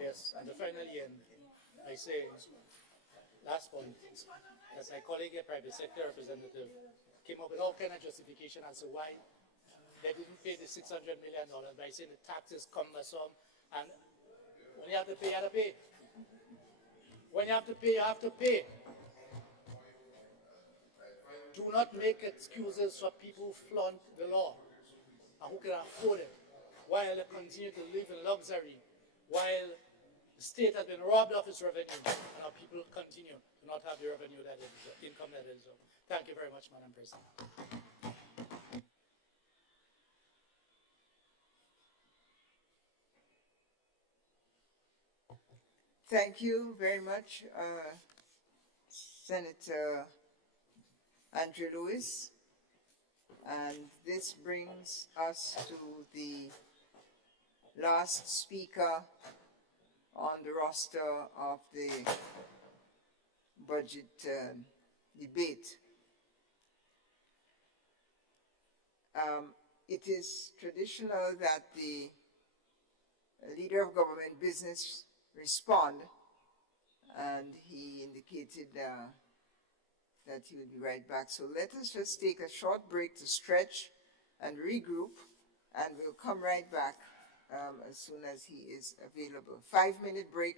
Yes, and finally, and I say, last point, as my colleague, a private sector representative, came up with all kind of justification as to why they didn't pay the $600 million by saying the tax is cumbersome, and when you have to pay, you have to pay. When you have to pay, you have to pay. Do not make excuses for people who flaunt the law and who can afford it, while they continue to live in luxury, while the state has been robbed of its revenue, and our people continue to not have the revenue that is income that is. Thank you very much, Madam President. Thank you very much, Senator Andrew Lewis. And this brings us to the last speaker on the roster of the budget debate. It is traditional that the leader of government business respond, and he indicated that he would be right back. So let us just take a short break to stretch and regroup, and we'll come right back as soon as he is available. 5-minute break.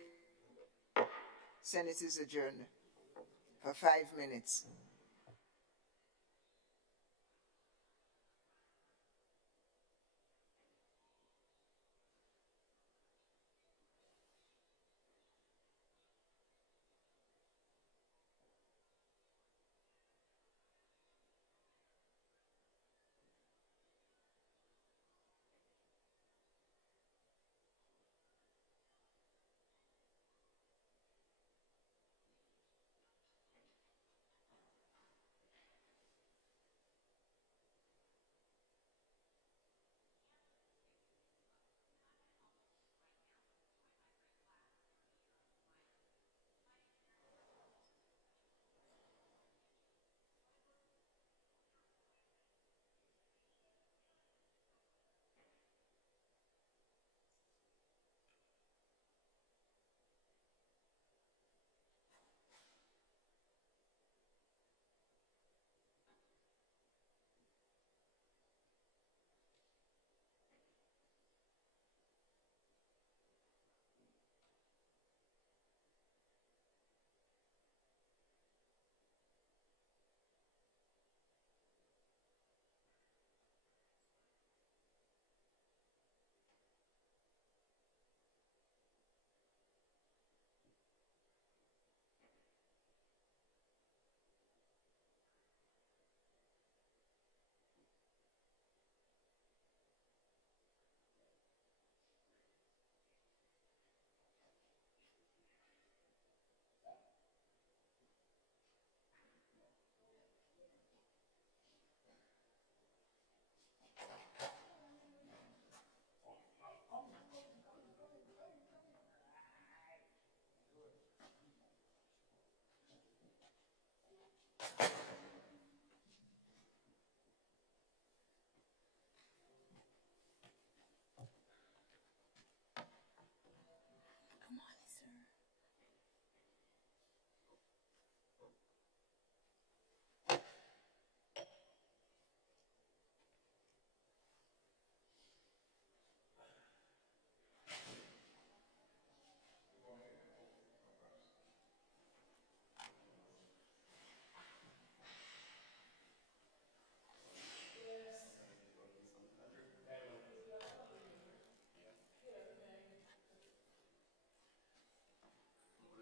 Senate is adjourned for 5 minutes.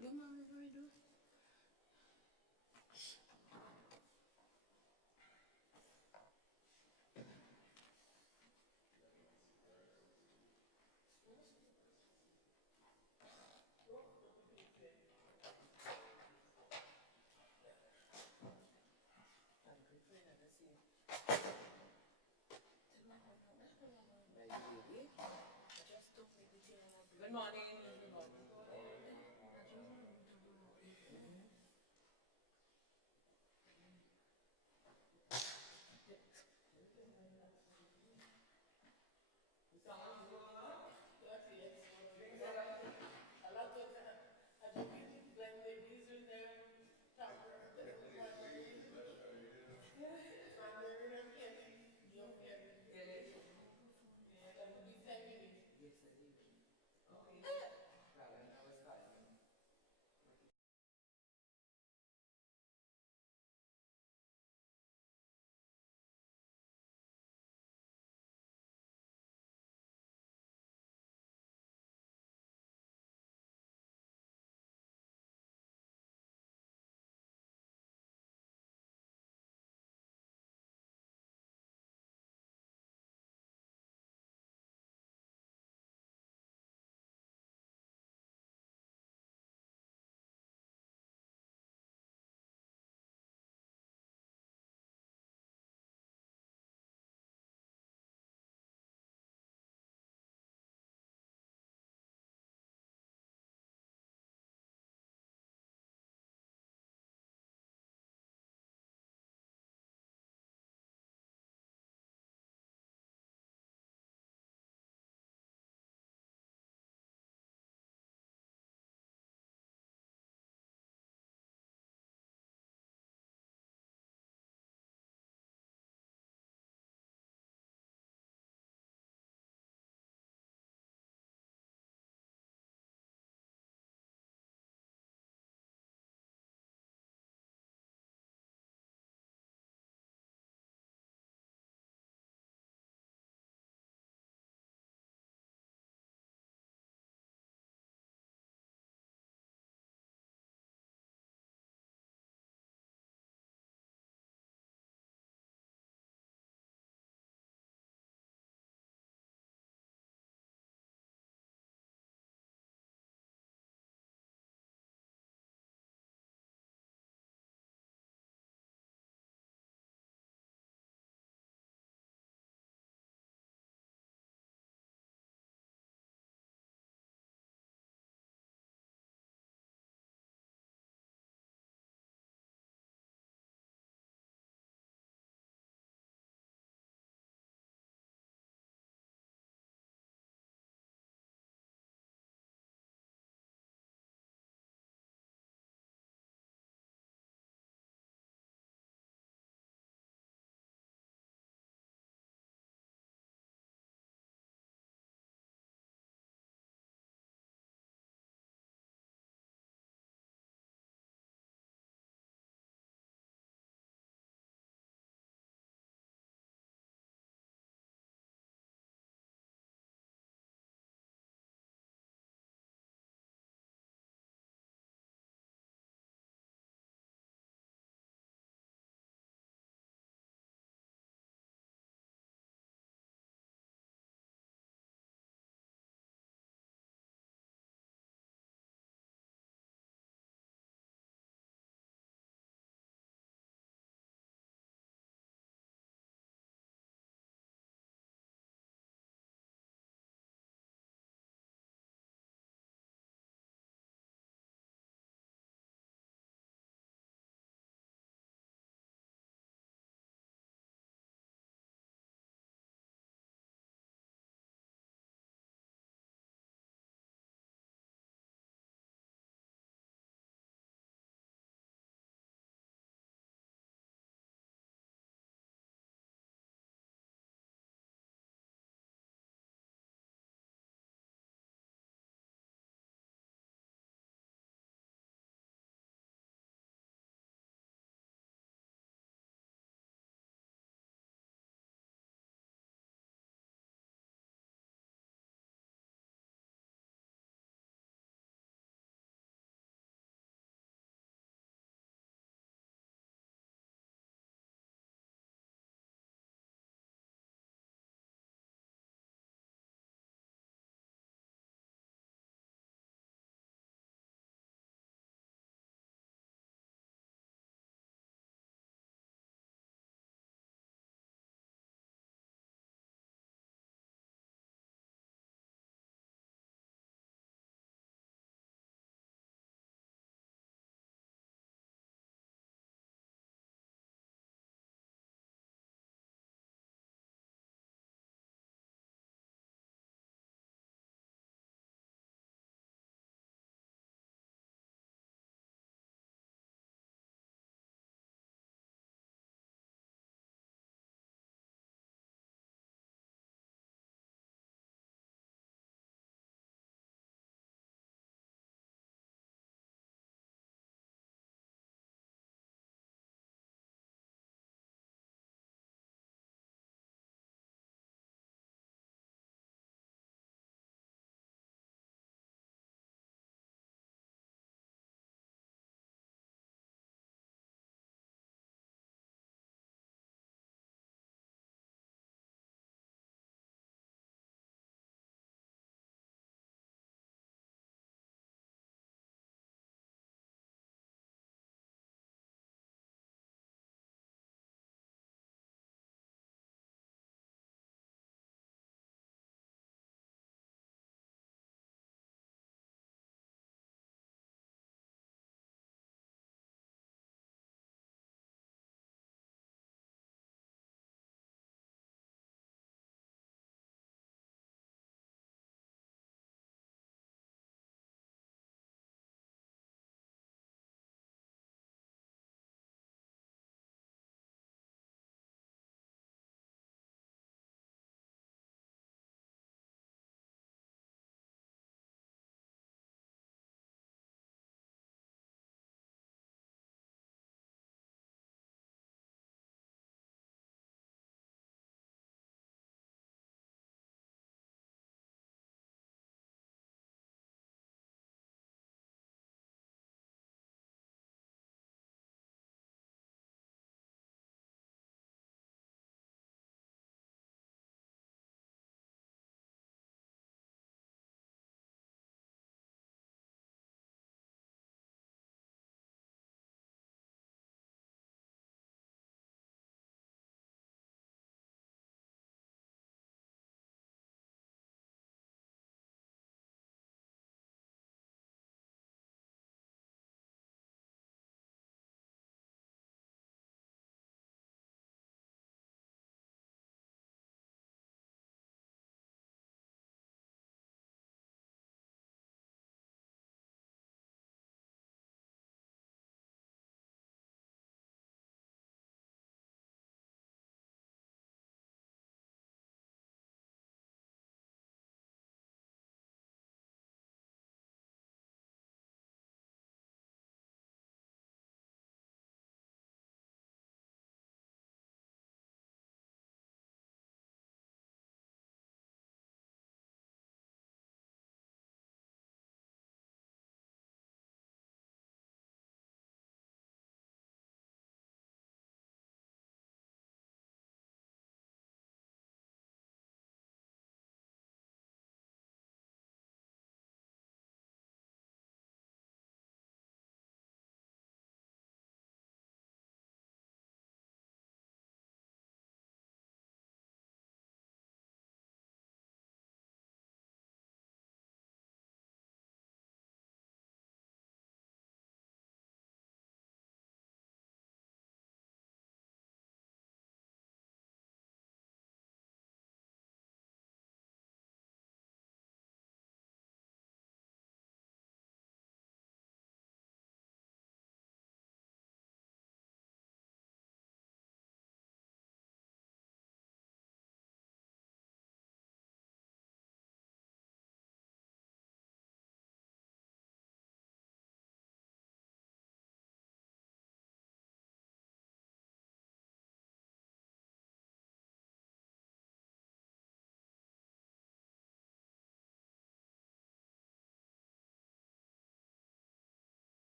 Good morning.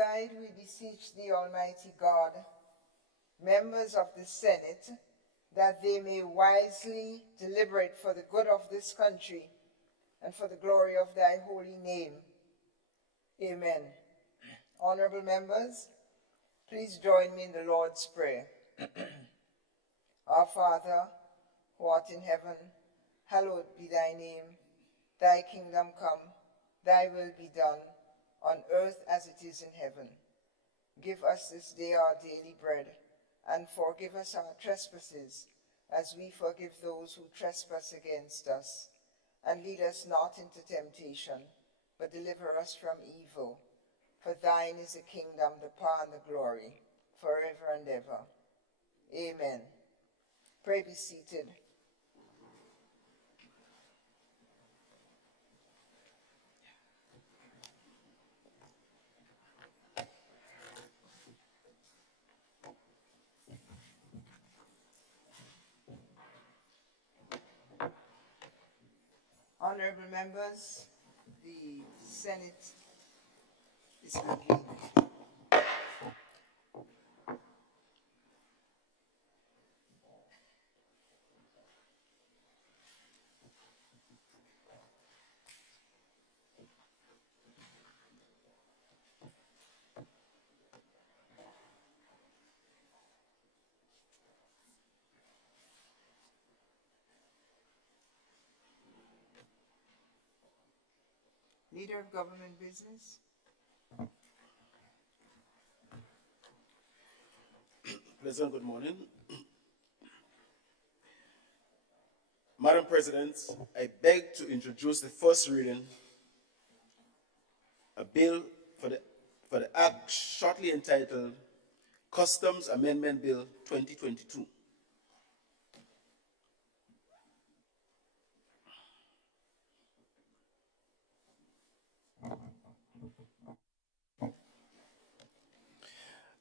Guide, we beseech thee, Almighty God, members of the Senate, that they may wisely deliberate for the good of this country and for the glory of thy holy name. Amen. Honorable members, please join me in the Lord's Prayer. Our Father, who art in heaven, hallowed be thy name. Thy kingdom come, thy will be done, on earth as it is in heaven. Give us this day our daily bread, and forgive us our trespasses, as we forgive those who trespass against us. And lead us not into temptation, but deliver us from evil. For thine is the kingdom, the power, and the glory, forever and ever. Amen. Pray be seated. Honorable members, the Senate is convened. Leader of Government Business. Pleasant good morning. Madam President, I beg to introduce the first reading, a bill for the act shortly entitled Customs Amendment Bill 2022.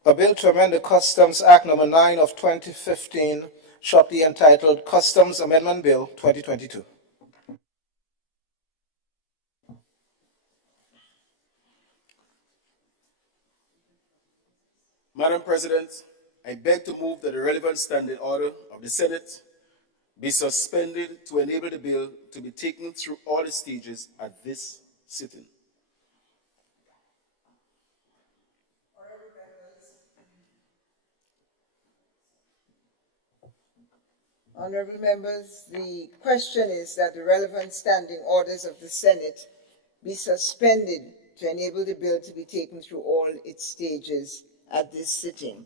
A bill to amend the Customs Act Number 9 of 2015, shortly entitled Customs Amendment Bill 2022. Madam President, I beg to move that the relevant standing order of the Senate be suspended to enable the bill to be taken through all the stages at this sitting. Honorable members, the question is that the relevant standing orders of the Senate be suspended to enable the bill to be taken through all its stages at this sitting.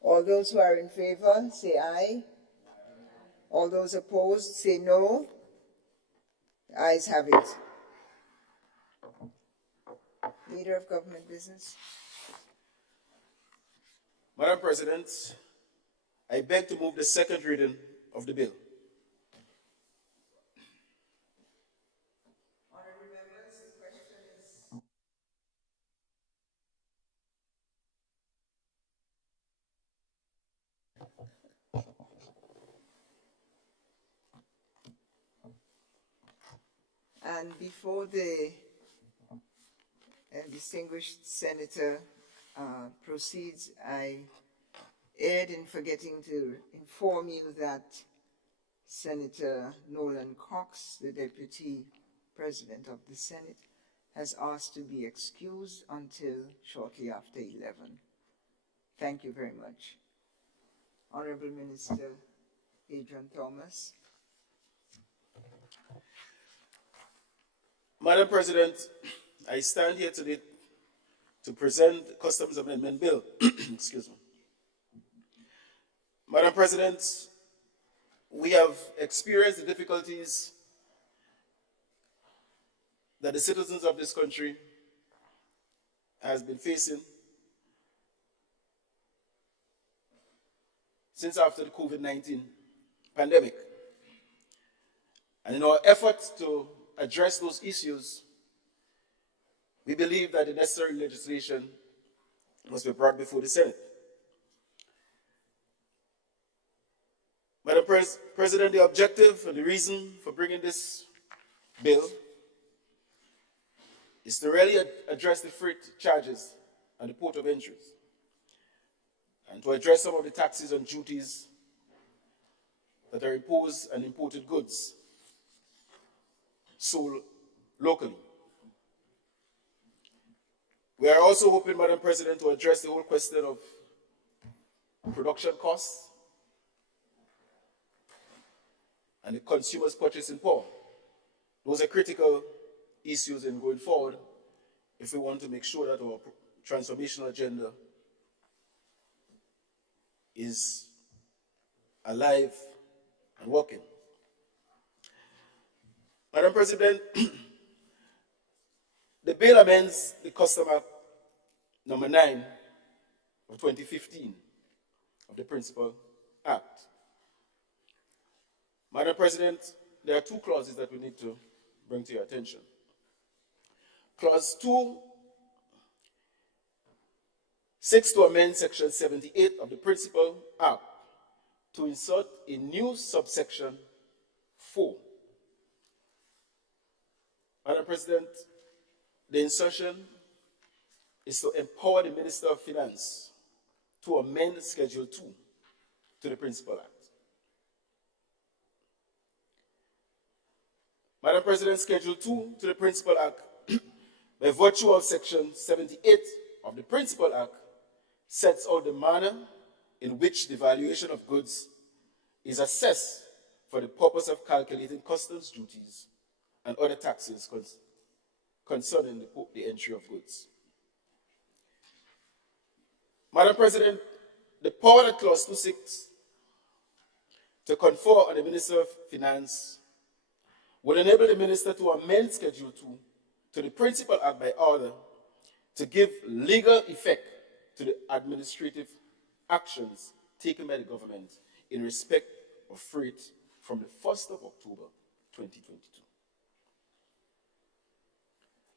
All those who are in favor, say aye. All those opposed, say no. The ayes have it. Leader of Government Business. Madam President, I beg to move the second reading of the bill. Honorable members, the question is and before the distinguished senator proceeds, I erred in forgetting to inform you that Senator Nolan Cox, the Deputy President of the Senate, has asked to be excused until shortly after 11. Thank you very much. Honorable Minister Adrian Thomas. Madam President, I stand here today to present the Customs Amendment Bill. Excuse me. Madam President, we have experienced the difficulties that the citizens of this country has been facing since after the COVID-19 pandemic. And in our efforts to address those issues, we believe that the necessary legislation must be brought before the Senate. Madam President, the objective and the reason for bringing this bill is to really address the freight charges and the port of entries, and to address some of the taxes and duties that are imposed on imported goods sold locally. We are also hoping, Madam President, to address the whole question of production costs and the consumer's purchasing power. Those are critical issues in going forward if we want to make sure that our transformational agenda is alive and working. Madam President, the bill amends the Custom Act number 9 of 2015 of the Principal Act. Madam President, there are two clauses that we need to bring to your attention. Clause 2 seeks to amend Section 78 of the Principal Act to insert a new subsection 4. Madam President, the insertion is to empower the Minister of Finance to amend Schedule 2 to the Principal Act. Madam President, Schedule 2 to the Principal Act, by virtue of Section 78 of the Principal Act, sets out the manner in which the valuation of goods is assessed for the purpose of calculating customs duties and other taxes concerning the entry of goods. Madam President, the power that Clause 2 seeks to confer on the Minister of Finance will enable the Minister to amend Schedule 2 to the Principal Act by order to give legal effect to the administrative actions taken by the government in respect of freight from the 1st of October 2022.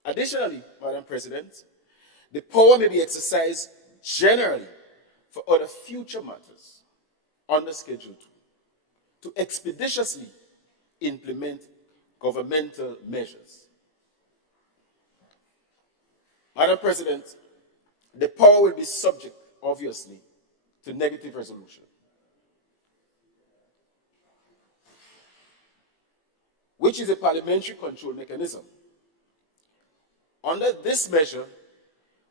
Additionally, Madam President, the power may be exercised generally for other future matters under Schedule 2 to expeditiously implement governmental measures. Madam President, the power will be subject, obviously, to negative resolution, which is a parliamentary control mechanism. Under this measure,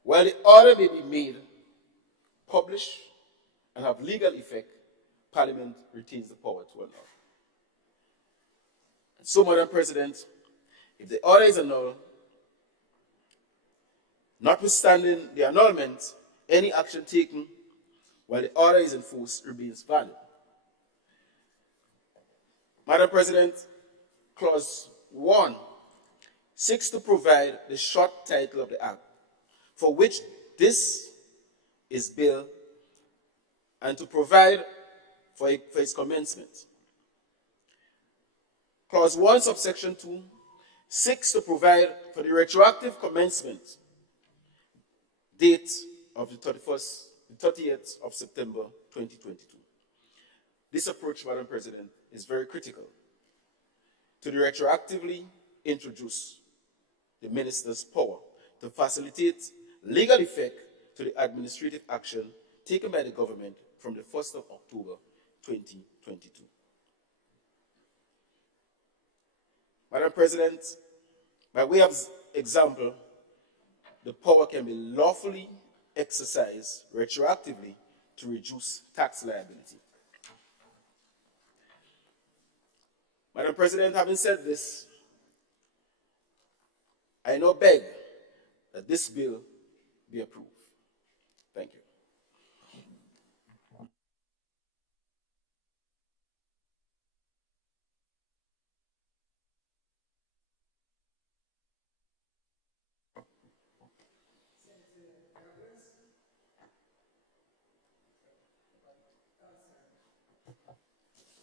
while the order may be made, published, and have legal effect, Parliament retains the power to annul. And so, Madam President, if the order is annulled, notwithstanding the annulment, any action taken while the order is in force remains valid. Madam President, Clause 1 seeks to provide the short title of the Act, for which this is bill, and to provide for its commencement. Clause 1, subsection 2, seeks to provide for the retroactive commencement date of the 30th of September 2022. This approach, Madam President, is very critical to the retroactively introduce the Minister's power to facilitate legal effect to the administrative action taken by the government from the 1st of October 2022. Madam President, by way of example, the power can be lawfully exercised retroactively to reduce tax liability. Madam President, having said this, I now beg that this bill be approved. Thank you.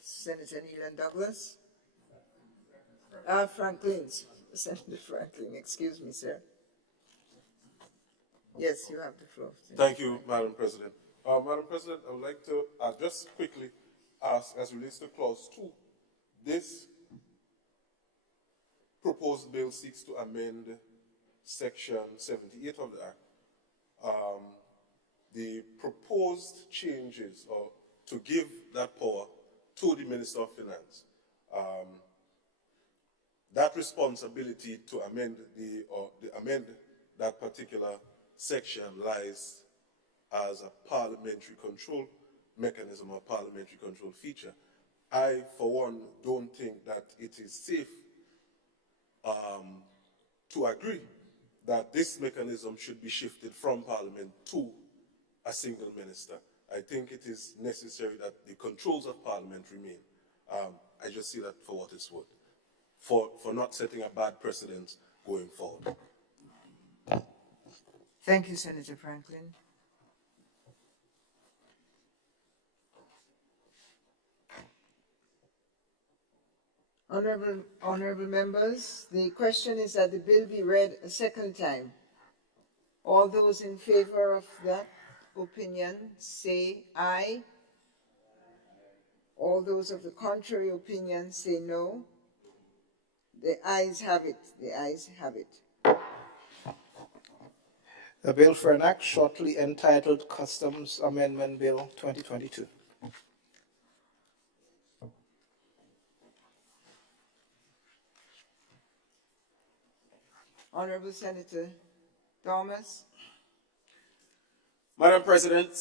Senator Neal Douglas. Senator Franklin, excuse me, sir. Yes, you have the floor. Thank you, Madam President. Madam President, I would like to just quickly ask, as relates to Clause 2, this proposed bill seeks to amend Section 78 of the Act, the proposed changes or to give that power to the Minister of Finance, that responsibility to amend amend that particular section lies as a parliamentary control mechanism or parliamentary control feature. I, for one, don't think that it is safe to agree that this mechanism should be shifted from Parliament to a single minister. I think it is necessary that the controls of Parliament remain. I just see that for what it's worth, for not setting a bad precedent going forward. Thank you, Senator Franklin. Honorable members, the question is that the bill be read a second time. All those in favor of that opinion say aye. All those of the contrary opinion say no. The ayes have it. The ayes have it. A bill for an act shortly entitled Customs Amendment Bill 2022. Honorable Senator Thomas. Madam President,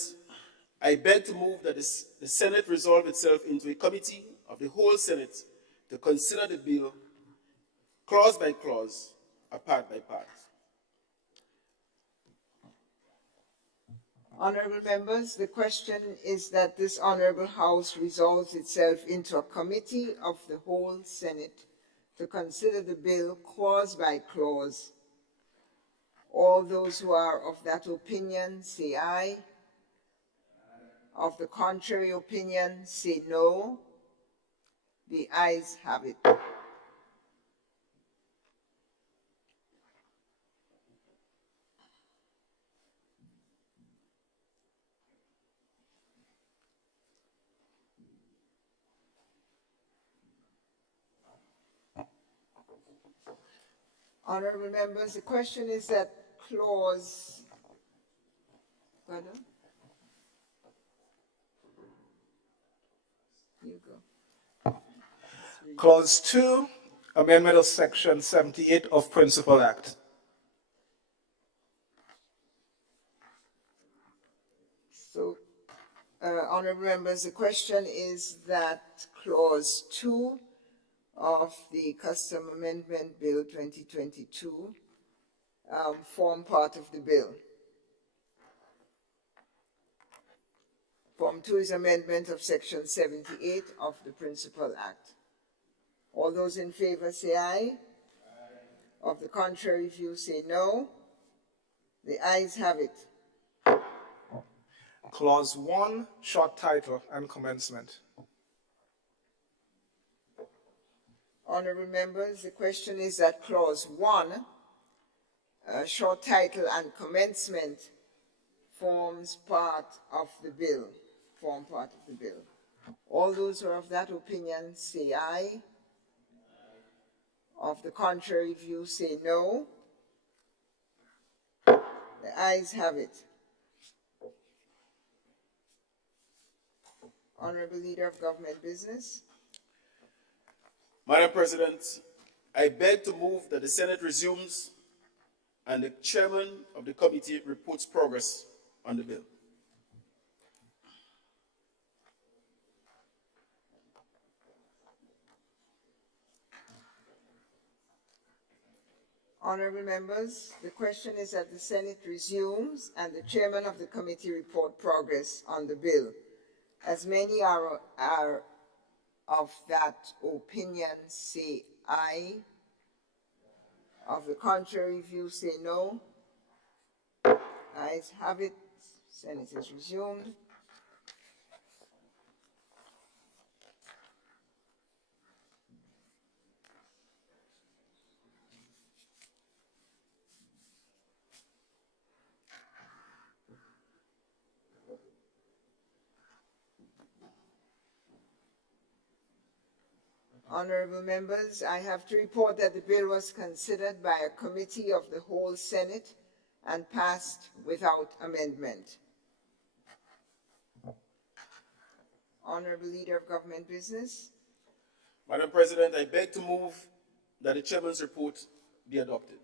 I beg to move that the Senate resolve itself into a committee of the whole Senate to consider the bill clause by clause, or part by part. Honorable members, the question is that this Honorable House resolves itself into a committee of the whole Senate to consider the bill clause by clause. All those who are of that opinion say aye. Of the contrary opinion say no. The ayes have it. Honorable members, the question is that clause, pardon? You go. Clause 2, Amendment of Section 78 of Principal Act. So, honorable members, the question is that clause 2 of the Custom Amendment Bill 2022 form part of the bill. Form 2 is amendment of Section 78 of the Principal Act. All those in favor say aye. Aye. Of the contrary view say no. The ayes have it. Clause 1, short title and commencement. Honorable members, the question is that clause 1, short title and commencement, forms part of the bill. All those who are of that opinion say aye. Of the contrary view say no. The ayes have it. Honorable Leader of Government Business. Madam President, I beg to move that the Senate resumes and the chairman of the committee reports progress on the bill. Honorable members, the question is that the Senate resumes and the chairman of the committee report progress on the bill. As many are of that opinion say aye. Of the contrary view say no. Ayes have it. Senate is resumed. Honorable members, I have to report that the bill was considered by a committee of the whole Senate and passed without amendment. Honorable Leader of Government Business. Madam President, I beg to move that the chairman's report be adopted.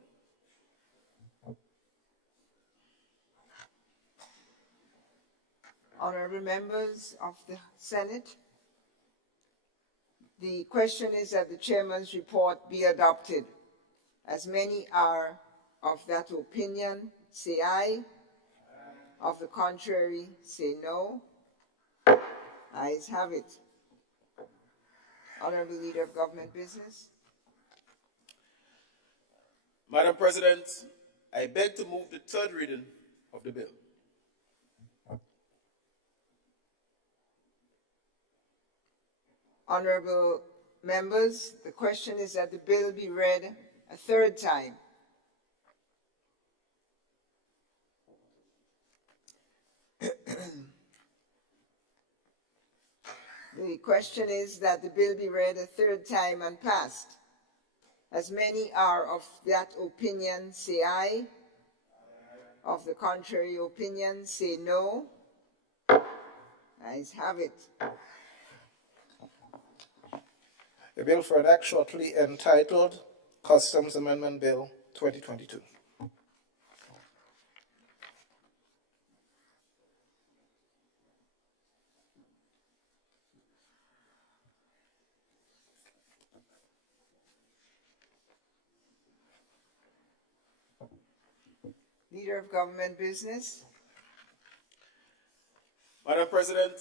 Honorable members of the Senate, the question is that the chairman's report be adopted. As many are of that opinion, say aye. Of the contrary, say no. Ayes have it. Honorable Leader of Government Business. Madam President, I beg to move the third reading of the bill. Honorable members, the question is that the bill be read a third time. The question is that the bill be read a third time and passed. As many are of that opinion, say aye. Of the contrary opinion, say no. Ayes have it. The bill for an act shortly entitled Customs Amendment Bill 2022. Leader of Government Business. Madam President,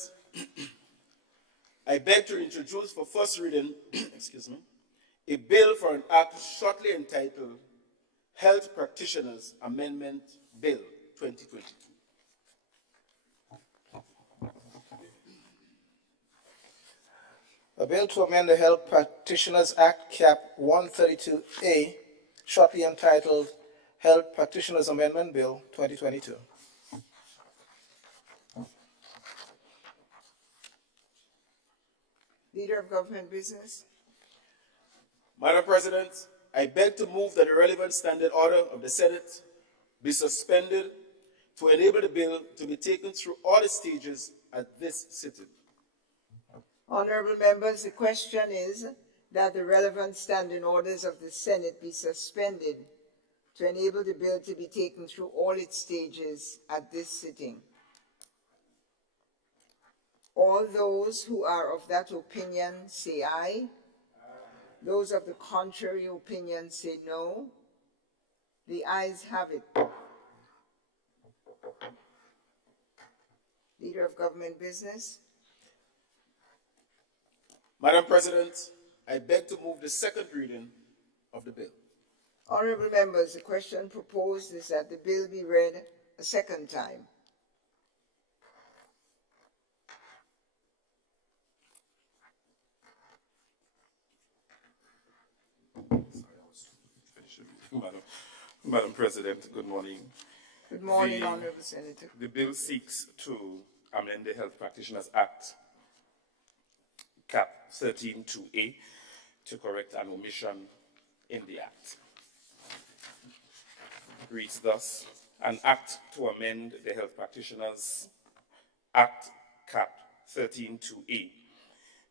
I beg to introduce for first reading, excuse me, a bill for an act shortly entitled Health Practitioners Amendment Bill 2022. A bill to amend the Health Practitioners Act, Cap 132A, shortly entitled Health Practitioners Amendment Bill 2022. Leader of Government Business. Madam President, I beg to move that the relevant standing order of the Senate be suspended to enable the bill to be taken through all the stages at this sitting. Honorable members, the question is that the relevant standing orders of the Senate be suspended to enable the bill to be taken through all its stages at this sitting. All those who are of that opinion say aye. Those of the contrary opinion say no. The ayes have it. Leader of Government Business. Madam President, I beg to move the second reading of the bill. Honorable members, the question proposed is that the bill be read a second time. Madam President, good morning. Good morning, Honorable Senator. The bill seeks to amend the Health Practitioners Act, Cap 13(2)A, to correct an omission in the Act. It reads thus: an act to amend the Health Practitioners Act, Cap 13(2)A,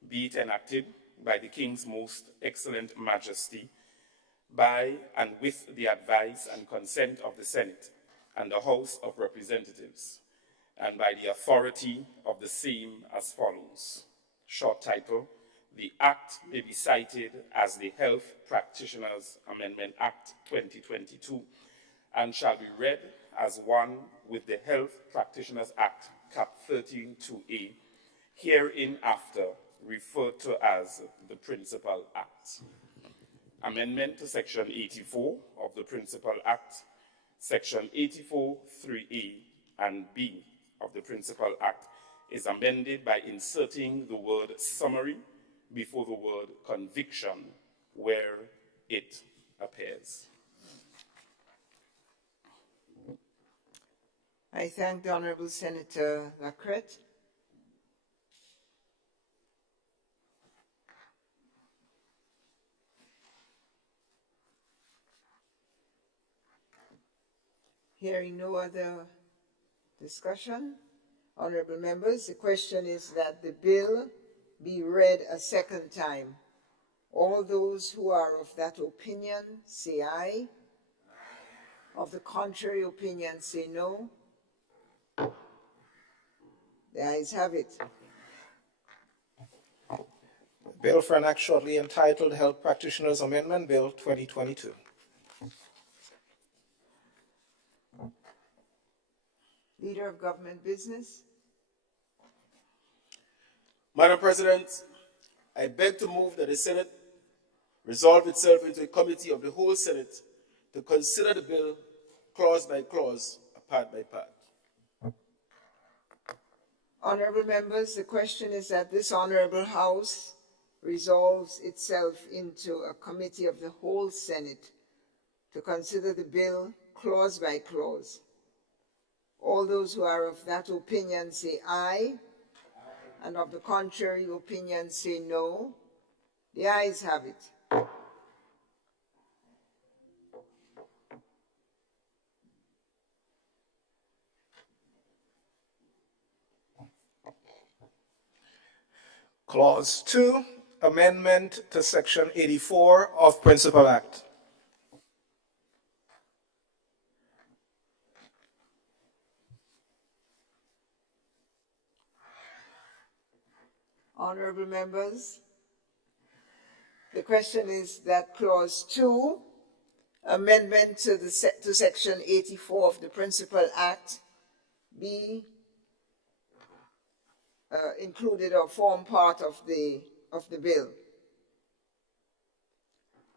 be it enacted by the King's Most Excellent Majesty, by and with the advice and consent of the Senate and the House of Representatives, and by the authority of the same as follows. Short title: the Act may be cited as the Health Practitioners Amendment Act 2022 and shall be read as one with the Health Practitioners Act, Cap 13(2)A, hereinafter referred to as the Principal Act. Amendment to Section 84 of the Principal Act, Section 84(3)A and B of the Principal Act is amended by inserting the word summary before the word conviction where it appears. I thank the Honorable Senator Lacrette. Hearing no other discussion, honorable members, the question is that the bill be read a second time. All those who are of that opinion, say aye. Of the contrary opinion, say no. The ayes have it. Bill for an act shortly entitled Health Practitioners Amendment Bill 2022. Leader of Government Business. Madam President, I beg to move that the Senate resolve itself into a committee of the whole Senate to consider the bill clause by clause, part by part. Honorable members, the question is that this honorable House resolves itself into a committee of the whole Senate to consider the bill clause by clause. All those who are of that opinion say aye, and of the contrary opinion say no. The ayes have it. Clause 2, amendment to Section 84 of Principal Act. Honorable members, the question is that Clause 2, amendment to Section 84 of the Principal Act, be included or form part of the bill.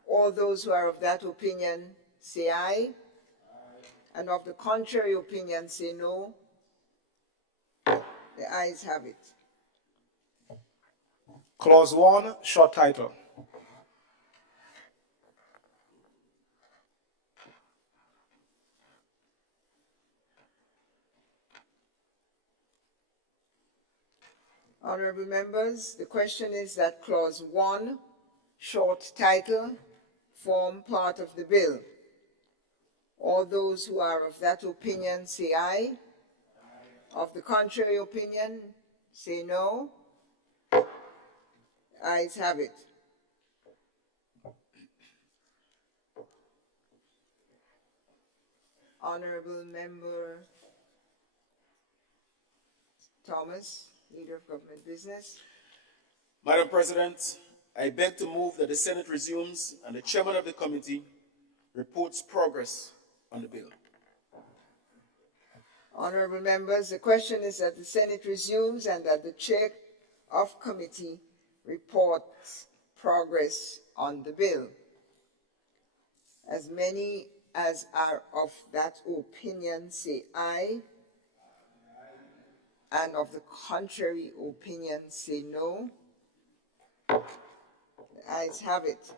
All those who are of that opinion say aye, and of the contrary opinion say no. The ayes have it. Clause 1, short title. Honorable members, the question is that Clause 1, short title, form part of the bill. All those who are of that opinion say aye. Of the contrary opinion, say no. Ayes have it. Honorable Member Thomas, Leader of Government Business. Madam President, I beg to move that the Senate resumes and the chairman of the committee reports progress on the bill. Honorable members, the question is that the Senate resumes and that the chair of committee reports progress on the bill. As many as are of that opinion say aye, and of the contrary opinion say no. The ayes have it.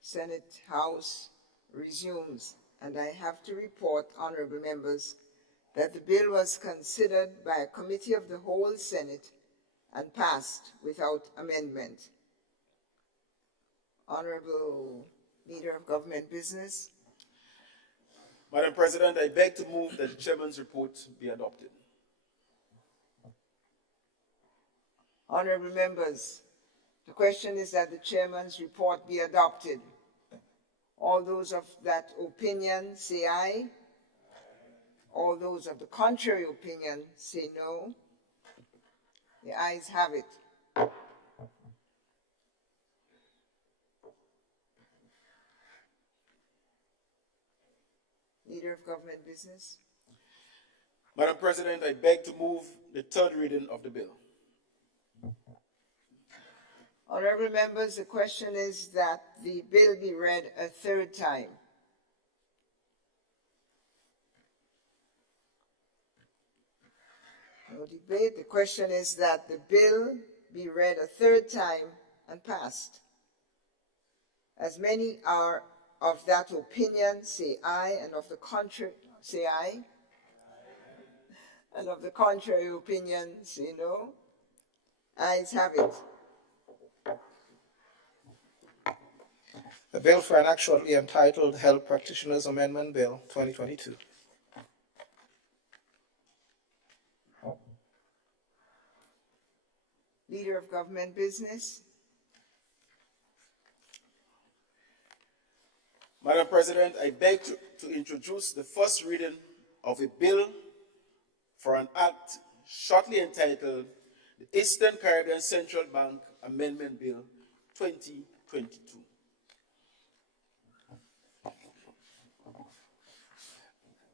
Senate House resumes, and I have to report, honorable members, that the bill was considered by a committee of the whole Senate and passed without amendment. Honorable Leader of Government Business. Madam President, I beg to move that the chairman's report be adopted. Honorable members, the question is that the chairman's report be adopted. All those of that opinion say aye. All those of the contrary opinion say no. The ayes have it. Leader of Government Business. Madam President, I beg to move the third reading of the bill. Honorable members, the question is that the bill be read a third time. No debate. The question is that the bill be read a third time and passed. As many are of that opinion say aye, and of the contrary say aye. And of the contrary opinion, say no. Ayes have it. The bill for enact shortly entitled Health Practitioners Amendment Bill 2022. Leader of Government Business. Madam President, I beg to introduce the first reading of a bill for an act shortly entitled the Eastern Caribbean Central Bank Amendment Bill 2022.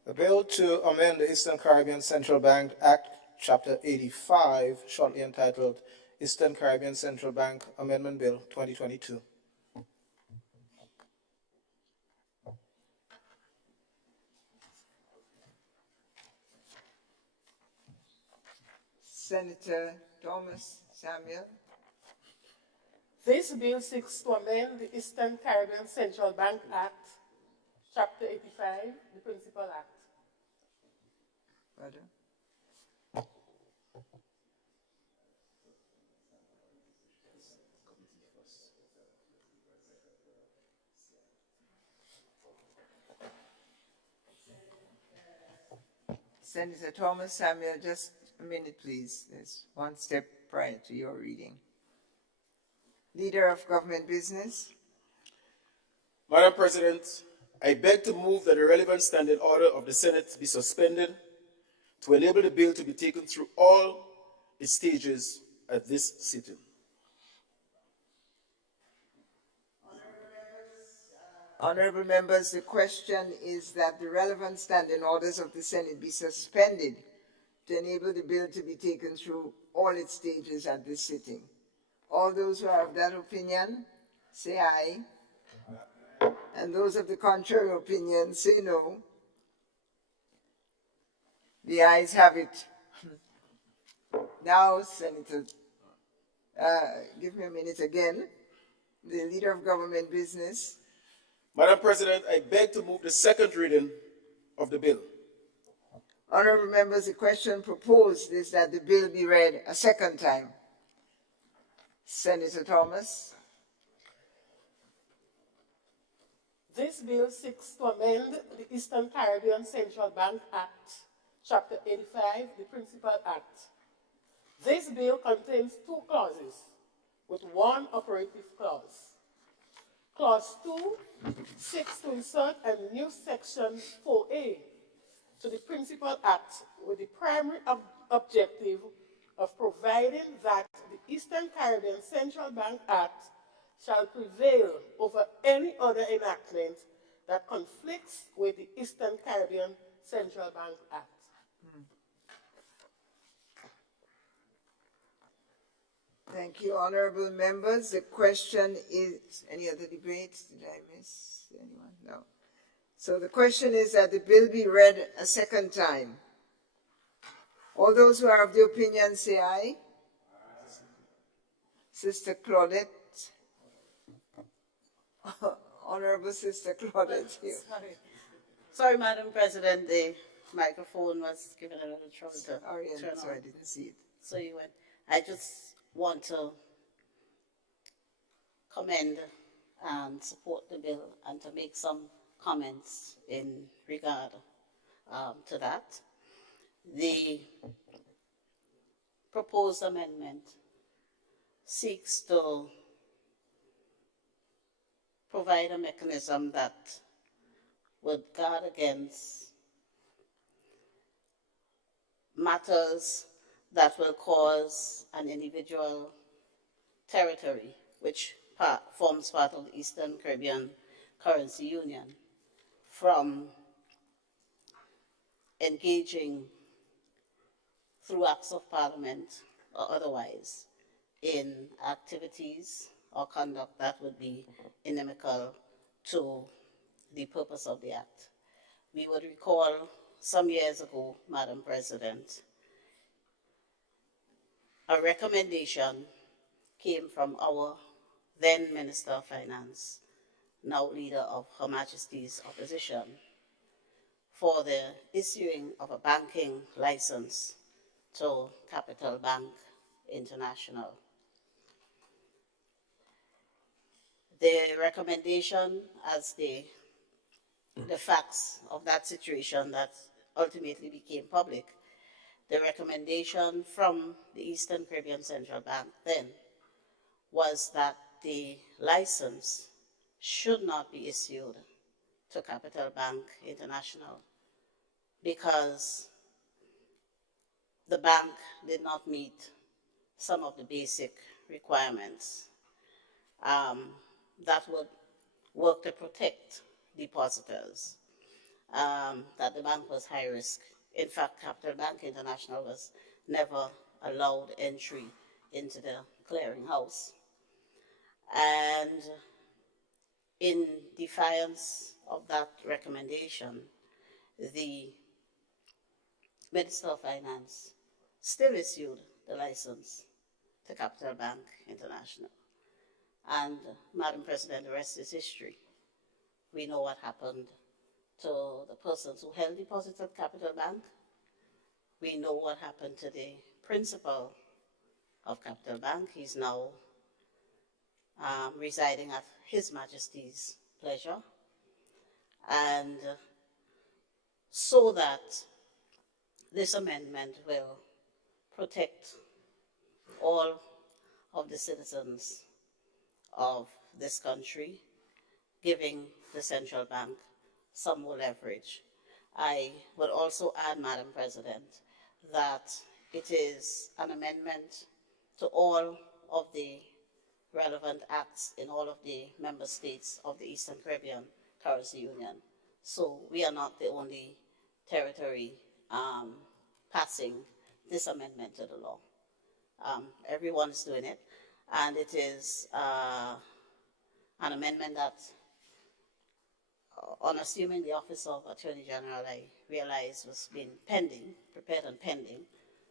The bill to amend the Eastern Caribbean Central Bank Act, Chapter 85, shortly entitled Eastern Caribbean Central Bank Amendment Bill 2022. Senator Thomas Samuel. This bill seeks to amend the Eastern Caribbean Central Bank Act, Chapter 85, the Principal Act. Pardon? Senator Thomas Samuel, just a minute, please. There's one step prior to your reading. Leader of Government Business. Madam President, I beg to move that the relevant standing order of the Senate be suspended to enable the bill to be taken through all its stages at this sitting. Honorable members, the question is that the relevant standing orders of the Senate be suspended to enable the bill to be taken through all its stages at this sitting. All those who are of that opinion, say aye. And those of the contrary opinion, say no. The ayes have it. Now, Senator, give me a minute again. The Leader of Government Business. Madam President, I beg to move the second reading of the bill. Honorable members, the question proposed is that the bill be read a second time. Senator Thomas. This bill seeks to amend the Eastern Caribbean Central Bank Act, Chapter 85, the Principal Act. This bill contains two clauses with one operative clause. Clause 2 seeks to insert a new section 4A to the Principal Act with the primary objective of providing that the Eastern Caribbean Central Bank Act shall prevail over any other enactment that conflicts with the Eastern Caribbean Central Bank Act. Thank you, honorable members. The question is, any other debates? Did I miss anyone? No. So the question is that the bill be read a second time. All those who are of the opinion say aye. Sister Claudette. Honorable Sister Claudette. Sorry, Madam President, the microphone was given a little trouble to turn on. So I didn't see it. So you went. I just want to commend and support the bill and to make some comments in regard to that. The proposed amendment seeks to provide a mechanism that would guard against matters that will cause an individual territory, which forms part of the Eastern Caribbean Currency Union, from engaging through acts of parliament or otherwise in activities or conduct that would be inimical to the purpose of the act. We would recall some years ago, Madam President, a recommendation came from our then Minister of Finance, now leader of Her Majesty's opposition, for the issuing of a banking license to Capital Bank International. The recommendation as the facts of that situation that ultimately became public, the recommendation from the Eastern Caribbean Central Bank then was that the license should not be issued to Capital Bank International because the bank did not meet some of the basic requirements that would work to protect depositors, that the bank was high risk. In fact, Capital Bank International was never allowed entry into the clearinghouse. And in defiance of that recommendation, the Minister of Finance still issued the license to Capital Bank International. And, Madam President, the rest is history. We know what happened to the persons who held deposits at Capital Bank. We know what happened to the principal of Capital Bank. He's now residing at His Majesty's pleasure. And so that this amendment will protect all of the citizens of this country, giving the central bank some more leverage. I would also add, Madam President, that it is an amendment to all of the relevant acts in all of the member states of the Eastern Caribbean Currency Union. So we are not the only territory passing this amendment to the law. Everyone is doing it, and it is an amendment that, on assuming the office of Attorney General, I realized was been pending, prepared and pending,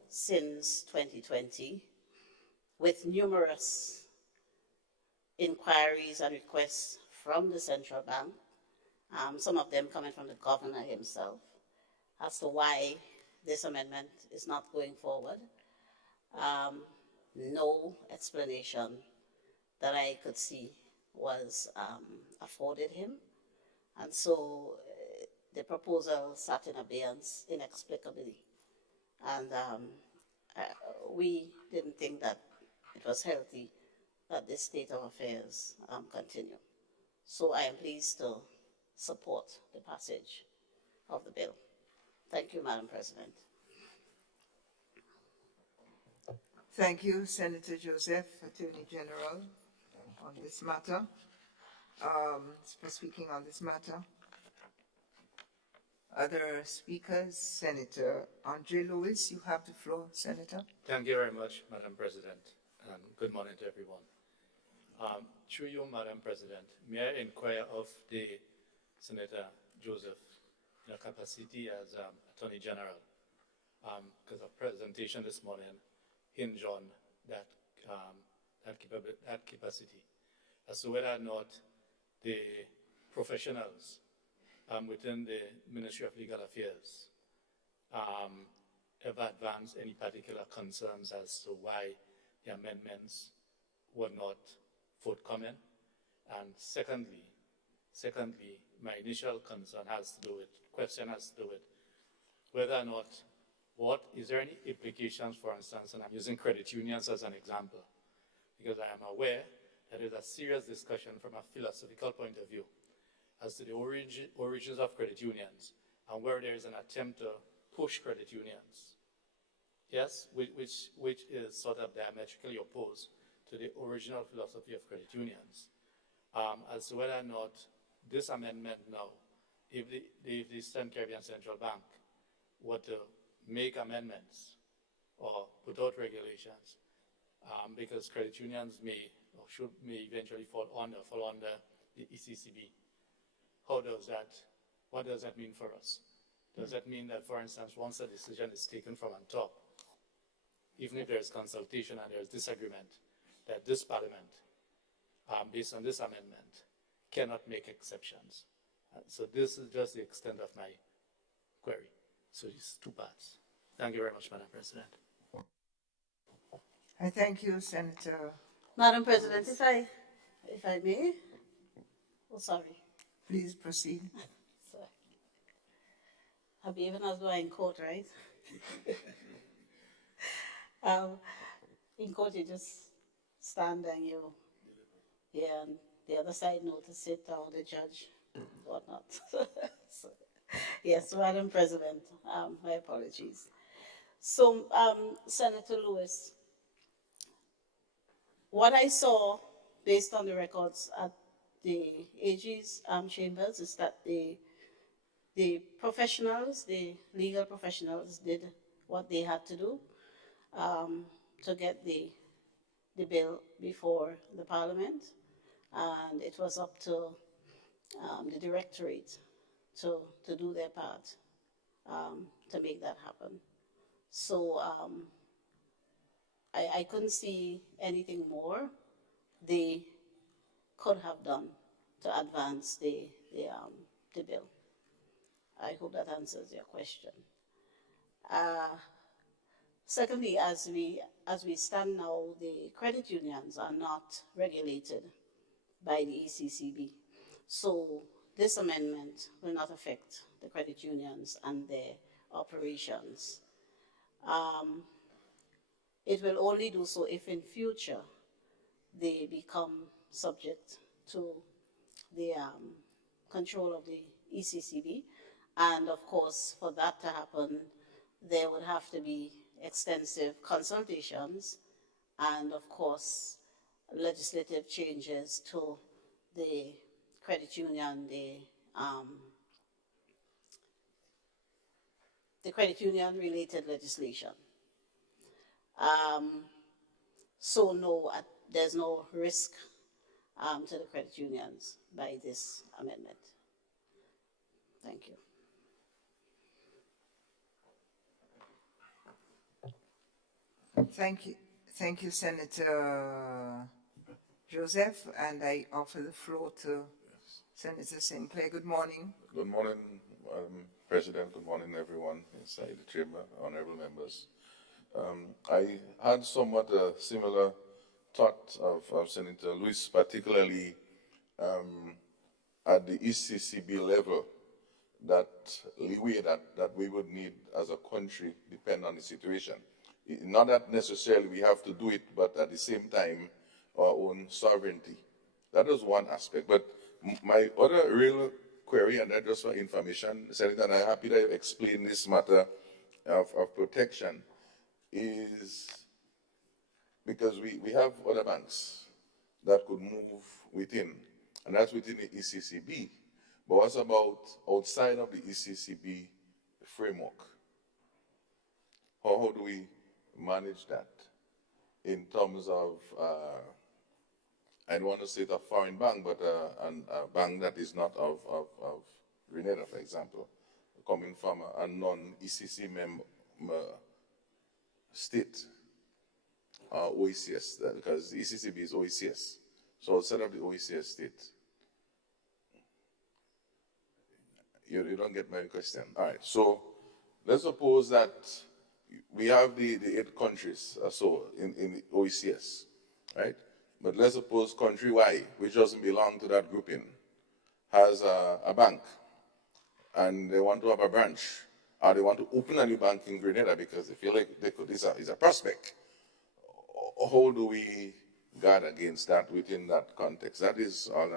since 2020, with numerous inquiries and requests from the central bank, some of them coming from the governor himself, as to why this amendment is not going forward. No explanation that I could see was afforded him. And so the proposal sat in abeyance inexplicably. And we didn't think that it was healthy that this state of affairs continue. So I am pleased to support the passage of the bill. Thank you, Madam President. Thank you, Senator Joseph, Attorney General, on this matter, for speaking on this matter. Other speakers? Senator Andre Lewis, you have the floor, Senator. Thank you very much, Madam President, and good morning to everyone. Through you, Madam President, may I inquire of the Senator Joseph, in your capacity as Attorney General, because our presentation this morning hinged on that, that capacity, as to whether or not the professionals within the Ministry of Legal Affairs ever advanced any particular concerns as to why the amendments were not forthcoming. And secondly, my initial question has to do with whether or not, is there any implications, for instance, and I'm using credit unions as an example, because I am aware that there's a serious discussion from a philosophical point of view as to the origins of credit unions and where there is an attempt to push credit unions, yes, which is sort of diametrically opposed to the original philosophy of credit unions, as to whether or not this amendment now, if the Eastern Caribbean Central Bank were to make amendments or put out regulations, because credit unions may eventually fall under the ECCB. What does that mean for us? Does that mean that, for instance, once a decision is taken from on top, even if there is consultation and there is disagreement, that this Parliament, based on this amendment, cannot make exceptions? So this is just the extent of my query. So it's two parts. Thank you very much, Madam President. I thank you, Senator. Madam President, if I may, oh, sorry. Please proceed. Sorry. I'll be even as though I'm in court, right? In court, you just stand and and the other side notice it, or the judge, whatnot. So, yes, Madam President, my apologies. So, Senator Lewis, what I saw based on the records at the AG's chambers is that the professionals, the legal professionals, did what they had to do to get the bill before the Parliament, and it was up to the Directorate to do their part to make that happen. So I couldn't see anything more they could have done to advance the bill. I hope that answers your question. Secondly, as we stand now, the credit unions are not regulated by the ECCB. So this amendment will not affect the credit unions and their operations. It will only do so if in future they become subject to the control of the ECCB. And of course, for that to happen, there would have to be extensive consultations and of course, legislative changes to the credit union, the credit union related legislation. So no, there's no risk to the credit unions by this amendment. Thank you. Thank you, Senator Joseph, and I offer the floor to Senator St. Clair. Good morning. Good morning, President. Good morning, everyone inside the chamber, honorable members. I had somewhat a similar thought of Senator Lewis, particularly at the ECCB level, that leeway that we would need as a country depend on the situation. Not that necessarily we have to do it, but at the same time, our own sovereignty. That is one aspect. But my other real query, and that just for information, Senator, and I'm happy that you explained this matter of protection, is because we have other banks that could move within, and that's within the ECCB. But what's about outside of the ECCB framework? How do we manage that in terms of, I don't want to say it's a foreign bank, but a bank that is not of Grenada, for example, coming from a non-ECC member state, OECS, because ECCB is OECS. So outside of the OECS state, you don't get my question. All right, so let's suppose that we have the 8 countries or so in the OECS, right? But let's suppose country Y, which doesn't belong to that grouping, has a bank, and they want to have a branch, or they want to open a new bank in Grenada because they feel like they could, it's a prospect. How do we guard against that within that context? That is all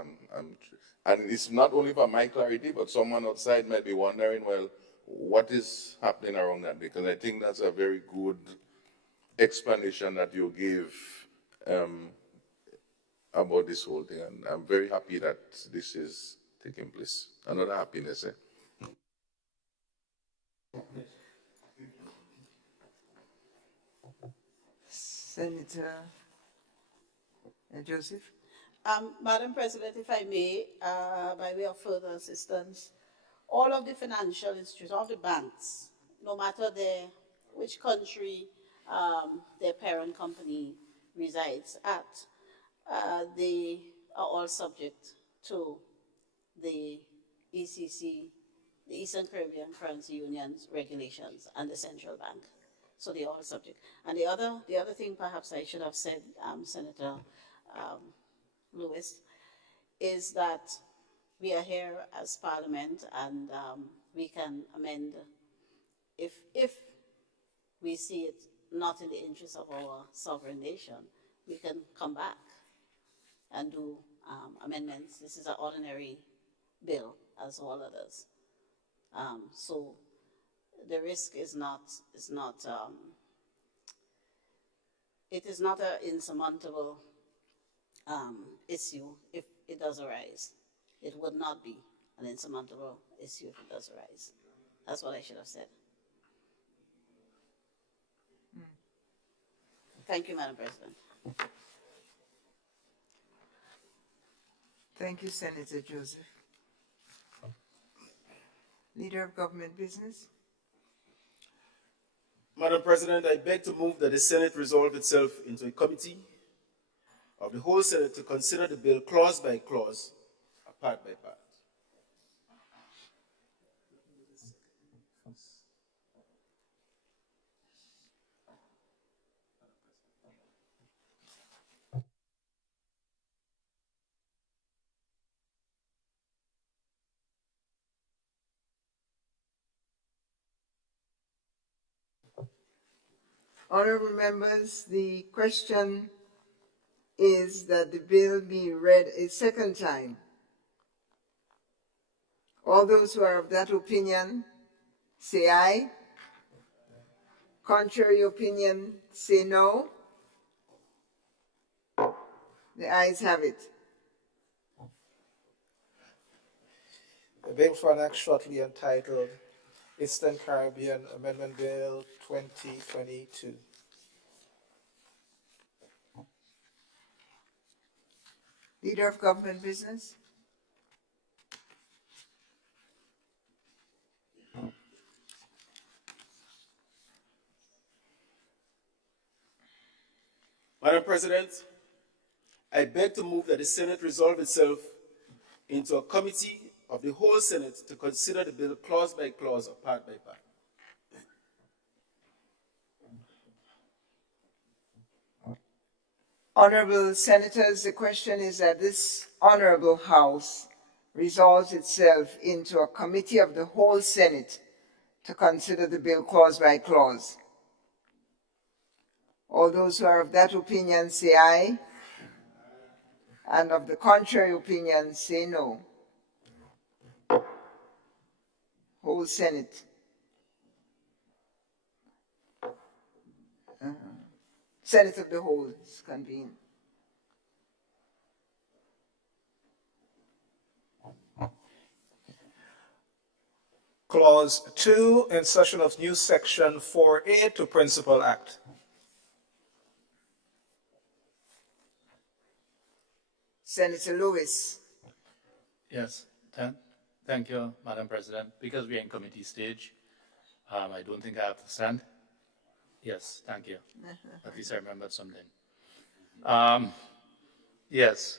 and it's not only for my clarity, but someone outside might be wondering, well, what is happening around that? Because I think that's a very good explanation that you gave about this whole thing. And I'm very happy that this is taking place. Another happiness, eh? Senator Joseph. Madam President, if I may, by way of further assistance, all of the financial institutions, all the banks, no matter which country their parent company resides at, they are all subject to the ECC the Eastern Caribbean Currency Union's regulations, and the central bank. So they are all subject. And the other thing perhaps I should have said, Senator Lewis, is that we are here as Parliament, and we can amend if we see it not in the interest of our sovereign nation. We can come back and do amendments. This is an ordinary bill, as all others. So the risk it is not an insurmountable issue if it does arise. It would not be an insurmountable issue if it does arise. That's what I should have said. Thank you, Madam President. Thank you, Senator Joseph. Leader of Government Business. Madam President, I beg to move that the Senate resolve itself into a committee of the whole Senate to consider the bill clause by clause, part by part. Honorable members, the question is that the bill be read a second time. All those who are of that opinion, say aye. Contrary opinion, say no. The ayes have it. The bill for an act shortly entitled Eastern Caribbean Amendment Bill 2022. Leader of Government Business. Madam President, I beg to move that the Senate resolve itself into a committee of the whole Senate to consider the bill clause by clause or part by part. Honorable Senators, the question is that this Honorable House resolves itself into a committee of the whole Senate to consider the bill clause by clause. All those who are of that opinion say aye, and of the contrary opinion say no. Whole Senate. Senate of the whole is convened. Clause 2, insertion of new section 4A to Principal Act. Senator Lewis. Yes, thank you, Madam President. Because we're in committee stage, I don't think I have to stand. Yes, thank you. At least I remembered something. Yes,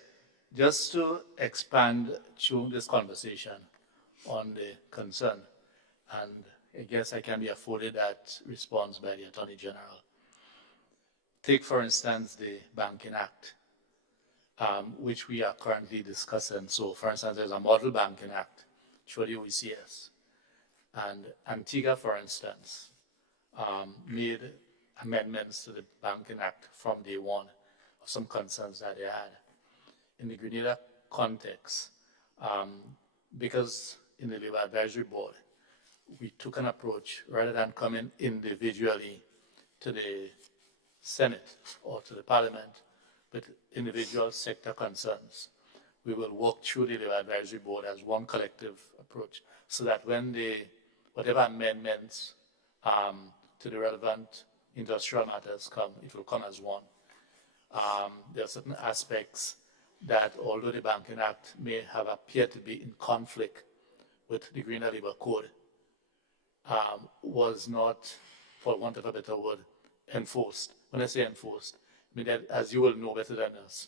just to expand through this conversation on the concern, and I guess I can be afforded that response by the Attorney General. Take, for instance, the Banking Act, which we are currently discussing. So, for instance, there's a Model Banking Act through the OECS. And Antigua, for instance, made amendments to the Banking Act from day one of some concerns that they had. In the Grenada context, because in the Labor Advisory Board, we took an approach rather than coming individually to the Senate or to the Parliament with individual sector concerns. We will work through the Labor Advisory Board as one collective approach so that when whatever amendments to the relevant industrial matters come, it will come as one. There are certain aspects that, although the Banking Act may have appeared to be in conflict with the Green Labor Code, was not, for want of a better word, enforced. When I say enforced, I mean that, as you will know better than us,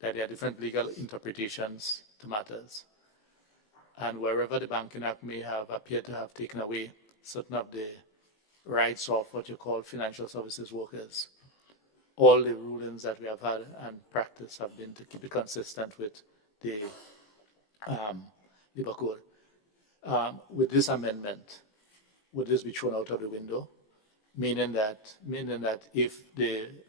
that there are different legal interpretations to matters. and wherever the Banking Act may have appeared to have taken away certain of the rights of what you call financial services workers, all the rulings that we have had and practice have been to keep it consistent with the labor code. With this amendment, would this be thrown out of the window? Meaning that if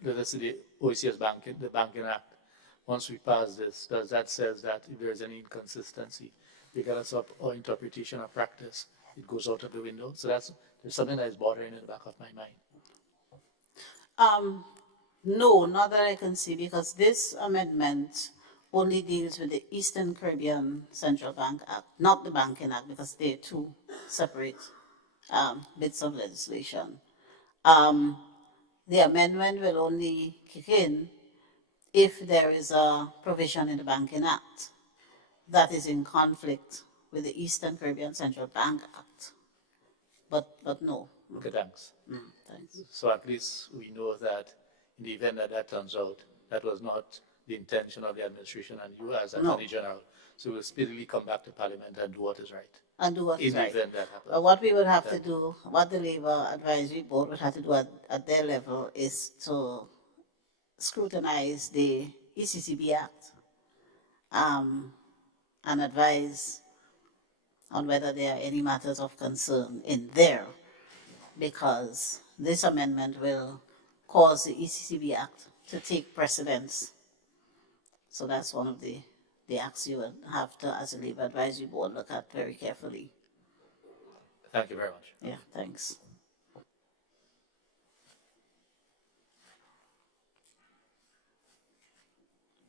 let us say the OECS the Banking Act, once we pass this, that says that if there is any inconsistency, regardless of our interpretation or practice, it goes out of the window. So there's something that is bothering in the back of my mind. No, not that I can see, because this amendment only deals with the Eastern Caribbean Central Bank Act, not the Banking Act, because they're two separate bits of legislation. The amendment will only kick in if there is a provision in the Banking Act that is in conflict with the Eastern Caribbean Central Bank Act. But no. Okay, thanks. Thanks. So at least we know that in the event that that turns out, that was not the intention of the administration and you as Attorney General. So we'll speedily come back to Parliament and do what is right. And do what is right. In the event that happens. What we would have to do, what the Labour Advisory Board would have to do at their level is to scrutinize the ECCB Act and advise on whether there are any matters of concern in there, because this amendment will cause the ECCB Act to take precedence. So that's one of the acts you would have to, as a Labour Advisory Board, look at very carefully. Thank you very much. Yeah, thanks.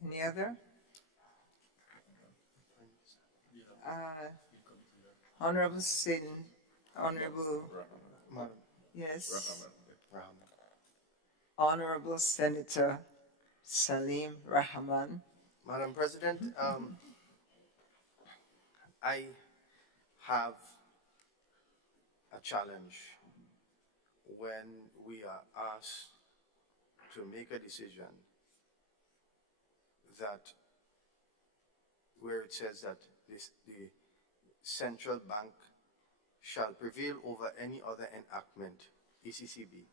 Any other? Honorable yes. Honorable Senator Salim Rahman. Madam President, I have a challenge when we are asked to make a decision that where it says that the central bank shall prevail over any other enactment, ECCB,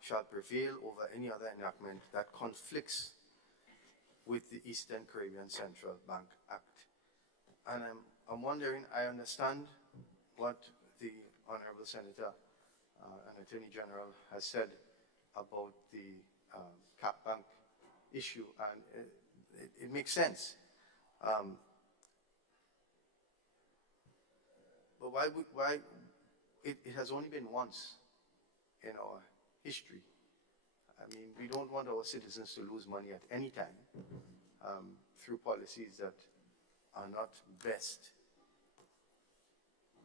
shall prevail over any other enactment that conflicts with the Eastern Caribbean Central Bank Act. And I'm wondering, I understand what the Honorable Senator and Attorney General has said about the Cap Bank issue, and it makes sense. But why it has only been once in our history. I mean, we don't want our citizens to lose money at any time through policies that are not best.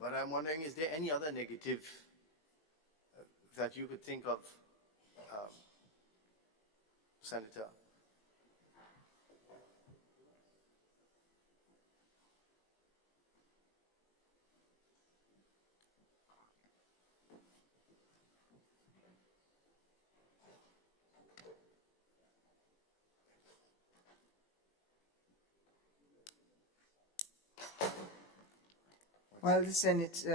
But I'm wondering, is there any other negative that you could think of, Senator? While the Senate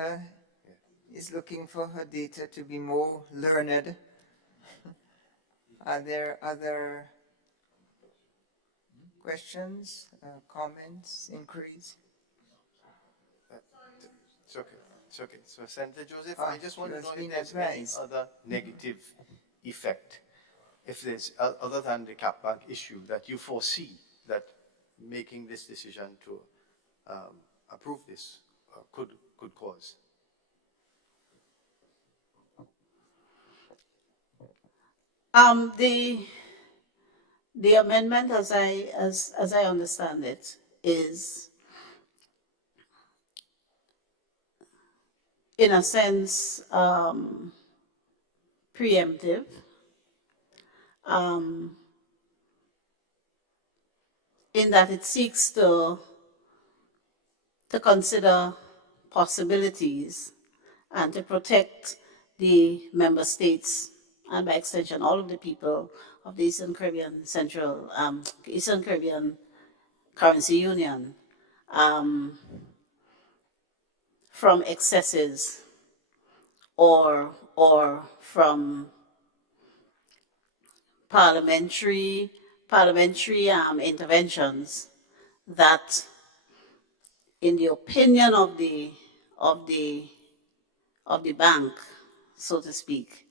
is looking for her data to be more learned, are there other questions, comments, inquiries? It's okay. It's okay. So, Senator Joseph, I just want to know if there's any other negative effect, if there's other than the Cap Bank issue that you foresee that making this decision to approve this could cause. The amendment, as I understand it, is in a sense preemptive. In that it seeks to consider possibilities and to protect the member states and by extension all of the people of the Eastern Caribbean Eastern Caribbean Currency Union from excesses or from parliamentary interventions that, in the opinion of the bank, so to speak,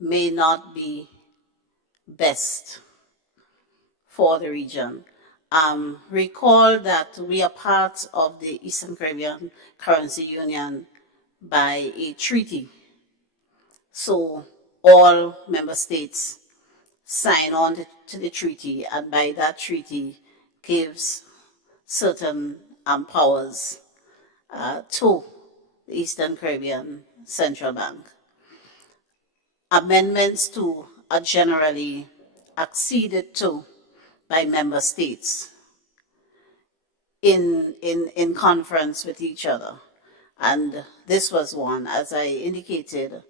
may not be best for the region. Recall that we are part of the Eastern Caribbean Currency Union by a treaty. So all member states sign on to the treaty, and by that treaty gives certain powers to the Eastern Caribbean Central Bank. Amendments to are generally acceded to by member states in conference with each other. And this was one, as I indicated,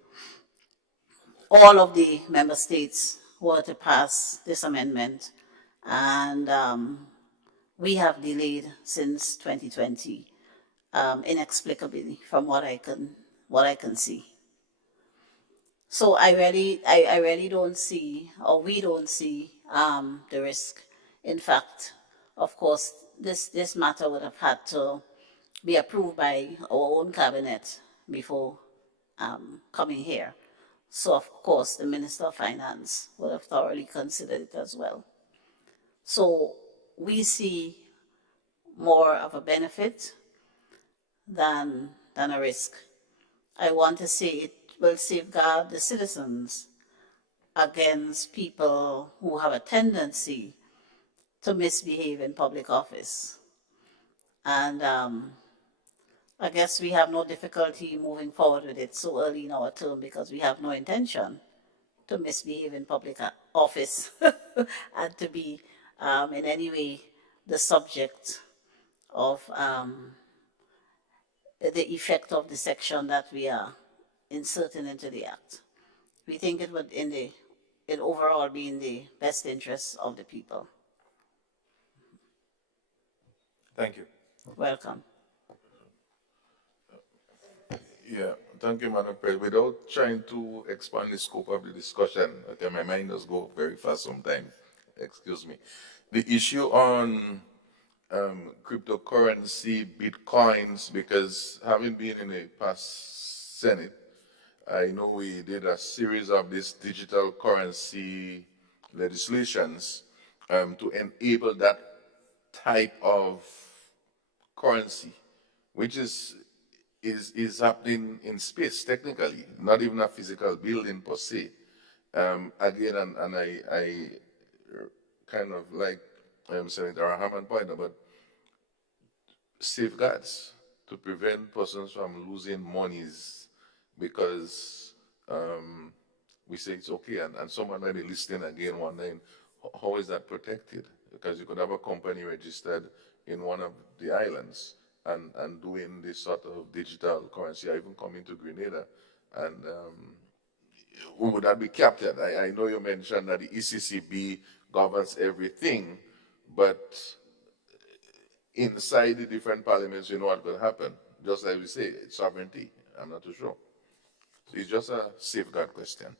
all of the member states were to pass this amendment, and we have delayed since 2020, inexplicably, from what I can see. So I really don't see, or we don't see, the risk. In fact, of course, this matter would have had to be approved by our own cabinet before coming here. So of course, the Minister of Finance would have thoroughly considered it as well. So we see more of a benefit than a risk. I want to say it will safeguard the citizens against people who have a tendency to misbehave in public office. And I guess we have no difficulty moving forward with it so early in our term because we have no intention to misbehave in public office and to be in any way the subject of the effect of the section that we are inserting into the Act. We think it would, it overall, be in the best interests of the people. Thank you. Welcome. Yeah, thank you, Madam President. Without trying to expand the scope of the discussion, okay, my mind does go very fast sometimes. Excuse me. The issue on cryptocurrency, bitcoins, because having been in the past Senate, I know we did a series of these digital currency legislations to enable that type of currency, which is happening in space technically, not even a physical building per se. Again, and I kind of like Senator Hammond pointed about safeguards to prevent persons from losing monies because we say it's okay, and someone might be listening again wondering, how is that protected? Because you could have a company registered in one of the islands and doing this sort of digital currency, or even coming to Grenada, and would that be captured? I know you mentioned that the ECCB governs everything, but inside the different parliaments, you know what could happen. Just like we say, it's sovereignty. I'm not too sure. So it's just a safeguard question.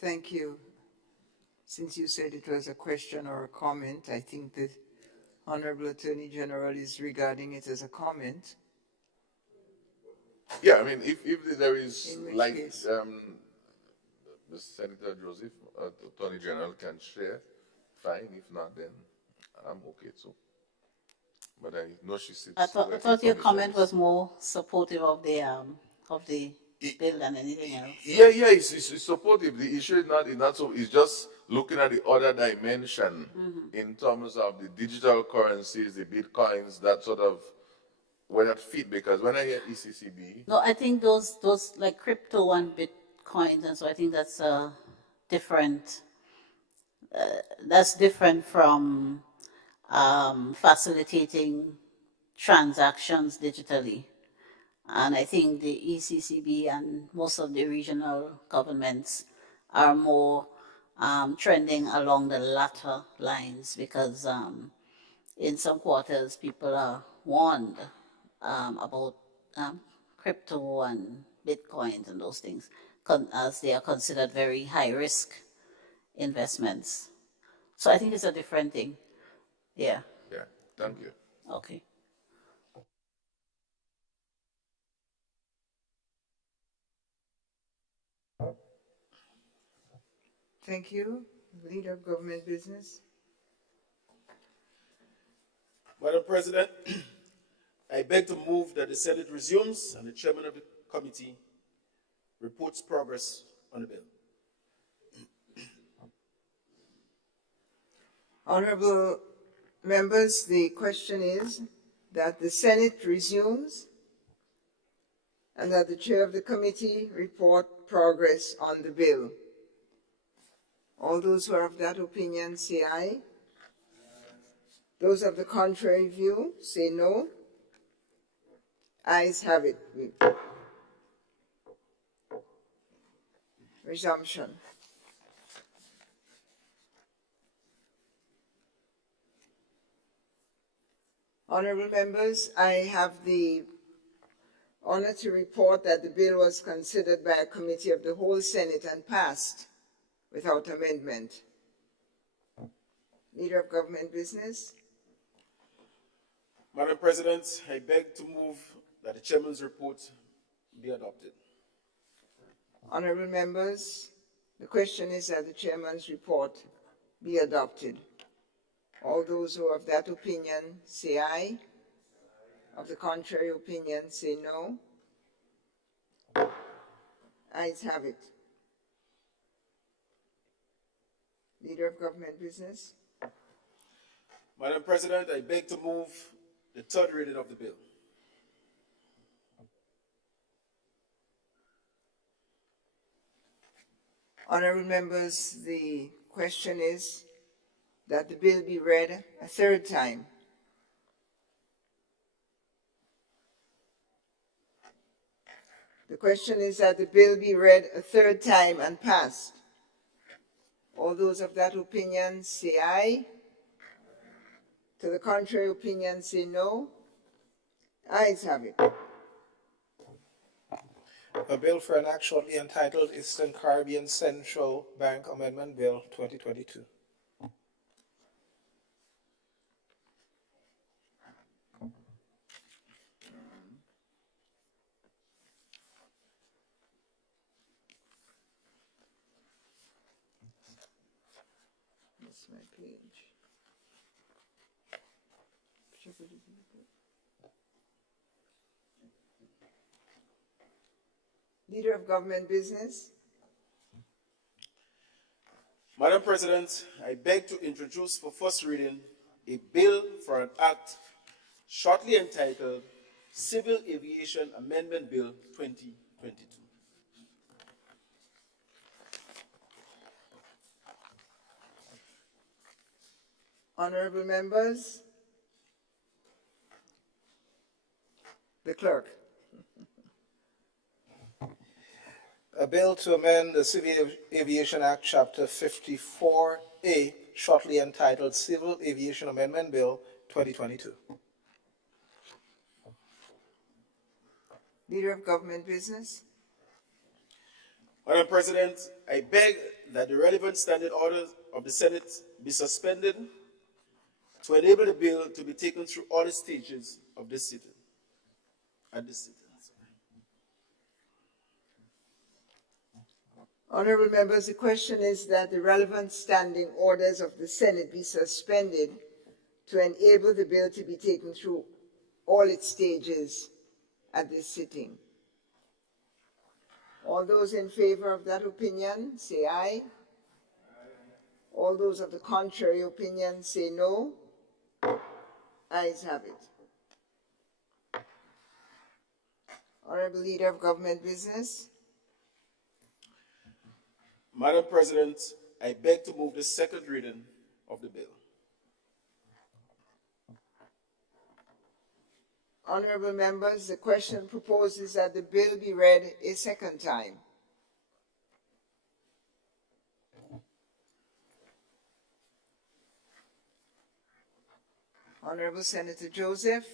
Thank you. Since you said it was a question or a comment, I think the Honorable Attorney General is regarding it as a comment. Yeah, I mean, if there is, In which like, case? Senator Joseph, Attorney General can share, fine. If not, then I'm okay too. But I know she sits. I thought your comment was more supportive of the bill than anything else. Yeah, it's supportive. The issue is not so. It's just looking at the other dimension in terms of the digital currencies, the bitcoins, that sort of where that fit. Because when I hear ECCB, No, I think those like crypto and Bitcoins, and so I think that's different. That's different from facilitating transactions digitally. And I think the ECCB and most of the regional governments are more trending along the latter lines because in some quarters people are warned about crypto and bitcoins and those things as they are considered very high risk investments. So I think it's a different thing. Yeah. Yeah, thank you. Okay. Thank you. Leader of Government Business. Madam President, I beg to move that the Senate resumes and the chairman of the committee reports progress on the bill. Honorable members, the question is that the Senate resumes and that the chair of the committee report progress on the bill. All those who are of that opinion say aye. Those of the contrary view say no. Ayes have it. Resumption. Honorable members, I have the honor to report that the bill was considered by a committee of the whole Senate and passed without amendment. Leader of Government Business. Madam President, I beg to move that the chairman's report be adopted. Honorable members, the question is that the chairman's report be adopted. All those who are of that opinion say aye. Of the contrary opinion say no. Ayes have it. Leader of Government Business. Madam President, I beg to move the third reading of the bill. Honorable members, the question is that the bill be read a third time. The question is that the bill be read a third time and passed. All those of that opinion say aye. To the contrary opinion say no. Ayes have it. A bill for an act shortly entitled Eastern Caribbean Central Bank Amendment Bill 2022. That's my page. Leader of Government Business. Madam President, I beg to introduce for first reading a bill for an act shortly entitled Civil Aviation Amendment Bill 2022. Honorable members, the clerk. A bill to amend the Civil Aviation Act, Chapter 54A, shortly entitled Civil Aviation Amendment Bill 2022. Leader of Government Business. Madam President, I beg that the relevant standing orders of the Senate be suspended to enable the bill to be taken through all the stages of this sitting. At this sitting. Honorable members, the question is that the relevant standing orders of the Senate be suspended to enable the bill to be taken through all its stages at this sitting. All those in favor of that opinion, say aye. All those of the contrary opinion, say no. Ayes have it. Honorable Leader of Government Business. Madam President, I beg to move the second reading of the bill. Honorable members, the question proposes that the bill be read a second time. Honorable Senator Joseph,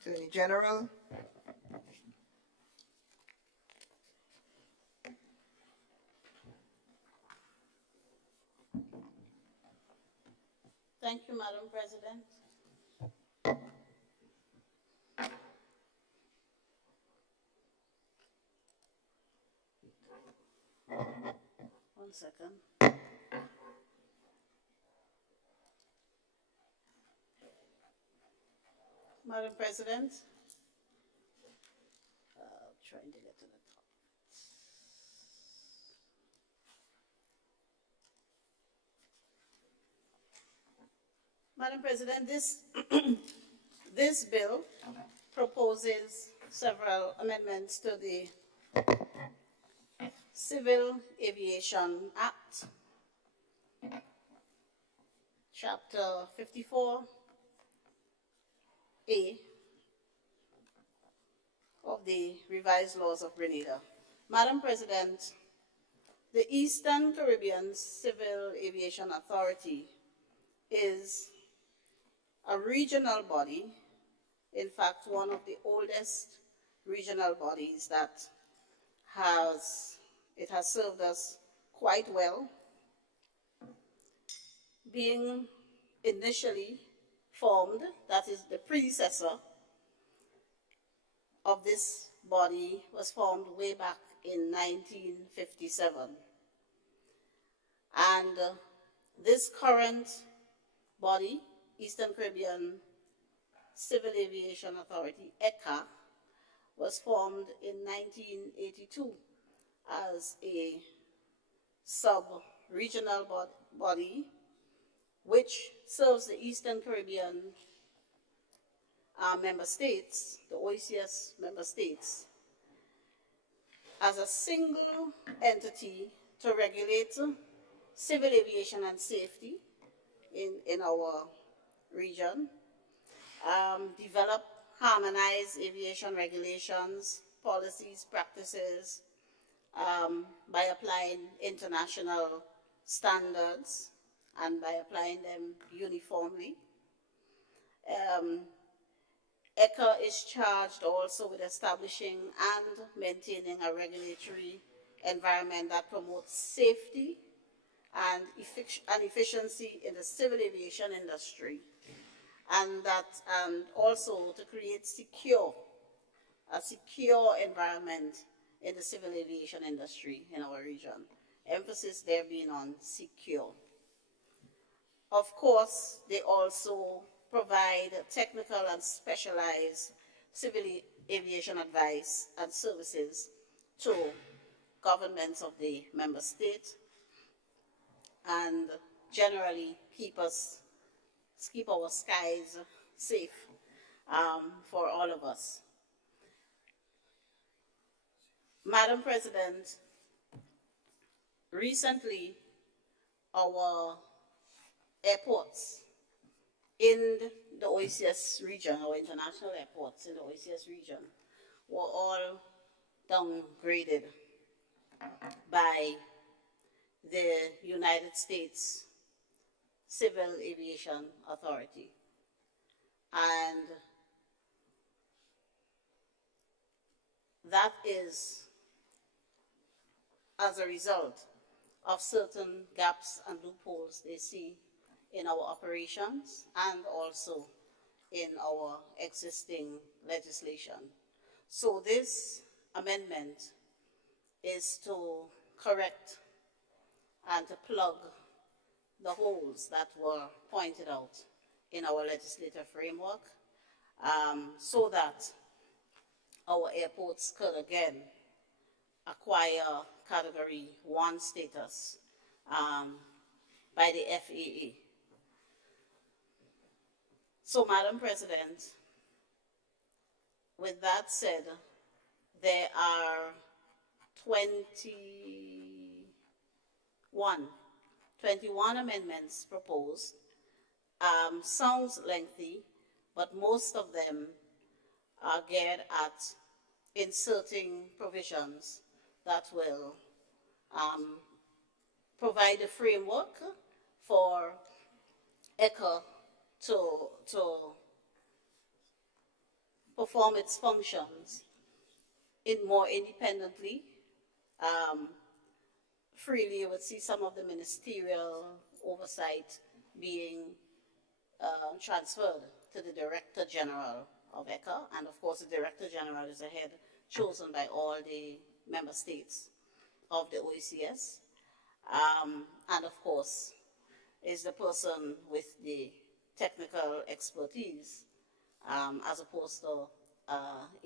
Attorney General. Thank you, Madam President. One second. Madam President, trying to get to the top. Madam President, this bill proposes several amendments to the Civil Aviation Act, Chapter 54A of the revised laws of Grenada. Madam President, the Eastern Caribbean Civil Aviation Authority is a regional body, in fact, one of the oldest regional bodies that has served us quite well, being initially formed, that is the predecessor of this body was formed way back in 1957. And this current body, Eastern Caribbean Civil Aviation Authority, ECA, was formed in 1982 as a sub-regional body which serves the Eastern Caribbean member states, the OECS member states, as a single entity to regulate civil aviation and safety in our region, develop harmonized aviation regulations, policies, practices, by applying international standards and by applying them uniformly. ECA is charged also with establishing and maintaining a regulatory environment that promotes safety and efficiency in the civil aviation industry, and also to create a secure environment in the civil aviation industry in our region. Emphasis there being on secure. Of course, they also provide technical and specialized civil aviation advice and services to governments of the member state, and generally keep our skies safe for all of us. Madam President, recently our airports in the OECS region, our international airports in the OECS region, were all downgraded by the United States Civil Aviation Authority. And that is as a result of certain gaps and loopholes they see in our operations and also in our existing legislation. So this amendment is to correct and to plug the holes that were pointed out in our legislative framework, so that our airports could again acquire Category 1 status by the FAA. So, Madam President, with that said, there are 21 amendments proposed. Sounds lengthy, but most of them are geared at inserting provisions that will provide a framework for ECA to perform its functions in more independently. Freely, you would see some of the ministerial oversight being transferred to the Director General of ECHA, and of course the Director General is a head chosen by all the member states of the OECS, and of course is the person with the technical expertise, as opposed to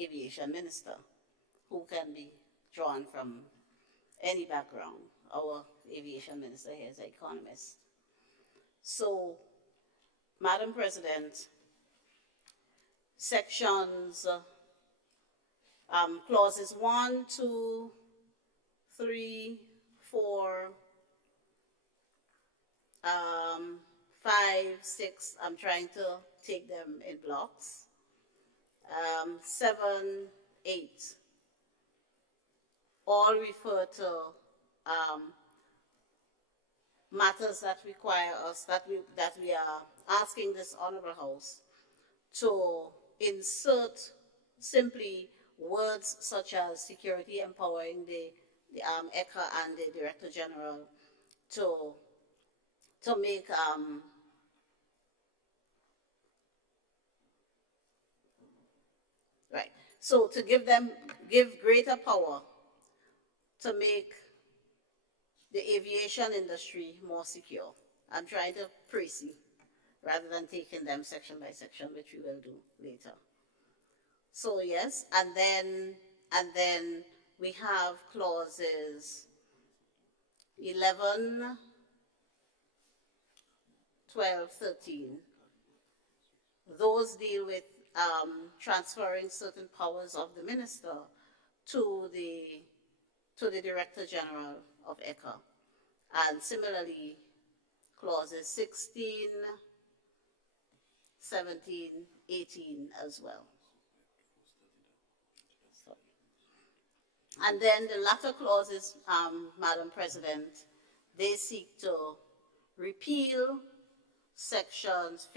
aviation minister, who can be drawn from any background. Our aviation minister here is an economist. So, Madam President, sections, clauses 1, 2, 3, 4, 5, 6, I'm trying to take them in blocks, 7, 8, all refer to matters that require us, that we are asking this Honorable House to insert simply words such as security, empowering the ECHA and the Director General to make right. So to give greater power to make the aviation industry more secure. I'm trying to précis rather than taking them section by section, which we will do later. So yes, and then we have clauses 11, 12, 13. Those deal with transferring certain powers of the minister to the Director General of ECHA. And similarly, clauses 16, 17, 18 as well. So, and then the latter clauses, Madam President, they seek to repeal sections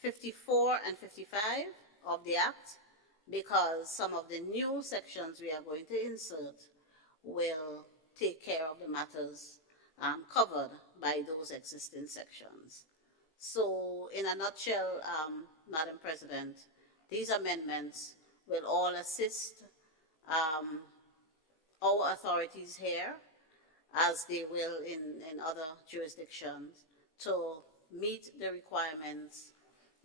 54 and 55 of the Act, because some of the new sections we are going to insert will take care of the matters covered by those existing sections. So, in a nutshell, Madam President, these amendments will all assist our authorities here, as they will in other jurisdictions, to meet the requirements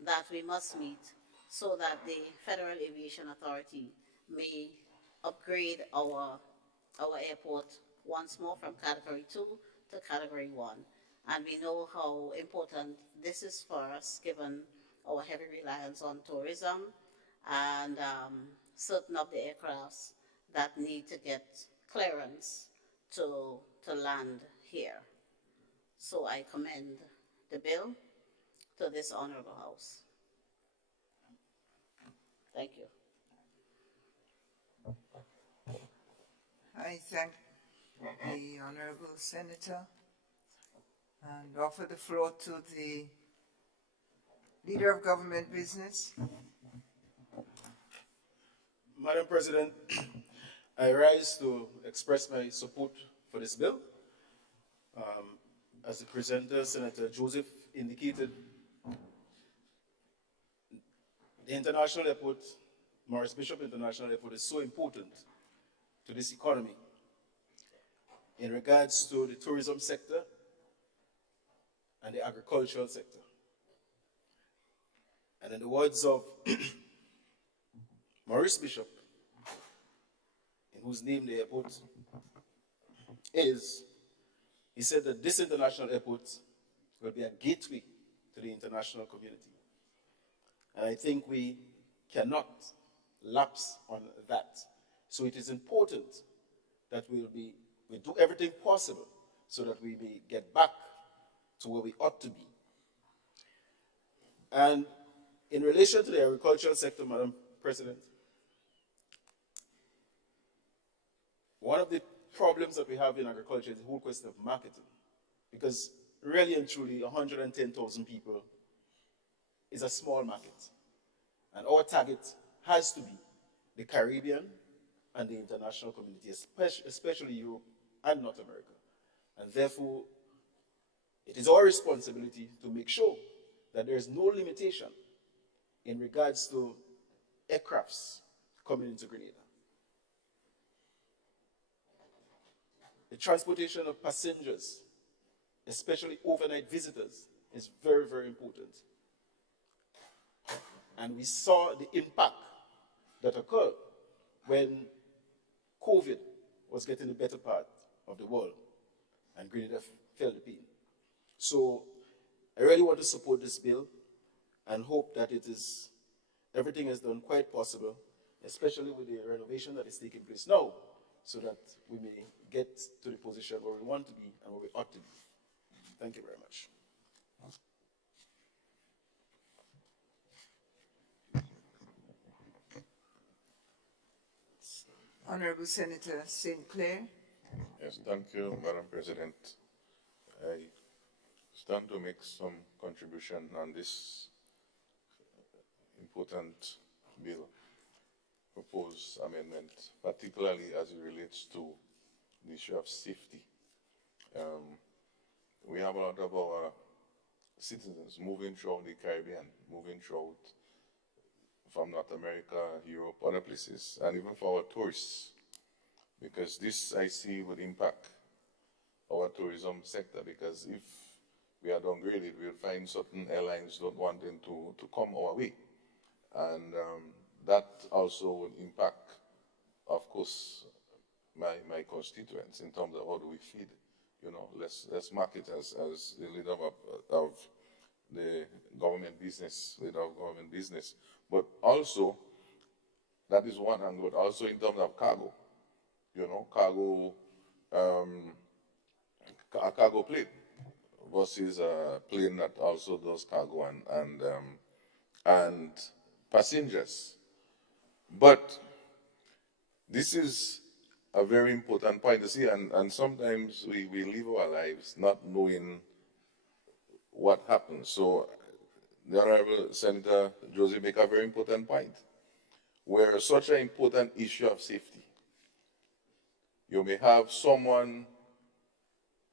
that we must meet so that the Federal Aviation Authority may upgrade our airport once more from Category 2 to Category 1. And we know how important this is for us, given our heavy reliance on tourism and certain of the aircrafts that need to get clearance to land here. So I commend the bill to this Honorable House. Thank you. I thank the Honorable Senator and offer the floor to the Leader of Government Business. Madam President, I rise to express my support for this bill. As the presenter, Senator Joseph, indicated, the international airport, Maurice Bishop International Airport, is so important to this economy in regards to the tourism sector and the agricultural sector. And in the words of Maurice Bishop, in whose name the airport is, he said that this international airport will be a gateway to the international community. And I think we cannot lapse on that. So it is important that we do everything possible so that we may get back to where we ought to be. And in relation to the agricultural sector, Madam President, one of the problems that we have in agriculture is the whole question of marketing. Because really and truly, 110,000 people is a small market. And our target has to be the Caribbean and the international community, especially Europe and North America. And therefore, it is our responsibility to make sure that there is no limitation in regards to aircrafts coming into Grenada. The transportation of passengers, especially overnight visitors, is very, very important. And we saw the impact that occurred when COVID was getting the better part of the world and Grenada felt the pain. So I really want to support this bill and hope that everything is done quite possible, especially with the renovation that is taking place now, so that we may get to the position where we want to be and where we ought to be. Thank you very much. Honorable Senator St. Clair. Yes, thank you, Madam President. I stand to make some contribution on this important bill, proposed amendment, particularly as it relates to the issue of safety. We have a lot of our citizens moving throughout the Caribbean, moving throughout from North America, Europe, other places, and even for our tourists, because this I see would impact our tourism sector, because if we are downgraded, we'll find certain airlines don't want them to come our way. And that also would impact, of course, my constituents in terms of how do we feed, let's mark it as the leader of the government business, But also, that is one angle, but also in terms of cargo, a cargo plane versus a plane that also does cargo and passengers. But this is a very important point to see, and sometimes we live our lives not knowing what happens. So the Honorable Senator Josie make a very important point, where such an important issue of safety, you may have someone,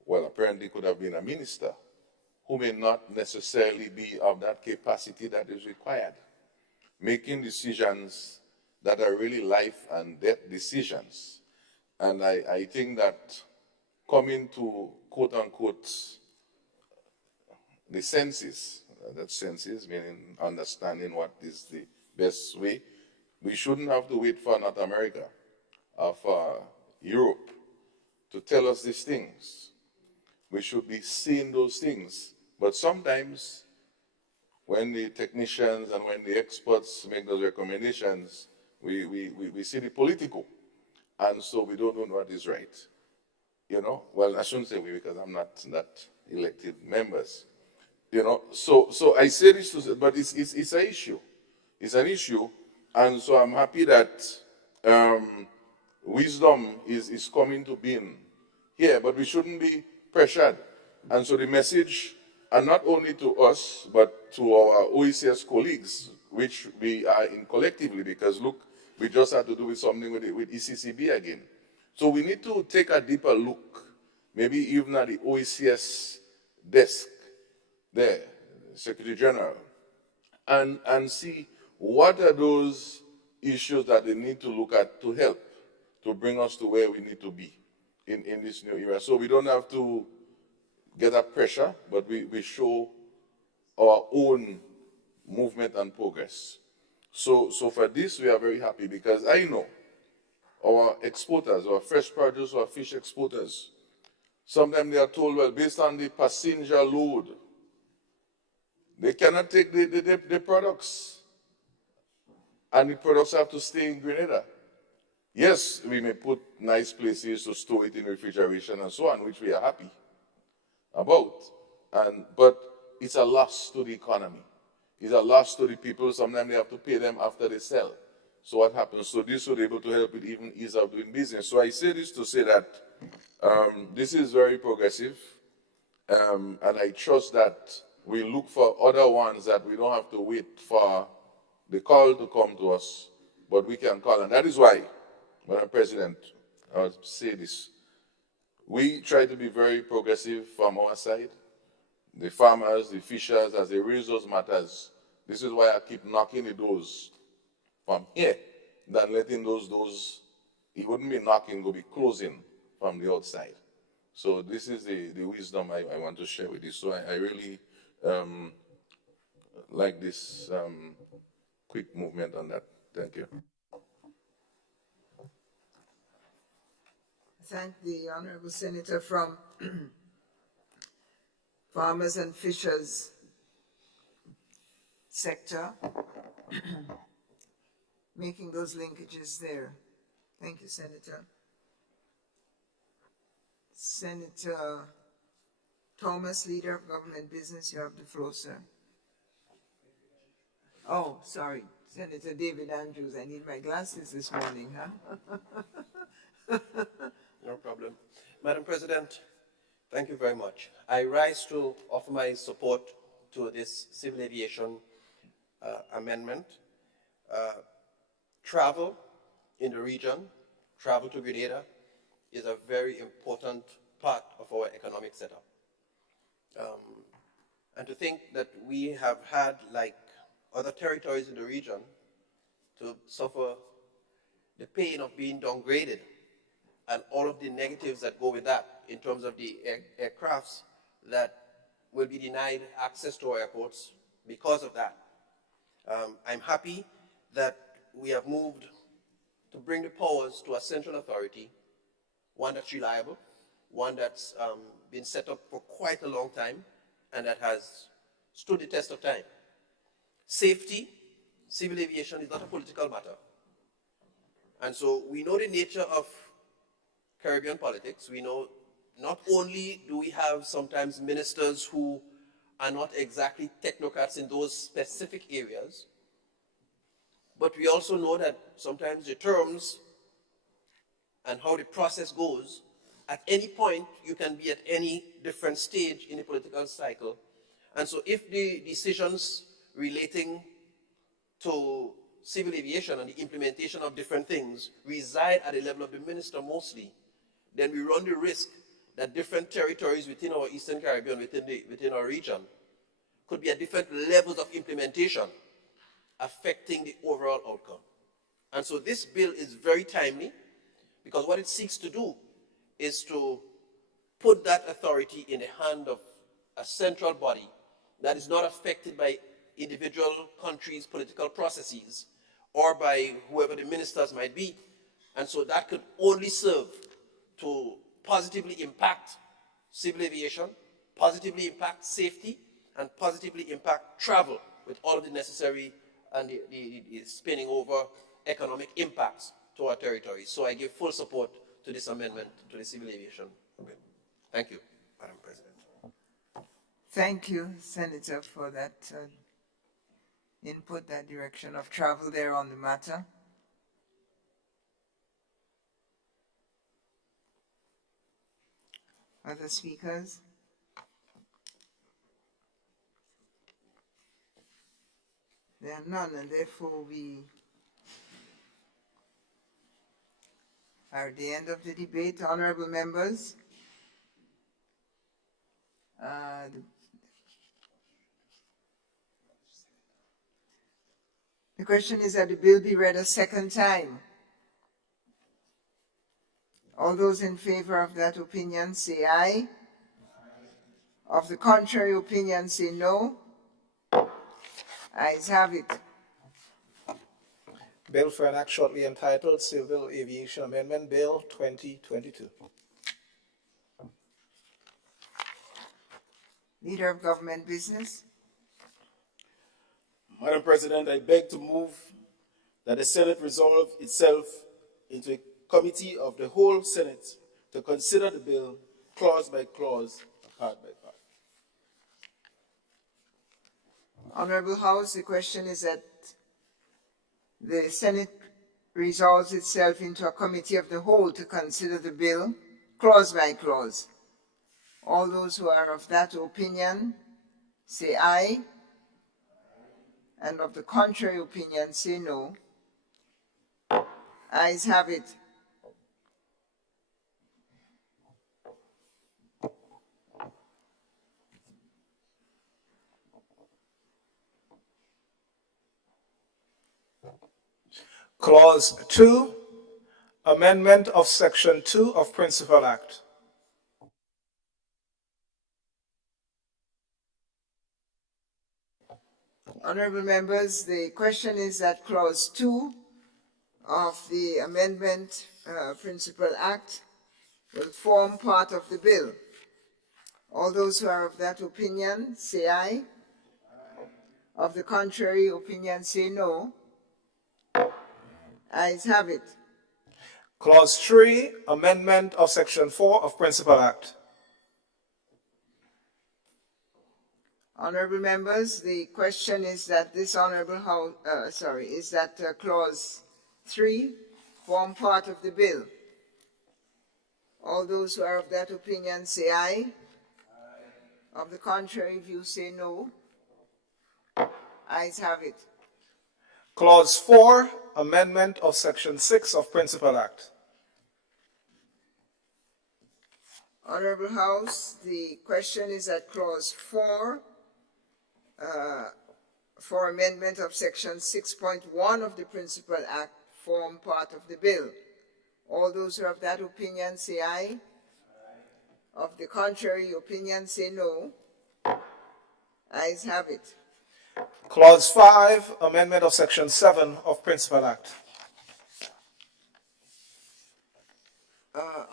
well, apparently could have been a minister, who may not necessarily be of that capacity that is required, making decisions that are really life and death decisions. And I think that coming to, quote unquote, the senses, that senses meaning understanding what is the best way, we shouldn't have to wait for North America or for Europe to tell us these things. We should be seeing those things. But sometimes when the technicians and when the experts make those recommendations, we see the political. And so we don't know what is right. Well, I shouldn't say we, because I'm not elected members. So I say this to say, but it's an issue. It's an issue. And so I'm happy that wisdom is coming to being here, but we shouldn't be pressured. And so the message, and not only to us, but to our OECS colleagues, which we are in collectively, because look, we just had to do something with ECCB again. So we need to take a deeper look, maybe even at the OECS desk there, Secretary General, and see what are those issues that they need to look at to help, to bring us to where we need to be in this new era. So we don't have to get that pressure, but we show our own movement and progress. So for this, we are very happy, because I know our exporters, our fresh produce, our fish exporters, sometimes they are told, well, based on the passenger load, they cannot take the products, and the products have to stay in Grenada. Yes, we may put nice places to store it in refrigeration and so on, which we are happy about, but it's a loss to the economy. It's a loss to the people. Sometimes they have to pay them after they sell. So what happens? So this would be able to help with even ease of doing business. So I say this to say that this is very progressive, and I trust that we look for other ones that we don't have to wait for the call to come to us, but we can call. And that is why, Madam President, I'll say this. We try to be very progressive from our side. The farmers, the fishers, as they raise those matters, this is why I keep knocking the doors from here, than letting those doors, it wouldn't be knocking, it would be closing from the outside. So this is the wisdom I want to share with you. So I really like this quick movement on that. Thank you. Thank the Honorable Senator from Farmers and Fishers sector, making those linkages there. Thank you, Senator. Senator Thomas, Leader of Government Business, you have the floor, sir. Oh, sorry, Senator David Andrews. I need my glasses this morning, huh? No problem. Madam President, thank you very much. I rise to offer my support to this civil aviation amendment. Travel in the region, travel to Grenada, is a very important part of our economic setup. And to think that we have had, like other territories in the region, to suffer the pain of being downgraded and all of the negatives that go with that in terms of the aircrafts that will be denied access to our airports because of that. I'm happy that we have moved to bring the powers to a central authority, one that's reliable, one that's been set up for quite a long time, and that has stood the test of time. Safety, civil aviation is not a political matter. And so we know the nature of Caribbean politics. We know not only do we have sometimes ministers who are not exactly technocrats in those specific areas, but we also know that sometimes the terms and how the process goes, at any point you can be at any different stage in the political cycle. And so if the decisions relating to civil aviation and the implementation of different things reside at the level of the minister mostly, then we run the risk that different territories within our Eastern Caribbean, within our region, could be at different levels of implementation, affecting the overall outcome. And so this bill is very timely, because what it seeks to do is to put that authority in the hand of a central body that is not affected by individual countries' political processes or by whoever the ministers might be. And so that could only serve to positively impact civil aviation, positively impact safety, and positively impact travel with all of the necessary and the spinning over economic impacts to our territories. So I give full support to this amendment to the civil aviation bill. Thank you, Madam President. Thank you, Senator, for that input, that direction of travel there on the matter. Other speakers? There are none, and therefore we are at the end of the debate. Honorable members, the question is that the bill be read a second time. All those in favor of that opinion say aye. Of the contrary opinion say no. Ayes have it. Bill for an act shortly entitled Civil Aviation Amendment Bill 2022. Leader of Government Business. Madam President, I beg to move that the Senate resolve itself into a committee of the whole Senate to consider the bill clause by clause, part by part. Honorable House, the question is that the Senate resolves itself into a committee of the whole to consider the bill clause by clause. All those who are of that opinion say aye. And of the contrary opinion, say no. Ayes have it. Clause 2, amendment of Section 2 of Principal Act. Honorable members, the question is that Clause 2 of the Amendment Principal Act will form part of the bill. All those who are of that opinion, say aye. Of the contrary opinion, say no. Ayes have it. Clause 3, amendment of Section 4 of Principal Act. Honorable members, the question is that this Honorable House, Clause 3 form part of the bill. All those who are of that opinion say aye. Of the contrary view say no. Ayes have it. Clause 4, amendment of Section 6 of Principal Act. Honorable House, the question is that Clause 4 for amendment of Section 6.1 of the Principal Act form part of the bill. All those who are of that opinion say aye. Of the contrary opinion say no. Ayes have it. Clause 5, amendment of Section 7 of Principal Act.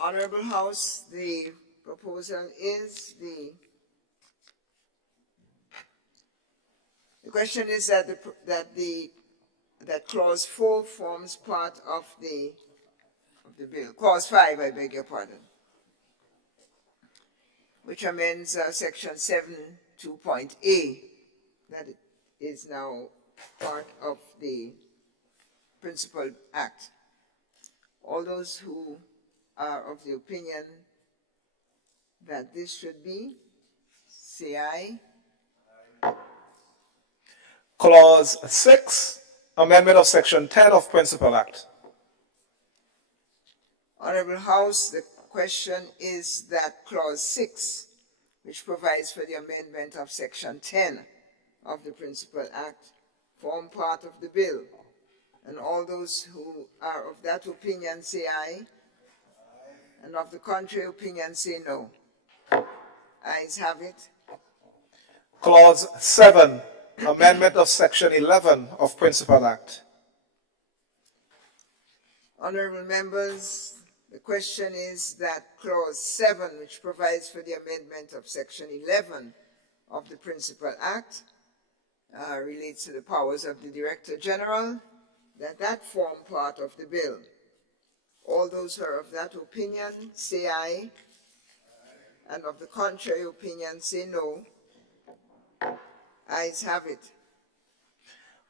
Honorable House, the proposal is the question is that that Clause 4 forms part of the bill. Clause 5, I beg your pardon, which amends Section 7(2)(a), that is now part of the Principal Act. All those who are of the opinion that this should be, say aye. Clause 6, amendment of Section 10 of Principal Act. Honorable House, the question is that Clause 6, which provides for the amendment of Section 10 of the Principal Act, form part of the bill. And all those who are of that opinion say aye. And of the contrary opinion say no. Ayes have it. Clause 7, amendment of Section 11 of Principal Act. Honorable members, the question is that Clause 7, which provides for the amendment of Section 11 of the Principal Act, relates to the powers of the Director General, that form part of the bill. All those who are of that opinion say aye. And of the contrary opinion say no. Ayes have it.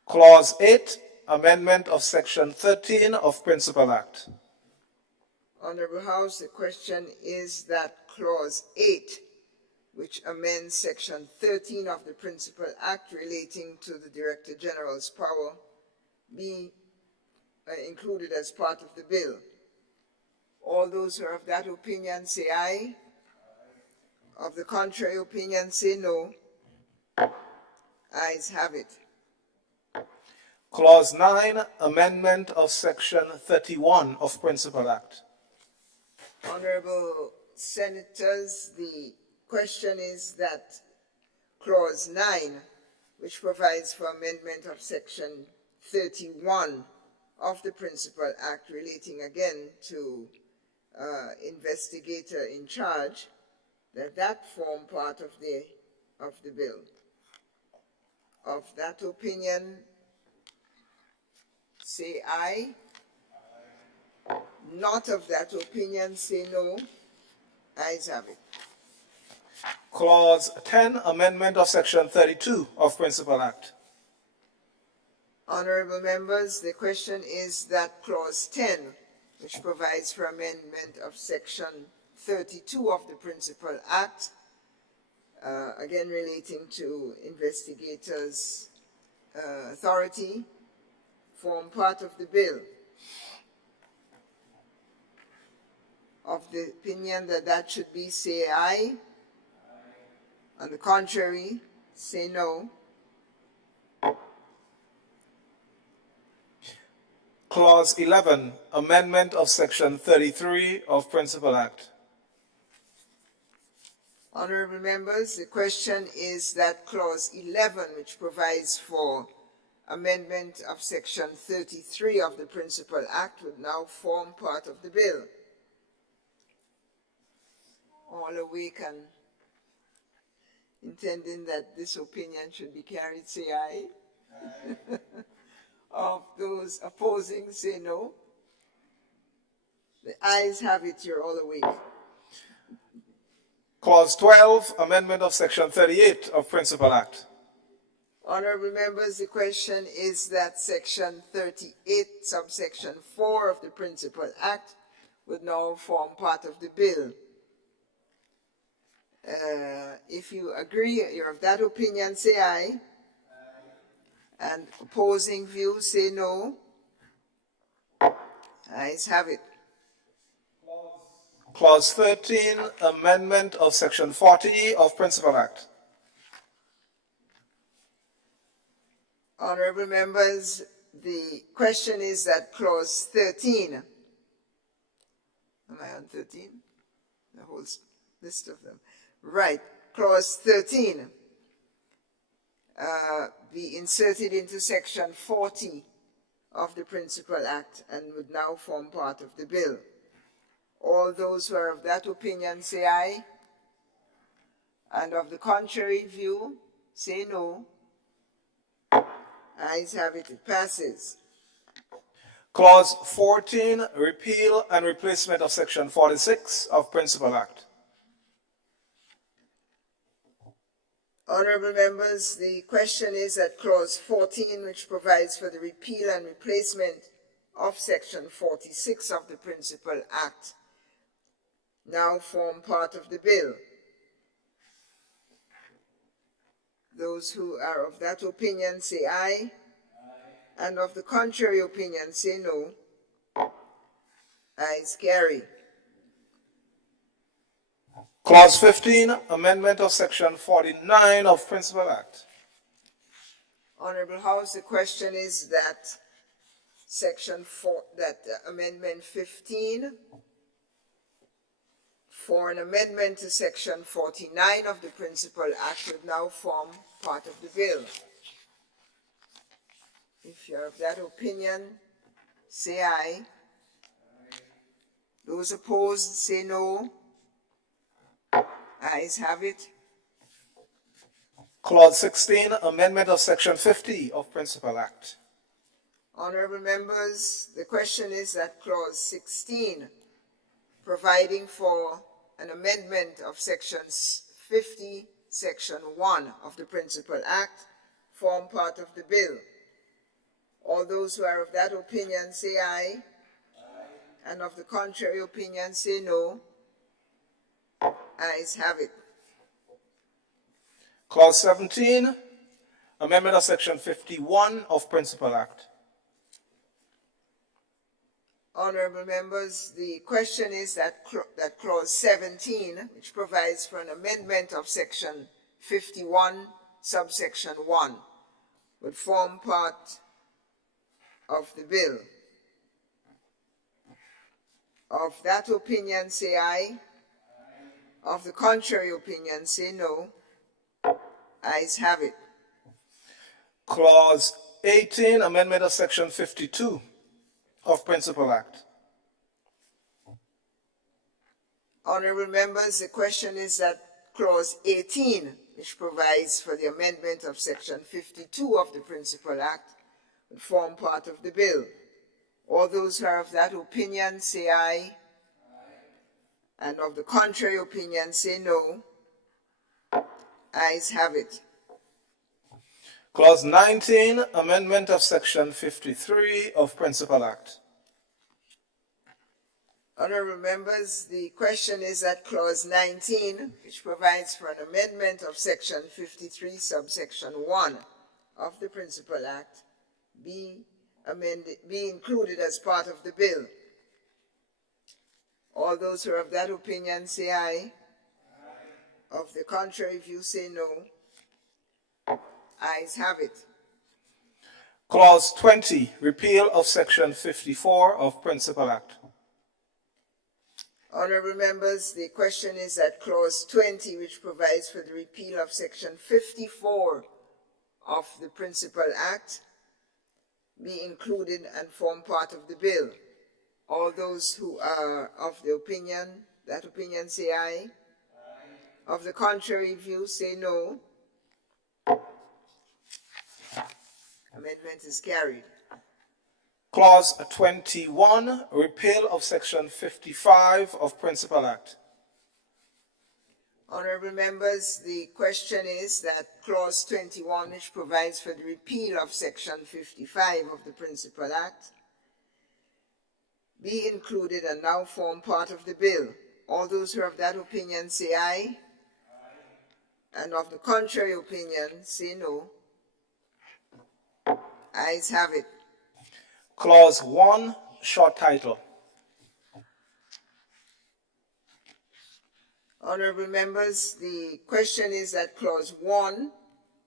Clause 8, amendment of Section 13 of Principal Act. Honorable House, the question is that Clause 8, which amends Section 13 of the Principal Act relating to the Director General's power, be included as part of the bill. All those who are of that opinion say aye. Of the contrary opinion say no. Ayes have it. Clause 9, amendment of Section 31 of Principal Act. Honorable Senators, the question is that Clause 9, which provides for amendment of Section 31 of the Principal Act relating again to investigator in charge, that form part of the bill. Of that opinion, say aye. Not of that opinion, say no. Ayes have it. Clause 10, amendment of Section 32 of Principal Act. Honorable members, the question is that Clause 10, which provides for amendment of Section 32 of the Principal Act, again relating to investigators' authority, form part of the bill. Of the opinion that that should be, say aye. On the contrary, say no. Clause 11, amendment of Section 33 of Principal Act. Honorable members, the question is that Clause 11, which provides for amendment of Section 33 of the Principal Act, would now form part of the bill. All awake and intending that this opinion should be carried, say aye. Aye. Of those opposing, say no. The ayes have it, you're all awake. Clause 12, amendment of Section 38 of Principal Act. Honorable members, the question is that Section 38, subsection 4 of the Principal Act would now form part of the bill. If you agree, you're of that opinion, say aye. Aye. And opposing view, say no. Ayes have it. Clause 13, amendment of Section 40 of Principal Act. Honorable members, the question is that Clause 13, am I on 13? The whole list of them. Right, Clause 13 be inserted into Section 40 of the Principal Act and would now form part of the bill. All those who are of that opinion say aye, and of the contrary view say no. Ayes have it, it passes. Clause 14, repeal and replacement of Section 46 of Principal Act. Honorable members, the question is that Clause 14, which provides for the repeal and replacement of Section 46 of the Principal Act, now form part of the bill. Those who are of that opinion say aye. Aye. And of the contrary opinion say no. Ayes carry. Clause 15, amendment of Section 49 of Principal Act. Honorable House, the question is that Amendment 15 for an amendment to Section 49 of the Principal Act would now form part of the bill. If you're of that opinion, say aye. Aye. Those opposed, say no. Ayes have it. Clause 16, amendment of Section 50 of Principal Act. Honorable members, the question is that Clause 16, providing for an amendment of Section 50, Section 1 of the Principal Act, form part of the bill. All those who are of that opinion say aye. Aye. And of the contrary opinion say no. Ayes have it. Clause 17, amendment of Section 51 of Principal Act. Honorable members, the question is that Clause 17, which provides for an amendment of Section 51, subsection 1, would form part of the bill. Of that opinion, say aye. Aye. Of the contrary opinion, say no. Ayes have it. Clause 18, amendment of Section 52 of Principal Act. Honorable members, the question is that Clause 18, which provides for the amendment of Section 52 of the Principal Act, would form part of the bill. All those who are of that opinion say aye. Aye. And of the contrary opinion say no. Ayes have it. Clause 19, amendment of Section 53 of Principal Act. Honorable members, the question is that clause 19, which provides for an amendment of section 53, subsection 1 of the Principal Act, be included as part of the bill. All those who are of that opinion say aye. Aye. Of the contrary view say no. Ayes have it. Clause 20, repeal of section 54 of Principal Act. Honorable members, the question is that clause 20, which provides for the repeal of section 54 of the Principal Act, be included and form part of the bill. All those who are of the opinion, that opinion say aye. Aye. Of the contrary view say no. Amendment is carried. Clause 21, repeal of section 55 of Principal Act. Honorable members, the question is that clause 21, which provides for the repeal of section 55 of the Principal Act, be included and now form part of the bill. All those who are of that opinion say aye. Aye. And of the contrary opinion say no. Ayes have it. Clause 1, short title. Honorable members, the question is that clause 1,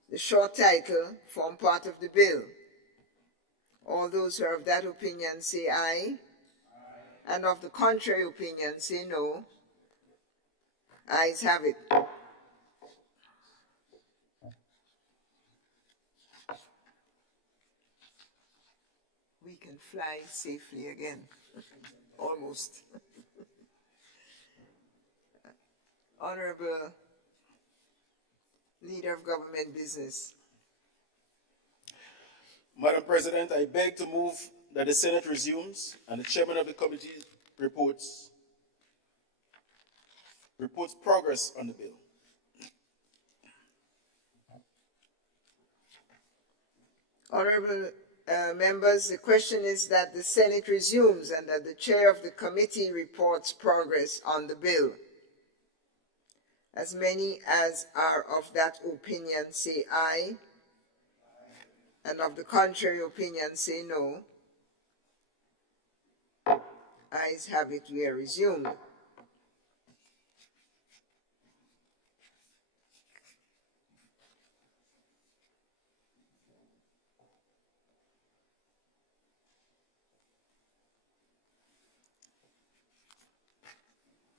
the short title, form part of the bill. All those who are of that opinion say aye. Aye. And of the contrary opinion say no. Ayes have it. We can fly safely again. Almost. Honorable Leader of Government Business. Madam President, I beg to move that the Senate resumes and the chairman of the committee reports progress on the bill. Honorable members, the question is that the Senate resumes and that the chair of the committee reports progress on the bill. As many as are of that opinion say aye. And of the contrary opinion say no. Ayes have it, we are resumed.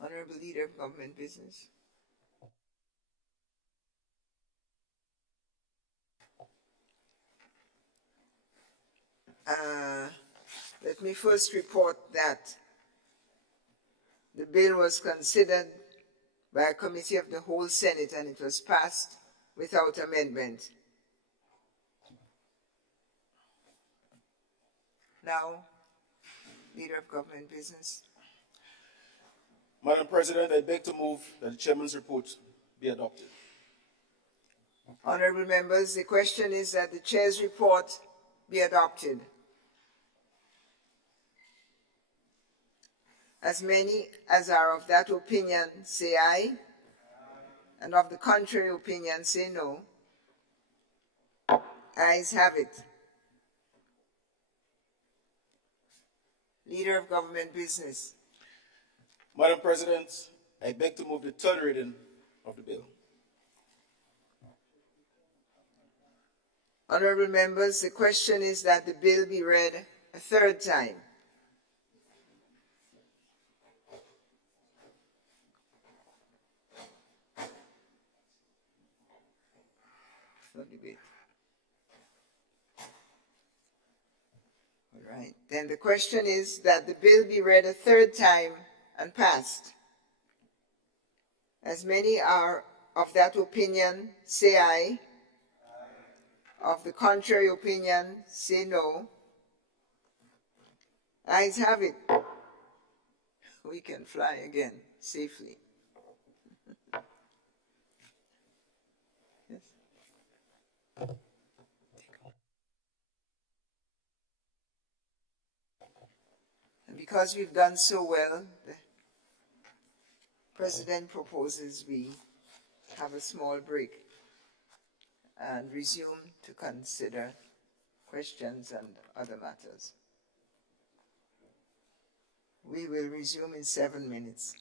Honorable Leader of Government Business. Let me first report that the bill was considered by a committee of the whole Senate and it was passed without amendment. Now, Leader of Government Business. Madam President, I beg to move that the chairman's report be adopted. Honorable members, the question is that the chair's report be adopted. As many as are of that opinion say aye. Aye. And of the contrary opinion say no. Ayes have it. Leader of Government Business. Madam President, I beg to move the third reading of the bill. Honorable members, the question is that the bill be read a third time. No debate. All right. Then the question is that the bill be read a third time and passed. As many are of that opinion say aye. Aye. Of the contrary opinion say no. Ayes have it. We can fly again safely. Yes. And because we've done so well, the President proposes we have a small break and resume to consider questions and other matters. We will resume in 7 minutes.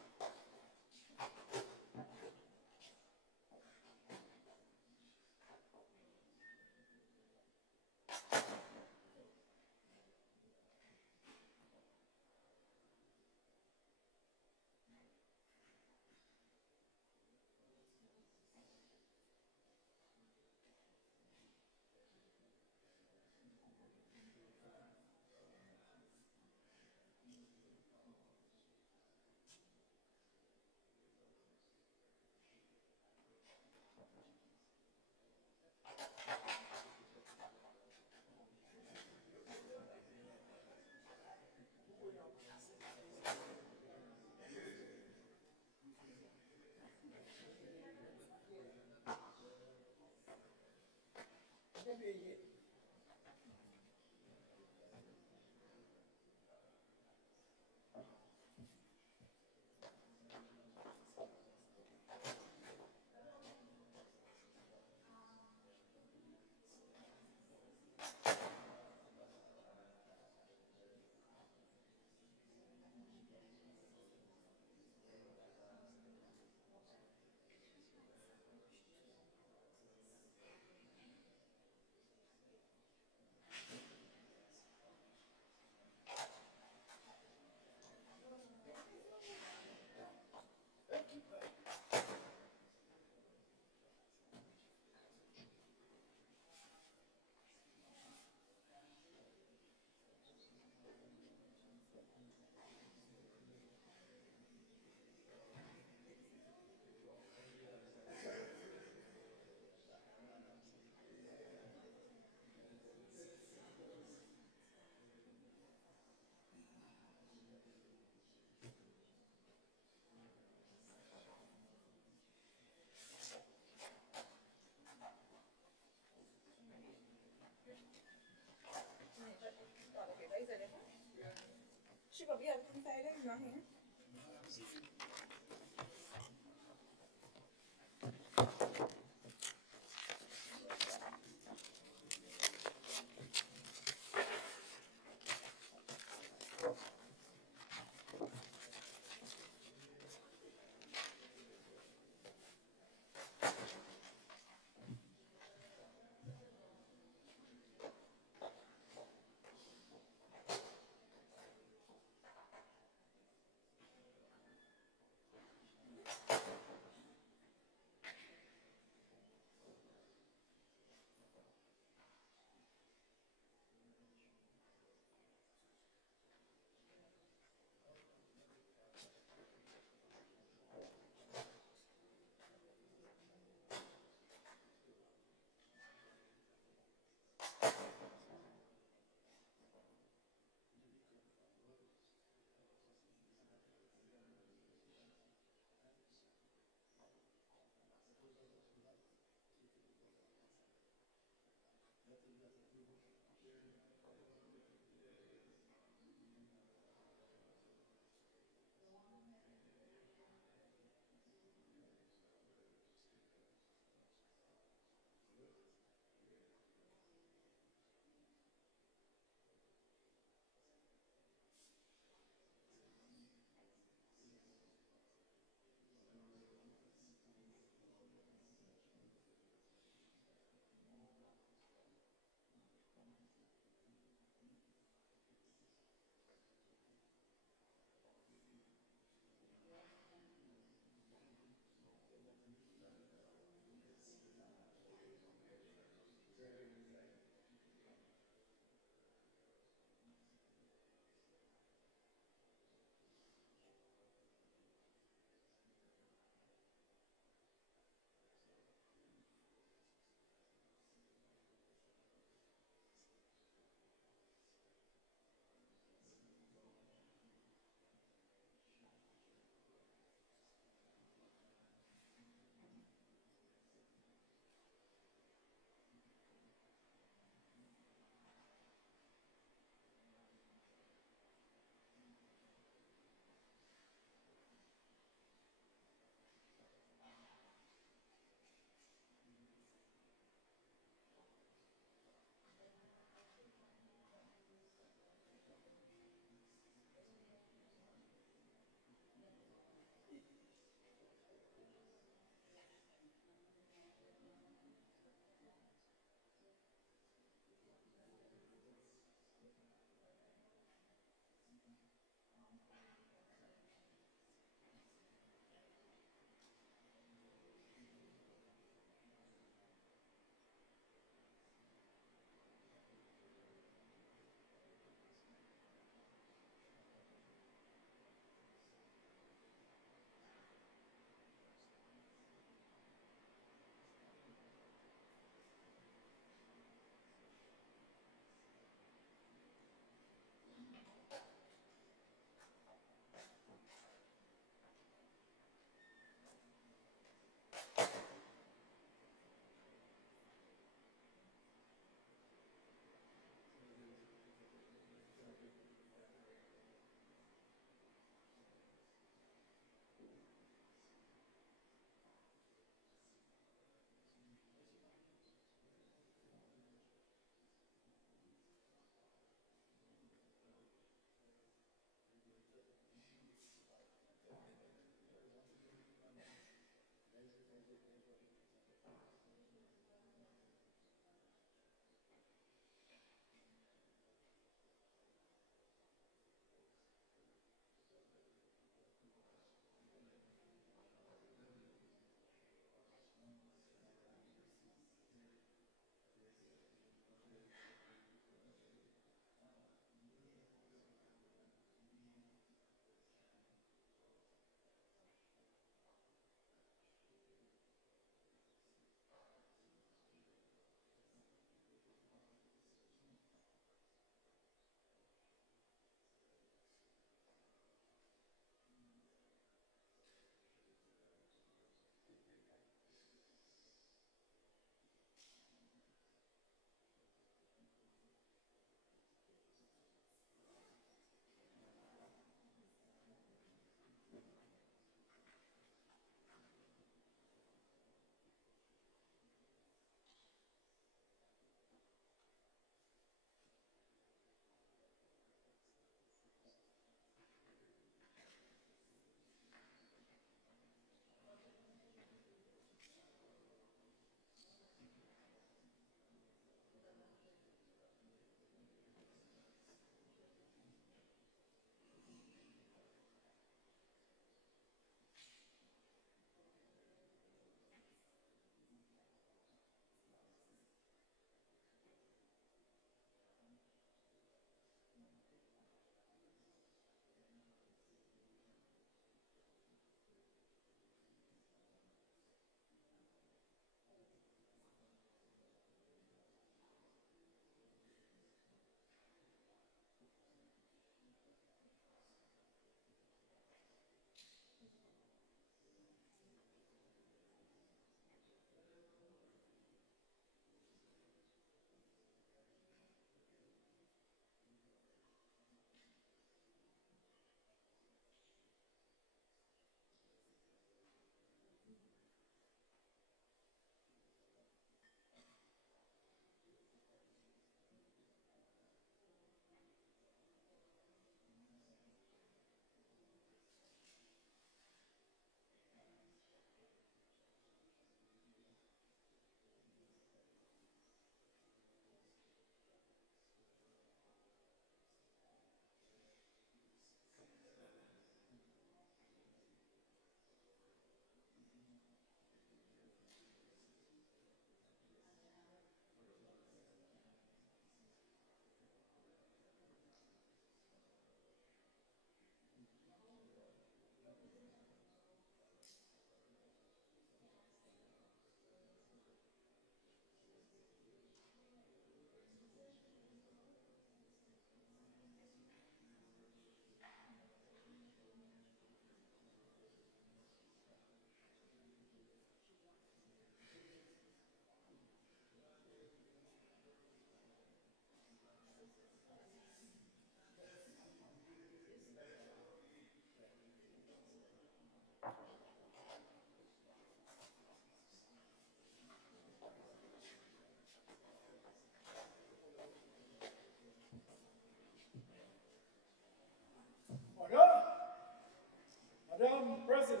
President.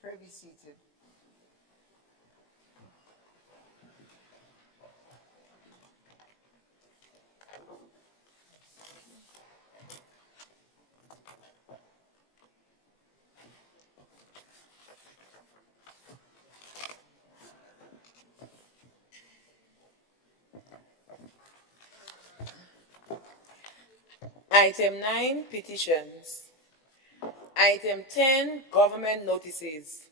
Pray be seated. Item 9, petitions. Item 10, government notices.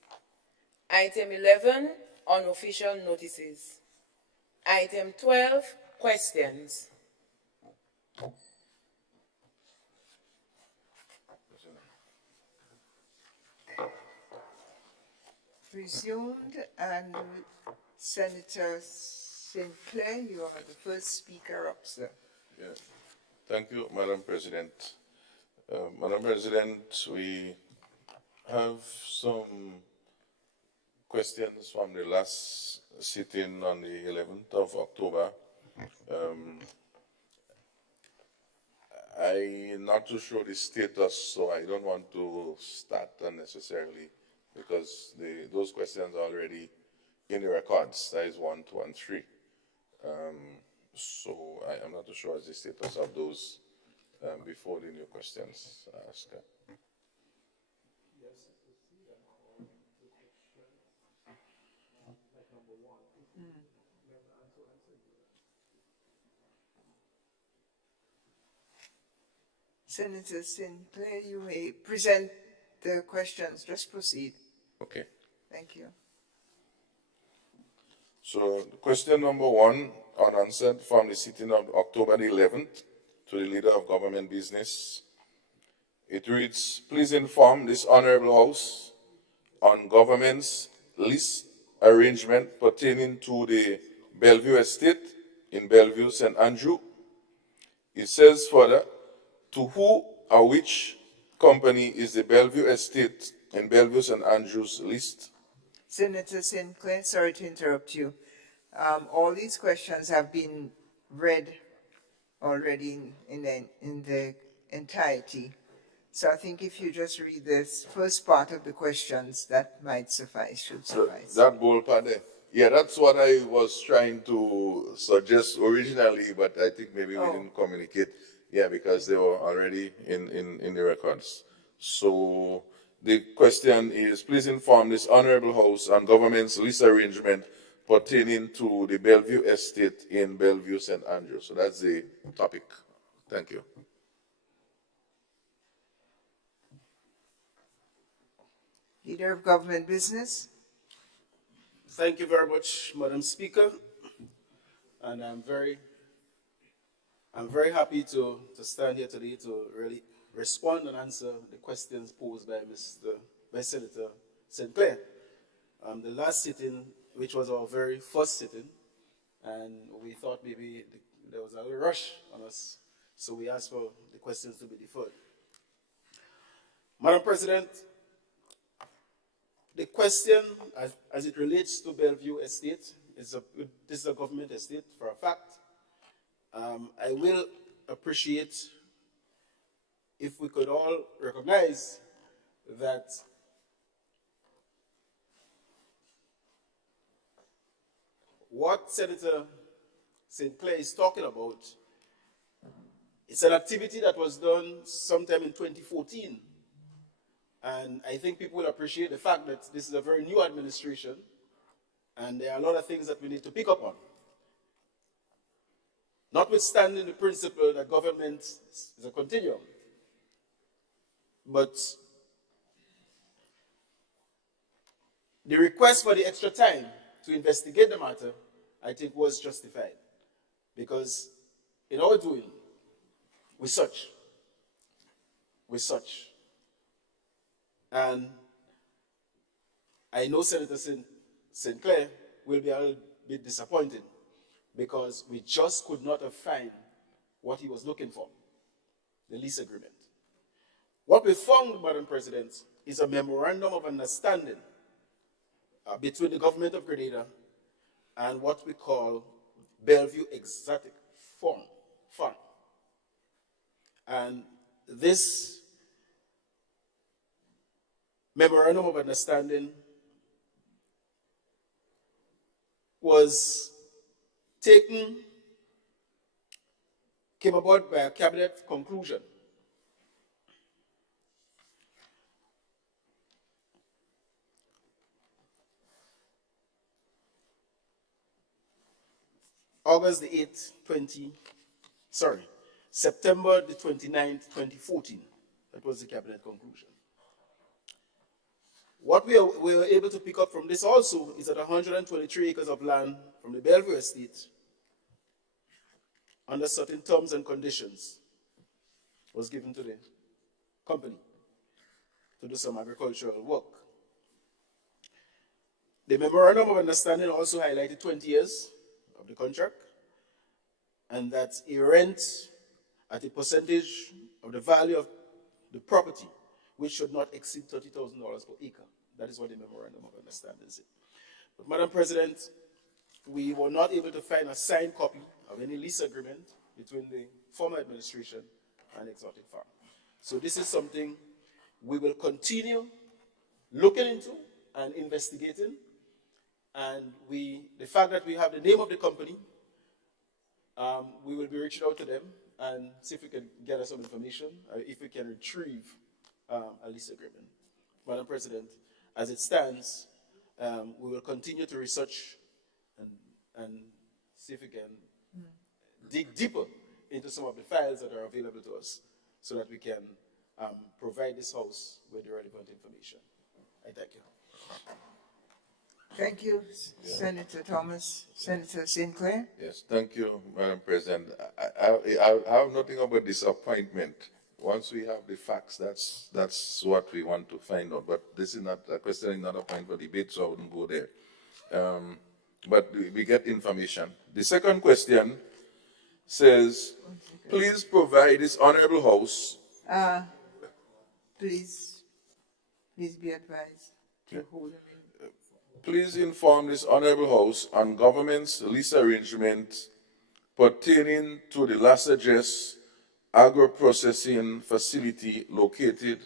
Item 11, unofficial notices. Item 12, questions. Resumed, and Senator Sinclair, you are the first speaker up, sir. Yeah. Thank you, Madam President. Madam President, we have some questions from the last sitting on the 11th of October. I'm not too sure the status, so I don't want to start unnecessarily because those questions are already in the records. That is 1, 2, and 3. So I'm not too sure as the status of those before the new questions are asked. Senator Sinclair, you may present the questions. Just proceed. Okay. Thank you. So question number 1, unanswered from the sitting of October the 11th to the Leader of Government Business. It reads, please inform this Honorable House on government's lease arrangement pertaining to the Bellevue Estate in Bellevue, St. Andrew. It says further, to who or which company is the Bellevue Estate in Bellevue, St. Andrews list? Senator Sinclair, sorry to interrupt you. All these questions have been read already in the entirety. So I think if you just read this first part of the questions, that might suffice, should suffice. That bold part there. Yeah, that's what I was trying to suggest originally, but I think maybe we didn't communicate. Yeah, because they were already in the records. So the question is, please inform this Honorable House on government's lease arrangement pertaining to the Bellevue Estate in Bellevue, St. Andrew. So that's the topic. Thank you. Leader of Government Business. Thank you very much, Madam Speaker. And I'm very happy to stand here today to really respond and answer the questions posed by Senator Sinclair. The last sitting, which was our very first sitting, and we thought maybe there was a little rush on us, so we asked for the questions to be deferred. Madam President, the question as it relates to Bellevue Estate, this is a government estate for a fact. I will appreciate if we could all recognize that what Senator Sinclair is talking about, it's an activity that was done sometime in 2014. And I think people will appreciate the fact that this is a very new administration, and there are a lot of things that we need to pick up on. Notwithstanding the principle that government is a continuum. But the request for the extra time to investigate the matter, I think, was justified. Because in our doing, we search. And I know Senator Sinclair will be a little bit disappointed because we just could not have found what he was looking for, the lease agreement. What we found, Madam President, is a memorandum of understanding between the government of Grenada and what we call Bellevue Exotic Farm. And this memorandum of understanding was came about by a cabinet conclusion. September the 29th, 2014. That was the cabinet conclusion. What we were able to pick up from this also is that 123 acres of land from the Bellevue estate, under certain terms and conditions, was given to the company to do some agricultural work. The memorandum of understanding also highlighted 20 years of the contract, and that a rent at a percentage of the value of the property, which should not exceed $30,000 per acre. That is what the memorandum of understanding said. But, Madam President, we were not able to find a signed copy of any lease agreement between the former administration and Exotic Farm. So this is something we will continue looking into and investigating. And the fact that we have the name of the company, we will be reaching out to them and see if we can gather some information, if we can retrieve a lease agreement. Madam President, as it stands, we will continue to research and see if we can dig deeper into some of the files that are available to us so that we can provide this House with the relevant information. I thank you. Thank you, Senator Thomas. Senator Sinclair? Yes, thank you, Madam President. I have nothing about disappointment. Once we have the facts, that's what we want to find out. But this is not a question, is not a point for debate, so I wouldn't go there. But we get information. The second question says, please provide this honorable House. Please be advised to hold a minute. Please inform this honorable House on government's lease arrangement pertaining to the Lasages agro-processing facility located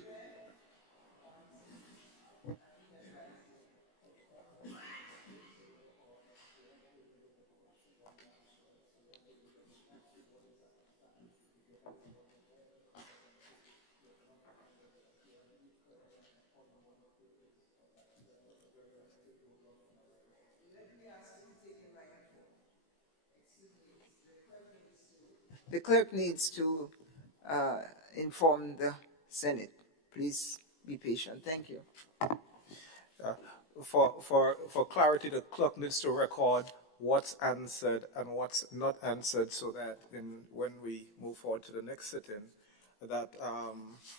The clerk needs to inform the Senate. Please be patient. Thank you. For clarity, the clerk needs to record what's answered and what's not answered so that when we move forward to the next sitting, that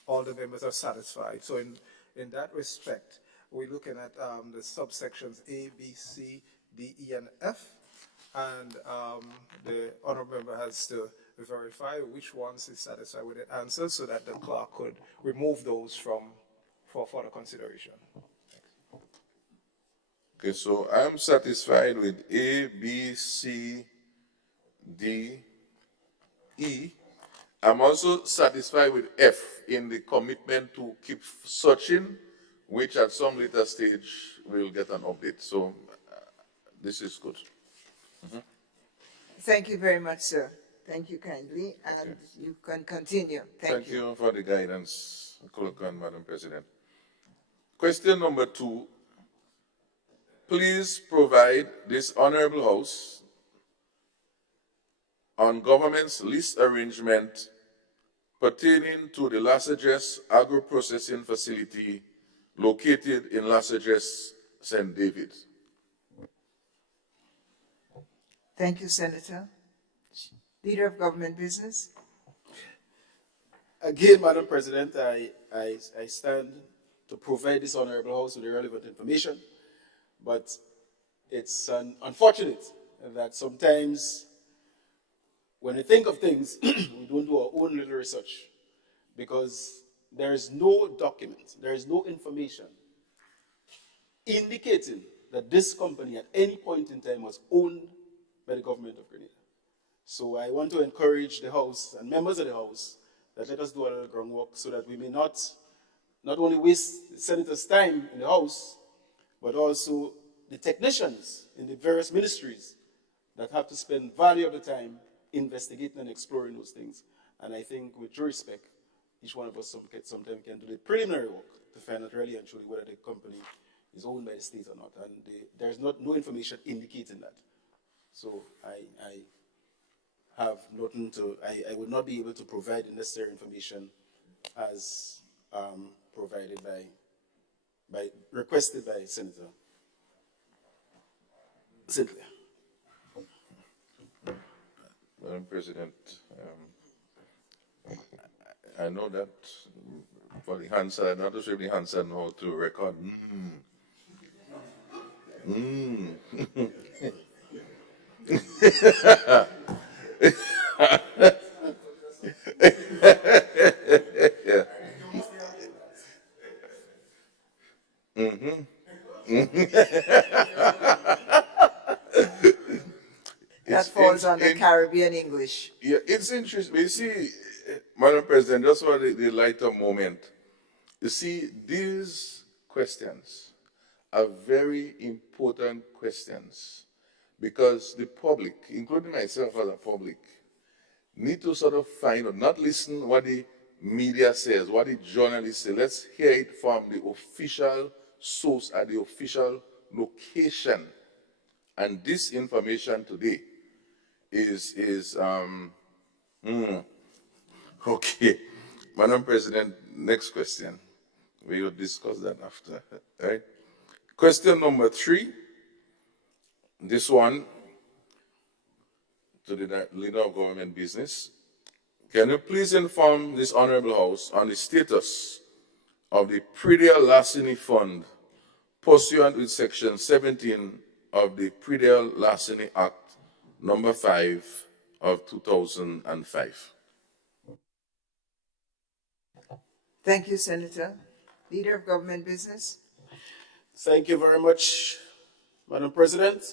all the members are satisfied. So in that respect, we're looking at the subsections A, B, C, D, E, and F, and the honorable member has to verify which ones is satisfied with the answer so that the clerk could remove those for further consideration. Okay, so I'm satisfied with A, B, C, D, E. I'm also satisfied with F in the commitment to keep searching, which at some later stage we'll get an update. So this is good. Thank you very much, sir. Thank you kindly, and you can continue. Thank you for the guidance, Clerk and Madam President. Question number 2. Please provide this honorable House on government's lease arrangement pertaining to the Lasages agro-processing facility located in Lasages, St. David. Thank you, Senator. Leader of Government Business. Again, Madam President, I stand to provide this honorable House with the relevant information, but it's unfortunate that sometimes when we think of things, we don't do our own little research, because there is no document, there is no information indicating that this company at any point in time was owned by the government of Grenada. So I want to encourage the House and members of the House that let us do a little groundwork so that we may not only waste the senators' time in the House, but also the technicians in the various ministries that have to spend value of the time investigating and exploring those things. And I think, with due respect, each one of us sometime can do the preliminary work to find out really and truly whether the company is owned by the state or not. And there's no information indicating that. So I have nothing to, I would not be able to provide the necessary information as provided requested by Senator Sinclair. Madam President, I know that for the Hansard, not to say the Hansard know how to record. That falls under Caribbean English. Yeah, it's interesting. You see, Madam President, just for the lighter moment, you see, these questions are very important questions because the public, including myself as a public, need to sort of find out, not listen what the media says, what the journalists say. Let's hear it from the official source at the official location. And this information today is okay. Madam President, next question. We will discuss that after. Right? Question number 3. This one to the Leader of Government Business. Can you please inform this Honorable House on the status of the Predial Larceny Fund pursuant with Section 17 of the Predial Larceny Act number 5 of 2005. Thank you, Senator. Leader of Government Business. Thank you very much, Madam President.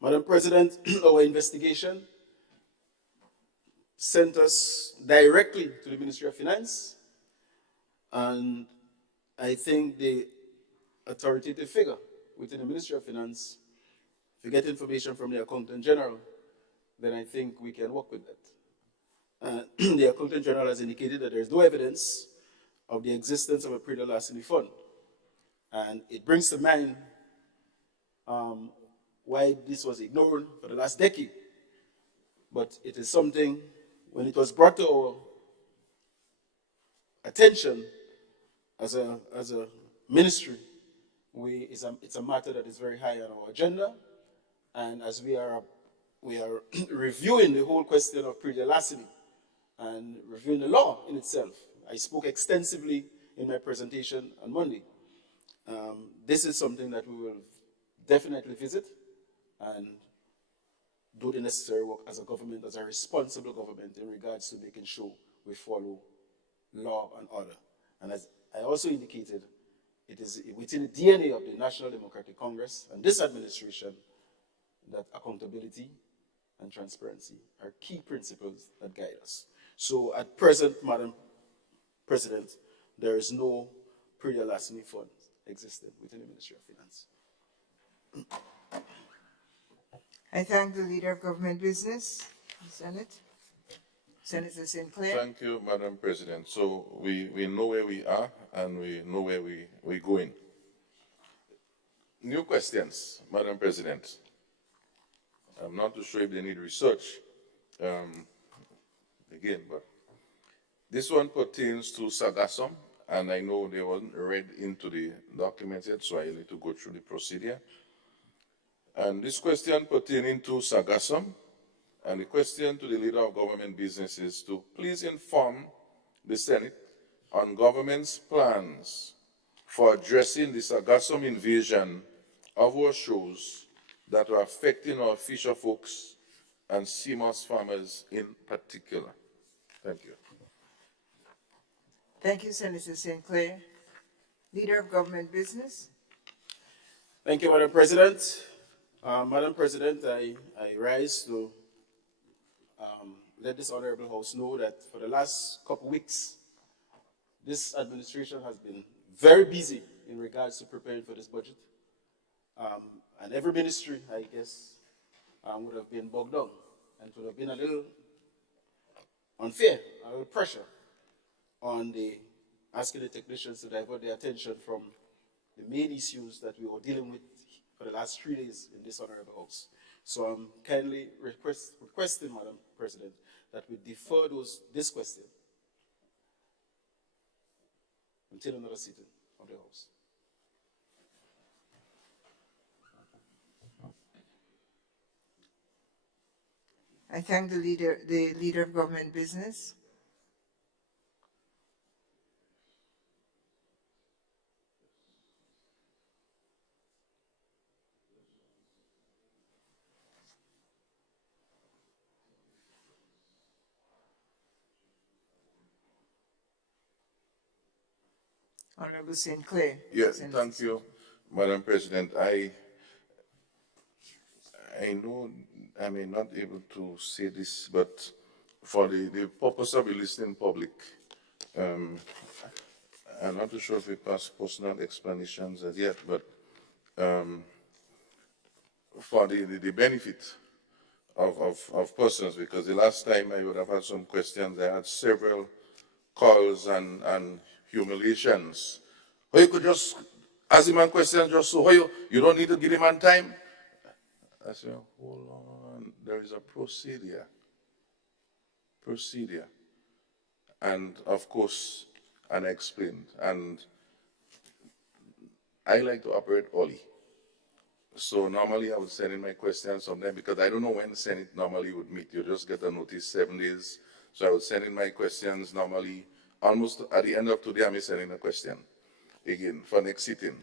Madam President, our investigation sent us directly to the Ministry of Finance, and I think the authoritative figure within the Ministry of Finance, if you get information from the Accountant General, then I think we can work with that. The Accountant General has indicated that there is no evidence of the existence of a Predial Larceny Fund. And it brings to mind why this was ignored for the last decade. But it is something, when it was brought to our attention as a ministry, it's a matter that is very high on our agenda. And as we are reviewing the whole question of Predial Larceny and reviewing the law in itself, I spoke extensively in my presentation on Monday. This is something that we will definitely visit and do the necessary work as a government, as a responsible government, in regards to making sure we follow law and order. And as I also indicated, it is within the DNA of the National Democratic Congress and this administration that accountability and transparency are key principles that guide us. So at present, Madam President, there is no Predial Larceny Fund existing within the Ministry of Finance. I thank the Leader of Government Business, the Senate. Senator Sinclair. Thank you, Madam President. So we know where we are and we know where we're going. New questions, Madam President. I'm not too sure if they need research again, but this one pertains to Sagasom, and I know they wasn't read into the document yet, so I need to go through the procedure. And this question pertaining to Sagasom, and the question to the Leader of Government Business is to please inform the Senate on government's plans for addressing the Sagasom invasion of our shores that are affecting our fisher folks and seamoss farmers in particular. Thank you. Thank you, Senator St. Clair. Leader of Government Business. Thank you, Madam President. Madam President, I rise to let this honorable House know that for the last couple of weeks, this administration has been very busy in regards to preparing for this budget. And every ministry, I guess, would have been bogged down, and it would have been a little unfair, a little pressure on the asking the technicians to divert their attention from the main issues that we were dealing with for the last 3 days in this honorable House. So I'm kindly requesting, Madam President, that we defer this question until another sitting of the House. I thank the Leader of Government Business. Honorable St. Clair. Yes, thank you, Madam President. I know I may not be able to say this, but for the purpose of the listening public, I'm not too sure if we pass personal explanations as yet, but for the benefit of persons, because the last time I would have had some questions, I had several calls and humiliations. Or you could just ask him a question just so, you don't need to give him on time. I said, hold on, there is a procedure. And of course, and I explained, and I like to operate early. So normally I would send in my questions sometime, because I don't know when the Senate normally would meet. You just get a notice 7 days. So I would send in my questions normally, almost at the end of today, I may send in a question again for next sitting.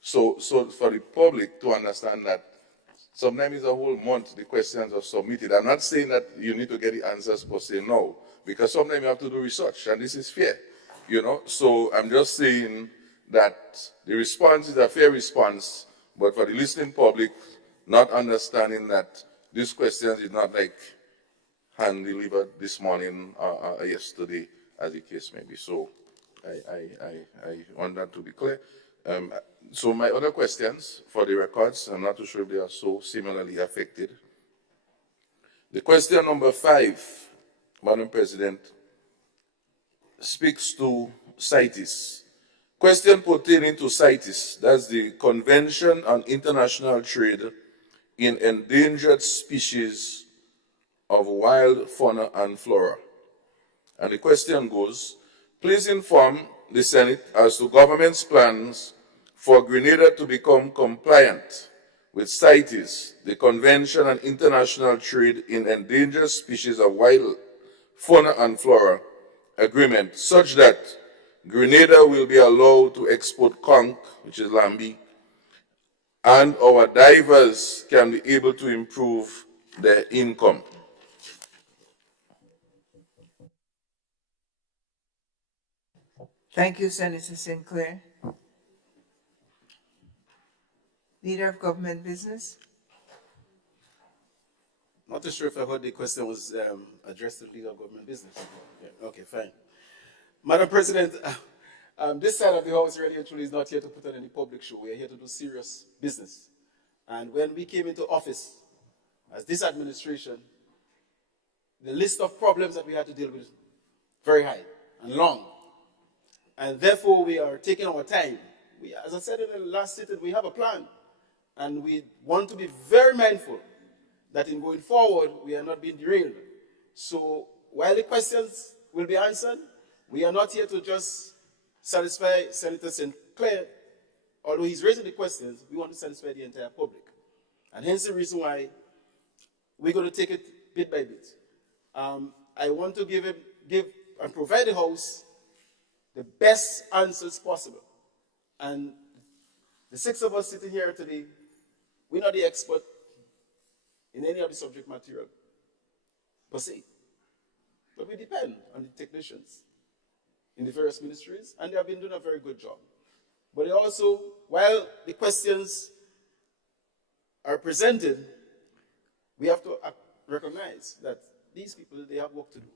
So for the public to understand that sometimes it's a whole month the questions are submitted. I'm not saying that you need to get the answers per se, no, because sometimes you have to do research, and this is fair, So I'm just saying that the response is a fair response, but for the listening public, not understanding that these questions is not like hand delivered this morning or yesterday, as the case may be. So I want that to be clear. So my other questions, for the records, I'm not too sure if they are so similarly affected. The question number 5, Madam President, speaks to CITES. Question pertaining to CITES, that's the Convention on International Trade in Endangered Species of Wild Fauna and Flora. And the question goes, please inform the Senate as to government's plans for Grenada to become compliant with CITES, the Convention on International Trade in Endangered Species of Wild Fauna and Flora agreement, such that Grenada will be allowed to export conch, which is lambi, and our divers can be able to improve their income. Thank you, Senator St. Clair. Leader of Government Business. Not too sure if I heard the question was addressed to the Leader of Government Business. Yeah, okay, fine. Madam President, this side of the House really and truly is not here to put on any public show. We are here to do serious business. And when we came into office, as this administration, the list of problems that we had to deal with is very high and long. And therefore, we are taking our time. As I said in the last sitting, we have a plan. And we want to be very mindful that in going forward, we are not being derailed. So while the questions will be answered, we are not here to just satisfy Senator St. Clair. Although he's raising the questions, we want to satisfy the entire public. And hence the reason why we're going to take it bit by bit. I want to give and provide the House the best answers possible. And the 6 of us sitting here today, we're not the expert in any of the subject material per se, but we depend on the technicians in the various ministries, and they have been doing a very good job. But they also, while the questions are presented, we have to recognize that these people, they have work to do.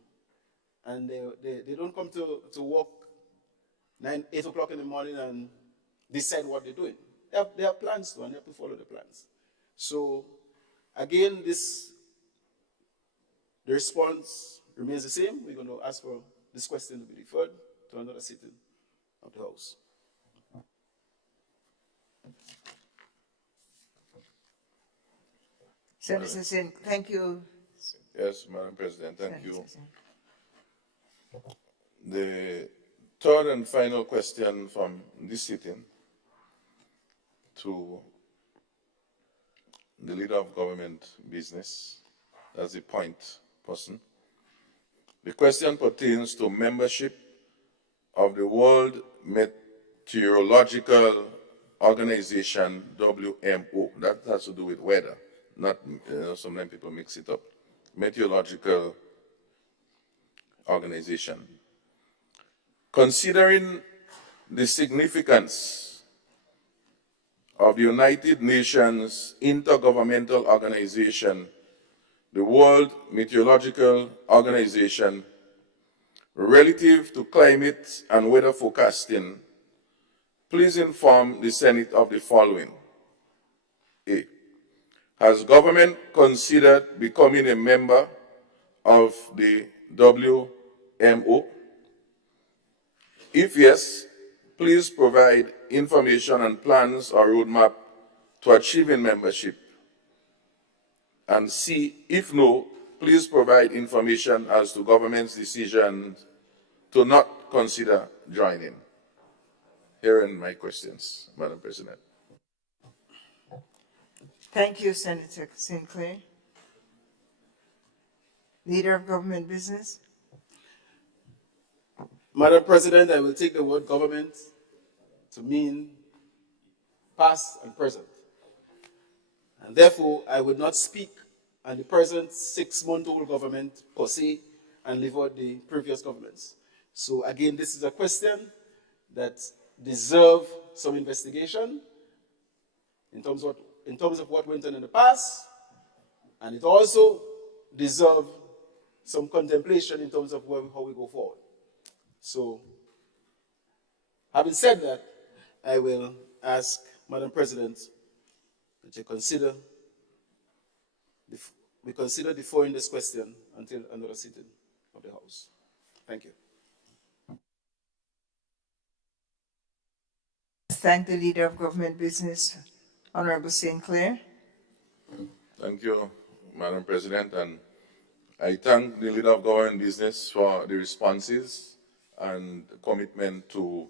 And they don't come to work 8 o'clock in the morning and decide what they're doing. They have plans to, and they have to follow the plans. So, again, the response remains the same. We're going to ask for this question to be deferred to another sitting of the House. Senator Singh, thank you. Yes, Madam President, thank Senator you. Singh. The third and final question from this sitting to the Leader of Government Business as the point person. The question pertains to membership of the World Meteorological Organization, WMO. That has to do with weather, not, sometimes people mix it up. Meteorological Organization. Considering the significance of the United Nations Intergovernmental Organization, the World Meteorological Organization, relative to climate and weather forecasting, please inform the Senate of the following. A. Has government considered becoming a member of the WMO? If yes, please provide information and plans or roadmap to achieving membership. And C, if no, please provide information as to government's decision to not consider joining. Here are my questions, Madam President. Thank you, Senator Sinclair. Leader of Government Business. Madam President, I will take the word government to mean past and present. And therefore, I would not speak on the present 6-month-old government per se and leave out the previous governments. So again, this is a question that deserves some investigation in terms of what went on in the past, and it also deserves some contemplation in terms of how we go forward. So, having said that, I will ask Madam President to consider deferring this question until another sitting of the House. Thank you. Thank the Leader of Government Business, Honorable Sinclair. Thank you, Madam President, and I thank the Leader of Government Business for the responses and commitment to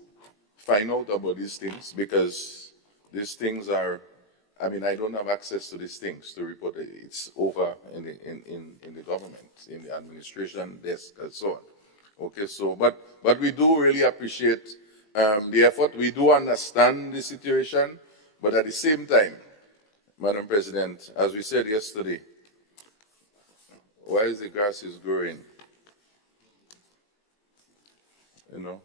find out about these things, because these things are, I mean, I don't have access to these things to report it. It's over in the government, in the administration desk and so on. Okay, so, but we do really appreciate the effort. We do understand the situation, but at the same time, Madam President, as we said yesterday, while the grass is growing, you know, ...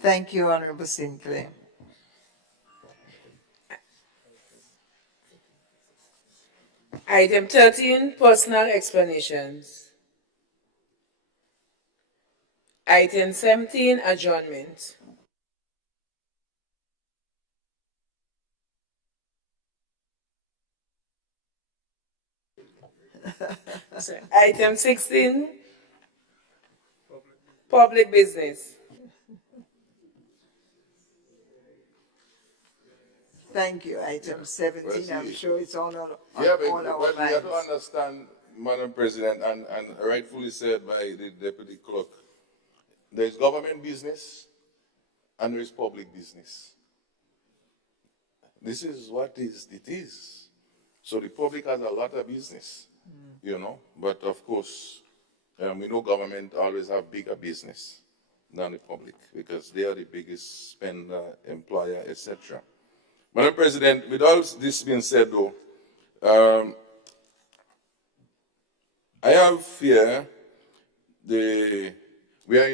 Thank you, Honorable Sinclair. Item 13, personal explanations. Item 17, adjournment. Item 16, public business. Thank you. Item 17, I'm sure it's on all Yeah, but all our we have to minds. understand, Madam President, and rightfully said by the Deputy Clerk, there is government business and there is public business. This is what it is. So the public has a lot of business, you know, but of course, we know government always have bigger business than the public because they are the biggest spender, employer, etc. Madam President, with all this being said though, I have here we are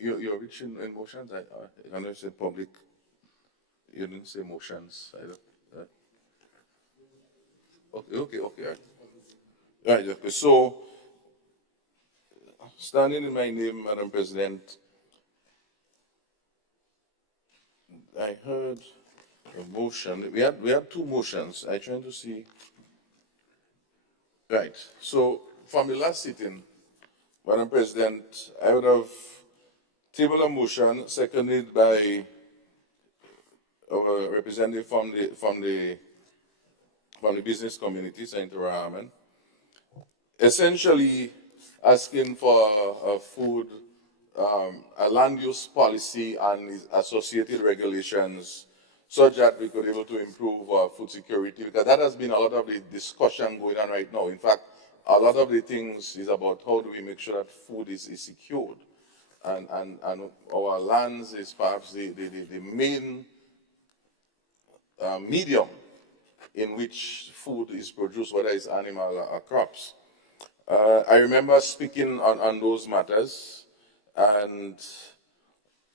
you're reaching in motions. I know you said public. You didn't say motions. Okay. All right. Right. Okay. So, standing in my name, Madam President, I heard a motion. We had two motions. I trying to see. Right. So, from the last sitting, Madam President, I would have tabled a motion seconded by our representative from the business community, Senator Rahman, essentially asking for a land use policy and its associated regulations such that we could be able to improve our food security, because that has been a lot of the discussion going on right now. In fact, a lot of the things is about how do we make sure that food is secured. And our lands is perhaps the main medium in which food is produced, whether it's animal or crops. I remember speaking on those matters, and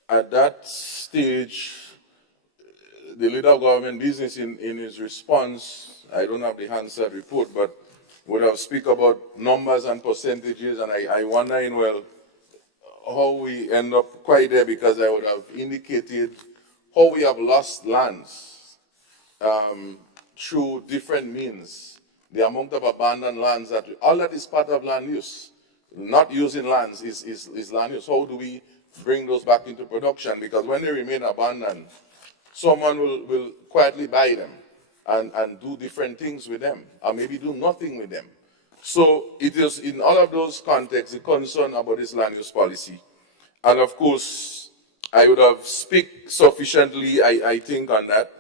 at that stage, the leader of government business in his response, I don't have the Hansard report, but would have speak about numbers and percentages, and I wondering, well, how we end up quite there, because I would have indicated how we have lost lands through different means. The amount of abandoned lands, all that is part of land use. Not using lands is land use. How do we bring those back into production? Because when they remain abandoned, someone will quietly buy them and do different things with them, or maybe do nothing with them. So it is in all of those contexts the concern about this land use policy. And of course, I would have speak sufficiently, I think, on that.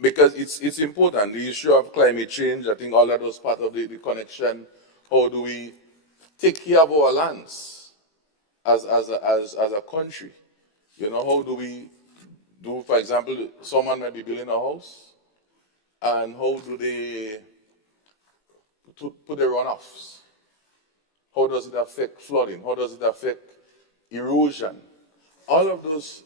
Because it's important. The issue of climate change, I think all that was part of the connection. How do we take care of our lands as a country? You know, how do we do, for example, someone might be building a house, and how do they put the runoffs? How does it affect flooding? How does it affect erosion? All of those.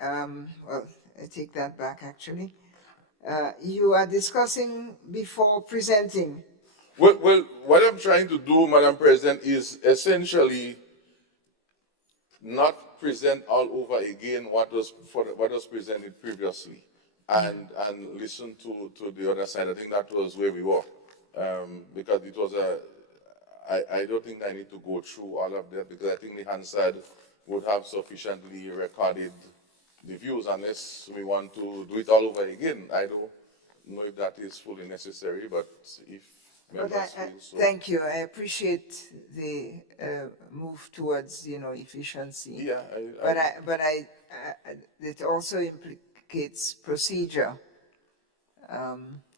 Well, I take that back, actually. You are discussing before presenting. Well, what I'm trying to do, Madam President, is essentially not present all over again what was presented previously, and listen to the other side. I think that was where we were, because it was I don't think I need to go through all of that, because I think the Hansard would have sufficiently recorded the views, unless we want to do it all over again. I don't know if that is fully necessary, but if members feel so. Thank you. I appreciate the move towards, efficiency. Yeah, but it also implicates procedure. I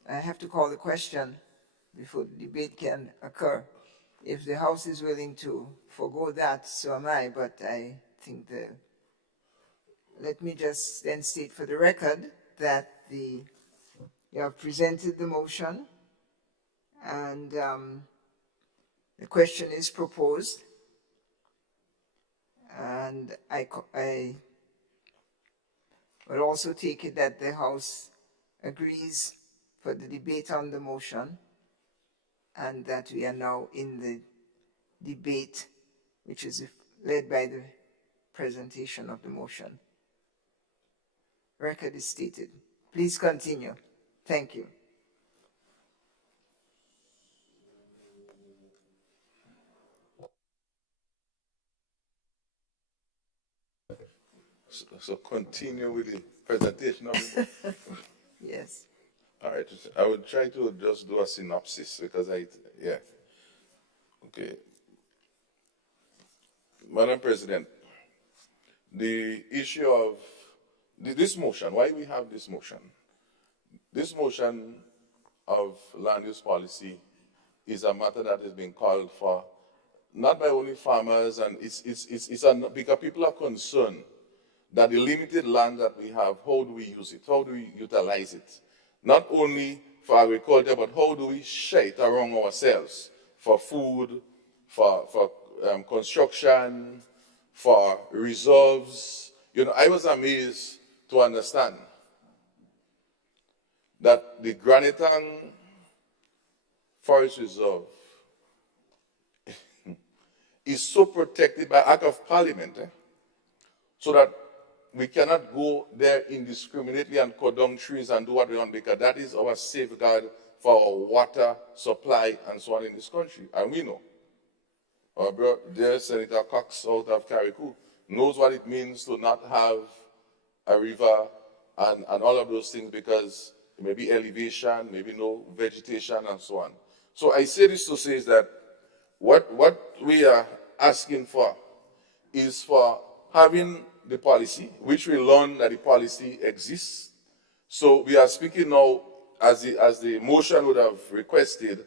have to call the question before the debate can occur. If the House is willing to forego that, so am I, but I think let me just then state for the record that you have presented the motion, and the question is proposed, and I would also take it that the House agrees for the debate on the motion, and that we are now in the debate, which is led by the presentation of the motion. Record is stated. Please continue. Thank you. So continue with the presentation of it. Yes. All right. I would try to just do a synopsis, because okay. Madam President, the issue of this motion, why we have this motion? This motion of land use policy is a matter that has been called for not by only farmers, and because people are concerned that the limited land that we have, how do we use it? How do we utilize it? Not only for agriculture, but how do we share it around ourselves for food, for construction, for reserves. You know, I was amazed to understand that the Granitang Forest Reserve is so protected by Act of Parliament, so that we cannot go there indiscriminately and cut down trees and do what we want, because that is our safeguard for our water supply and so on in this country. And we know. Our brother, dear Senator Cox out of Carriacou, knows what it means to not have a river and all of those things, because maybe elevation, maybe no vegetation and so on. So I say this to say is that what we are asking for is for having the policy, which we learn that the policy exists. So we are speaking now, as the motion would have requested,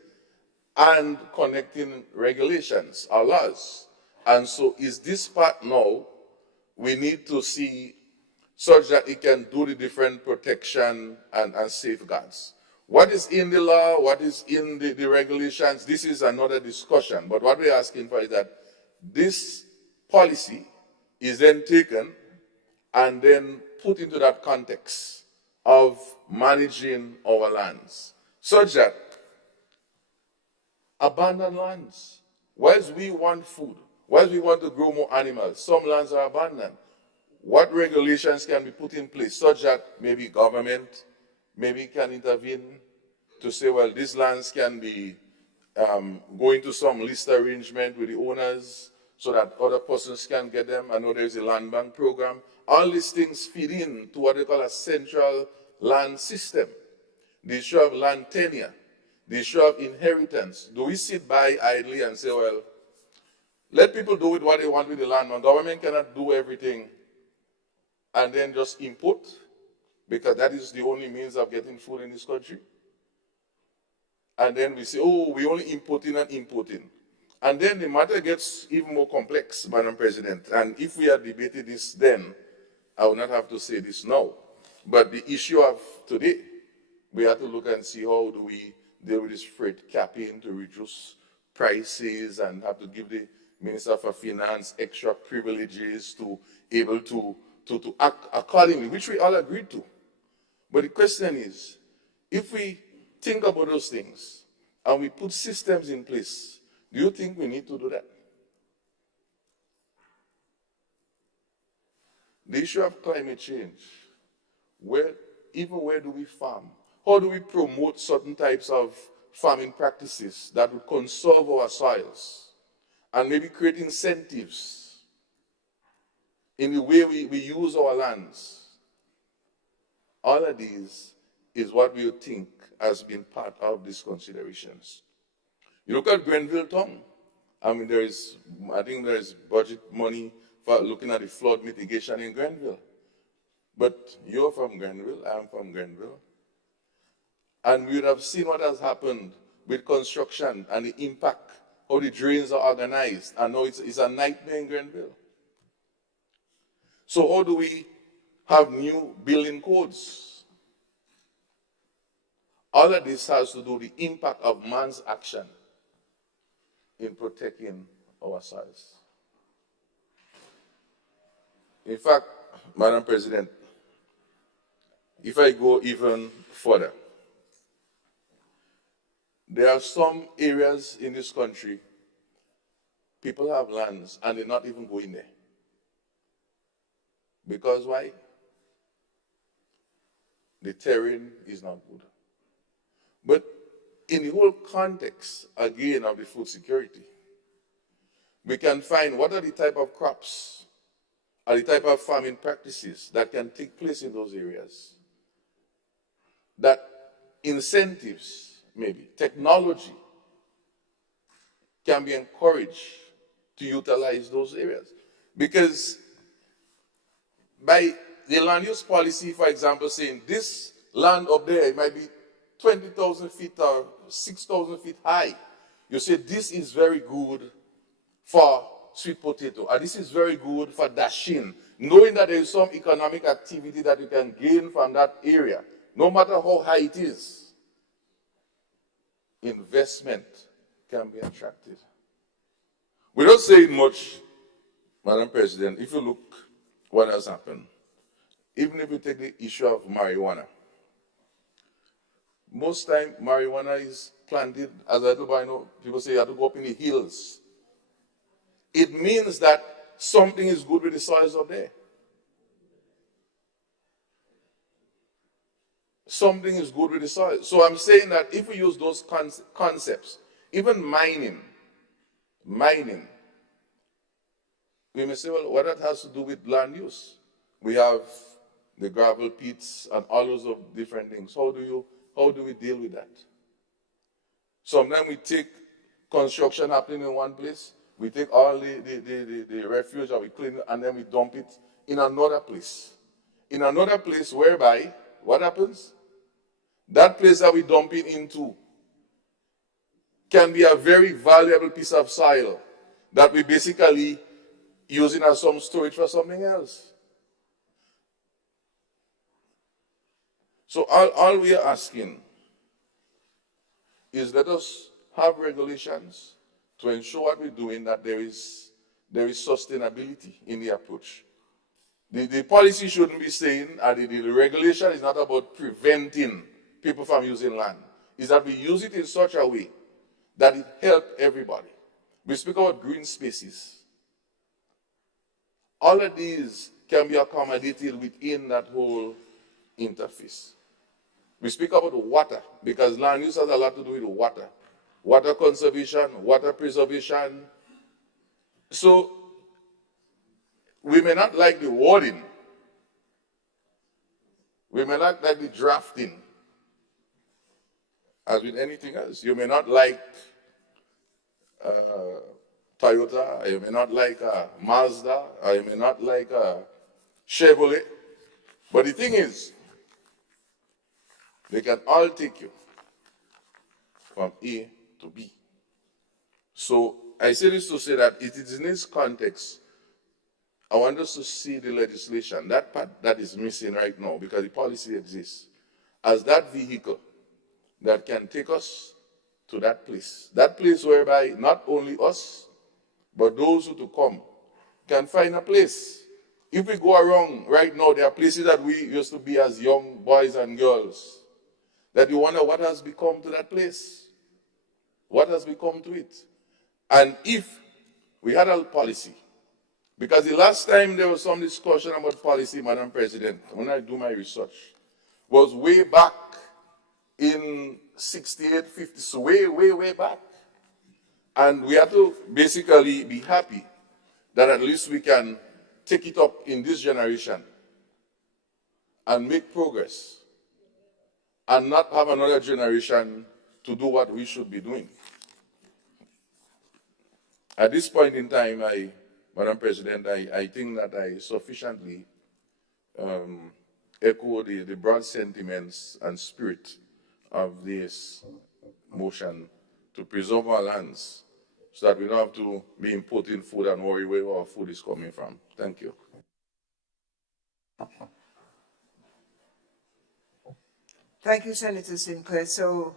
and connecting regulations or laws. And so is this part now we need to see such that it can do the different protection and safeguards. What is in the law, what is in the regulations, this is another discussion. But what we're asking for is that this policy is then taken and then put into that context of managing our lands, such that abandoned lands, whilst we want food, whilst we want to grow more animals, some lands are abandoned. What regulations can be put in place such that maybe government maybe can intervene to say, well, these lands can be going to some list arrangement with the owners so that other persons can get them. I know there's a land bank program. All these things feed in to what they call a central land system. The issue of land tenure, the issue of inheritance. Do we sit by idly and say, well, let people do with what they want with the land, but government cannot do everything and then just import, because that is the only means of getting food in this country? And then we say, oh, we only importing and importing. And then the matter gets even more complex, Madam President. And if we had debated this then, I would not have to say this now. But the issue of today, we have to look and see how do we deal with this freight capping to reduce prices, and have to give the Minister for Finance extra privileges to able to act accordingly, which we all agreed to. But the question is, if we think about those things and we put systems in place, do you think we need to do that? The issue of climate change, where do we farm? How do we promote certain types of farming practices that would conserve our soils and maybe create incentives in the way we use our lands? All of these is what we think has been part of these considerations. You look at Grenville Town. I mean, I think there is budget money for looking at the flood mitigation in Grenville. But you're from Grenville, I'm from Grenville. And we would have seen what has happened with construction and the impact, how the drains are organized. And now it's a nightmare in Grenville. So how do we have new building codes? All of this has to do with the impact of man's action in protecting our soils. In fact, Madam President, if I go even further, there are some areas in this country, people have lands and they're not even going there. Because why? The terrain is not good. But in the whole context, again, of the food security, we can find what are the type of crops, or the type of farming practices that can take place in those areas. That incentives, maybe, technology, can be encouraged to utilize those areas. Because by the land use policy, for example, saying this land up there, it might be 20,000 feet or 6,000 feet high. You say this is very good for sweet potato. And this is very good for dashing, knowing that there is some economic activity that you can gain from that area, no matter how high it is. Investment can be attracted. Without saying much, Madam President, if you look what has happened, even if you take the issue of marijuana, most time marijuana is planted, as a little boy, people say you have to go up in the hills. It means that something is good with the soils up there. Something is good with the soil. So I'm saying that if we use those concepts, even mining, we may say, well, what that has to do with land use? We have the gravel pits and all those of different things. How do we deal with that? Sometimes we take construction happening in one place, we take all the refuge and we clean it, and then we dump it in another place. In another place whereby, what happens? That place that we dump it into can be a very valuable piece of soil that we basically using as some storage for something else. So all we are asking is let us have regulations to ensure what we're doing, that there is sustainability in the approach. The policy shouldn't be saying, the regulation is not about preventing people from using land. It's that we use it in such a way that it helps everybody. We speak about green spaces. All of these can be accommodated within that whole interface. We speak about water, because land use has a lot to do with water. Water conservation, water preservation. So, we may not like the wording. We may not like the drafting. As with anything else, you may not like Toyota, or you may not like Mazda, or you may not like Chevrolet. But the thing is, they can all take you from A to B. So I say this to say that it is in this context, I want us to see the legislation, that part that is missing right now, because the policy exists, as that vehicle that can take us to that place whereby not only us, but those who to come can find a place. If we go around right now, there are places that we used to be as young boys and girls, that you wonder what has become to that place. What has become to it? And if we had a policy, because the last time there was some discussion about policy, Madam President, when I do my research, was way back in 68, 50, so way back. And we have to basically be happy that at least we can take it up in this generation and make progress and not have another generation to do what we should be doing. At this point in time, Madam President, I think that I sufficiently echo the broad sentiments and spirit of this motion to preserve our lands so that we don't have to be importing food and worry where our food is coming from. Thank you. Thank you, Senator Sinclair. So,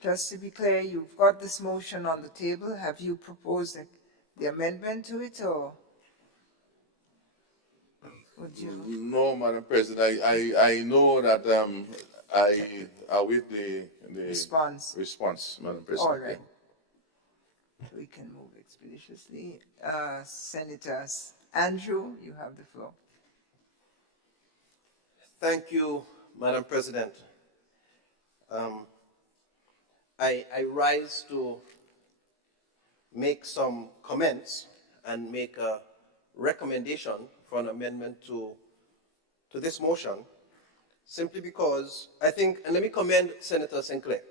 just to be clear, you've got this motion on the table. Have you proposed the amendment to it, or would you? No, Madam President. I know that I await the response, Madam President. All right. We can move expeditiously. Senator Andrew, you have the floor. Thank you, Madam President. I rise to make some comments and make a recommendation for an amendment to this motion, simply because I think, and let me commend Senator Sinclair,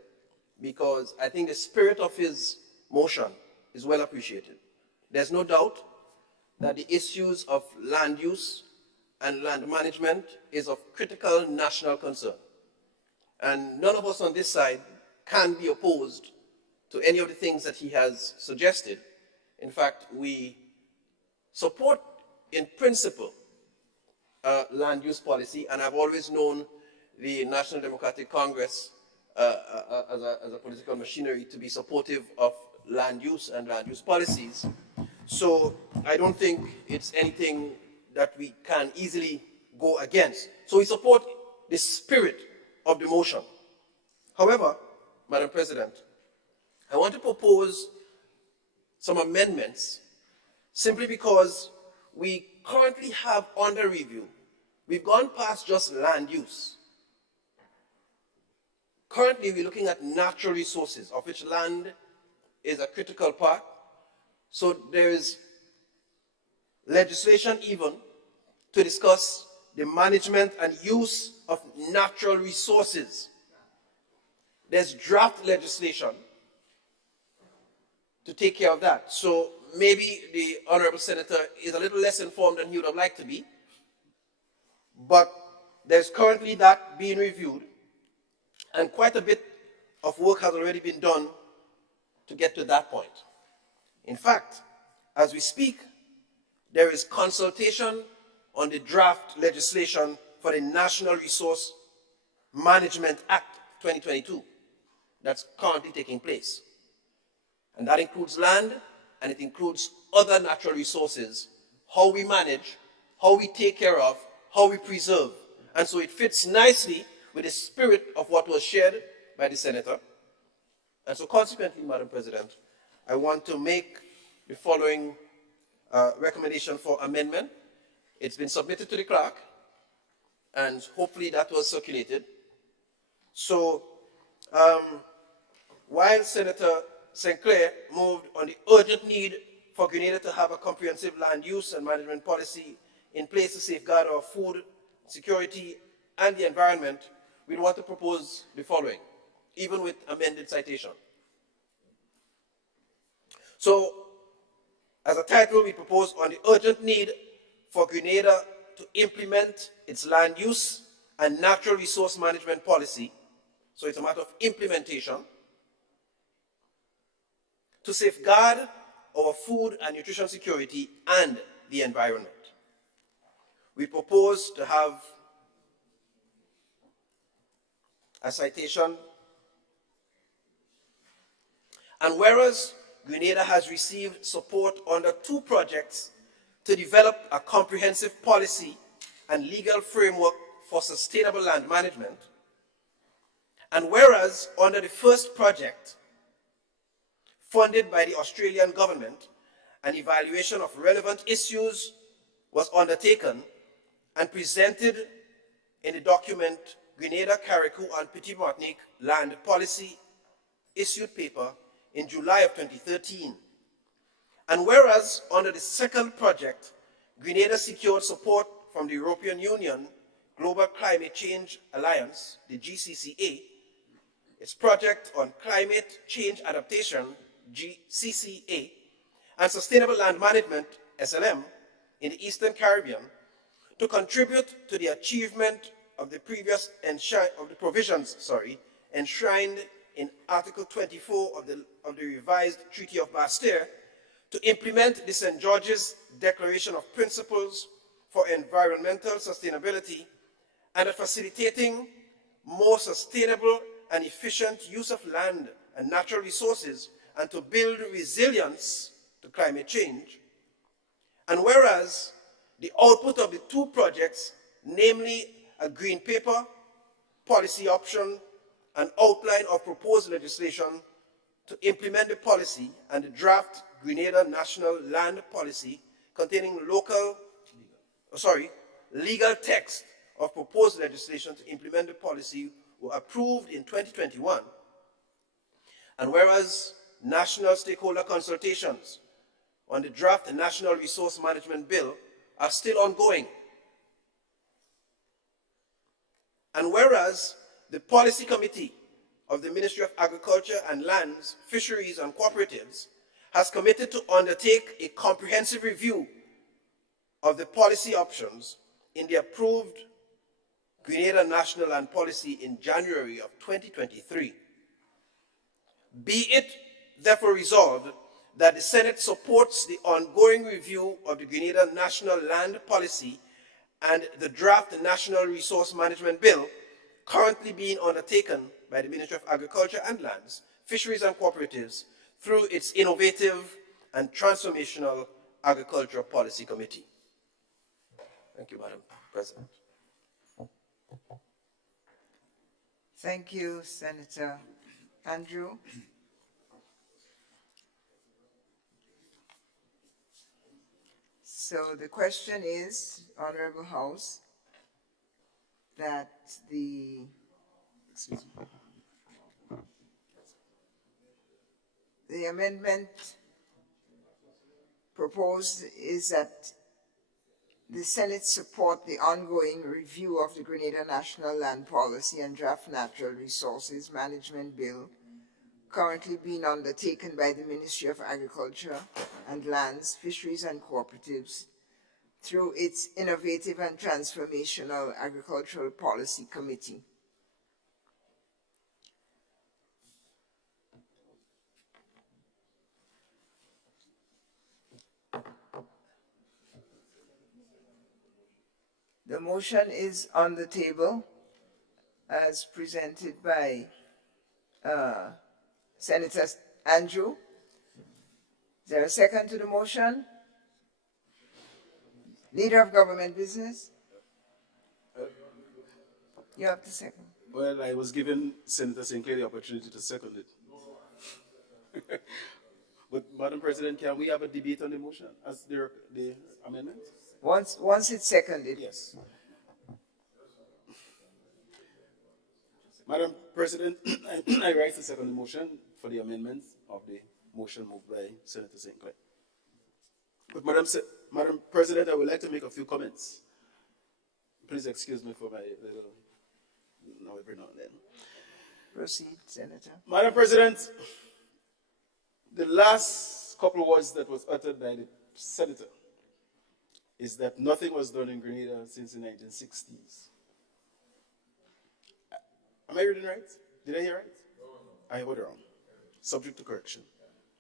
because I think the spirit of his motion is well appreciated. There's no doubt that the issues of land use and land management is of critical national concern. And none of us on this side can be opposed to any of the things that he has suggested, In fact, we support in principle land use policy, and I've always known the National Democratic Congress as a political machinery to be supportive of land use and land use policies. So I don't think it's anything that we can easily go against. So we support the spirit of the motion. However, Madam President, I want to propose some amendments simply because we currently have under review. We've gone past just land use. Currently, we're looking at natural resources, of which land is a critical part. So there is legislation even to discuss the management and use of natural resources. There's draft legislation to take care of that. So maybe the Honorable Senator is a little less informed than he would have liked to be, but there's currently that being reviewed, and quite a bit of work has already been done to get to that point. In fact, as we speak, there is consultation on the draft legislation for the National Resource Management Act 2022 that's currently taking place. And that includes land, and it includes other natural resources, how we manage, how we take care of, how we preserve. And so it fits nicely with the spirit of what was shared by the Senator. And so consequently, Madam President, I want to make the following recommendation for amendment. It's been submitted to the clerk, and hopefully that was circulated. So while Senator St. Clair moved on the urgent need for Grenada to have a comprehensive land use and management policy in place to safeguard our food security and the environment, we want to propose the following, even with amended citation. So, as a title, we propose on the urgent need for Grenada to implement its land use and natural resource management policy. So it's a matter of implementation to safeguard our food and nutrition security and the environment. We propose to have a citation. And whereas Grenada has received support under 2 projects to develop a comprehensive policy and legal framework for sustainable land management, and whereas under the first project, funded by the Australian government, an evaluation of relevant issues was undertaken and presented in the document Grenada, Carriacou and Petit Martinique Land Policy issued paper in July of 2013. And whereas under the second project, Grenada secured support from the European Union Global Climate Change Alliance, the GCCA, its project on climate change adaptation, GCCA, and sustainable land management, SLM, in the Eastern Caribbean, to contribute to the achievement of the provisions enshrined in Article 24 of the revised Treaty of Bastille to implement the St. George's Declaration of Principles for Environmental Sustainability and at facilitating more sustainable and efficient use of land and natural resources and to build resilience to climate change. And whereas the output of the 2 projects, namely a green paper, policy option, an outline of proposed legislation to implement the policy, and the draft Grenada National Land Policy containing legal text of proposed legislation to implement the policy were approved in 2021. And whereas national stakeholder consultations on the draft National Resource Management Bill are still ongoing. And whereas the Policy Committee of the Ministry of Agriculture and Lands, Fisheries and Cooperatives has committed to undertake a comprehensive review of the policy options in the approved Grenada National Land Policy in January of 2023. Be it therefore resolved that the Senate supports the ongoing review of the Grenada National Land Policy and the draft National Resource Management Bill currently being undertaken by the Ministry of Agriculture and Lands, Fisheries and Cooperatives through its Innovative and Transformational Agriculture Policy Committee. Thank you, Madam President. Thank you, Senator Andrew. So the question is, Honorable House, that the amendment proposed is that the Senate support the ongoing review of the Grenada National Land Policy and Draft Natural Resources Management Bill currently being undertaken by the Ministry of Agriculture and Lands, Fisheries and Cooperatives through its Innovative and Transformational Agricultural Policy Committee. The motion is on the table as presented by Senator Andrew. Is there a second to the motion? Leader of Government Business? You have the second. Well, I was given Senator Sinclair the opportunity to second it. But, Madam President, can we have a debate on the motion as the amendment? Once it's seconded. Yes. Madam President, I rise to second the motion for the amendment of the motion moved by Senator Sinclair. But Madam President, I would like to make a few comments. Please excuse me for my little, every now and then. Proceed, Senator. Madam President, the last couple of words that was uttered by the Senator is that nothing was done in Grenada since the 1960s. Am I reading right? Did I hear right? I heard wrong. Subject to correction.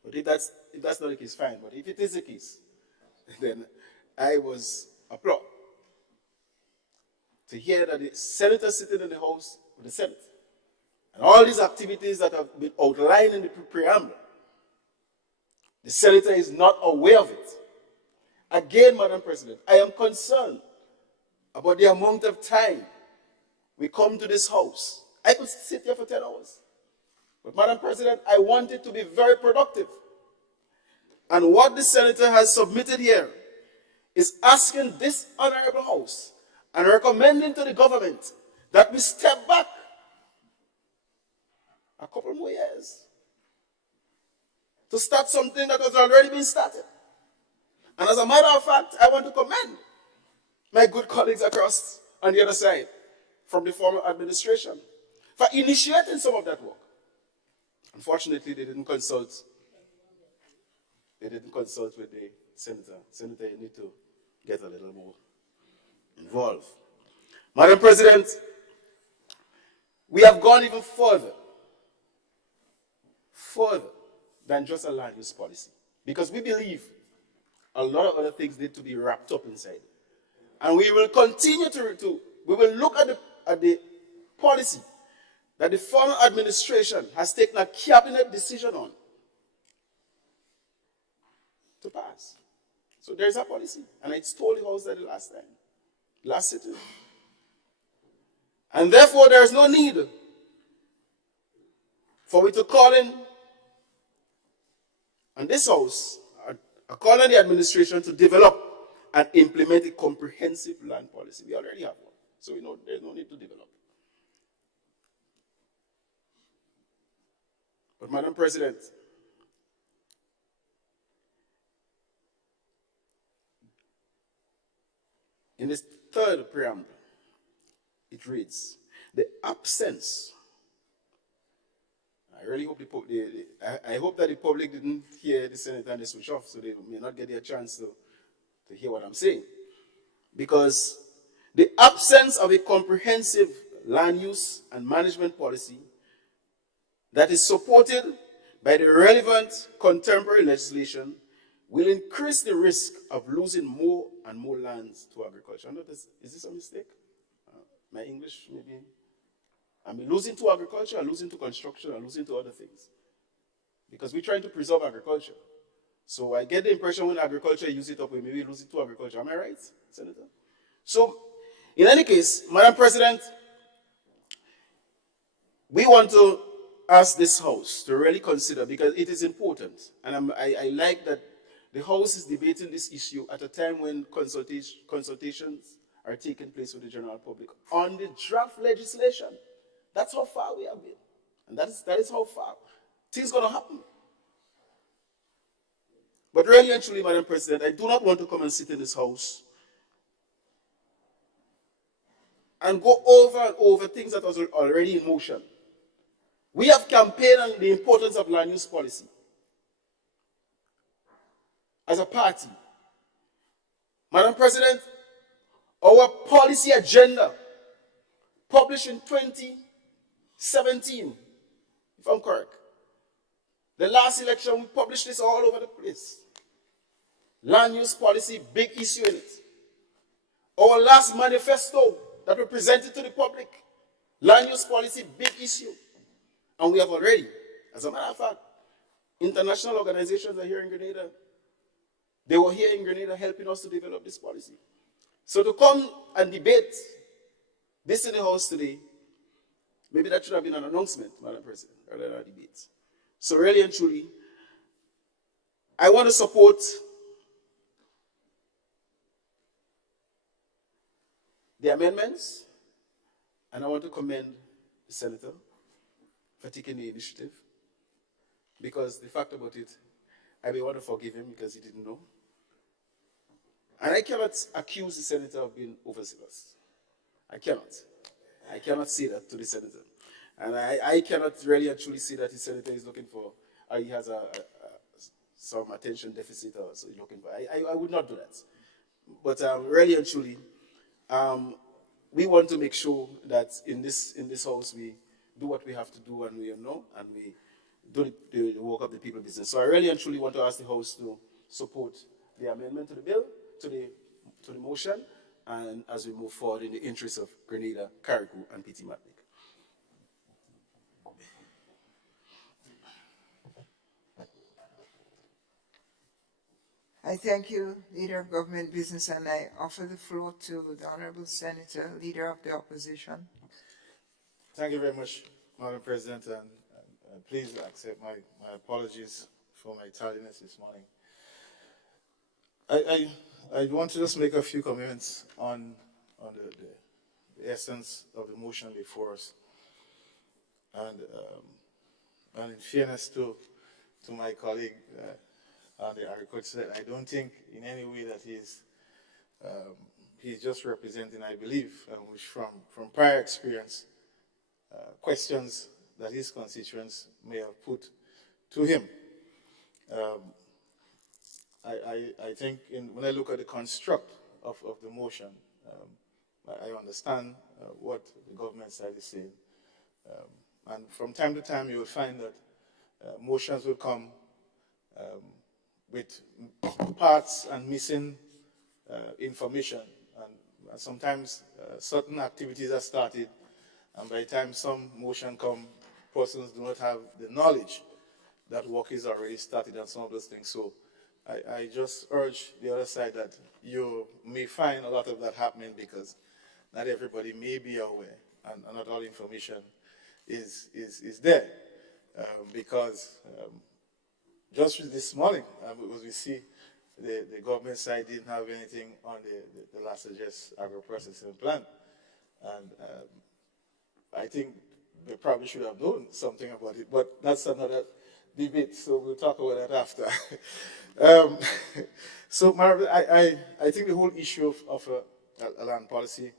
But if that's not the case, fine. But if it is the case, then I was applaud to hear that the senator sitting in the House of the Senate and all these activities that have been outlined in the preamble, the senator is not aware of it. Again, Madam President, I am concerned about the amount of time we come to this House. I could sit here for 10 hours. But, Madam President, I want it to be very productive. And what the senator has submitted here is asking this honorable House and recommending to the government that we step back a couple more years to start something that has already been started. And as a matter of fact, I want to commend my good colleagues across on the other side from the former administration for initiating some of that work. Unfortunately, they didn't consult. They didn't consult with the senator. Senator, you need to get a little more involved. Madam President, we have gone even further than just a land use policy, because we believe a lot of other things need to be wrapped up inside. And we will continue we will look at the policy that the former administration has taken a cabinet decision on to pass. So there's a policy. And I told the House that the last sitting. And therefore there is no need for we to call in on this House, call on the administration to develop and implement a comprehensive land policy. We already have one. So we know there's no need to develop. But, Madam President, in this third preamble, it reads, the absence. I really hope I hope that the public didn't hear the senator and they switch off, so they may not get their chance to hear what I'm saying. Because the absence of a comprehensive land use and management policy that is supported by the relevant contemporary legislation will increase the risk of losing more and more lands to agriculture. Is this a mistake? My English, maybe? I mean, losing to agriculture, or losing to construction, or losing to other things. Because we're trying to preserve agriculture. So I get the impression when agriculture use it up, we maybe lose it to agriculture. Am I right, Senator? So, in any case, Madam President, we want to ask this House to really consider, because it is important, and I like that the House is debating this issue at a time when consultations are taking place with the general public on the draft legislation. That's how far we have been. And that is how far things are going to happen. But really and truly, Madam President, I do not want to come and sit in this House and go over and over things that are already in motion. We have campaigned on the importance of land use policy as a party. Madam President, our policy agenda, published in 2017, if I'm correct. The last election, we published this all over the place. Land use policy, big issue in it. Our last manifesto that we presented to the public, land use policy, big issue. And we have already, as a matter of fact, international organizations are here in Grenada. They were here in Grenada helping us to develop this policy. So to come and debate this in the House today, maybe that should have been an announcement, Madam President, rather than a debate. So really and truly, I want to support the amendments, and I want to commend the Senator for taking the initiative, because the fact about it, I may want to forgive him because he didn't know. And I cannot accuse the Senator of being overzealous. I cannot. I cannot say that to the Senator. And I cannot really and truly say that the Senator is looking for, or he has some attention deficit or so he's looking for. I would not do that. But really and truly, we want to make sure that in this House we do what we have to do, and we know, and we do the work of the people business. So I really and truly want to ask the House to support the amendment to the bill, to the motion, and as we move forward in the interest of Grenada, Carriacou, and PT Matlick. I thank you, Leader of Government Business, and I offer the floor to the Honorable Senator, Leader of the Opposition. Thank you very much, Madam President, and please accept my apologies for my tardiness this morning. I want to just make a few comments on the essence of the motion before us, and in fairness to my colleague on the agriculture, I don't think in any way that he's just representing, I believe, which from prior experience, questions that his constituents may have put to him. I think when I look at the construct of the motion, I understand what the government side is saying. And from time to time, you will find that motions will come with parts and missing information. And sometimes certain activities are started, and by the time some motion come, persons do not have the knowledge that work is already started and some of those things. So I just urge the other side that you may find a lot of that happening, because not everybody may be aware, and not all information is there. Because just this morning, as we see, the government side didn't have anything on the last suggest agro-processing plan. And I think they probably should have known something about it, but that's another debate, so we'll talk about that after. So, Marvin, I think the whole issue of a land policy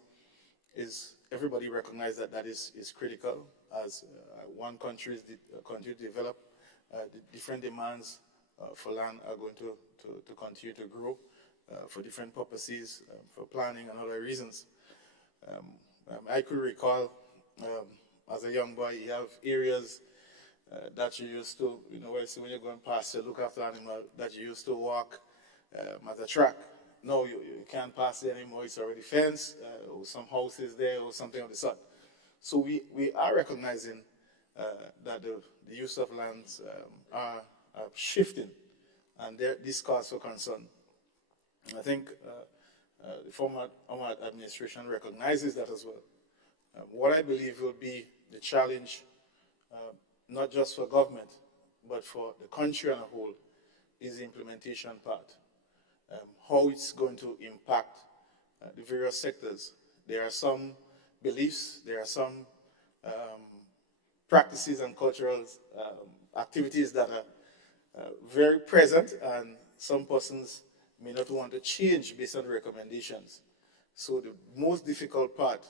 is, everybody recognizes that is critical as one country continue to develop. The different demands for land are going to continue to grow for different purposes, for planning and other reasons. I could recall as a young boy, you have areas that you used to, when you're going past to look after animal, that you used to walk at a track. No, you can't pass it anymore. It's already fenced, or some houses there, or something of the sort. So we are recognizing that the use of lands are shifting, and this cause for concern. And I think the former administration recognizes that as well. What I believe will be the challenge, not just for government, but for the country as a whole, is the implementation part. How it's going to impact the various sectors. There are some beliefs, there are some practices and cultural activities that are very present, and some persons may not want to change based on the recommendations. So the most difficult part,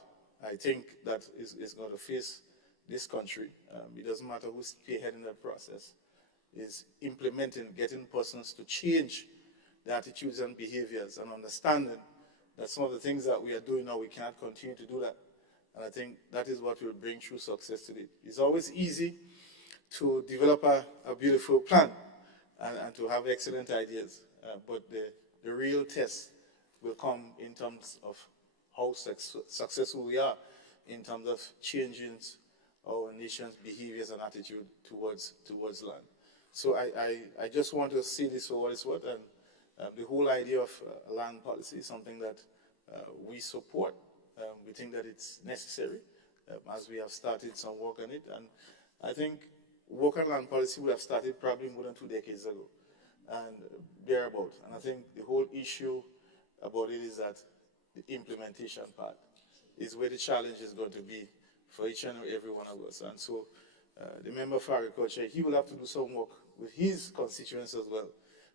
I think, that is going to face this country, it doesn't matter who's spearheading that process, is implementing, getting persons to change their attitudes and behaviors, and understanding that some of the things that we are doing now, we cannot continue to do that. And I think that is what will bring true success to it. It's always easy to develop a beautiful plan and to have excellent ideas, but the real test will come in terms of how successful we are in terms of changing our nation's behaviors and attitude towards land. So I just want to see this for what it's worth, and the whole idea of land policy is something that we support. We think that it's necessary, as we have started some work on it. And I think work on land policy would have started probably more than 2 decades ago, and thereabout. And I think the whole issue about it is that the implementation part is where the challenge is going to be for each and every one of us. And so the member for agriculture, he will have to do some work with his constituents as well,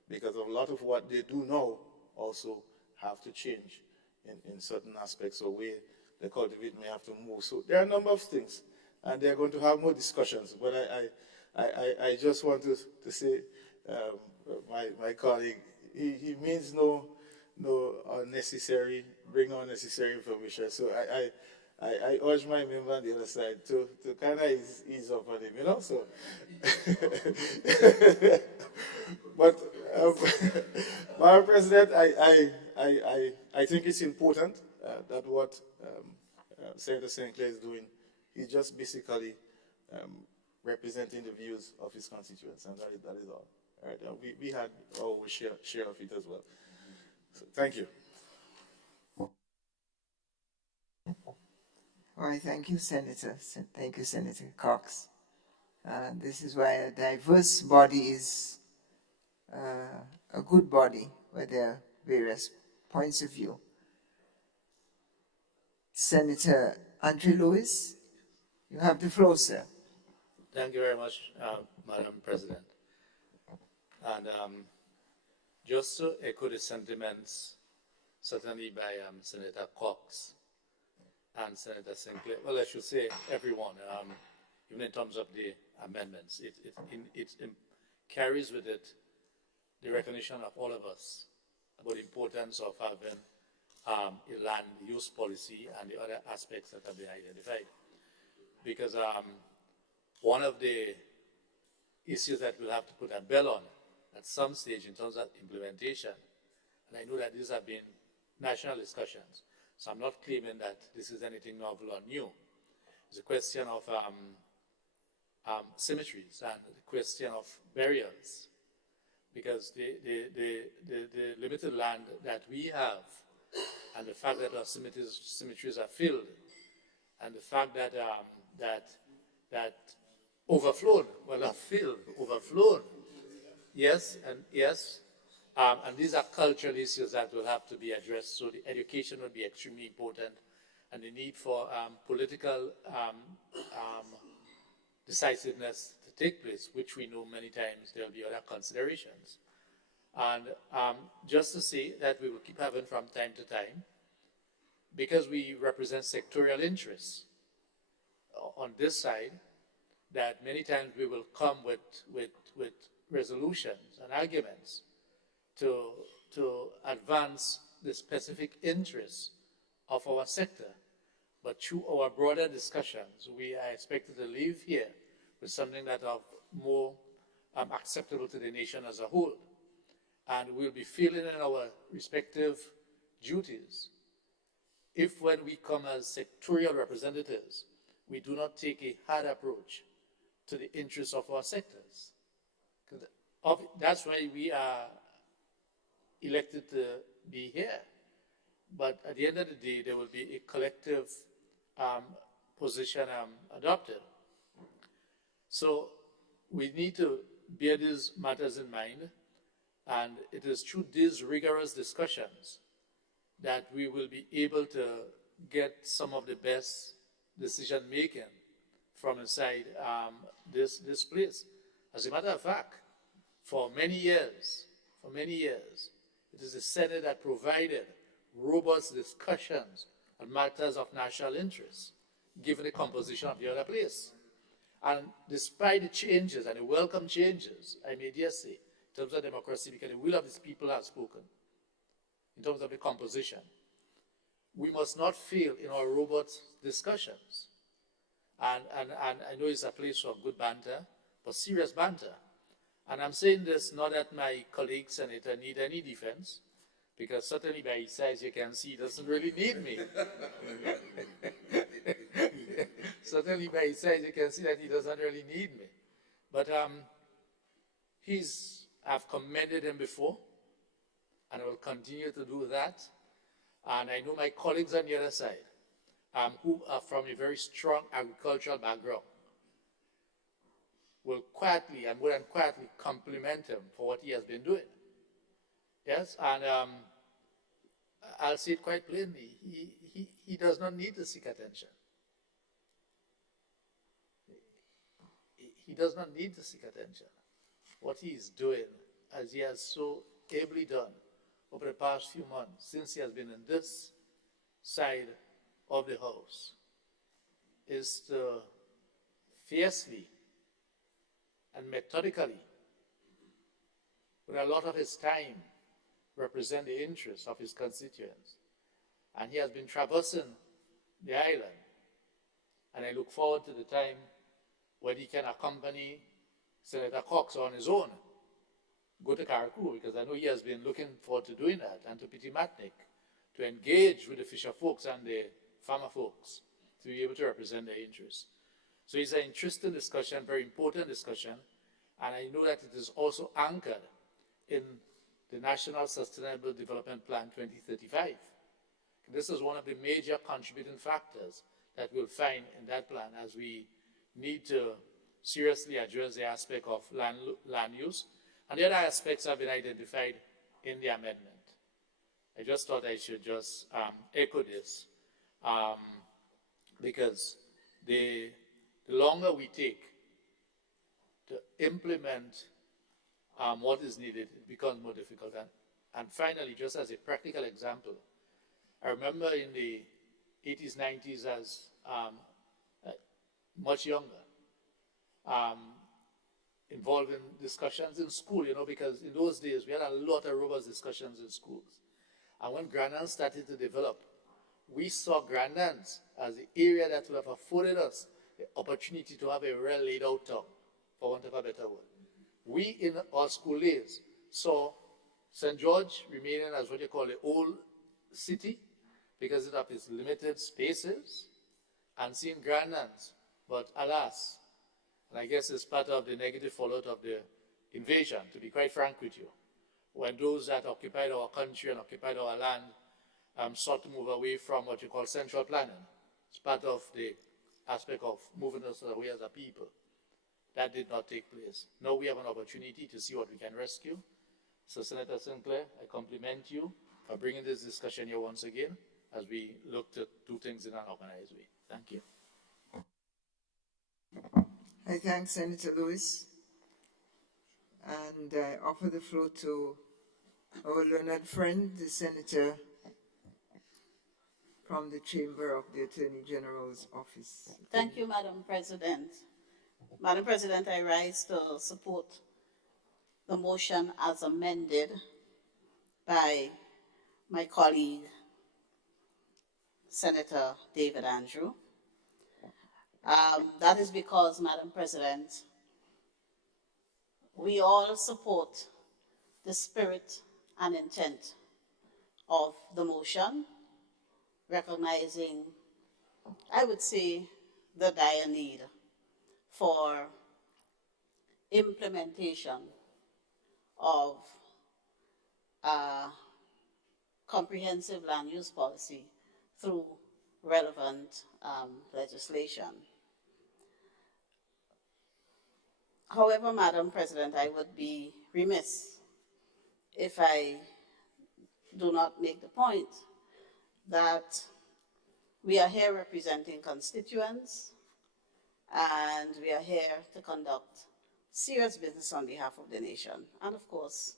because a lot of what they do now also have to change in certain aspects, or where the cultivate may have to move. So there are a number of things, and they're going to have more discussions. But I just want to say, my colleague, he means no unnecessary, bring unnecessary information. So I urge my member on the other side to kind of ease up on him, so. But, Madam President, I think it's important that what Senator St. Clair is doing is just basically representing the views of his constituents, and that is all. All right? We had our share of it as well. So, thank you. All right, thank you, Senator. Thank you, Senator Cox. This is why a diverse body is a good body, where there are various points of view. Senator Andre Lewis, you have the floor, sir. Thank you very much, Madam President. And just to echo the sentiments, certainly by Senator Cox and Senator St. Clair, well, I should say everyone, even in terms of the amendments, it carries with it the recognition of all of us about the importance of having a land use policy and the other aspects that have been identified. Because one of the issues that we'll have to put a bell on at some stage in terms of implementation, and I know that these have been national discussions, so I'm not claiming that this is anything novel or new. It's a question of symmetries and the question of barriers, because the limited land that we have, and the fact that our symmetries are filled, and the fact that that overflowed, well, not filled, overflowed, yes, and these are cultural issues that will have to be addressed. So the education will be extremely important, and the need for political decisiveness to take place, which we know many times there will be other considerations. And just to say that we will keep having from time to time, because we represent sectorial interests on this side, that many times we will come with resolutions and arguments to advance the specific interests of our sector. But through our broader discussions, we are expected to leave here with something that are more acceptable to the nation as a whole. And we'll be feeling in our respective duties if when we come as sectorial representatives, we do not take a hard approach to the interests of our sectors. That's why we are elected to be here. But at the end of the day, there will be a collective position adopted. So we need to bear these matters in mind, and it is through these rigorous discussions that we will be able to get some of the best decision making from inside this place. As a matter of fact, for many years, it is the Senate that provided robust discussions on matters of national interest, given the composition of the other place. And despite the changes, and the welcome changes, I may dare say, in terms of democracy, because the will of these people has spoken, in terms of the composition, we must not fail in our robust discussions. And I know it's a place for good banter, but serious banter. And I'm saying this not that my colleague senator need any defense, because certainly by his size you can see he doesn't really need me. Certainly by his size you can see that he doesn't really need me. But I've commended him before, and I will continue to do that. And I know my colleagues on the other side, who are from a very strong agricultural background, will quietly and more than quietly compliment him for what he has been doing. Yes, and I'll say it quite plainly, he does not need to seek attention. He does not need to seek attention. What he is doing, as he has so ably done over the past few months, since he has been in this side of the house, is to fiercely and methodically, with a lot of his time, represent the interests of his constituents. And he has been traversing the island. And I look forward to the time when he can accompany Senator Cox on his own, go to Caracou, because I know he has been looking forward to doing that, and to Pitimatnik, to engage with the fisher folks and the farmer folks, to be able to represent their interests. So it's an interesting discussion, very important discussion, and I know that it is also anchored in the National Sustainable Development Plan 2035. This is one of the major contributing factors that we'll find in that plan as we need to seriously address the aspect of land use, and the other aspects have been identified in the amendment. I just thought I should just echo this, because the longer we take to implement what is needed, it becomes more difficult. And finally, just as a practical example, I remember in the 80s, 90s, as much younger, involved in discussions in school, because in those days we had a lot of robust discussions in schools. And when Grandlands started to develop, we saw Grandlands as the area that would have afforded us the opportunity to have a well laid out town, for want of a better word. We, in our school days, saw St. George remaining as what you call the old city, because of its limited spaces, and seeing Grandlands. But alas, and I guess it's part of the negative fallout of the invasion, to be quite frank with you, when those that occupied our country and occupied our land sought to move away from what you call central planning. It's part of the aspect of moving us away as a people. That did not take place. Now we have an opportunity to see what we can rescue. So Senator Sinclair, I compliment you for bringing this discussion here once again as we look to do things in an organized way. Thank you. I thank Senator Lewis, and I offer the floor to our learned friend, the Senator from the Chamber of the Attorney General's Office. Thank you, Madam President. Madam President, I rise to support the motion as amended by my colleague, Senator David Andrew. That is because, Madam President, we all support the spirit and intent of the motion, recognizing, I would say, the dire need for implementation of a comprehensive land use policy through relevant legislation. However, Madam President, I would be remiss if I do not make the point that we are here representing constituents and we are here to conduct serious business on behalf of the nation. And of course,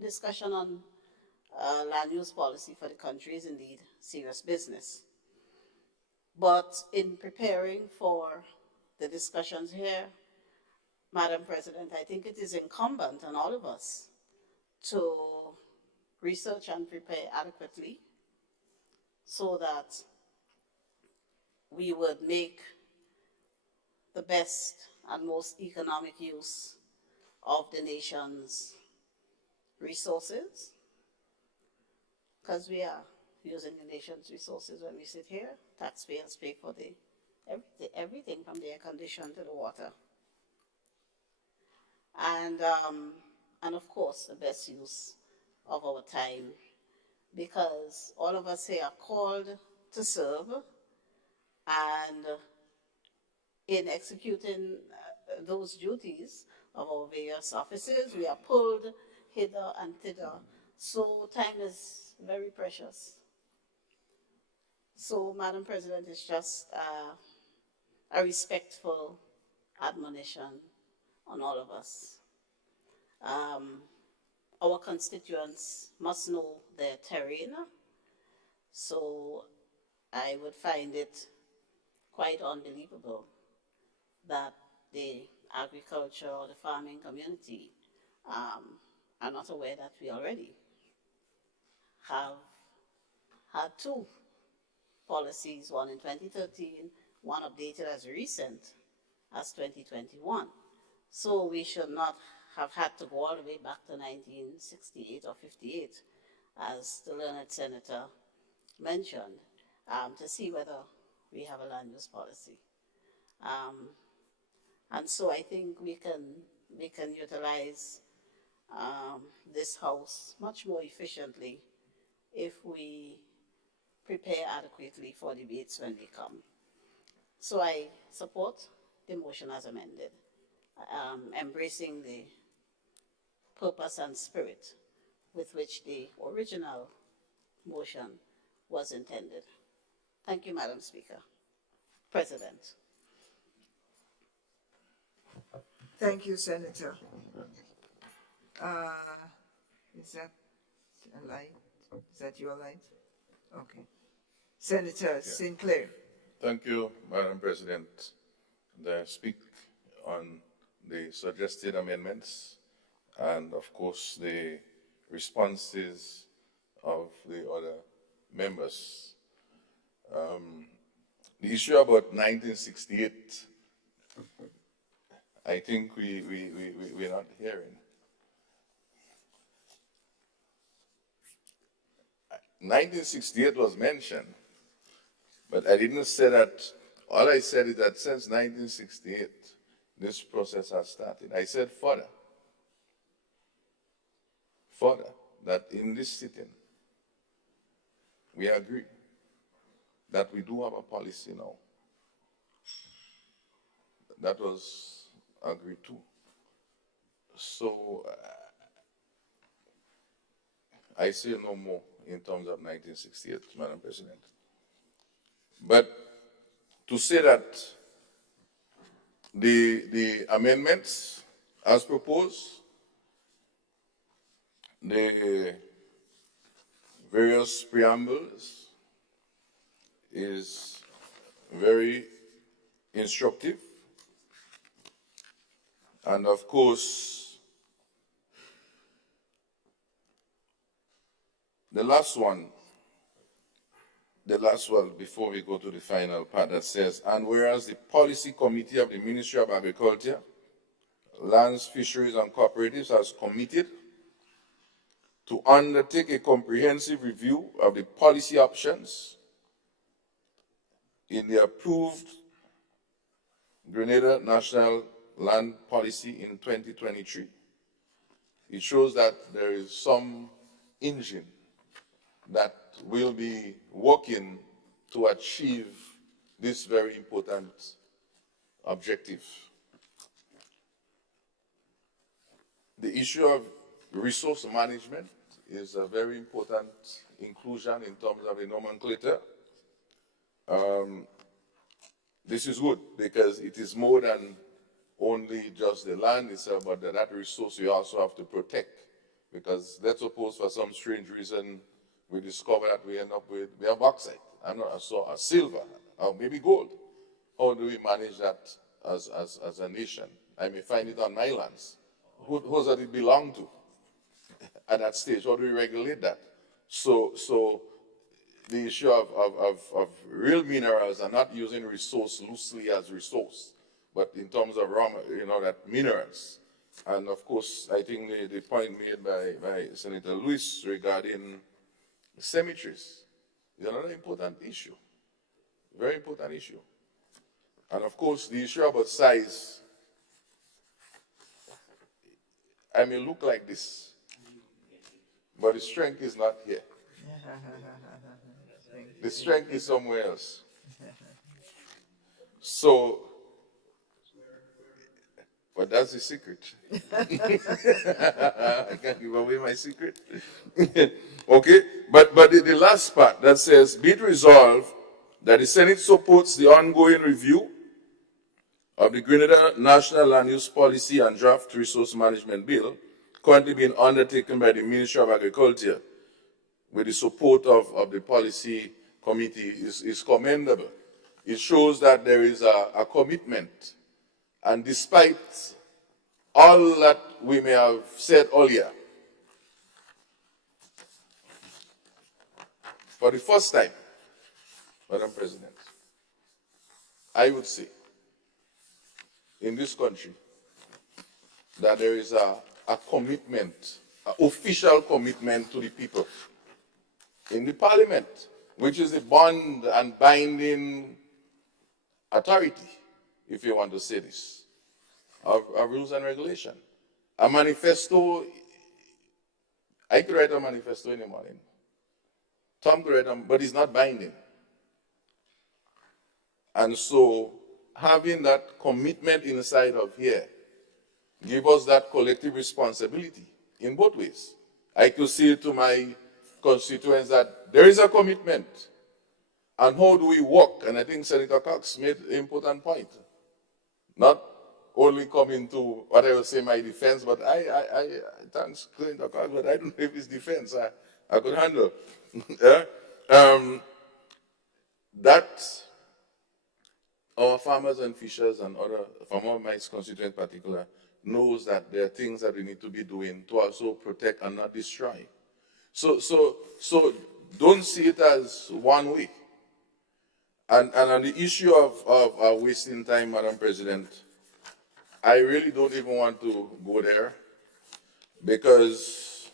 discussion on land use policy for the country is indeed serious business. But in preparing for the discussions here, Madam President, I think it is incumbent on all of us to research and prepare adequately so that we would make the best and most economic use of the nation's resources, because we are using the nation's resources when we sit here. Taxpayers pay for everything from the air condition to the water. And of course, the best use of our time, because all of us here are called to serve, and in executing those duties of our various offices, we are pulled hither and thither. So time is very precious. So, Madam President, it's just a respectful admonition on all of us. Our constituents must know their terrain, so I would find it quite unbelievable that the agriculture or the farming community are not aware that we already have had two policies, one in 2013, one updated as recent as 2021. So we should not have had to go all the way back to 1968 or 58, as the learned senator mentioned, to see whether we have a land use policy. And so I think we can utilize this House much more efficiently if we prepare adequately for debates when they come. So I support the motion as amended, embracing the purpose and spirit with which the original motion was intended. Thank you, Madam Speaker. President. Thank you, Senator. Is that a light? Is that your light? Okay. Senator Sinclair. Thank you, Madam President. I speak on the suggested amendments and, of course, the responses of the other members. The issue about 1968, I think we're not hearing. 1968 was mentioned, but I didn't say that. All I said is that since 1968, this process has started. I said further, that in this sitting, we agree that we do have a policy now. That was agreed to. So I say no more in terms of 1968, Madam President. But to say that the amendments as proposed, the various preambles is very instructive. And of course, the last one, the last one before we go to the final part that says, and whereas the Policy Committee of the Ministry of Agriculture, Lands, Fisheries and Cooperatives has committed to undertake a comprehensive review of the policy options in the approved Grenada National Land Policy in 2023. It shows that there is some engine that will be working to achieve this very important objective. The issue of resource management is a very important inclusion in terms of the nomenclature. This is good because it is more than only just the land itself, but that resource you also have to protect. Because let's suppose for some strange reason we discover that we end up with, we have bauxite, a silver, or maybe gold. How do we manage that as a nation? I may find it on my lands. Who does it belong to at that stage? How do we regulate that? So the issue of real minerals are not using resource loosely as resource, but in terms of raw, that minerals. And of course, I think the point made by Senator Lewis regarding cemeteries is another important issue, very important issue. And of course, the issue about size, I may look like this, but the strength is not here. The strength is somewhere else. So, but that's the secret. I can't give away my secret. Okay, but the last part that says, be it resolved that the Senate supports the ongoing review of the Grenada National Land Use Policy and Draft Resource Management Bill, currently being undertaken by the Ministry of Agriculture with the support of the Policy Committee is commendable. It shows that there is a commitment. And despite all that we may have said earlier, for the first time, Madam President, I would say in this country that there is a commitment, an official commitment to the people in the Parliament, which is the bond and binding authority, if you want to say this, of rules and regulation. A manifesto, I could write a manifesto in the morning. Tom could write but it's not binding. And so having that commitment inside of here give us that collective responsibility in both ways. I could say to my constituents that there is a commitment. And how do we work? And I think Senator Cox made an important point. Not only coming to what I would say my defense, but I thanks Senator Cox, but I don't know if it's defense I could handle. Yeah? That our farmers and fishers and other, from all my constituents in particular, knows that there are things that we need to be doing to also protect and not destroy. So don't see it as one way. And on the issue of wasting time, Madam President, I really don't even want to go there because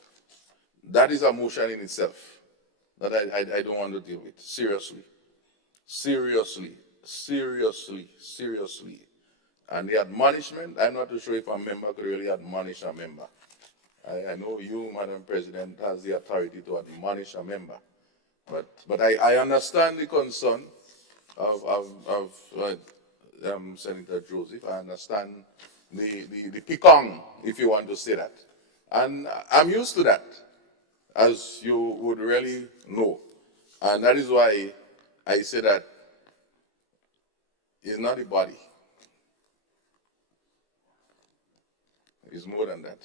that is a motion in itself that I don't want to deal with. Seriously. And the admonishment, I'm not too sure if a member could really admonish a member. I know you, Madam President, has the authority to admonish a member. But I understand the concern of Senator Joseph. I understand the picong, if you want to say that. And I'm used to that, as you would really know. And that is why I say that it's not the body. It's more than that.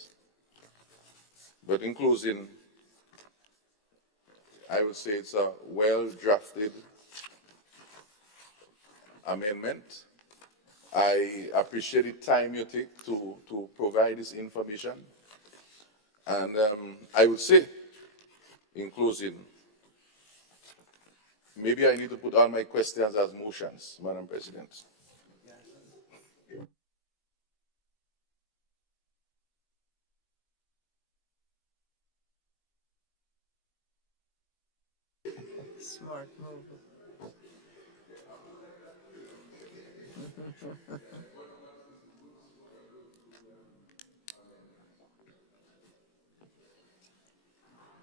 But in closing, I would say it's a well-drafted amendment. I appreciate the time you take to provide this information. And I would say, in closing, maybe I need to put all my questions as motions, Madam President. Smart move.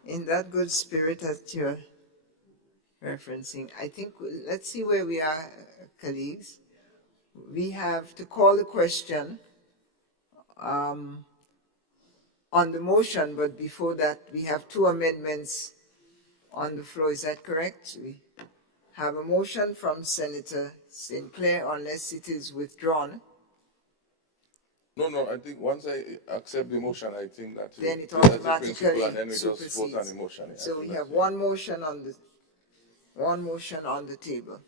In that good spirit that you're referencing, I think let's see where we are, colleagues. We have to call the question on the motion, but before that, we have two amendments on the floor. Is that correct? We have a motion from Senator St. Clair, unless it is withdrawn. No, I think once I accept the motion, I think that Then it that's the automatically principle, and then we just vote on supersedes. the motion. Yeah, So I we think have that's one motion on the table.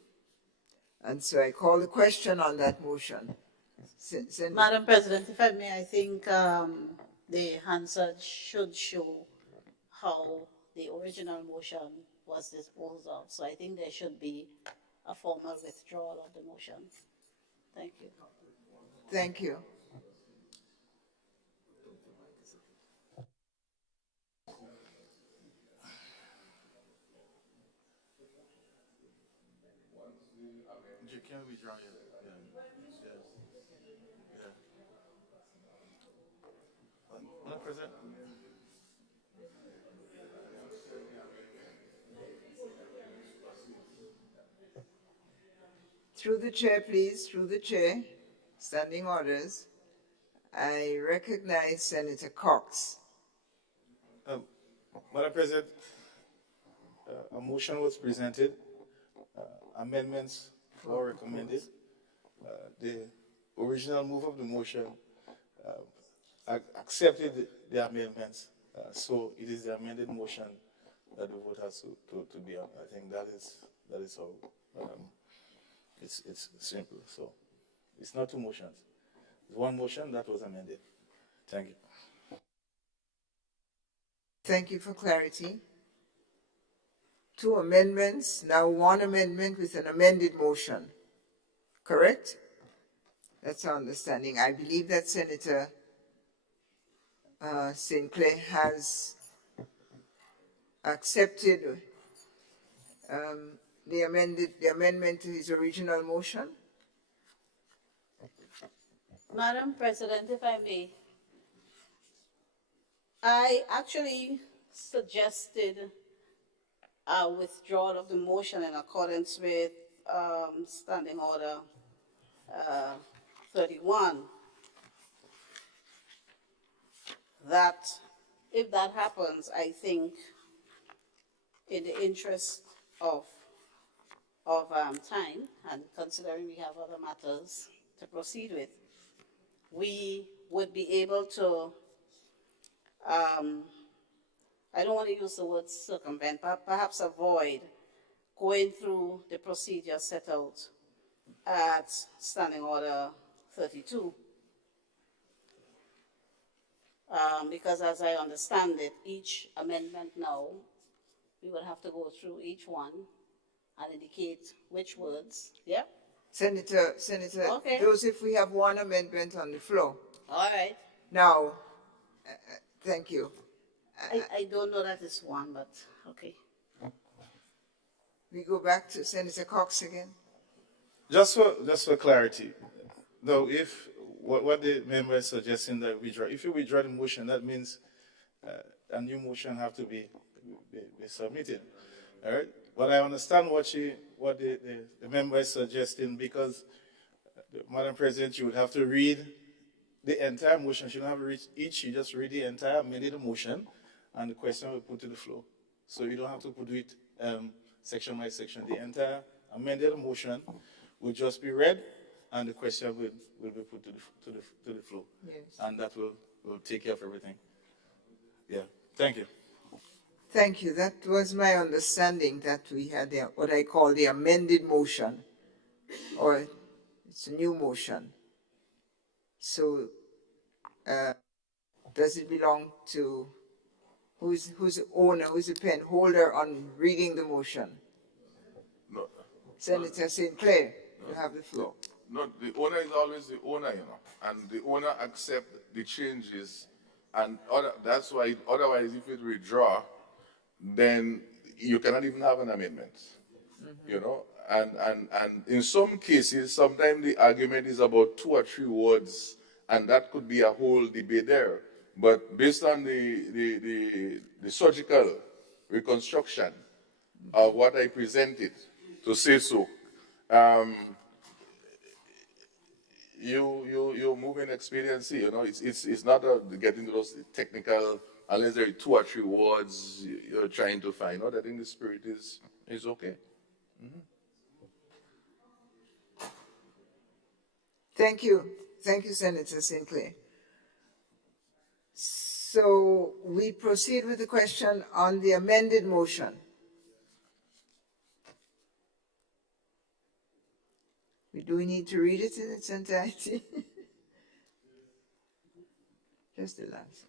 And so I call the question on that motion. Madam President, if I may, I think the Hansard should show how the original motion was disposed of. So I think there should be a formal withdrawal of the motion. Thank you. Thank you. Can we withdraw it? Madam President. Through the chair, please, through the chair. Standing orders. I recognize Senator Cox. Madam President, a motion was presented. Amendments were recommended. The original move of the motion accepted the amendments. So it is the amended motion that the vote has to be on. I think that is how it's simple. So it's not two motions. It's one motion that was amended. Thank you. Thank you for clarity. Two amendments, now one amendment with an amended motion. Correct? That's our understanding. I believe that Senator St. Clair has accepted the amendment to his original motion. Madam President, if I may, I actually suggested a withdrawal of the motion in accordance with Standing Order 31. That if that happens, I think in the interest of time, and considering we have other matters to proceed with, we would be able to, I don't want to use the word circumvent, but perhaps avoid going through the procedure set out at Standing Order 32. Because as I understand it, each amendment now, we would have to go through each one and indicate which words. Yeah? Senator Okay. Joseph, we have one amendment on the floor. All right. Now, thank you. I don't know that it's one, but okay. We go back to Senator Cox again. Just for clarity, though, if what the member is suggesting that withdraw, if you withdraw the motion, that means a new motion have to be submitted. All right. But I understand what the member is suggesting, because Madam President, you would have to read the entire motion. You don't have to read each. You just read the entire amended motion, and the question will be put to the floor. So you don't have to put it section by section. The entire amended motion will just be read, and the question will be put to the floor. Yes. And that will take care of everything. Yeah. Thank you. Thank you. That was my understanding, that we had what I call the amended motion, or it's a new motion. So, does it belong to who's the owner, who's the pen holder on reading the motion? No, Senator St. Clair, you have the floor. no, the owner is always the owner, and the owner accept the changes, and that's why, otherwise, if it withdraw, then you cannot even have an amendment, and in some cases, sometimes the argument is about 2 or 3 words, and that could be a whole debate there. But based on the surgical reconstruction of what I presented, to say so, you move in experience here, it's not getting to those technical, unless there are 2 or 3 words you're trying to find out. I think the spirit is okay. Thank you. Thank you, Senator St. Clair. So we proceed with the question on the amended motion. Do we need to read it in its entirety? Just the last.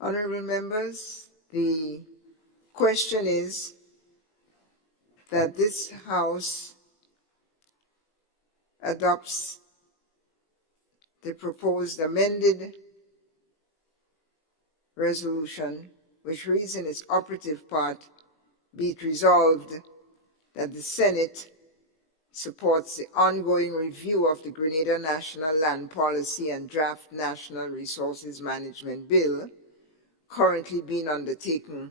Honorable members, the question is that this House adopts the proposed amended resolution, which reads in its operative part, be it resolved that the Senate supports the ongoing review of the Grenada National Land Policy and Draft National Resources Management Bill, currently being undertaken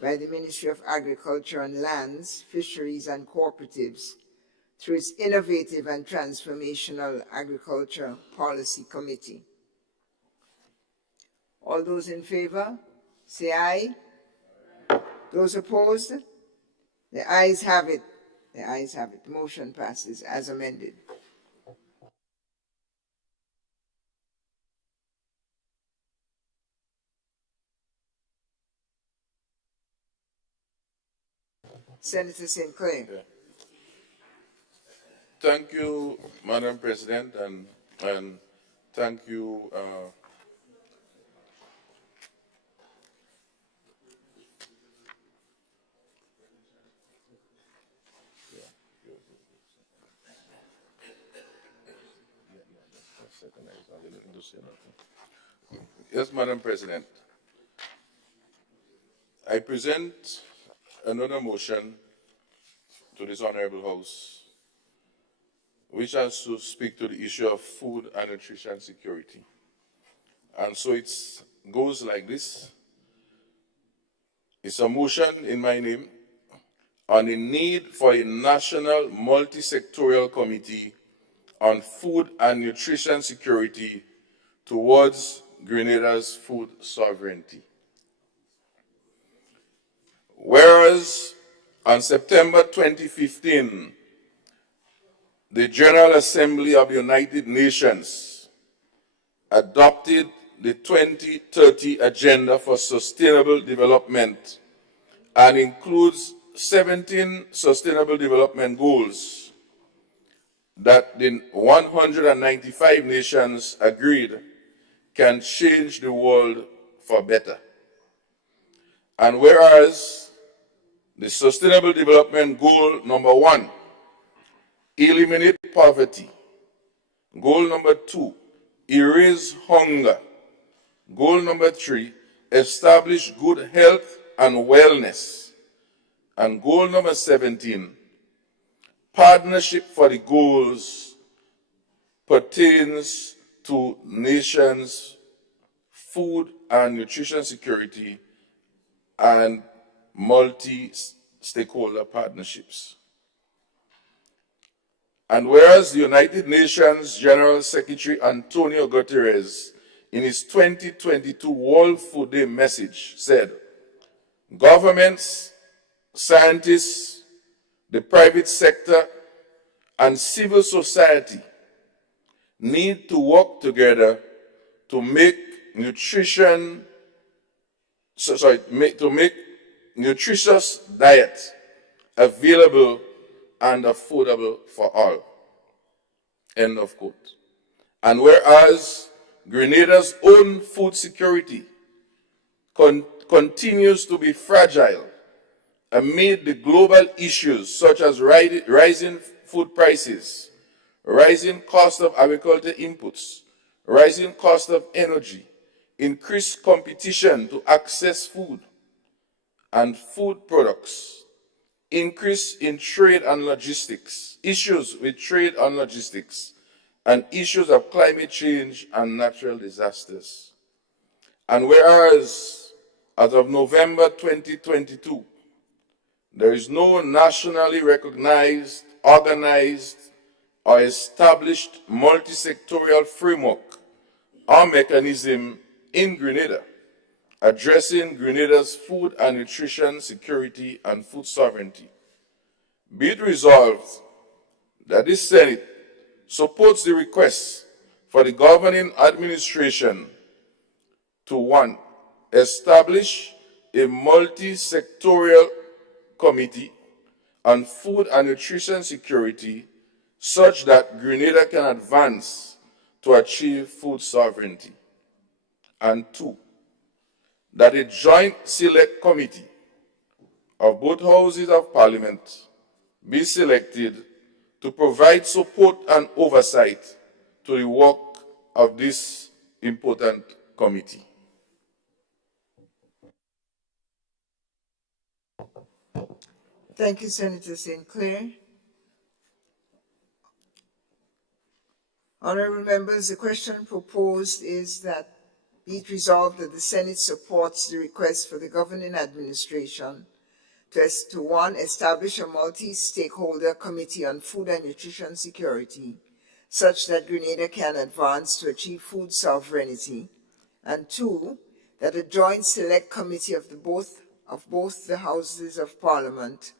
by the Ministry of Agriculture and Lands, Fisheries and Cooperatives through its Innovative and Transformational Agriculture Policy Committee. All those in favor, say aye. Those opposed? The ayes have it. The ayes have it. The motion passes as amended. Senator St. Clair. Yeah. Thank you, Madam President, and thank you, Yes, Madam President. I present another motion to this Honorable House, which has to speak to the issue of food and nutrition security. And so it goes like this. It's a motion in my name on the need for a national multi-sectorial committee on food and nutrition security towards Grenada's food sovereignty. Whereas on September 2015, the General Assembly of the United Nations adopted the 2030 Agenda for Sustainable Development and includes 17 Sustainable Development Goals that the 195 nations agreed can change the world for better. And whereas the Sustainable Development Goal number 1, eliminate poverty. Goal number 2, erase hunger. Goal number 3, establish good health and wellness. And goal number 17, partnership for the goals pertains to nations' food and nutrition security and multi-stakeholder partnerships. And whereas the United Nations General Secretary Antonio Guterres, in his 2022 World Food Day message, said, governments, scientists, the private sector, and civil society need to work together to make nutritious diet available and affordable for all. End of quote. And whereas Grenada's own food security continues to be fragile amid the global issues such as rising food prices, rising cost of agricultural inputs, rising cost of energy, increased competition to access food and food products, increase in trade and logistics, issues with trade and logistics, and issues of climate change and natural disasters. And whereas, as of November 2022, there is no nationally recognized, organized, or established multi-sectorial framework or mechanism in Grenada addressing Grenada's food and nutrition security and food sovereignty. Be it resolved that this Senate supports the request for the governing administration to 1. Establish a multi-sectorial committee on food and nutrition security such that Grenada can advance to achieve food sovereignty. And 2. That a joint select committee of both houses of parliament be selected to provide support and oversight to the work of this important committee. Thank you, Senator St. Clair. Honorable members, the question proposed is that be it resolved that the Senate supports the request for the governing administration to 1. Establish a multi-stakeholder committee on food and nutrition security such that Grenada can advance to achieve food sovereignty, and 2. That a joint select committee of both the houses of parliament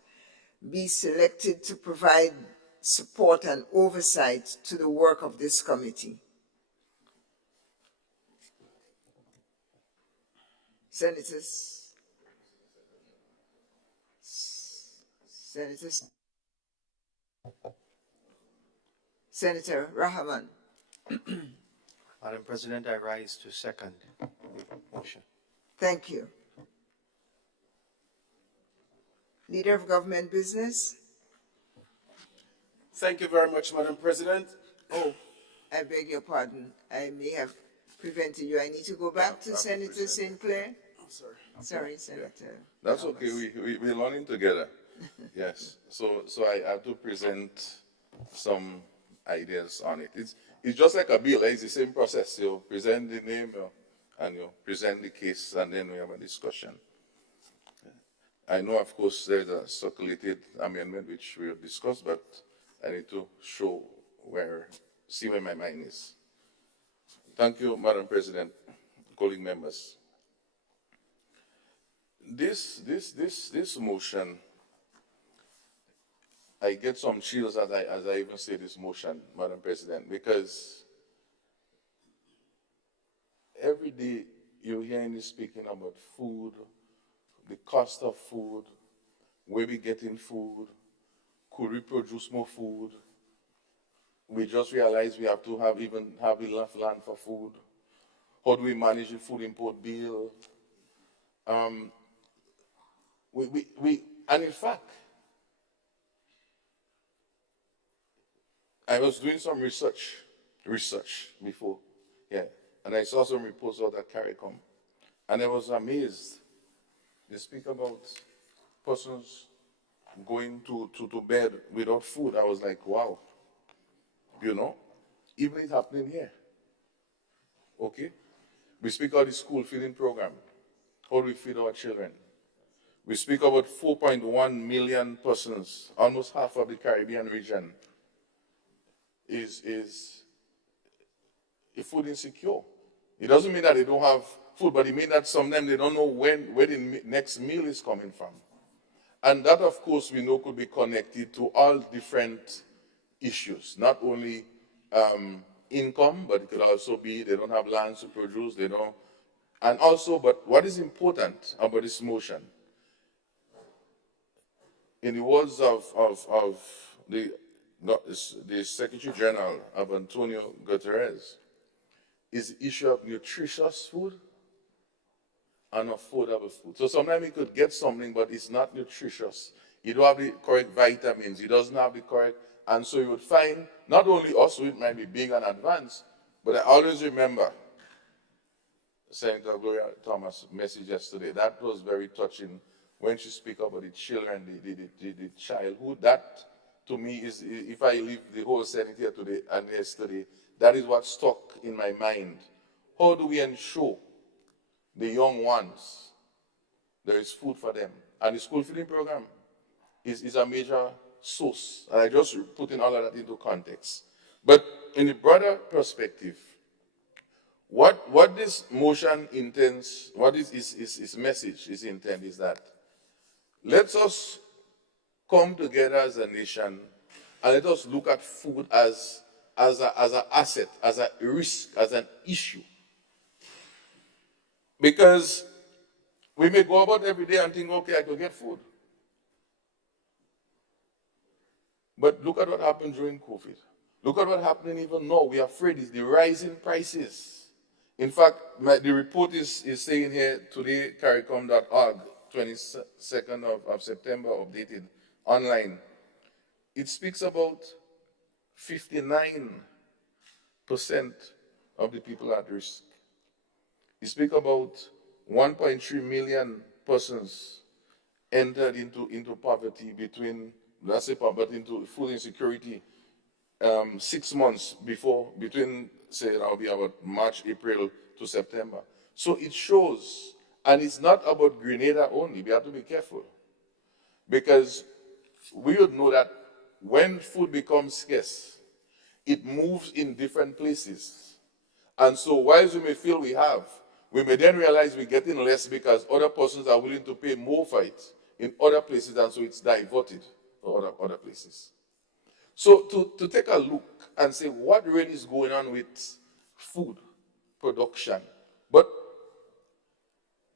be selected to provide support and oversight to the work of this committee. Senator Rahman. Madam President, I rise to second the motion. Thank you. Leader of Government Business. Thank you very much, Madam President. Oh, I beg your pardon. I may have prevented you. I need to go back to Senator St. Clair. Sorry. Sorry, Senator. That's okay. We're learning together. Yes. So I have to present some ideas on it. It's just like a bill. It's the same process. You present the name and you present the case, and then we have a discussion. I know, of course, there's a circulated amendment which we have discussed, but I need to see where my mind is. Thank you, Madam President, colleague members. This motion, I get some chills as I even say this motion, Madam President, because every day you hear me speaking about food, the cost of food, where we getting food, could we produce more food? We just realized we have to have enough land for food. How do we manage the food import bill? And in fact, I was doing some research before, and I saw some reports out at CARICOM, and I was amazed. They speak about persons going to bed without food. I was like, wow, even it's happening here. Okay? We speak about the school feeding program. How do we feed our children? We speak about 4.1 million persons, almost half of the Caribbean region is food insecure. It doesn't mean that they don't have food, but it means that sometimes they don't know where the next meal is coming from. And that, of course, we know could be connected to all different issues, not only income, but it could also be they don't have land to produce, and also, but what is important about this motion, in the words of the Secretary General of Antonio Guterres is the issue of nutritious food and affordable food. So sometimes you could get something, but it's not nutritious. You don't have the correct vitamins. It doesn't have the correct, and so you would find not only us, who might be big and advanced, but I always remember Senator Gloria Thomas' message yesterday. That was very touching when she spoke about the children, the childhood. That, to me, is, if I leave the whole Senate here today and yesterday, that is what stuck in my mind. How do we ensure the young ones, there is food for them? And the school feeding program is a major source. And I just putting all of that into context. But in the broader perspective, what this motion intends, what is its message, its intent is that let us come together as a nation and let us look at food as an asset, as a risk, as an issue. Because we may go about every day and think, okay, I could get food. But look at what happened during COVID. Look at what happened even now. We are afraid it's the rising prices. In fact, the report is saying here today, CARICOM.org, 22nd of September, updated online. It speaks about 59% of the people at risk. It speaks about 1.3 million persons entered into poverty between, let's say poverty, into food insecurity 6 months before, between, say, that'll be about March, April to September. So it shows, and it's not about Grenada only. We have to be careful. Because we would know that when food becomes scarce, it moves in different places. And so whilst we may feel we may then realize we're getting less because other persons are willing to pay more for it in other places, and so it's diverted to other places. So to take a look and say what really is going on with food production, but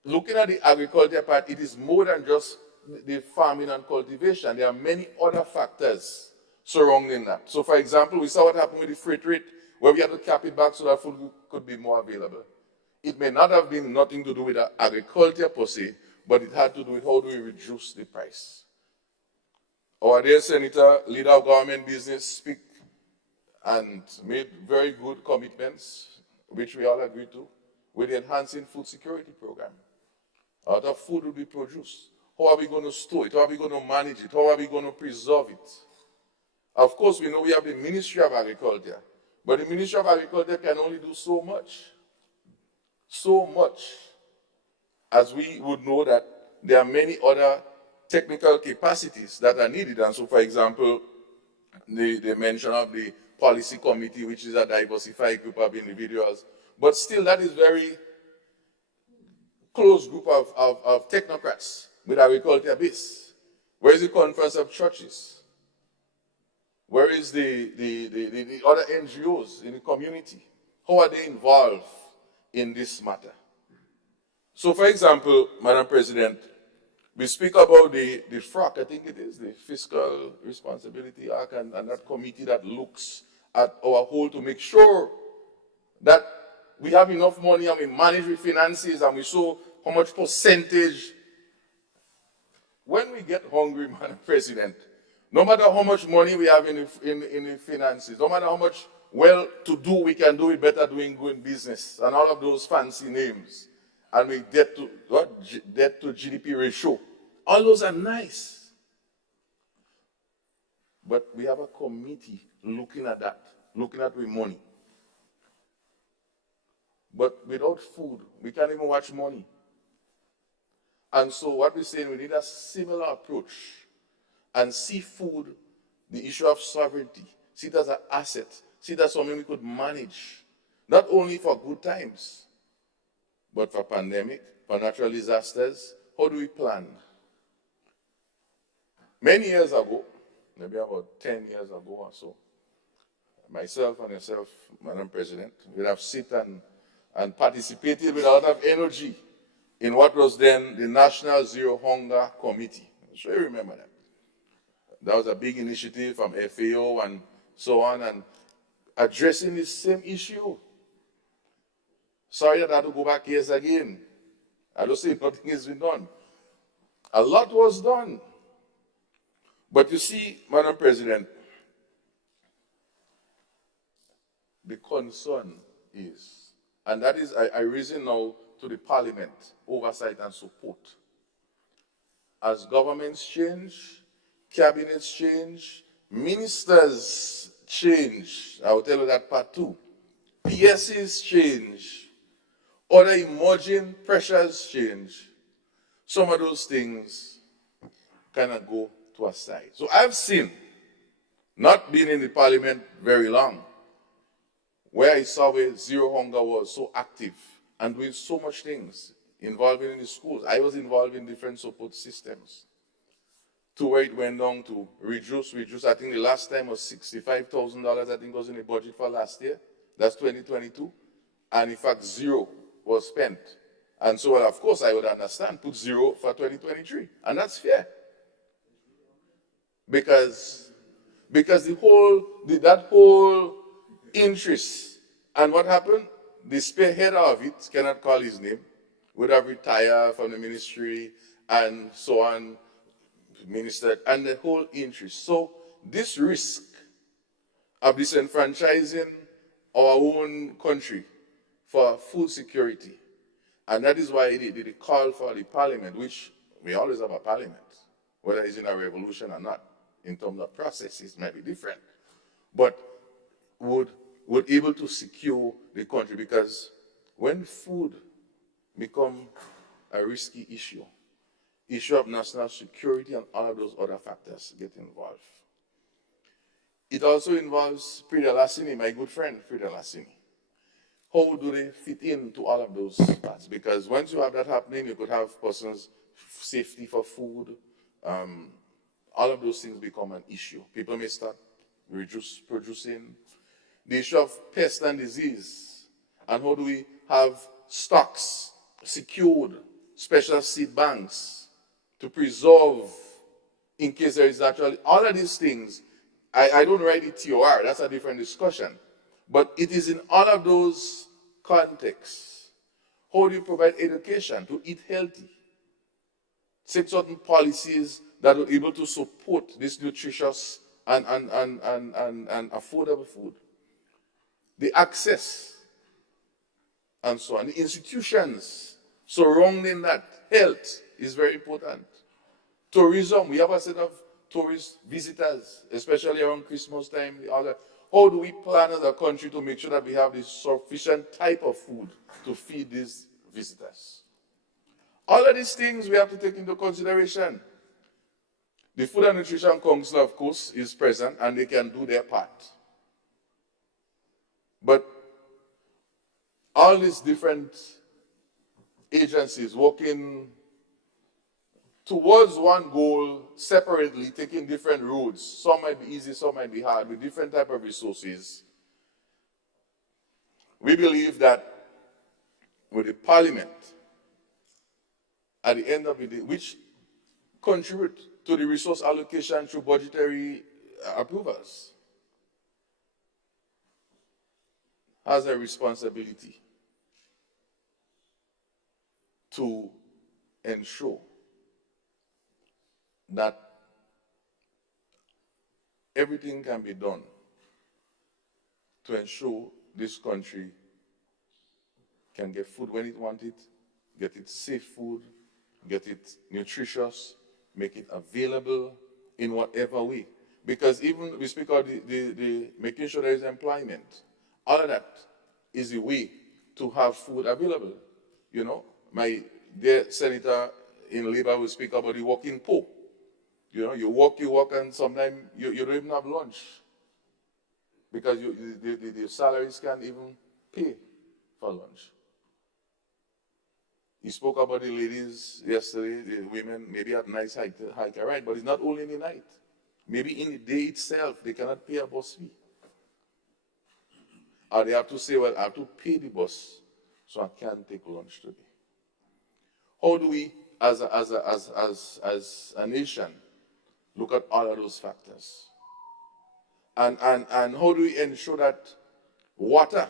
looking at the agriculture part, it is more than just the farming and cultivation. There are many other factors surrounding that. So for example, we saw what happened with the freight rate, where we had to cap it back so that food could be more available. It may not have been nothing to do with agriculture per se, but it had to do with how do we reduce the price. Our dear Senator, leader of government business, speak and made very good commitments, which we all agree to, with the enhancing food security program. Out of food will be produced. How are we going to store it? How are we going to manage it? How are we going to preserve it? Of course, we know we have the Ministry of Agriculture, but the Ministry of Agriculture can only do so much. So much, as we would know that there are many other technical capacities that are needed. And so, for example, the mention of the policy committee, which is a diversified group of individuals, but still that is very close group of technocrats with agriculture base. Where is the conference of churches? Where is the other NGOs in the community? How are they involved in this matter? So, for example, Madam President, we speak about the FRAC, I think it is, the Fiscal Responsibility Act, and that committee that looks at our whole to make sure that we have enough money and we manage the finances and we show how much percentage. When we get hungry, Madam President, no matter how much money we have in the finances, no matter how much well-to-do we can do it better doing good business and all of those fancy names, and we debt to GDP ratio, all those are nice. But we have a committee looking at that, looking at the money. But without food, we can't even watch money. And so what we're saying, we need a similar approach and see food, the issue of sovereignty, see it as an asset, see it as something we could manage, not only for good times, but for pandemic, for natural disasters. How do we plan? Many years ago, maybe about 10 years ago or so, myself and yourself, Madam President, we have sit and participated with a lot of energy in what was then the National Zero Hunger Committee. I'm sure you remember that. That was a big initiative from FAO and so on, and addressing the same issue. Sorry that I had to go back years again. I don't say nothing has been done. A lot was done. But you see, Madam President, the concern is, and that is, I raise it now to the Parliament, oversight and support. As governments change, cabinets change, ministers change, I will tell you that part too. PSs change, other emerging pressures change. Some of those things cannot go to a side. So I've seen, not being in the Parliament very long, where I saw where Zero Hunger was so active and doing so much things, involving in the schools. I was involved in different support systems to where it went down to reduce. I think the last time was $65,000, I think was in the budget for last year. That's 2022. And in fact, zero was spent. And so, well, of course, I would understand, put zero for 2023. And that's fair. Because that whole interest, and what happened? The spearhead of it, cannot call his name, would have retired from the ministry and so on, minister, and the whole interest. So this risk of disenfranchising our own country for food security, and that is why the call for the Parliament, which we always have a Parliament, whether it's in a revolution or not, in terms of processes might be different, but would able to secure the country, because when food become a risky issue of national security and all of those other factors get involved. It also involves Frida Lassini, my good friend Frida Lassini. How do they fit into all of those parts? Because once you have that happening, you could have persons' safety for food. All of those things become an issue. People may start producing. The issue of pest and disease, and how do we have stocks secured, special seed banks to preserve in case there is actually, all of these things. I don't write it TOR, that's a different discussion. But it is in all of those contexts. How do you provide education to eat healthy? Set certain policies that are able to support this nutritious and affordable food. The access, and so on. The institutions surrounding that, health is very important. Tourism, we have a set of tourist visitors, especially around Christmas time. How do we plan as a country to make sure that we have this sufficient type of food to feed these visitors? All of these things we have to take into consideration. The Food and Nutrition Council, of course, is present and they can do their part. But all these different agencies working towards one goal separately, taking different roads. Some might be easy, some might be hard, with different type of resources. We believe that with the Parliament, at the end of the day, which contribute to the resource allocation through budgetary approvals, has a responsibility to ensure that everything can be done to ensure this country can get food when it wants it, get it safe food, get it nutritious, make it available in whatever way. Because even we speak of the making sure there is employment, all of that is a way to have food available. You know, my dear senator in Labour will speak about the working poor. You know, you work, and sometimes you don't even have lunch because the salaries can't even pay for lunch. He spoke about the ladies yesterday, the women, maybe at night hike a ride, but it's not only in the night. Maybe in the day itself, they cannot pay a bus fee. Or they have to say, well, I have to pay the bus, so I can't take lunch today. How do we, as a nation, look at all of those factors. And how do we ensure that water,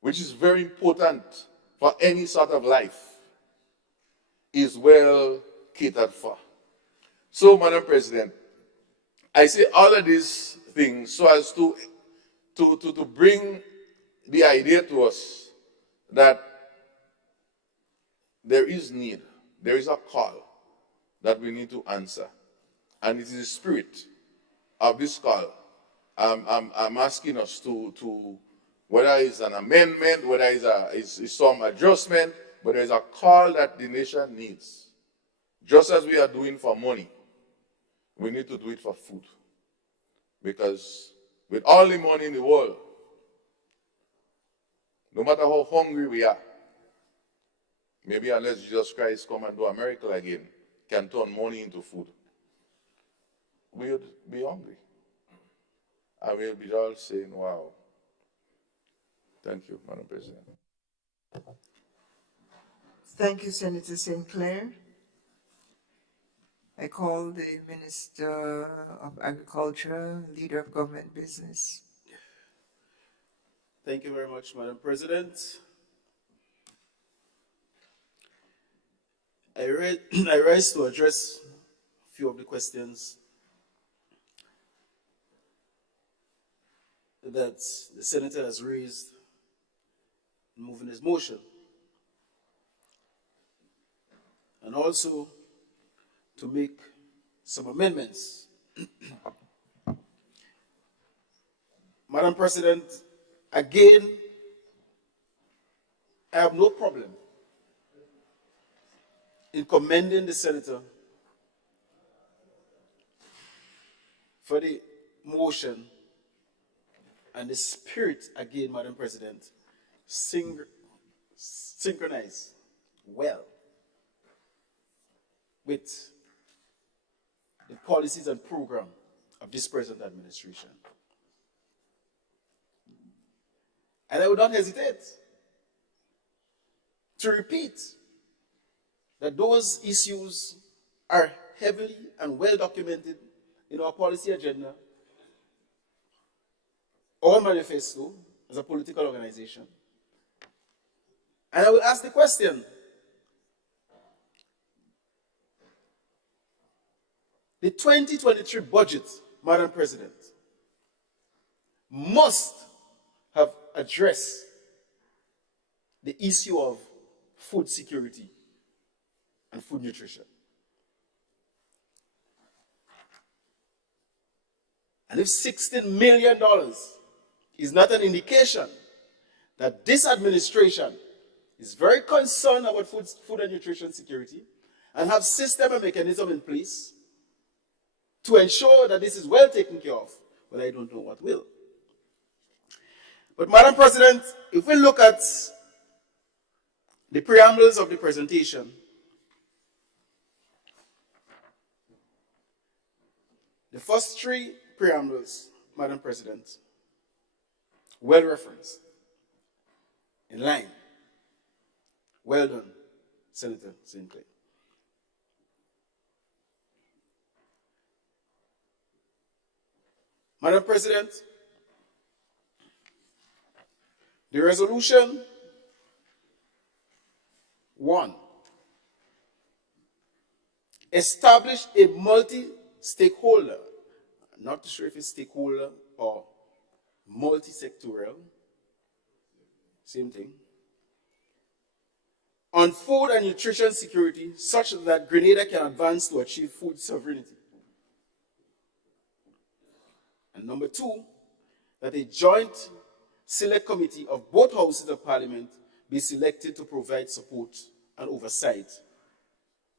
which is very important for any sort of life, is well catered for? So, Madam President, I say all of these things so as to bring the idea to us that there is need, there is a call that we need to answer. And it is the spirit of this call. I'm asking us to whether it's an amendment, whether it's some adjustment, but there's a call that the nation needs. Just as we are doing for money, we need to do it for food. Because with all the money in the world, no matter how hungry we are, maybe unless Jesus Christ come and do a miracle again, can turn money into food, we would be hungry. And we'll be all saying, wow. Thank you, Madam President. Thank you, Senator St. Clair. I call the Minister of Agriculture, Leader of Government Business. Thank you very much, Madam President. I rise to address a few of the questions that the Senator has raised in moving his motion, and also to make some amendments. Madam President, again, I have no problem in commending the Senator for the motion and the spirit, again, Madam President, synchronize well with the policies and program of this present administration. And I would not hesitate to repeat that those issues are heavily and well documented in our policy agenda, our manifesto as a political organization. And I will ask the question, the 2023 budget, Madam President, must have addressed the issue of food security and food nutrition. And if $16 million is not an indication that this administration is very concerned about food and nutrition security and have system and mechanism in place to ensure that this is well taken care of, well, I don't know what will. But Madam President, if we look at the preambles of the presentation, the first three preambles, Madam President, well referenced, in line. Well done, Senator St. Clair. Madam President, the resolution 1 established a multi-stakeholder, not sure if it's stakeholder or multi-sectorial, same thing, on food and nutrition security such that Grenada can advance to achieve food sovereignty. And number 2, that a joint select committee of both houses of parliament be selected to provide support and oversight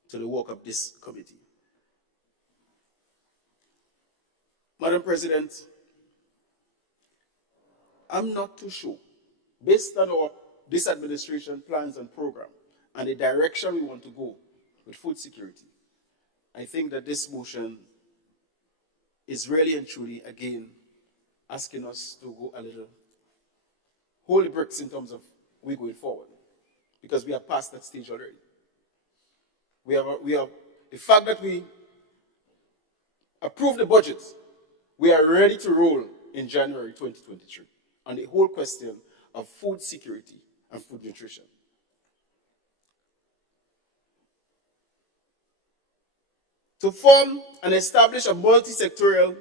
to the work of this committee. Madam President, I'm not too sure, based on this administration plans and program and the direction we want to go with food security, I think that this motion is really and truly, again, asking us to go a little holy bricks in terms of we going forward, because we are past that stage already. We have the fact that we approve the budget, we are ready to roll in January 2023 on the whole question of food security and food nutrition. To form and establish a multi-sectorial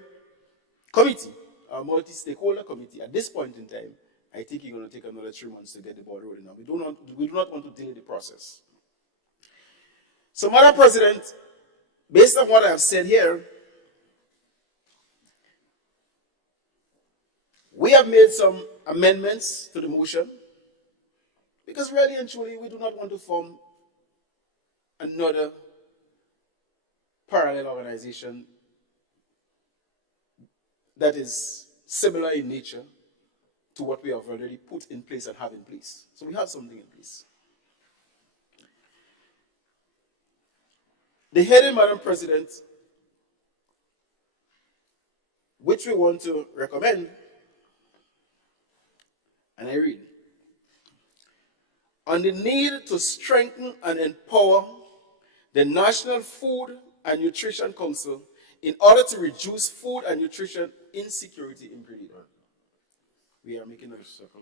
committee, a multi-stakeholder committee, at this point in time, I think you're going to take another 3 months to get the ball rolling now. We do not want to delay the process. So, Madam President, based on what I have said here, we have made some amendments to the motion because really and truly we do not want to form another parallel organization that is similar in nature to what we have already put in place and have in place. So we have something in place. The heading, Madam President, which we want to recommend, and I read, on the need to strengthen and empower the National Food and Nutrition Council in order to reduce food and nutrition insecurity in Grenada. We are making a circle.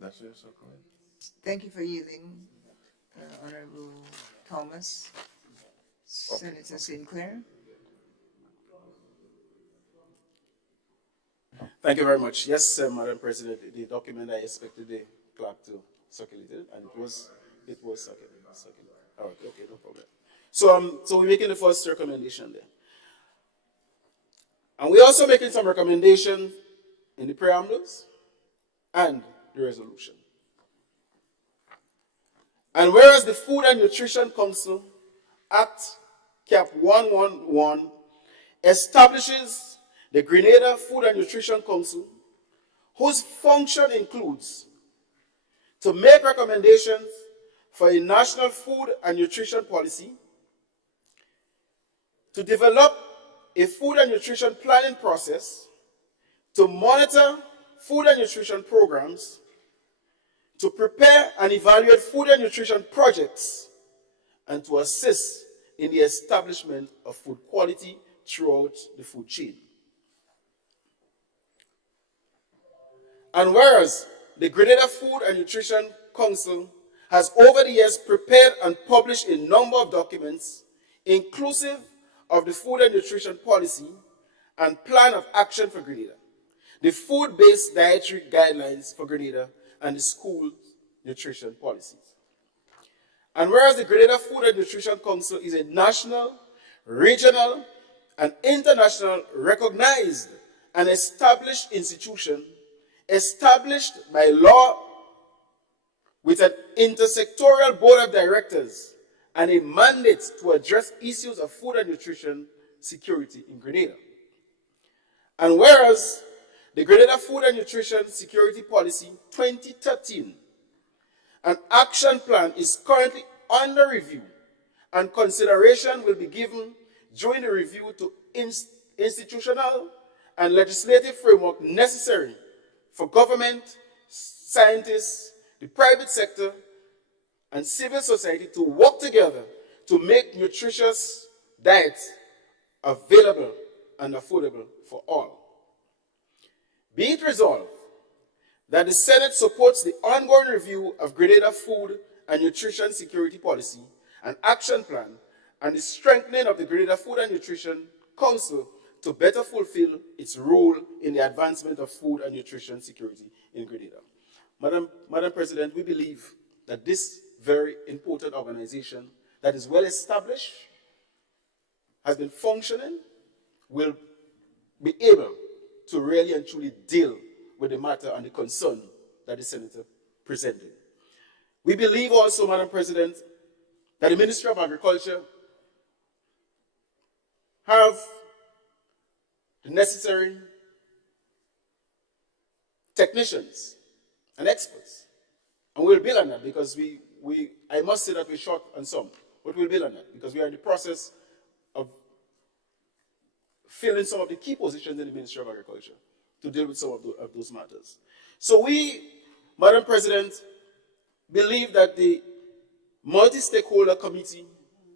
That's your circle. Thank you for yielding, Honorable Thomas. Senator Sinclair. Thank you very much. Yes, Madam President, the document I expected the clerk to circulate it, and it was circulated. All right, okay, no problem. So we're making the first recommendation there. And we're also making some recommendations in the preambles and the resolution. And whereas the Food and Nutrition Council Act Cap 111 establishes the Grenada Food and Nutrition Council, whose function includes to make recommendations for a national food and nutrition policy, to develop a food and nutrition planning process, to monitor food and nutrition programs, to prepare and evaluate food and nutrition projects, and to assist in the establishment of food quality throughout the food chain. And whereas the Grenada Food and Nutrition Council has over the years prepared and published a number of documents, inclusive of the Food and Nutrition Policy and Plan of Action for Grenada, the Food-Based Dietary Guidelines for Grenada, and the School Nutrition Policies. And whereas the Grenada Food and Nutrition Council is a national, regional, and international recognized and established institution established by law with an intersectoral board of directors and a mandate to address issues of food and nutrition security in Grenada. And whereas the Grenada Food and Nutrition Security Policy 2013, an action plan is currently under review, and consideration will be given during the review to institutional and legislative framework necessary for government, scientists, the private sector, and civil society to work together to make nutritious diets available and affordable for all. Be it resolved that the Senate supports the ongoing review of Grenada Food and Nutrition Security Policy and Action Plan and the strengthening of the Grenada Food and Nutrition Council to better fulfill its role in the advancement of food and nutrition security in Grenada. Madam President, we believe that this very important organization that is well established, has been functioning, will be able to really and truly deal with the matter and the concern that the Senator presented. We believe also, Madam President, that the Ministry of Agriculture have the necessary technicians and experts. And we'll build on that because I must say that we're short on some, but we'll build on that because we are in the process of filling some of the key positions in the Ministry of Agriculture to deal with some of those matters. So we, Madam President, believe that the multi-stakeholder committee,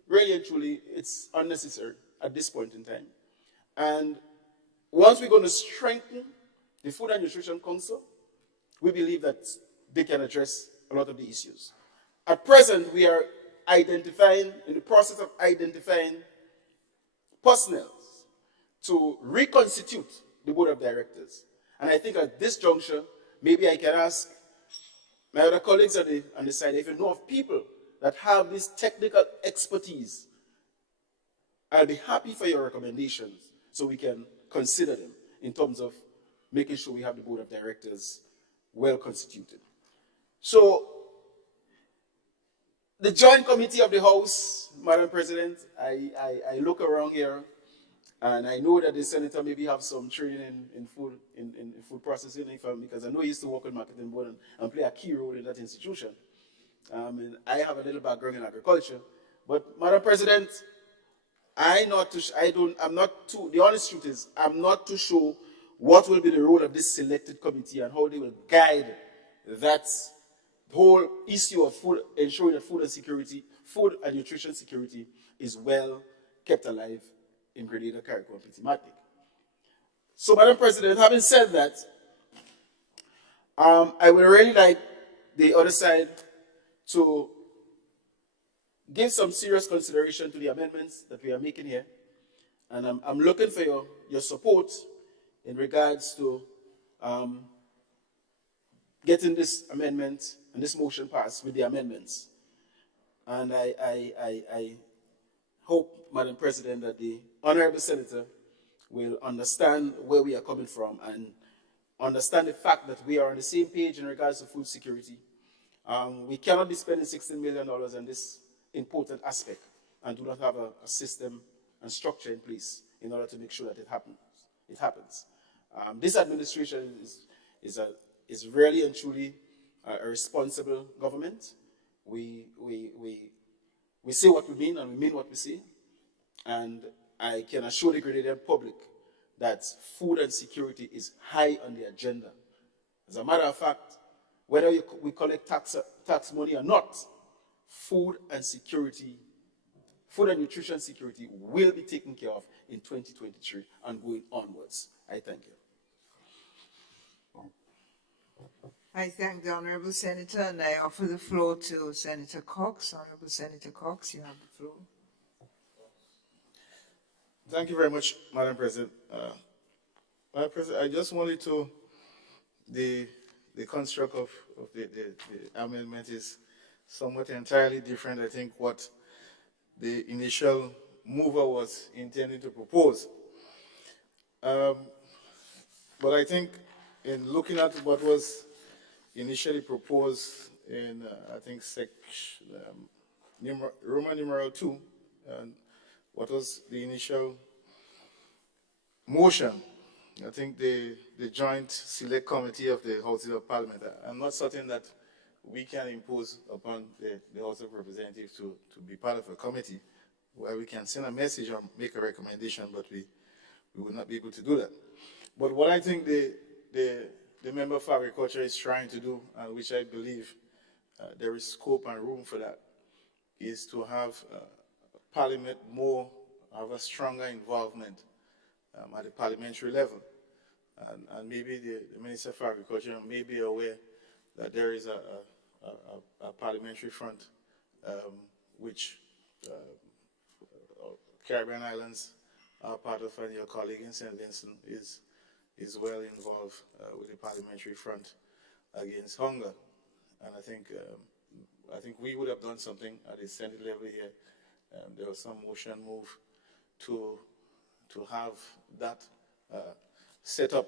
really and truly, it's unnecessary at this point in time. And once we're going to strengthen the Food and Nutrition Council, we believe that they can address a lot of the issues. At present, we are in the process of identifying personnel to reconstitute the board of directors. And I think at this juncture, maybe I can ask my other colleagues on the side, if you know of people that have this technical expertise, I'll be happy for your recommendations so we can consider them in terms of making sure we have the board of directors well constituted. So, the Joint Committee of the House, Madam President, I look around here and I know that the senator maybe have some training in food processing, because I know he used to work on marketing board and play a key role in that institution. And I have a little background in agriculture. But Madam President, the honest truth is, I'm not too sure what will be the role of this selected committee and how they will guide that whole issue of food, ensuring that food and nutrition security is well kept alive in Grenada, Carriacou, and Petit-Martinique. So, Madam President, having said that, I would really like the other side to give some serious consideration to the amendments that we are making here. And I'm looking for your support in regards to getting this amendment and this motion passed with the amendments. And I hope, Madam President, that the Honorable Senator will understand where we are coming from and understand the fact that we are on the same page in regards to food security. We cannot be spending $16 million on this important aspect and do not have a system and structure in place in order to make sure that it happens. This administration is really and truly a responsible government. We say what we mean and we mean what we say. And I can assure the Grenadian public that food and security is high on the agenda. As a matter of fact, whether we collect tax money or not, food and nutrition security will be taken care of in 2023 and going onwards. I thank you. I thank the Honorable Senator, and I offer the floor to Senator Cox. Honorable Senator Cox, you have the floor. Thank you very much, Madam President. Madam President, I just wanted to, the construct of the amendment is somewhat entirely different, I think, what the initial mover was intending to propose. But I think in looking at what was initially proposed in, I think, Roman numeral 2, and what was the initial motion, I think the Joint Select Committee of the Houses of Parliament, I'm not certain that we can impose upon the House of Representatives to be part of a committee where we can send a message or make a recommendation, but we would not be able to do that. But what I think the member for Agriculture is trying to do, and which I believe there is scope and room for that, is to have Parliament have a stronger involvement at the parliamentary level. And maybe the Minister for Agriculture may be aware that there is a parliamentary front which Caribbean Islands are part of, and your colleague in St. Vincent is well involved with the parliamentary front against hunger. And I think we would have done something at the Senate level here. There was some motion move to have that set up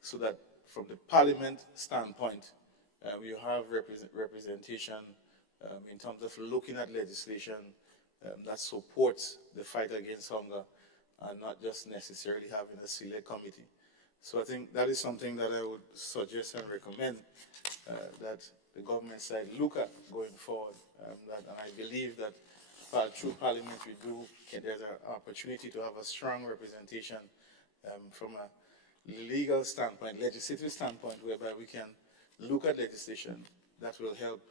so that from the Parliament standpoint, you have representation in terms of looking at legislation that supports the fight against hunger and not just necessarily having a select committee. So I think that is something that I would suggest and recommend that the government side look at going forward. And I believe that through parliamentary there's an opportunity to have a strong representation from a legal standpoint, legislative standpoint, whereby we can look at legislation that will help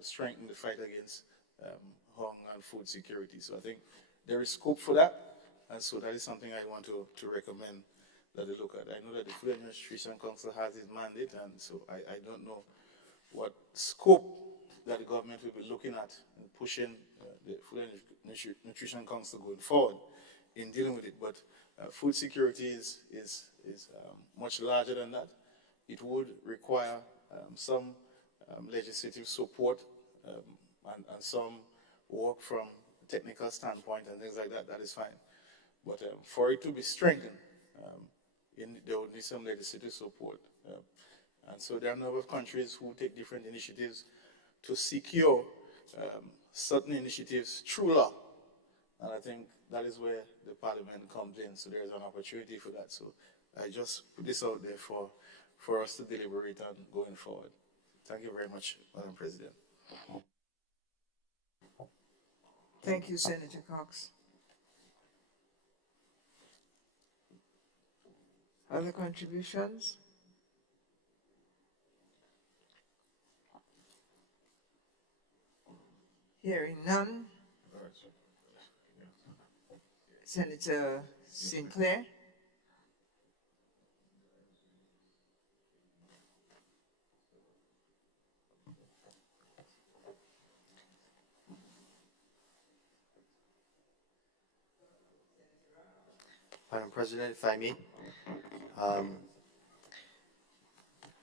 strengthen the fight against hunger and food security. So I think there is scope for that, and so that is something I want to recommend that they look at. I know that the Food and Nutrition Council has its mandate, and so I don't know what scope that the government will be looking at and pushing the Food and Nutrition Council going forward in dealing with it. But food security is much larger than that. It would require some legislative support and some work from a technical standpoint and things like that. That is fine. But for it to be strengthened, there would need some legislative support. And so there are a number of countries who take different initiatives to secure certain initiatives through law. And I think that is where the parliament comes in. So there's an opportunity for that. So I just put this out there for us to deliberate on going forward. Thank you very much, Madam President. Thank you, Senator Cox. Other contributions? Hearing none. Senator Sinclair. Madam President, if I may.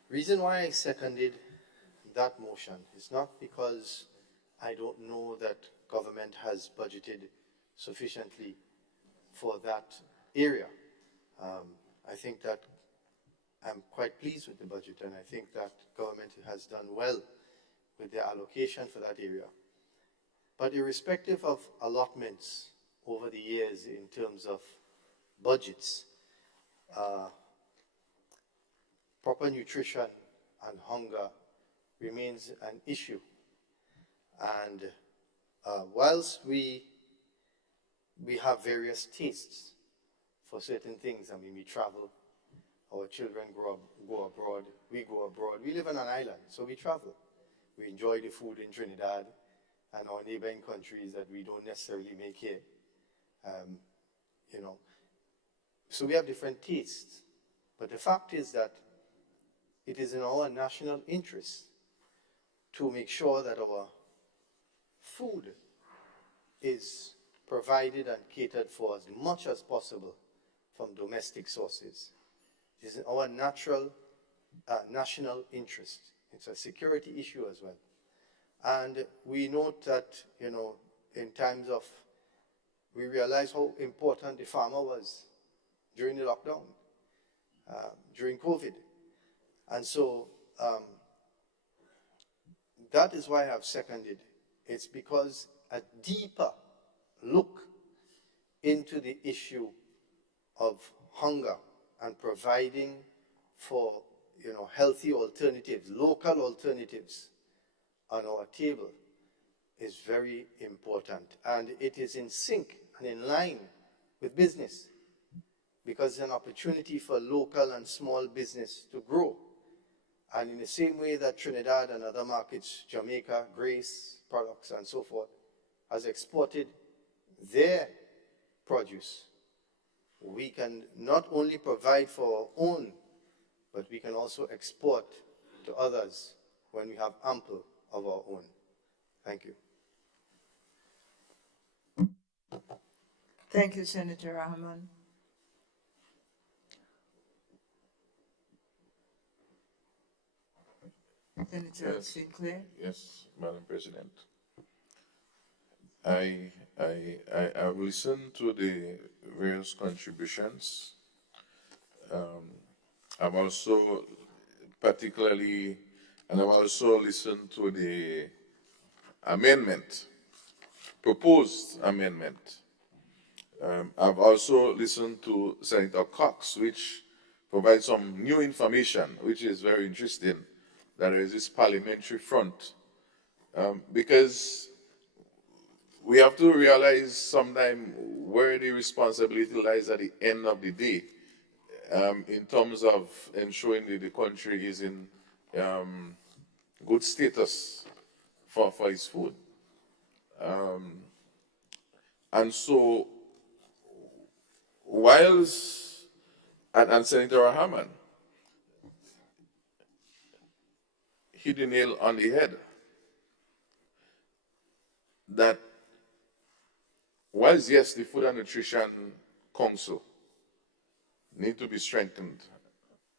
Reason why I seconded that motion is not because I don't know that government has budgeted sufficiently for that area. I think that I'm quite pleased with the budget, and I think that government has done well with their allocation for that area. But irrespective of allotments over the years in terms of budgets, proper nutrition and hunger remains an issue. And whilst we have various tastes for certain things, I mean, we travel, our children go abroad, we go abroad. We live on an island, so we travel. We enjoy the food in Trinidad and our neighboring countries that we don't necessarily make here. You know, so we have different tastes. But the fact is that it is in our national interest to make sure that our food is provided and catered for as much as possible from domestic sources. It is in our national interest. It's a security issue as well. And we note that, you know, in times of, we realize how important the farmer was during the lockdown, during COVID. And so that is why I have seconded. It's because a deeper look into the issue of hunger and providing for, you know, healthy alternatives, local alternatives on our table is very important. And it is in sync and in line with business, because it's an opportunity for local and small business to grow. And in the same way that Trinidad and other markets, Jamaica, Grace products and so forth, has exported their produce, we can not only provide for our own, but we can also export to others when we have ample of our own. Thank you. Thank you, Senator Rahman. Senator Sinclair. Yes, Madam President. I've listened to the various contributions. I've also particularly, and I've also listened to the amendment, proposed amendment. I've also listened to Senator Cox, which provides some new information, which is very interesting, that there is this parliamentary front. Because we have to realize sometime where the responsibility lies at the end of the day, in terms of ensuring that the country is in good status for his food. And so, whilst, and Senator Rahman hit the nail on the head, that whilst, yes, the Food and Nutrition Council need to be strengthened,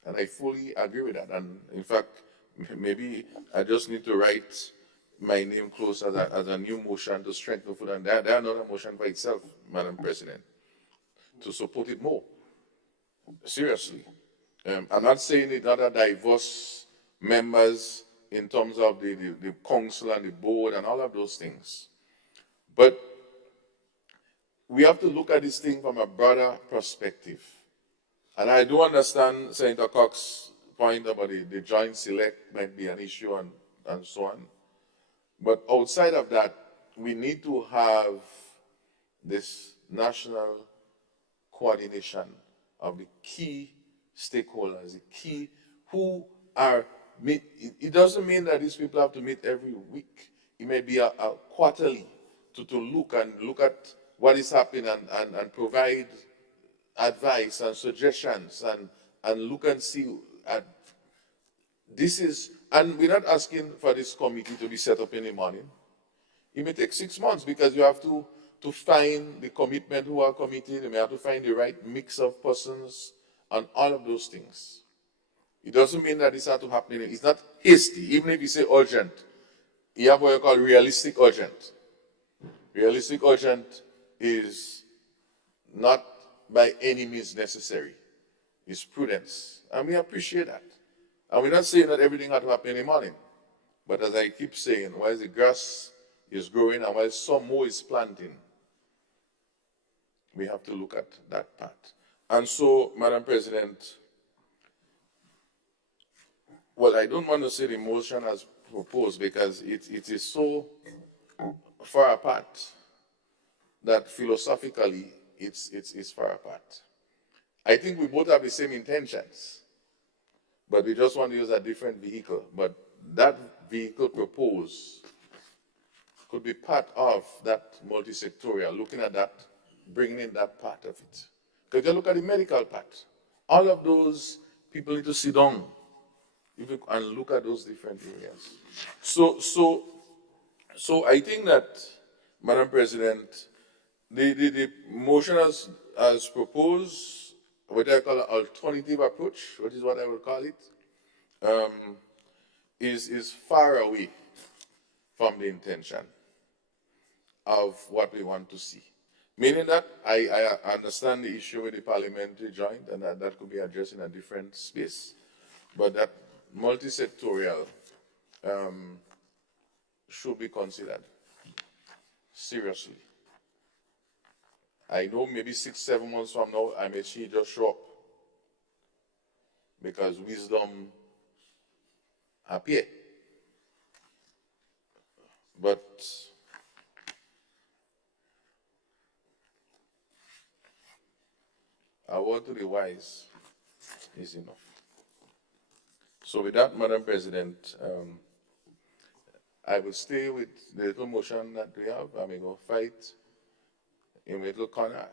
and I fully agree with that. And in fact, maybe I just need to write my name close as a new motion to strengthen food. And there another motion by itself, Madam President, to support it more. Seriously. I'm not saying it not a diverse members in terms of the council and the board and all of those things. But we have to look at this thing from a broader perspective. And I do understand Senator Cox's point about the joint select might be an issue and so on. But outside of that, we need to have this national coordination of the key stakeholders, the key who are meet. It doesn't mean that these people have to meet every week. It may be a quarterly to look at what is happening and provide advice and suggestions and look and see at this is, and we're not asking for this committee to be set up in the morning. It may take 6 months because you have to find the commitment who are committed. You may have to find the right mix of persons and all of those things. It doesn't mean that this has to happen. It's not hasty. Even if you say urgent, you have what you call realistic urgent. Realistic urgent is not by any means necessary. It's prudence. And we appreciate that. And we're not saying that everything has to happen in the morning. But as I keep saying, while the grass is growing and while some more is planting, we have to look at that part. And so, Madam President, well, I don't want to say the motion as proposed because it is so far apart that philosophically it's far apart. I think we both have the same intentions, but we just want to use a different vehicle. But that vehicle proposed could be part of that multi-sectorial, looking at that, bringing in that part of it. Because you look at the medical part. All of those people need to sit down and look at those different areas. So I think that, Madam President, the motion as proposed, what I call an alternative approach, which is what I will call it, is far away from the intention of what we want to see. Meaning that I understand the issue with the parliamentary joint and that could be addressed in a different space, but that multi-sectorial should be considered seriously. I know maybe 6-7 months from now, I may see it just show up because wisdom appear. But a word to the wise is enough. So with that, Madam President, I will stay with the little motion that we have. I may go fight in a little corner.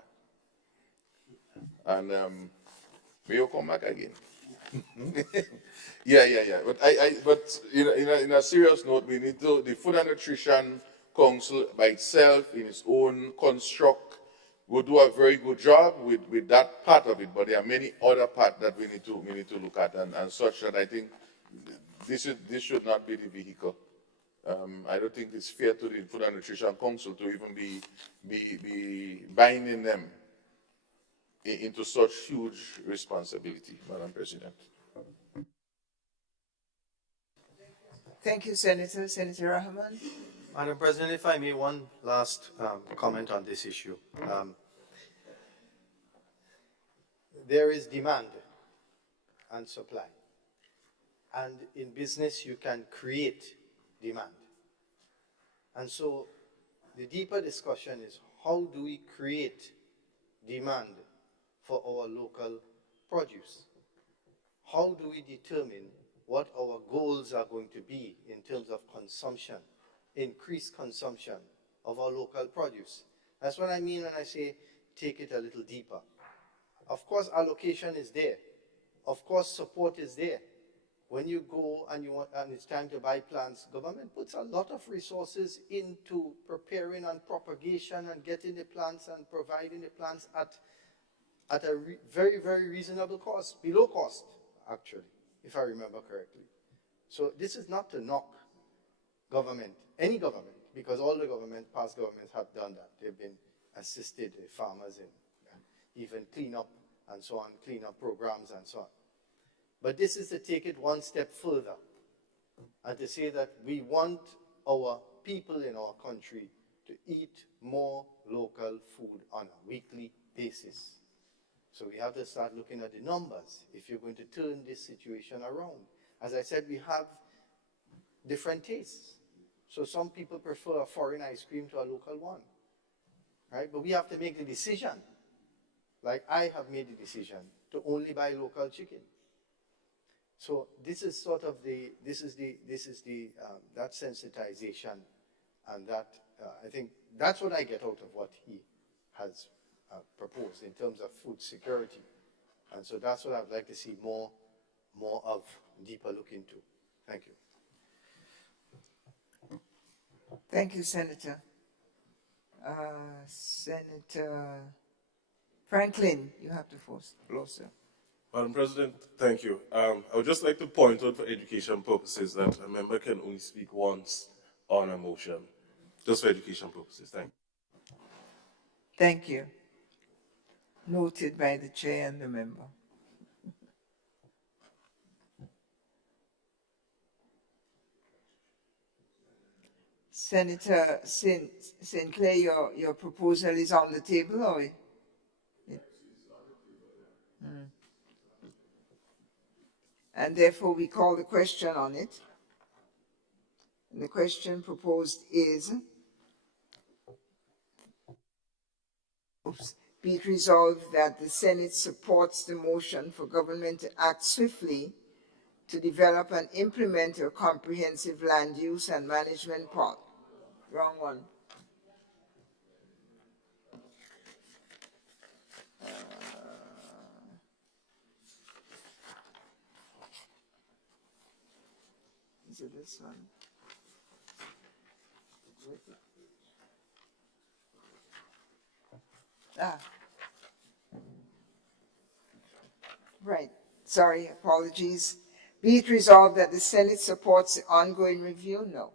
And we will come back again. Yeah. But in a serious note, we need to, the Food and Nutrition Council by itself, in its own construct, will do a very good job with that part of it, but there are many other parts that we need to look at and such that I think this should not be the vehicle. I don't think it's fair to the Food and Nutrition Council to even be binding them into such huge responsibility, Madam President. Thank you, Senator. Senator Rahman. Madam President, if I may, one last comment on this issue. There is demand and supply. And in business, you can create demand. And so the deeper discussion is how do we create demand for our local produce? How do we determine what our goals are going to be in terms of consumption increased consumption of our local produce. That's what I mean when I say take it a little deeper. Of course, allocation is there. Of course, support is there. When you go and it's time to buy plants, government puts a lot of resources into preparing and propagation and getting the plants and providing the plants at a very, very reasonable cost, below cost, actually, if I remember correctly. So this is not to knock government, any government, because all the past governments have done that. They've been assisted the farmers in even cleanup and so on, cleanup programs and so on. But this is to take it one step further and to say that we want our people in our country to eat more local food on a weekly basis. So we have to start looking at the numbers if you're going to turn this situation around. As I said, we have different tastes. So some people prefer a foreign ice cream to a local one, right? But we have to make the decision. Like I have made the decision to only buy local chicken. So this is sort of that sensitization, and that I think that's what I get out of what he has proposed in terms of food security, and so that's what I'd like to see more of, deeper look into. Thank you. Thank you, Senator. Senator Franklin, you have the floor, sir. Madam President, thank you. I would just like to point out for education purposes that a member can only speak once on a motion, just for education purposes. Thank you. Thank you. Noted by the chair and the member. Senator St. Clair, your proposal is on the table, or? And therefore we call the question on it. And the question proposed is, be it resolved that the Senate supports the motion for government to act swiftly to develop and implement a comprehensive land use and management plan. Wrong one. Is it this one? Right. Sorry, apologies. Be it resolved that the Senate supports the ongoing review? No.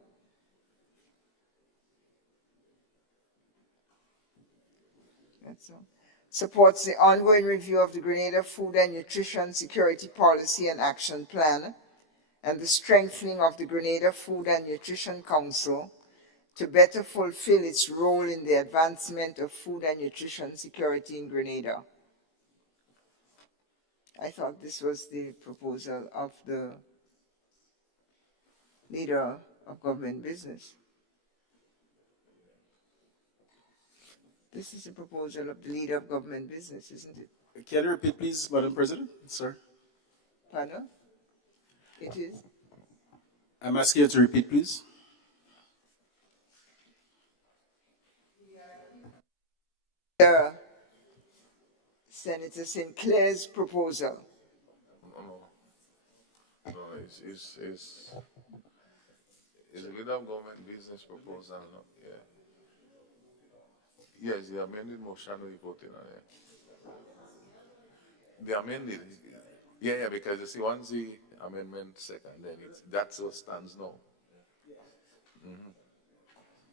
That's all. Supports the ongoing review of the Grenada Food and Nutrition Security Policy and Action Plan and the strengthening of the Grenada Food and Nutrition Council to better fulfill its role in the advancement of food and nutrition security in Grenada. I thought this was the proposal of the leader of government business. This is a proposal of the leader of government business, isn't it? Can you repeat, please, Madam President? Sir? Pardon? It is. I'm asking you to repeat, please. Senator St. Clair's proposal. No, it's a leader of government business proposal, no? Yeah. Yes, the amended motion we voted on it. The amended, yeah, because you see, once the amendment second, then that's what stands now. Mm-hmm.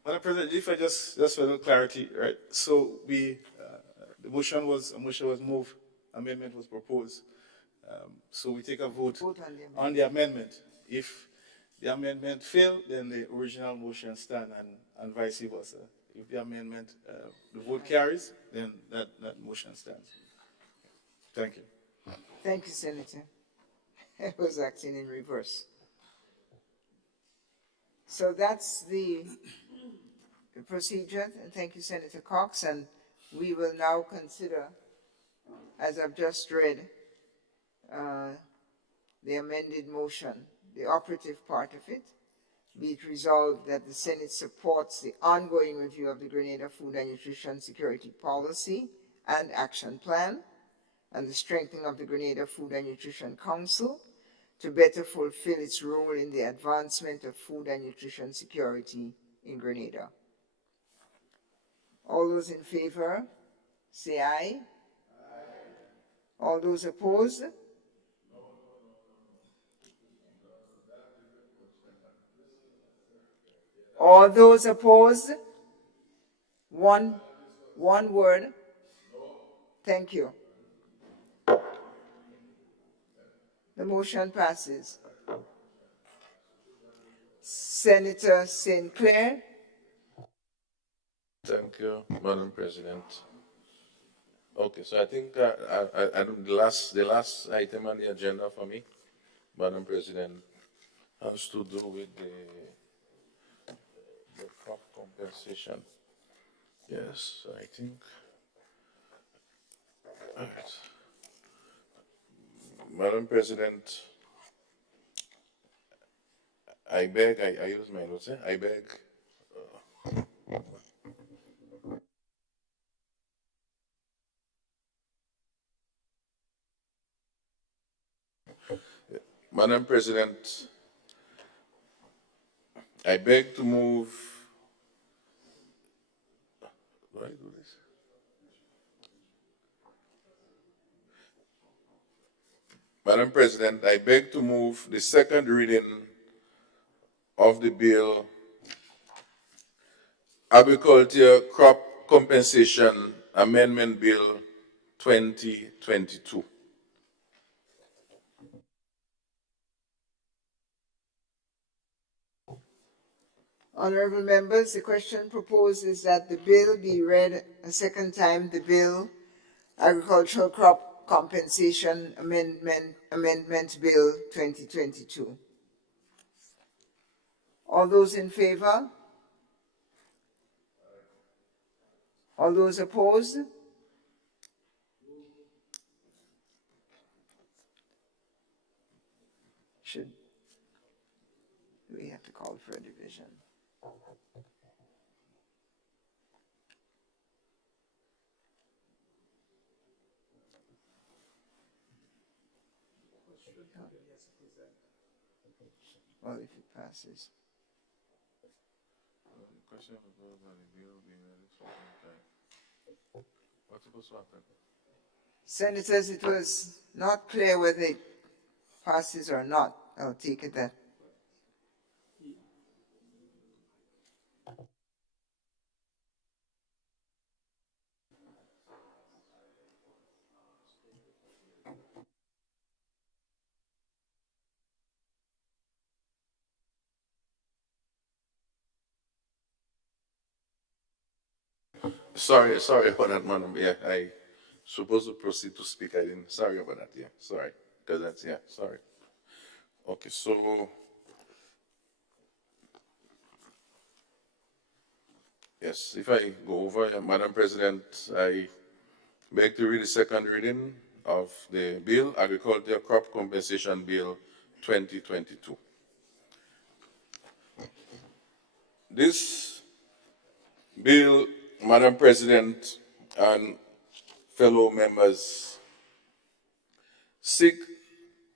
Madam President, if I just for a little clarity, right? So the motion was moved, amendment was proposed. So we take a vote on the amendment. If the amendment failed, then the original motion stands, and vice versa. If the amendment, the vote carries, then that motion stands. Thank you. Thank you, Senator. I was acting in reverse. So that's the procedure. And thank you, Senator Cox. And we will now consider, as I've just read, the amended motion, the operative part of it. Be it resolved that the Senate supports the ongoing review of the Grenada Food and Nutrition Security Policy and Action Plan and the strengthening of the Grenada Food and Nutrition Council to better fulfill its role in the advancement of food and nutrition security in Grenada. All those in favor, say aye. All those opposed? All those opposed? One word. Thank you. The motion passes. Senator St. Clair. Thank you, Madam President. Okay, so I think the last item on the agenda for me, Madam President, has to do with the crop compensation. Yes, I think. All right. Madam President, I beg, I use my notes, I beg. Madam President, I beg to move. Do I do this? Madam President, I beg to move the second reading of the bill, Agriculture Crop Compensation Amendment Bill 2022. Honorable members, the question proposed is that the bill be read a second time, the bill Agricultural Crop Compensation Amendment Bill 2022. All those in favor? All those opposed? We have to call for a division. Well, if it passes. What's supposed to happen? Senators, it was not clear whether it passes or not. I'll take it that. Sorry about that, madam. Yeah, I supposed to proceed to speak. I didn't. Sorry about that. Yeah, sorry. Because that's, yeah, sorry. Okay, so, yes, if I go over, Madam President, I beg to read the second reading of the bill, Agriculture Crop Compensation Bill 2022. This bill, Madam President and fellow members, seek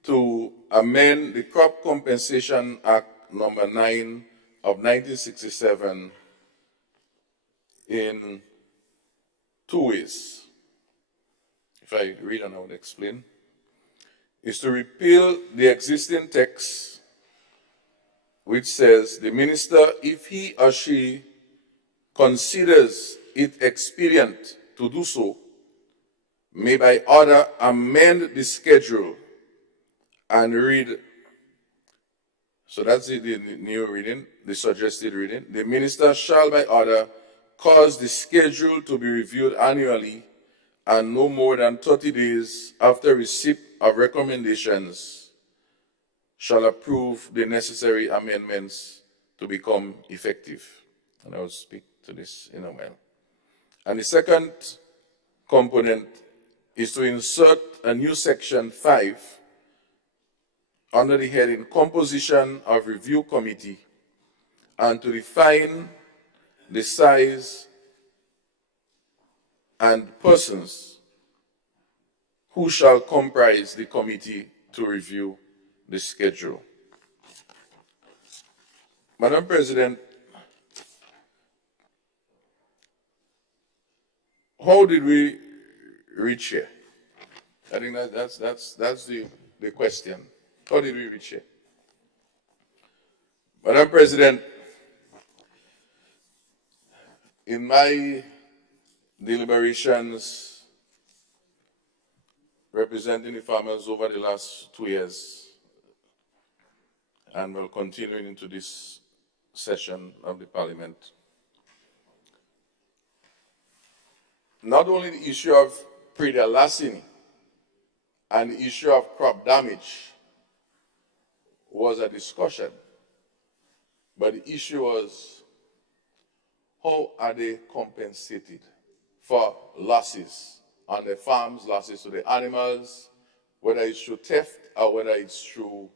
to amend the Crop Compensation Act number 9 of 1967 in two ways. If I read and I will explain, is to repeal the existing text which says the minister, if he or she considers it expedient to do so, may by order amend the schedule and read. So that's the new reading, the suggested reading. The minister shall by order cause the schedule to be reviewed annually and no more than 30 days after receipt of recommendations shall approve the necessary amendments to become effective. And I will speak to this in a while. And the second component is to insert a new section 5 under the heading Composition of Review Committee and to define the size and persons who shall comprise the committee to review the schedule. Madam President, how did we reach here? I think that's the question. How did we reach here? Madam President, in my deliberations representing the farmers over the last 2 years, and will continue into this session of the Parliament, not only the issue of predial larceny and the issue of crop damage was a discussion, but the issue was how are they compensated for losses on their farms, losses to the animals, whether it's through theft or whether it's through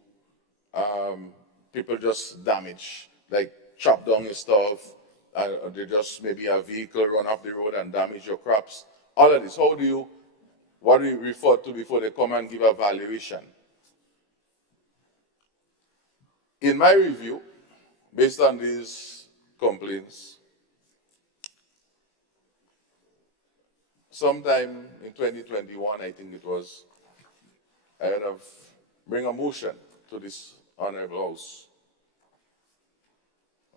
people just damage, like chop down your stuff, they just maybe a vehicle run up the road and damage your crops. All of this, what do we refer to before they come and give a valuation? In my review, based on these complaints, sometime in 2021, I think it was, I had to bring a motion to this Honorable House.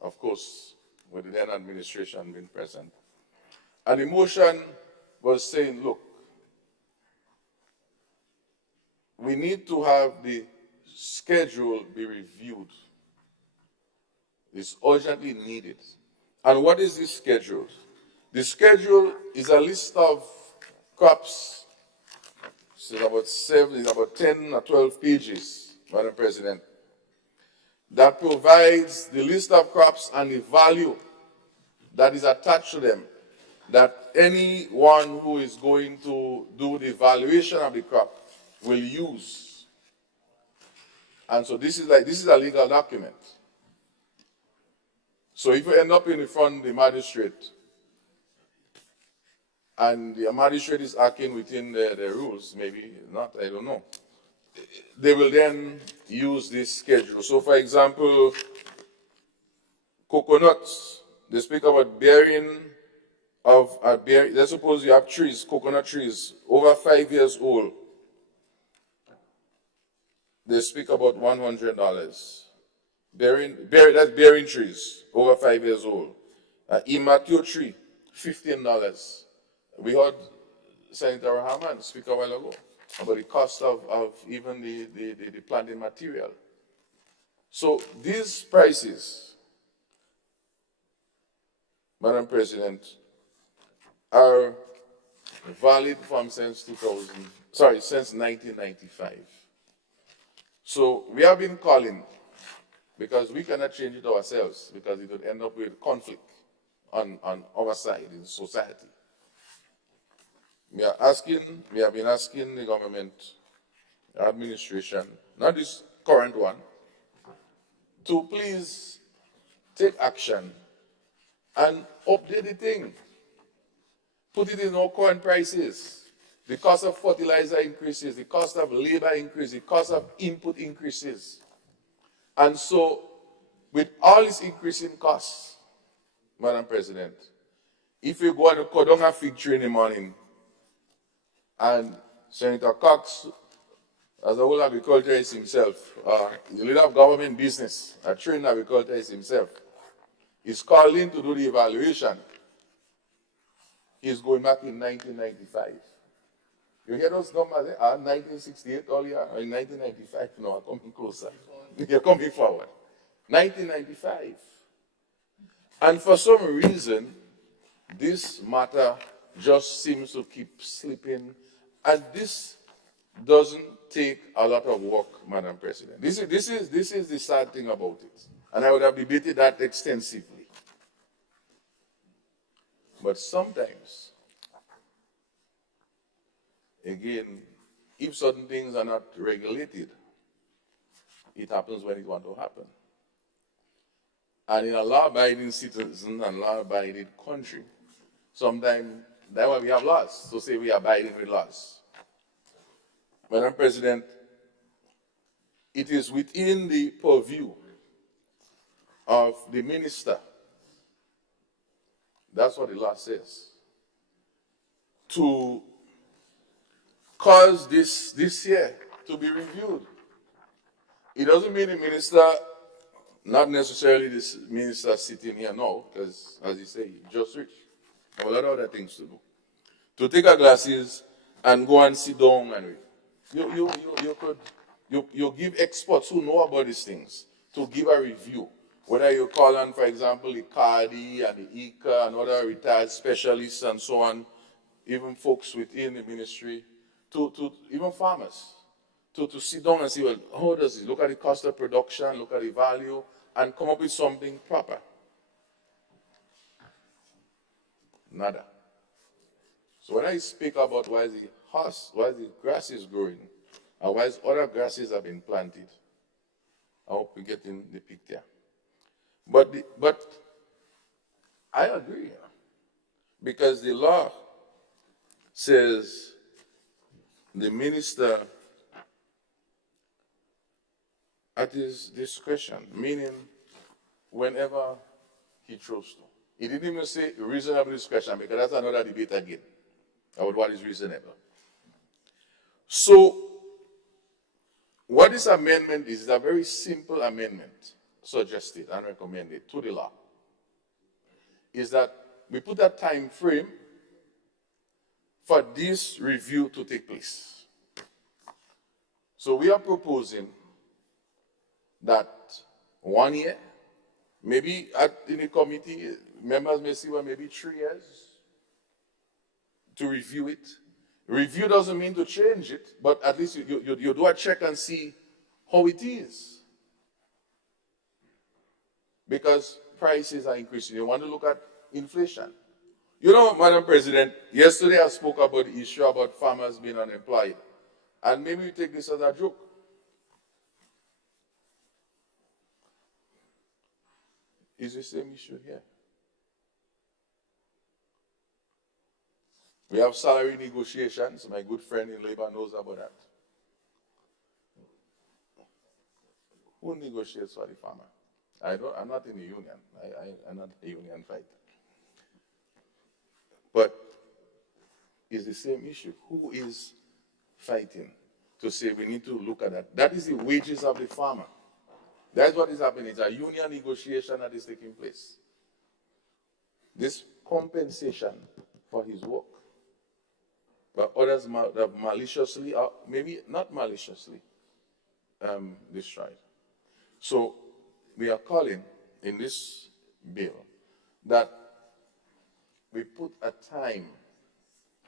Of course, with the then administration being present. And the motion was saying, look, we need to have the schedule be reviewed. It's urgently needed. And what is this schedule? The schedule is a list of crops. It's about 10 or 12 pages, Madam President, that provides the list of crops and the value that is attached to them, that anyone who is going to do the valuation of the crop will use. And so this is a legal document. So if you end up in front of the magistrate, and the magistrate is acting within the rules, maybe not, I don't know, they will then use this schedule. So for example, coconuts, they speak about bearing of a bear. Let's suppose you have trees, coconut trees, over 5 years old. They speak about $100. That's bearing trees, over 5 years old. Immature tree, $15. We heard Senator Rahman speak a while ago about the cost of even the planting material. So these prices, Madam President, are valid from since 1995. So we have been calling, because we cannot change it ourselves, because it would end up with conflict on our side in society. We have been asking the government administration, not this current one, to please take action and update the thing. Put it in our current prices. The cost of fertilizer increases, the cost of labor increases, the cost of input increases. And so, with all these increasing costs, Madam President, if you go and cut down a fig tree in the morning, and Senator Cox, as a whole agriculturist himself, the leader of government business, a trained agriculturist himself, is called in to do the evaluation. He's going back in 1995. You hear those numbers? 1968 earlier, or in 1995? No, I'm coming closer. You're coming forward. 1995. And for some reason, this matter just seems to keep slipping. And this doesn't take a lot of work, Madam President. This is the sad thing about it. And I would have debated that extensively. But sometimes, again, if certain things are not regulated, it happens when it wants to happen. And in a law-abiding citizen and law-abiding country, sometimes that's why we have laws, to say we are abiding with laws. Madam President, it is within the purview of the minister, that's what the law says, to cause this year to be reviewed. It doesn't mean the minister, not necessarily this minister sitting here now, because as you say, he just rich. Have a lot of other things to do. To take our glasses and go and sit down and read. You give experts who know about these things to give a review. Whether you call on, for example, the CARDI and the ICA and other retired specialists and so on, even folks within the ministry, to even farmers, to sit down and see, well, how does it look at the cost of production, look at the value, and come up with something proper. Nada. So when I speak about why the grass is growing, and why other grasses have been planted, I hope we get in the picture. But I agree, because the law says the minister at his discretion, meaning whenever he chose to. He didn't even say reasonable discretion, because that's another debate again about what is reasonable. So, what this amendment is a very simple amendment suggested and recommended to the law. Is that we put a time frame for this review to take place. So we are proposing that 1 year, maybe in the committee, members may see, well, maybe 3 years to review it. Review doesn't mean to change it, but at least you do a check and see how it is. Because prices are increasing. You want to look at inflation. You know, Madam President, yesterday I spoke about the issue about farmers being unemployed. And maybe we take this as a joke. It's the same issue here. We have salary negotiations. My good friend in labor knows about that. Who negotiates for the farmer? I'm not in the union. I'm not a union fighter. But it's the same issue. Who is fighting to say we need to look at that? That is the wages of the farmer. That's what is happening. It's a union negotiation that is taking place. This compensation for his work. But others have maliciously, or maybe not maliciously, destroyed. So we are calling in this bill that we put a time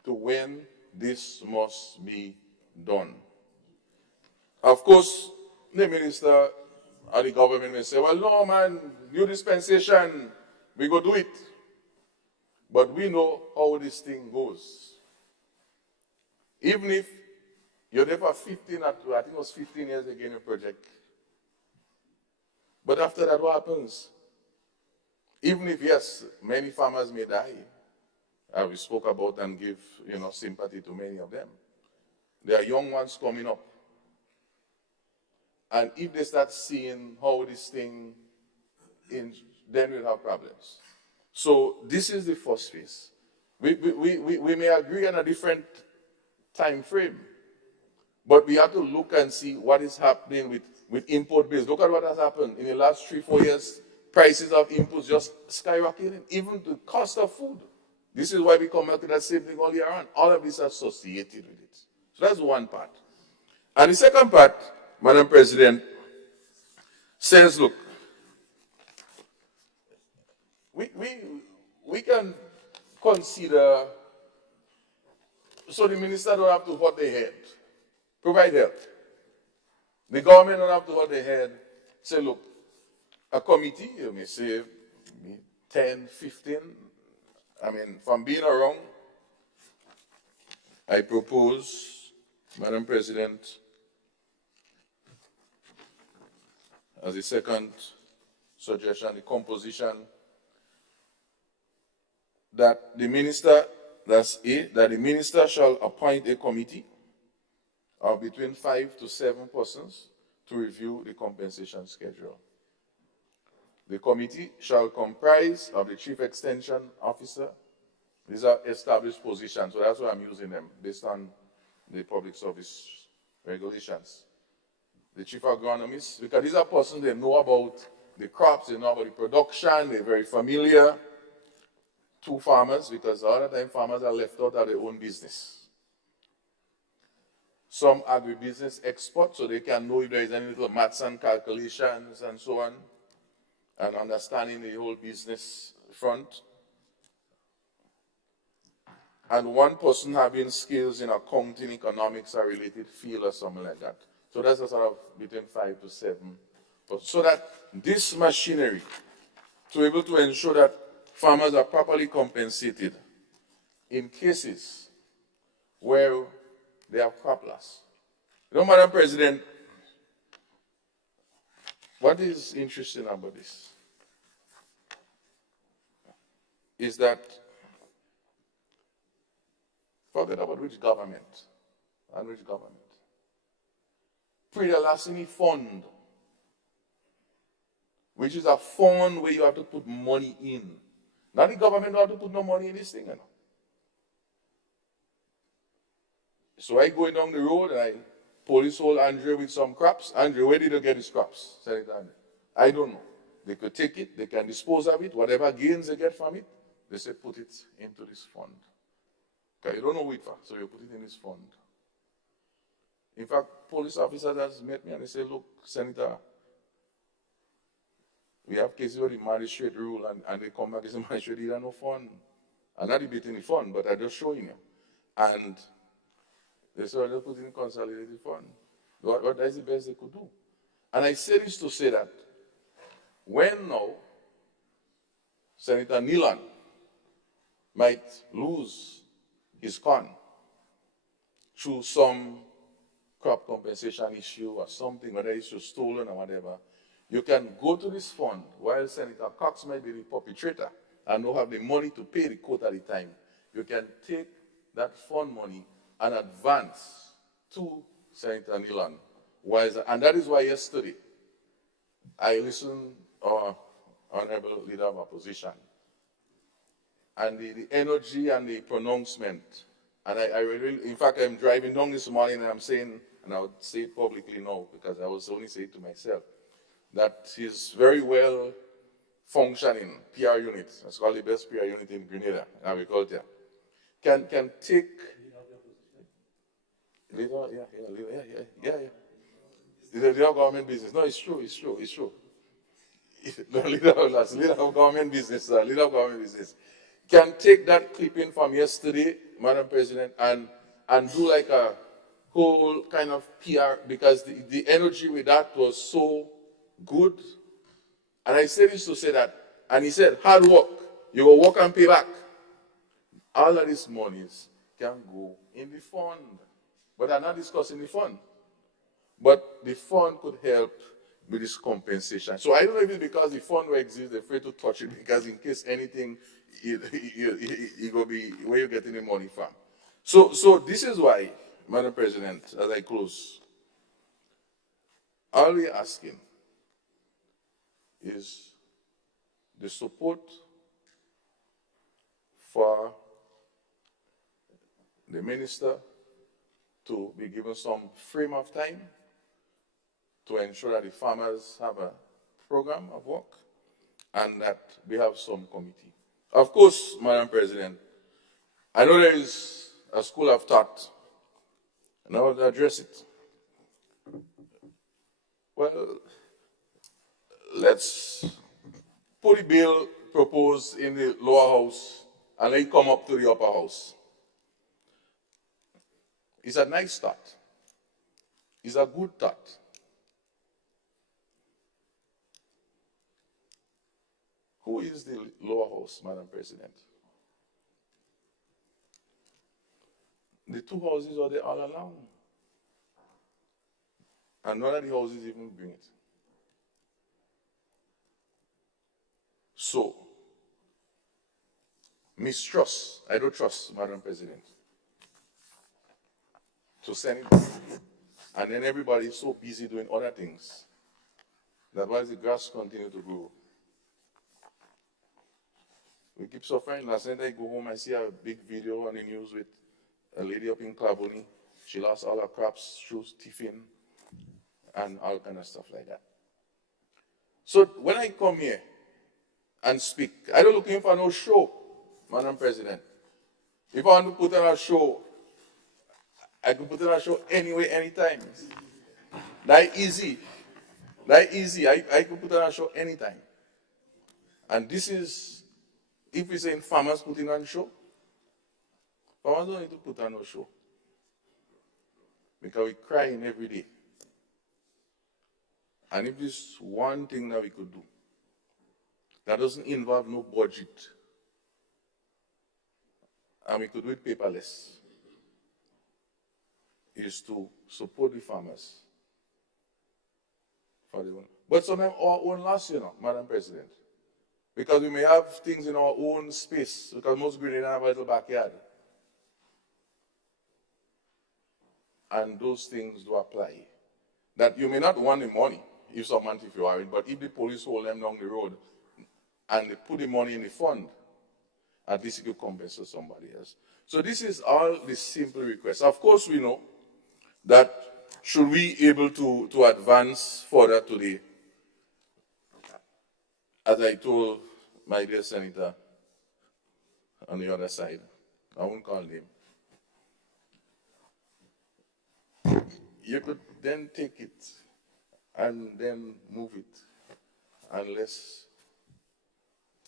to when this must be done. Of course, the minister or the government may say, well, no, man, new dispensation, we go do it. But we know how this thing goes. Even if you're there for 15, I think it was 15 years again, a project. But after that, what happens? Even if, yes, many farmers may die, we spoke about and give, sympathy to many of them. There are young ones coming up. And if they start seeing how this thing, then we'll have problems. So this is the first phase. We may agree on a different time frame, but we have to look and see what is happening with import bills. Look at what has happened in the last 3-4 years. Prices of inputs just skyrocketing, even the cost of food. This is why we come back to that same thing all year round. All of this is associated with it. So that's one part. And the second part, Madam President, says, look, we can consider, so the minister don't have to hold their head, provide help. The government don't have to hold their head, say, look, a committee, you may say 10, 15, from being around, I propose, Madam President, as the second suggestion, the composition, that the minister, that's A, that the minister shall appoint a committee of between 5 to 7 persons to review the compensation schedule. The committee shall comprise of the chief extension officer. These are established positions, so that's why I'm using them based on the public service regulations. The chief agronomist, because these are persons that know about the crops, they know about the production, they're very familiar to farmers, because a lot of time farmers are left out of their own business. Some agribusiness experts, so they can know if there is any little maths and calculations and so on, and understanding the whole business front. And one person having skills in accounting, economics, or related field or something like that. So that's a sort of between 5 to 7. So that this machinery, to be able to ensure that farmers are properly compensated in cases where they have crop loss. You know, Madam President, what is interesting about this is that, forget about which government and which government. Pre-Elasini Fund, which is a fund where you have to put money in. Now the government don't have to put no money in this thing. You know? So I go down the road and I police hold Andrew with some crops. Andrew, where did you get his crops? Senator Andrew. I don't know. They could take it, they can dispose of it, whatever gains they get from it, they say put it into this fund. Okay, you don't know which for, so you put it in this fund. In fact, police officers has met me and they say, look, Senator, we have cases where the magistrate rule and they come back and say, magistrate, you don't no fund. I'm not debating the fund, but I'm just showing you. And they said, they put it in consolidated fund. What is the best they could do? And I say this to say that when now Senator Neelan might lose his corn through some crop compensation issue or something, whether it's just stolen or whatever, you can go to this fund while Senator Cox might be the perpetrator and don't have the money to pay the court at the time. You can take that fund money and advance to Senator Neelan. And that is why yesterday I listened to our Honorable Leader of Opposition and the energy and the pronouncement. And I really, in fact, I'm driving down this morning and I'm saying, and I would say it publicly now because I was only saying it to myself, that he's very well functioning PR unit. That's called the best PR unit in Grenada, in agriculture. Can take leader, leader of government business. No, it's true. No, leader of government business, leader of government business. Can take that clipping from yesterday, Madam President, and do like a whole kind of PR, because the energy with that was so good. And I say this to say that, and he said, hard work, you will work and pay back. All of these monies can go in the fund. But I'm not discussing the fund. But the fund could help with this compensation. So I don't know if it's because the fund will exist, they're afraid to touch it, because in case anything, it will be where you're getting the money from. So this is why, Madam President, as I close, all we're asking is the support for the minister to be given some frame of time to ensure that the farmers have a program of work and that we have some committee. Of course, Madam President, I know there is a school of thought, and I want to address it. Well, let's put the bill proposed in the lower house and let it come up to the upper house. It's a nice thought. It's a good thought. Who is the lower house, Madam President? The two houses are there all along. And none of the houses even bring it. So, mistrust, I don't trust, Madam President. So send it back. And then everybody is so busy doing other things that while the grass continue to grow, we keep suffering. Last night I go home, I see a big video on the news with a lady up in Claboni. She lost all her crops through tiffin and all kind of stuff like that. So when I come here and speak, I don't looking for no show, Madam President. If I want to put on a show, I can put on a show anyway, anytime. That easy. That easy. I can put on a show anytime. And this is, if we say farmers putting on a show, farmers don't need to put on no show. Because we're crying every day. And if there's one thing that we could do, that doesn't involve no budget, and we could do it paperless, is to support the farmers. But sometimes our own loss, Madam President. Because we may have things in our own space, because most Grenadians have a little backyard. And those things do apply. That you may not want the money, if someone, if you are in, but if the police hold them down the road and they put the money in the fund, at least you could compensate somebody else. So this is all the simple requests. Of course, we know that should we able to advance further to the, as I told my dear Senator on the other side, I won't call him, you could then take it and then move it, and let's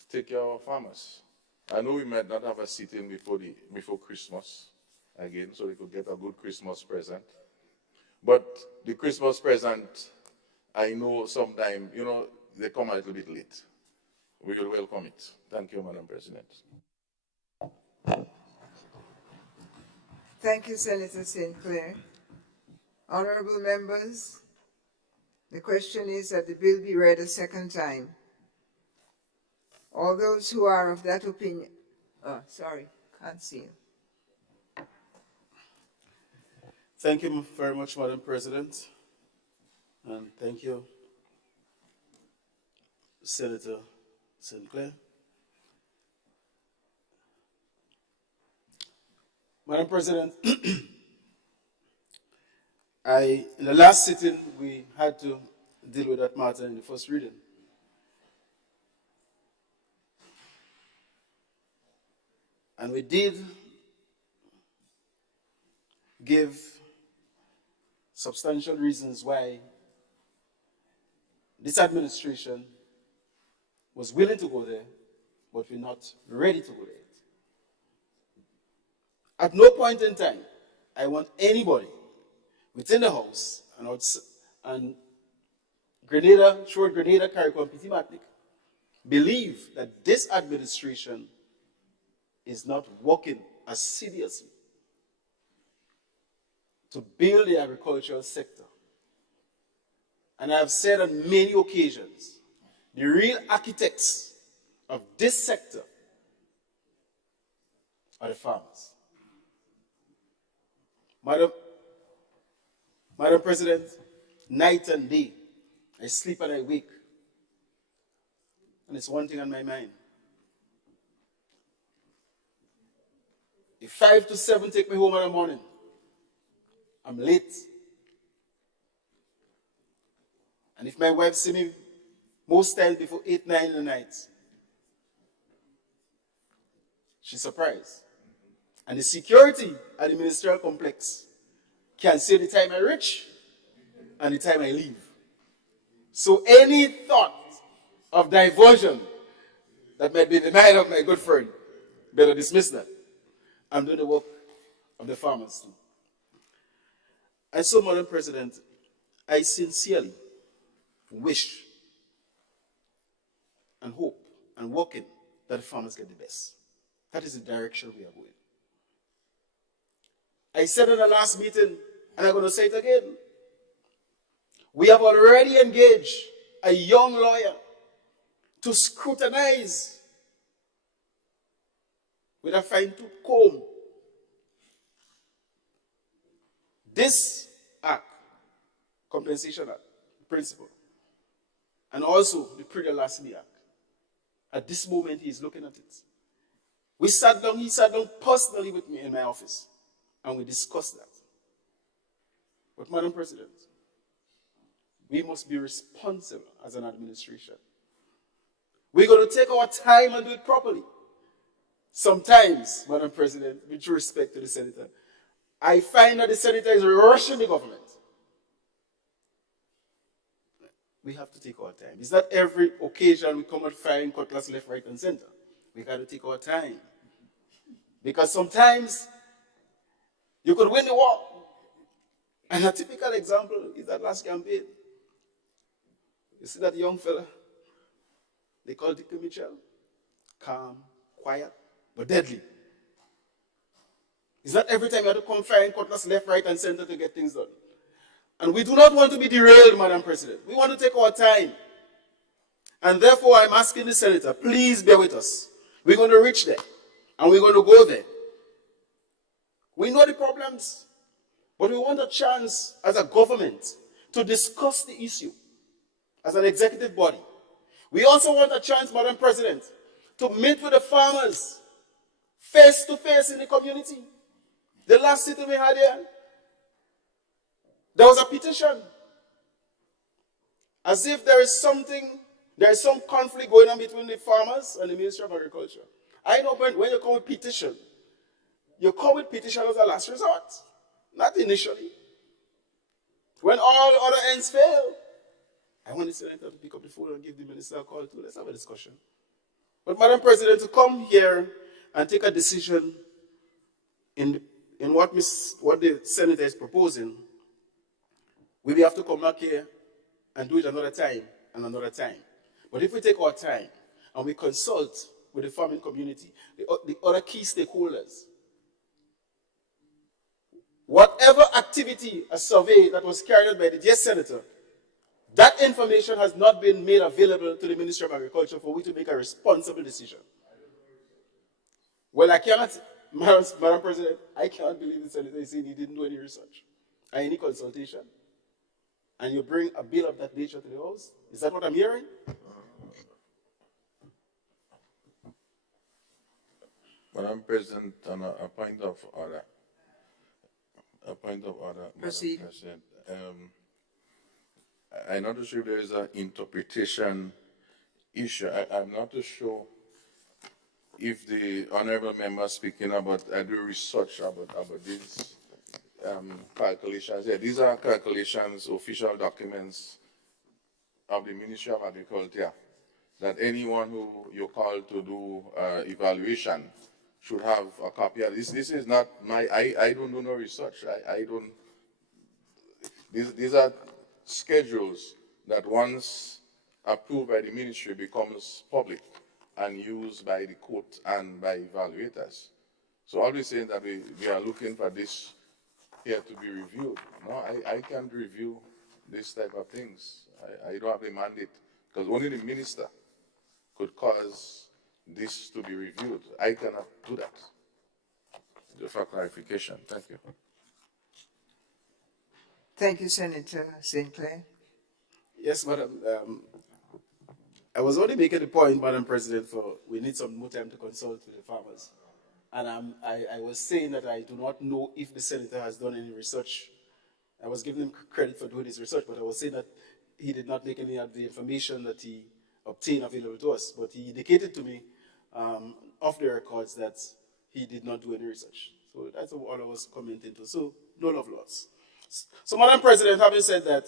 take care of our farmers. I know we might not have a sit-in before Christmas again, so they could get a good Christmas present. But the Christmas present, I know sometime, they come a little bit late. We will welcome it. Thank you, Madam President. Thank you, Senator St. Clair. Honorable members, the question is that the bill be read a second time. All those who are of that opinion, can't see you. Thank you very much, Madam President. And thank you, Senator St. Clair. Madam President, in the last sitting, we had to deal with that matter in the first reading. And we did give substantial reasons why this administration was willing to go there, but we're not ready to go there. At no point in time, I want anybody within the House and Grenada, CARICOM, PT Matlik, believe that this administration is not working assiduously to build the agricultural sector. And I have said on many occasions, the real architects of this sector are the farmers. Madam President, night and day, I sleep and I wake. And it's one thing on my mind. If 5 to 7 take me home in the morning, I'm late. And if my wife see me most times before 8, 9 in the night, she's surprised. And the security at the ministerial complex can say the time I reach and the time I leave. So any thought of diversion that might be in the mind of my good friend, better dismiss that. I'm doing the work of the farmers too. And so, Madam President, I sincerely wish and hope and work in that the farmers get the best. That is the direction we are going. I said in the last meeting, and I'm going to say it again, we have already engaged a young lawyer to scrutinize with a fine-tooth comb this act, compensation act, principle, and also the Pre-Larceny Act. At this moment, he is looking at it. He sat down personally with me in my office, and we discussed that. But, Madam President, we must be responsible as an administration. We're going to take our time and do it properly. Sometimes, Madam President, with respect to the senator, I find that the senator is rushing the government. We have to take our time. It's not every occasion we come out firing cutlass left, right, and center. We got to take our time. Because sometimes you could win the war. And a typical example is that last campaign. You see that young fella? They call Dick Mitchell. Calm, quiet, but deadly. It's not every time you have to come firing cutlass left, right, and center to get things done. And we do not want to be derailed, Madam President. We want to take our time. And therefore, I'm asking the senator, please bear with us. We're going to reach there. And we're going to go there. We know the problems. But we want a chance as a government to discuss the issue as an executive body. We also want a chance, Madam President, to meet with the farmers face to face in the community. The last sitting we had here, there was a petition. As if there is some conflict going on between the farmers and the Ministry of Agriculture. I know when you come with petition, you come with petition as a last resort, not initially. When all other ends fail, I want the senator to pick up the phone and give the minister a call too. Let's have a discussion. But Madam President, to come here and take a decision in what the senator is proposing, we will have to come back here and do it another time and another time. But if we take our time and we consult with the farming community, the other key stakeholders, whatever activity, a survey that was carried out by the dear senator, that information has not been made available to the Ministry of Agriculture for we to make a responsible decision. Well, I cannot, Madam President, I cannot believe the senator is saying he didn't do any research or any consultation. And you bring a bill of that nature to the House? Is that what I'm hearing? Madam President, on a point of order. A point of order, Proceed. Madam President. I'm not too sure if there is an interpretation issue. I'm not too sure if the honorable member speaking about, I do research about these calculations. Yeah, these are calculations, official documents of the Ministry of Agriculture, that anyone who you call to do evaluation should have a copy of this. This is not my, I don't do no research. I don't, these are schedules that once approved by the ministry becomes public and used by the court and by evaluators. So I'll be saying that we are looking for this here to be reviewed. No, I can't review this type of things. I don't have a mandate, because only the minister could cause this to be reviewed. I cannot do that. Just for clarification. Thank you. Thank you, Senator St. Clair. Yes, Madam. I was only making the point, Madam President, for we need some more time to consult with the farmers. And I was saying that I do not know if the senator has done any research. I was giving him credit for doing his research, but I was saying that he did not make any of the information that he obtained available to us. But he indicated to me off the records that he did not do any research. So that's all I was commenting to. So no love lost. So, Madam President, having said that,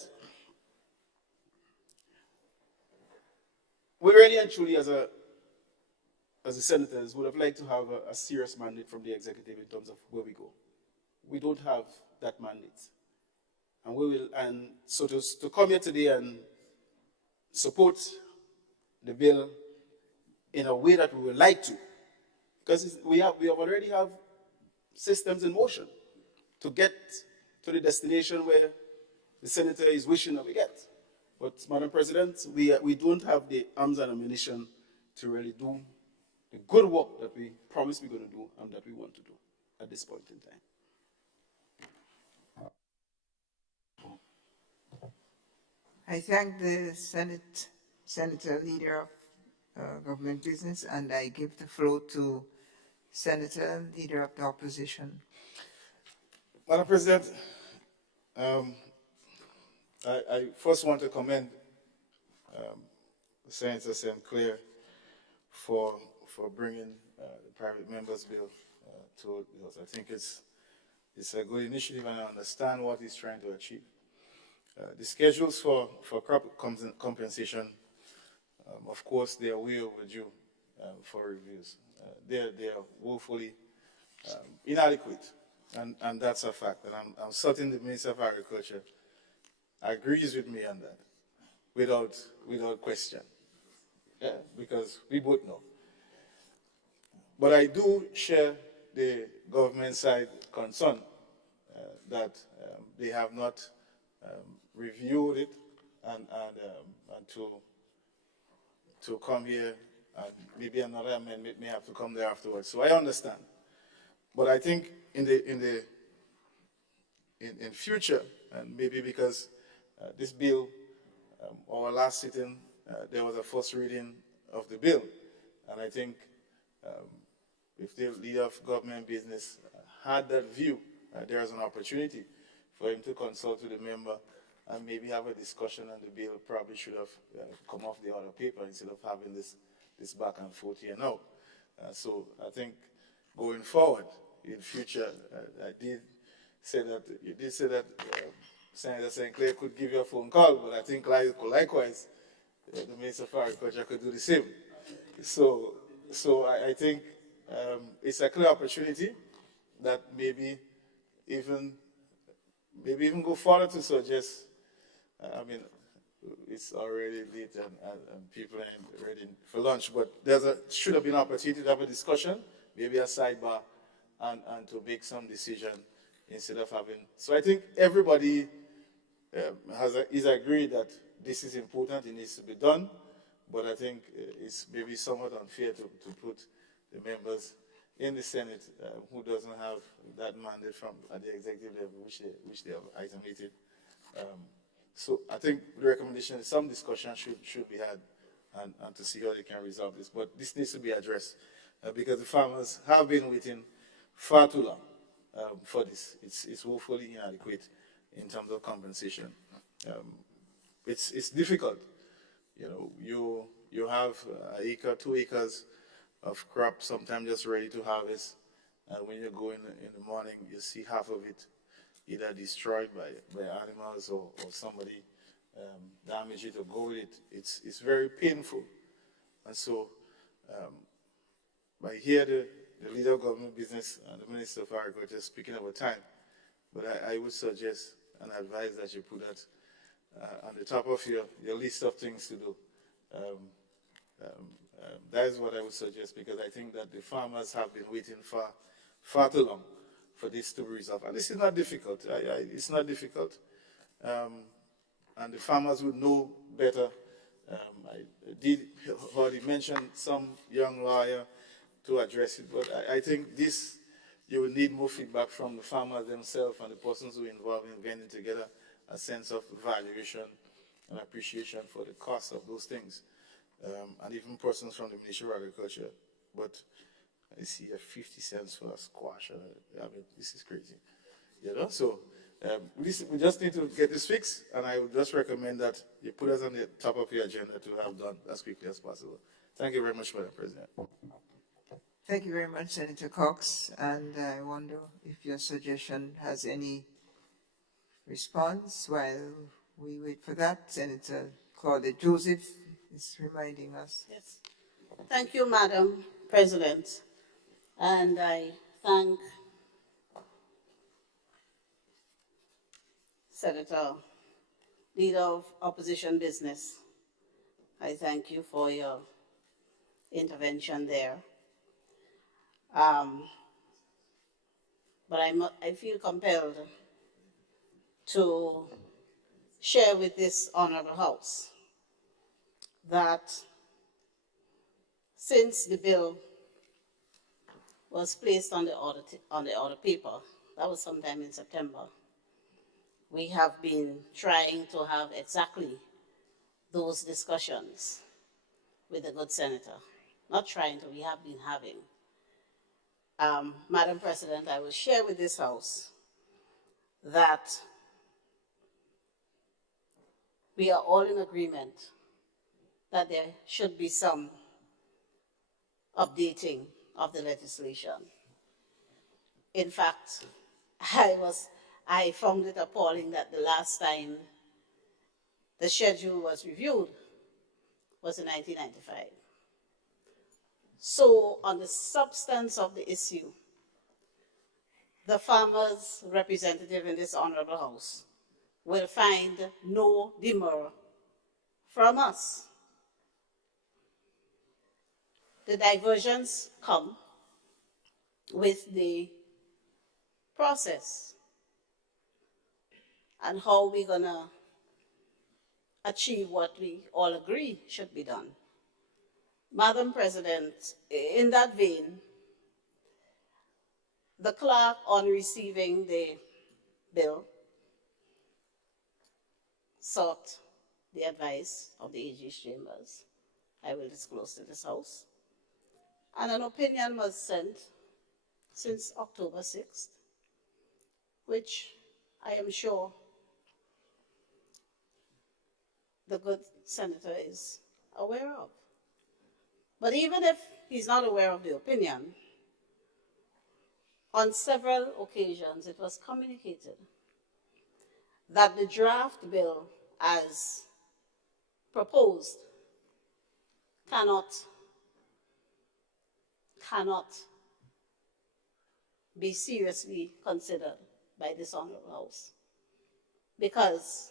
we really and truly, as the senators, would have liked to have a serious mandate from the executive in terms of where we go. We don't have that mandate. And we will, and so to come here today and support the bill in a way that we would like to, because we already have systems in motion to get to the destination where the senator is wishing that we get. But, Madam President, we don't have the arms and ammunition to really do the good work that we promised we're going to do and that we want to do at this point in time. I thank the Senator Leader of Government Business, and I give the floor to Senator Leader of the Opposition. Madam President, I first want to commend Senator St. Clair for bringing the private members bill to us. I think it's a good initiative, and I understand what he's trying to achieve. The schedules for crop compensation, of course, they are way overdue for reviews. They are woefully inadequate, and that's a fact. And I'm certain the Minister of Agriculture agrees with me on that, without question. Yeah, because we both know. But I do share the government side concern that they have not reviewed it and to come here, and maybe another amendment may have to come there afterwards. So I understand. But I think in future, and maybe because this bill, our last sitting, there was a first reading of the bill, and I think if the Leader of Government Business had that view, there is an opportunity for him to consult with the member and maybe have a discussion, and the bill probably should have come off the other paper instead of having this back and forth here now. So I think going forward in future, you did say that Senator St. Clair could give you a phone call, but I think likewise, the Minister of Agriculture could do the same. So I think it's a clear opportunity that maybe even go further to suggest, I mean, it's already late and people are ready for lunch, but should have been an opportunity to have a discussion, maybe a sidebar, and to make some decision instead of having. So I think everybody is agreed that this is important, it needs to be done, but I think it's maybe somewhat unfair to put the members in the Senate who doesn't have that mandate from at the executive level, which they have itemated. So I think the recommendation is some discussion should be had and to see how they can resolve this. But this needs to be addressed because the farmers have been waiting far too long for this. It's woefully inadequate in terms of compensation. It's difficult. You know, you have an acre, 2 acres of crop, sometimes just ready to harvest, and when you go in the morning, you see half of it either destroyed by animals or somebody damage it or go with it. It's very painful. And so I hear the Leader of Government Business and the Minister of Agriculture speaking about time, but I would suggest and advise that you put that on the top of your list of things to do. That is what I would suggest, because I think that the farmers have been waiting far too long for this to be resolved. And this is not difficult. It's not difficult. And the farmers would know better. I did already mention some young lawyer to address it, but I think this, you will need more feedback from the farmers themselves and the persons who are involved in getting together a sense of valuation and appreciation for the cost of those things. And even persons from the Ministry of Agriculture. But I see 50 cents for a squash. I mean, this is crazy. You know, so we just need to get this fixed, and I would just recommend that you put us on the top of your agenda to have done as quickly as possible. Thank you very much, Madam President. Thank you very much, Senator Cox. And I wonder if your suggestion has any response while we wait for that. Senator Claudia Joseph is reminding us. Yes. Thank you, Madam President. And I thank Senator, Leader of Opposition Business. I thank you for your intervention there. But I feel compelled to share with this honorable House that since the bill was placed on the order paper, that was sometime in September, we have been trying to have exactly those discussions with the good senator. Not trying to, we have been having. Madam President, I will share with this House that we are all in agreement that there should be some updating of the legislation. In fact, I found it appalling that the last time the schedule was reviewed was in 1995. So on the substance of the issue, the farmers' representative in this honorable House will find no demur from us. The diversions come with the process and how we're gonna achieve what we all agree should be done. Madam President, in that vein, the clerk, on receiving the bill, sought the advice of the AG's chambers. I will disclose to this House. And an opinion was sent since October 6th, which I am sure the good senator is aware of. But even if he's not aware of the opinion, on several occasions it was communicated that the draft bill as proposed cannot be seriously considered by this honorable House because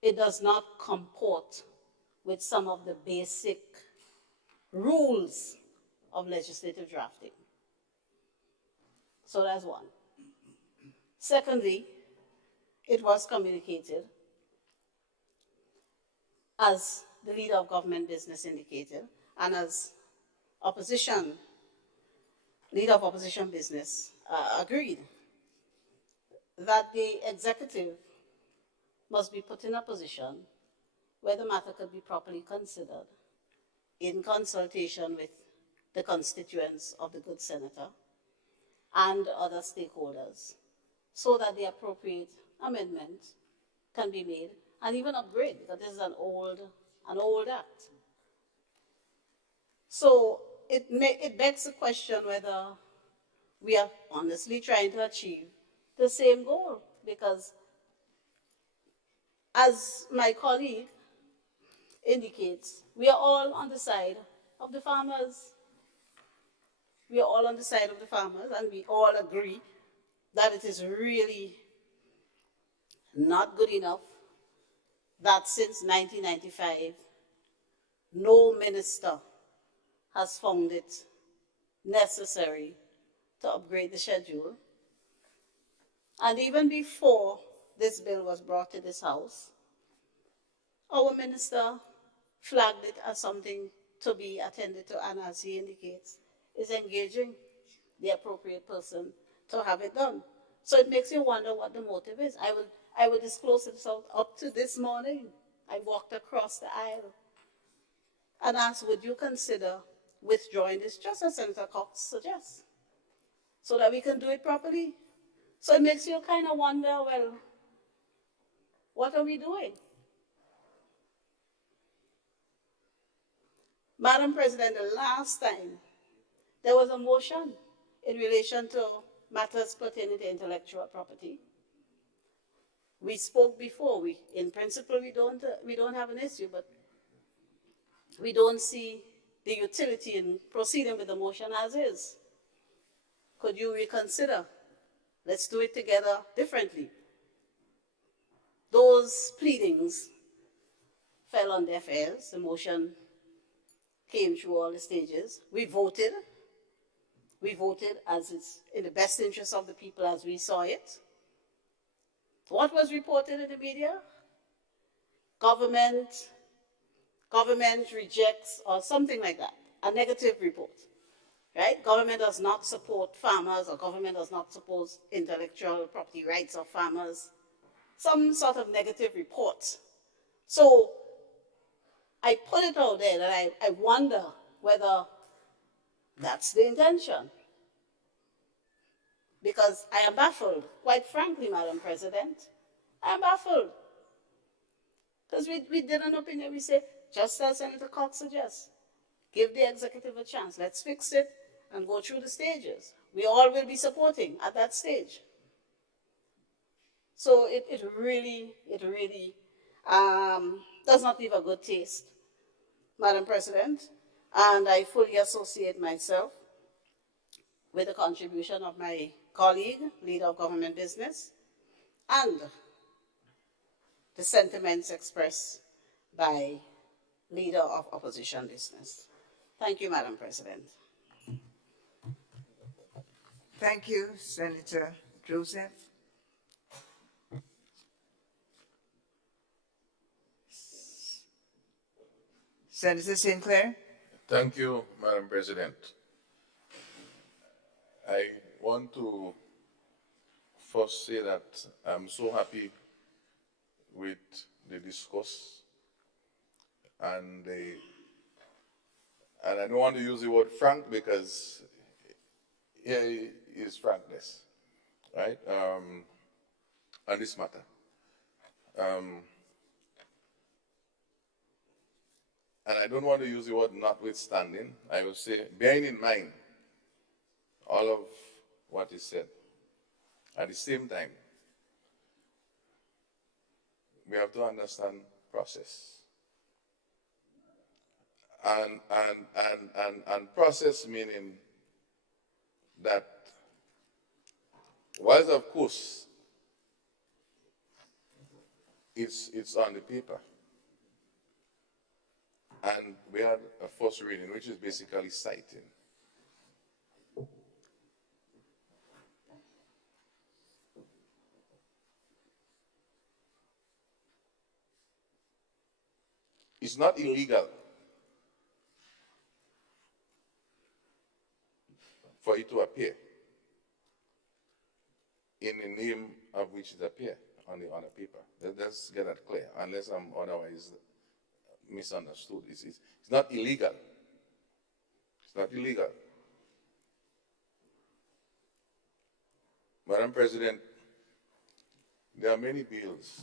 it does not comport with some of the basic rules of legislative drafting. So that's one. Secondly, it was communicated, as the leader of government business indicated, and as leader of opposition business agreed, that the executive must be put in a position where the matter could be properly considered in consultation with the constituents of the good senator and other stakeholders, so that the appropriate amendment can be made and even upgrade, because this is an old act. So it begs the question whether we are honestly trying to achieve the same goal, because as my colleague indicates, we are all on the side of the farmers. We are all on the side of the farmers, and we all agree that it is really not good enough that since 1995, no minister has found it necessary to upgrade the schedule. And even before this bill was brought to this House, our minister flagged it as something to be attended to, and as he indicates, is engaging the appropriate person to have it done. So it makes you wonder what the motive is. I will disclose it up to this morning. I walked across the aisle and asked, would you consider withdrawing this, just as Senator Cox suggests, so that we can do it properly? So it makes you kind of wonder, well, what are we doing? Madam President, the last time there was a motion in relation to matters pertaining to intellectual property, we spoke before. In principle, we don't have an issue, but we don't see the utility in proceeding with the motion as is. Could you reconsider? Let's do it together differently. Those pleadings fell on deaf ears. The motion came through all the stages. We voted as it's in the best interest of the people as we saw it. What was reported in the media government rejects or something like that, a negative report, right? Government does not support farmers, or government does not support intellectual property rights of farmers, some sort of negative report. So I put it out there that I wonder whether that's the intention. Because I am baffled, quite frankly, Madam President. I am baffled. Because we did an opinion, we say, just as Senator Cox suggests, give the executive a chance. Let's fix it and go through the stages. We all will be supporting at that stage. So it really does not leave a good taste, Madam President. And I fully associate myself with the contribution of my colleague, Leader of Government Business, and the sentiments expressed by Leader of Opposition Business. Thank you, Madam President. Thank you, Senator Joseph. Senator Sinclair. Thank you, Madam President. I want to first say that I'm so happy with the discourse, and I don't want to use the word frank because here is frankness, right, on this matter. And I don't want to use the word notwithstanding. I will say, bearing in mind all of what is said, at the same time, we have to understand process. And process meaning that, whilst of course it's on the paper, and we had a first reading, which is basically citing. It's not illegal for it to appear in the name of which it appears on the paper. Let's get that clear, unless I'm otherwise misunderstood. It's not illegal. It's not illegal. Madam President, there are many bills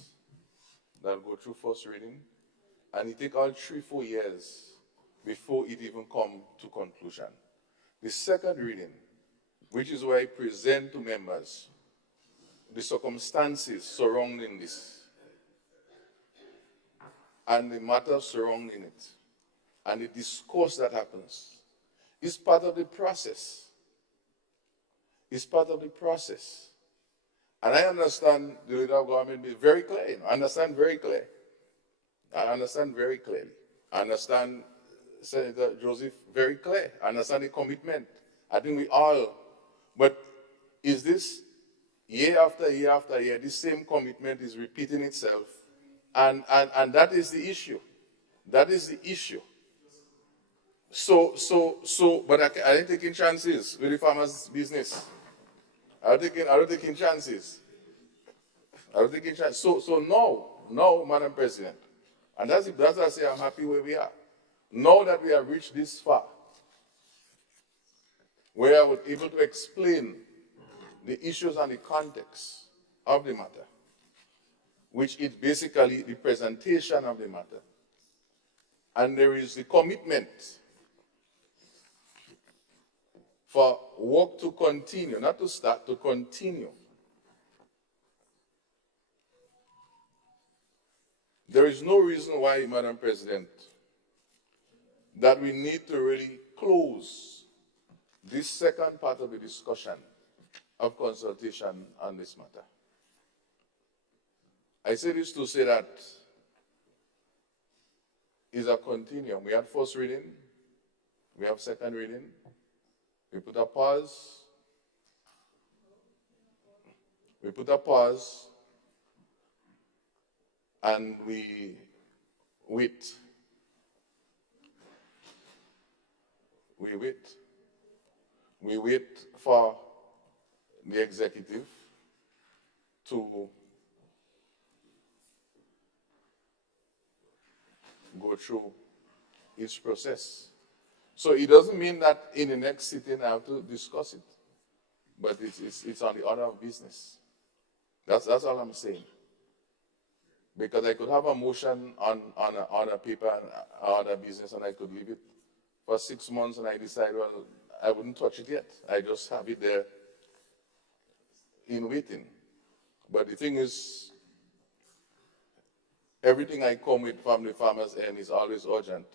that go through first reading, and it takes all 3-4 years before it even comes to conclusion. The second reading, which is where I present to members the circumstances surrounding this, and the matters surrounding it, and the discourse that happens, is part of the process. It's part of the process. And I understand the Leader of Government be very clear. I understand very clear. I understand very clearly. I understand Senator Joseph very clear. I understand the commitment. I think we all, but is this year after year after year, this same commitment is repeating itself? And that is the issue. That is the issue. But I ain't taking chances with the farmers' business. I don't taking chances. I don't taking chances. So no, Madam President. And that's why I say I'm happy where we are. Now that we have reached this far, where I was able to explain the issues and the context of the matter, which is basically the presentation of the matter. And there is the commitment for work to continue, not to start, to continue. There is no reason why, Madam President, that we need to really close this second part of the discussion of consultation on this matter. I say this to say that is a continuum. We had first reading, we have second reading, we put a pause, and we wait. We wait. We wait for the executive to go through its process. So it doesn't mean that in the next sitting I have to discuss it, but it's on the order of business. That's all I'm saying. Because I could have a motion on a paper on a business and I could leave it for 6 months and I decide, well, I wouldn't touch it yet. I just have it there in waiting. But the thing is, everything I come with from the farmer's end is always urgent.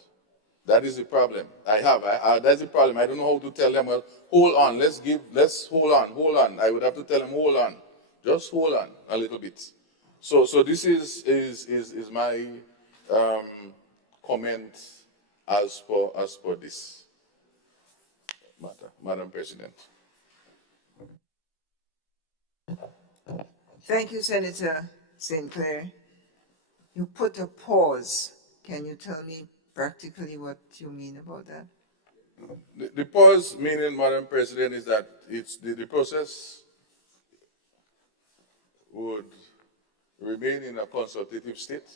That is the problem. That's the problem. I don't know how to tell them, well, hold on, let's hold on. I would have to tell them, hold on. Just hold on a little bit. So this is my comment as per this matter, Madam President. Thank you, Senator St. Clair. You put a pause. Can you tell me practically what you mean about that? The pause meaning, Madam President, is that the process would remain in a consultative state.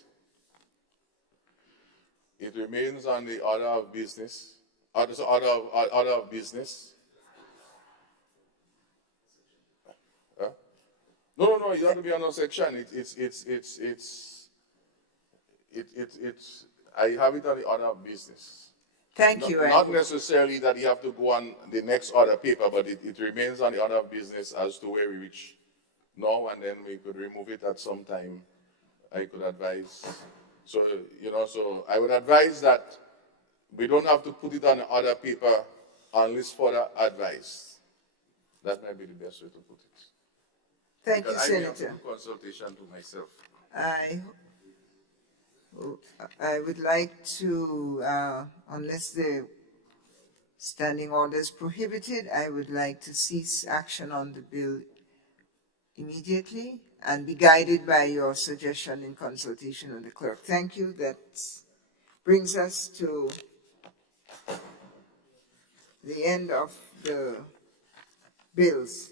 It remains on the order of business. Order of business. No, you have to be on a section. I have it on the order of business. Thank you. Not necessarily that you have to go on the next order paper, but it remains on the order of business as to where we reach now, and then we could remove it at some time. I could advise. So I would advise that we don't have to put it on the order paper unless further advice. That might be the best way to put it. Thank you, Because I may have to Senator. do consultation to myself. I would like to, unless the standing order is prohibited, I would like to cease action on the bill immediately and be guided by your suggestion in consultation with the clerk. Thank you. That brings us to the end of the bills.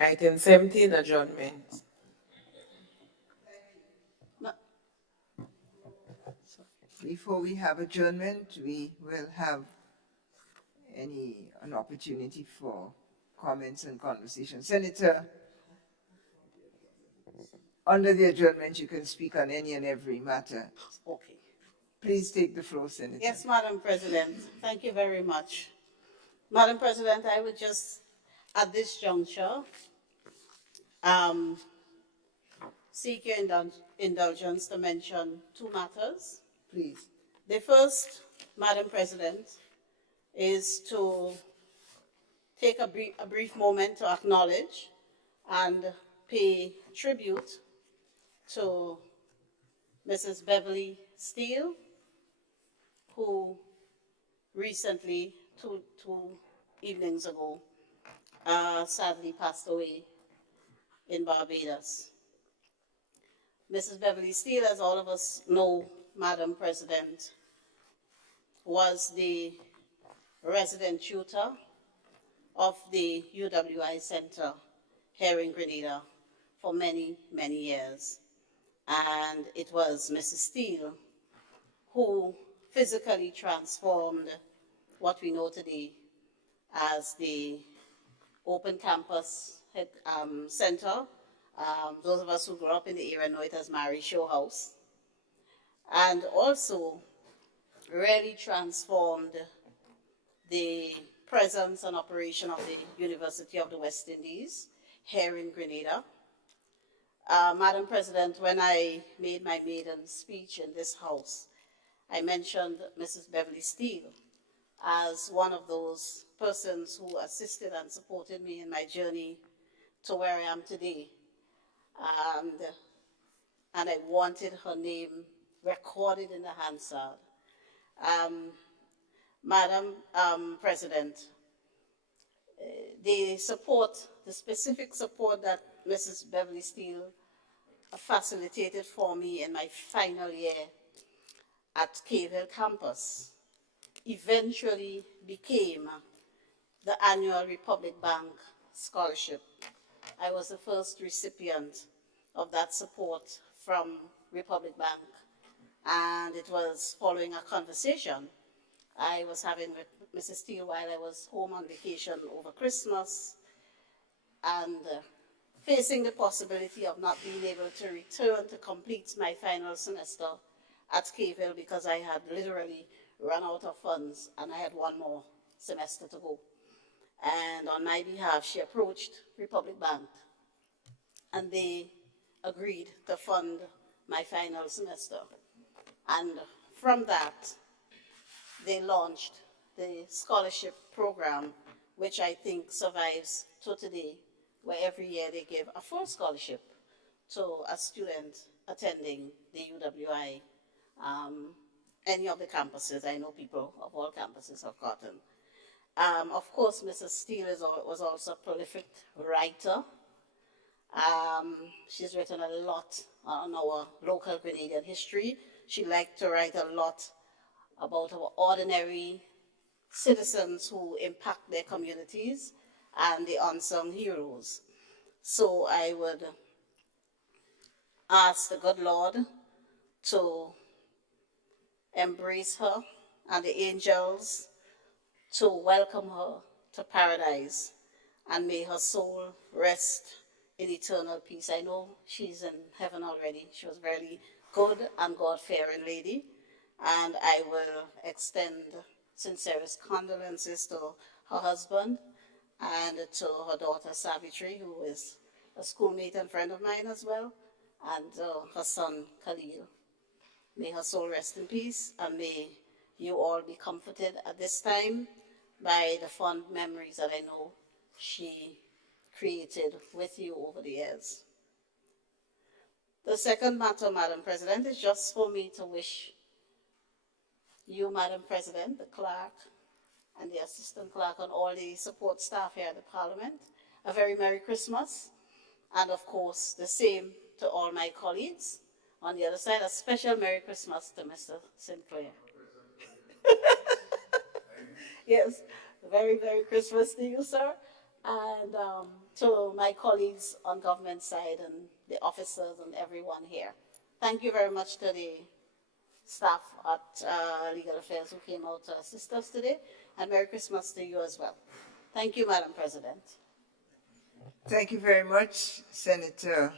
Item 17, adjournment. Before we have adjournment, we will have an opportunity for comments and conversation. Senator, under the adjournment, you can speak on any and every matter. Okay. Please take the floor, Senator. Yes, Madam President. Thank you very much. Madam President, I would just, at this juncture, seek your indulgence to mention two matters. Please. The first, Madam President, is to take a brief moment to acknowledge and pay tribute to Mrs. Beverly Steele, who recently, two evenings ago, sadly passed away in Barbados. Mrs. Beverly Steele, as all of us know, Madam President, was the resident tutor of the UWI Center here in Grenada for many, many years. And it was Mrs. Steele who physically transformed what we know today as the Open Campus Center. Those of us who grew up in the area know it as Mary Show House. And also really transformed the presence and operation of the University of the West Indies here in Grenada. Madam President, when I made my maiden speech in this house, I mentioned Mrs. Beverly Steele as one of those persons who assisted and supported me in my journey to where I am today. And I wanted her name recorded in the Hansard. Madam President, the support, the specific support that Mrs. Beverly Steele facilitated for me in my final year at Cave Hill campus eventually became the annual Republic Bank scholarship. I was the first recipient of that support from Republic Bank, and it was following a conversation I was having with Mrs. Steele while I was home on vacation over Christmas, and facing the possibility of not being able to return to complete my final semester at Cave Hill because I had literally run out of funds and I had one more semester to go. And on my behalf, she approached Republic Bank and they agreed to fund my final semester. And from that, they launched the scholarship program, which I think survives to today, where every year they give a full scholarship to a student attending the UWI, any of the campuses. I know people of all campuses have gotten. Of course, Mrs. Steele was also a prolific writer. She's written a lot on our local Grenadian history. She liked to write a lot about our ordinary citizens who impact their communities and the unsung heroes. So I would ask the good Lord to embrace her and the angels to welcome her to paradise, and may her soul rest in eternal peace. I know she's in heaven already. She was a very good and God-fearing lady, and I will extend sincerest condolences to her husband and to her daughter Savitri, who is a schoolmate and friend of mine as well, and her son Khalil. May her soul rest in peace, and may you all be comforted at this time by the fond memories that I know she created with you over the years. The second matter, Madam President, is just for me to wish you, Madam President, the clerk, and the assistant clerk, and all the support staff here at the Parliament, a very Merry Christmas, and of course, the same to all my colleagues. On the other side, a special Merry Christmas to Mr. Sinclair. Yes, very Merry Christmas to you, sir, and to my colleagues on government side and the officers and everyone here. Thank you very much to the staff at Legal Affairs who came out to assist us today, and Merry Christmas to you as well. Thank you, Madam President. Thank you very much, Senator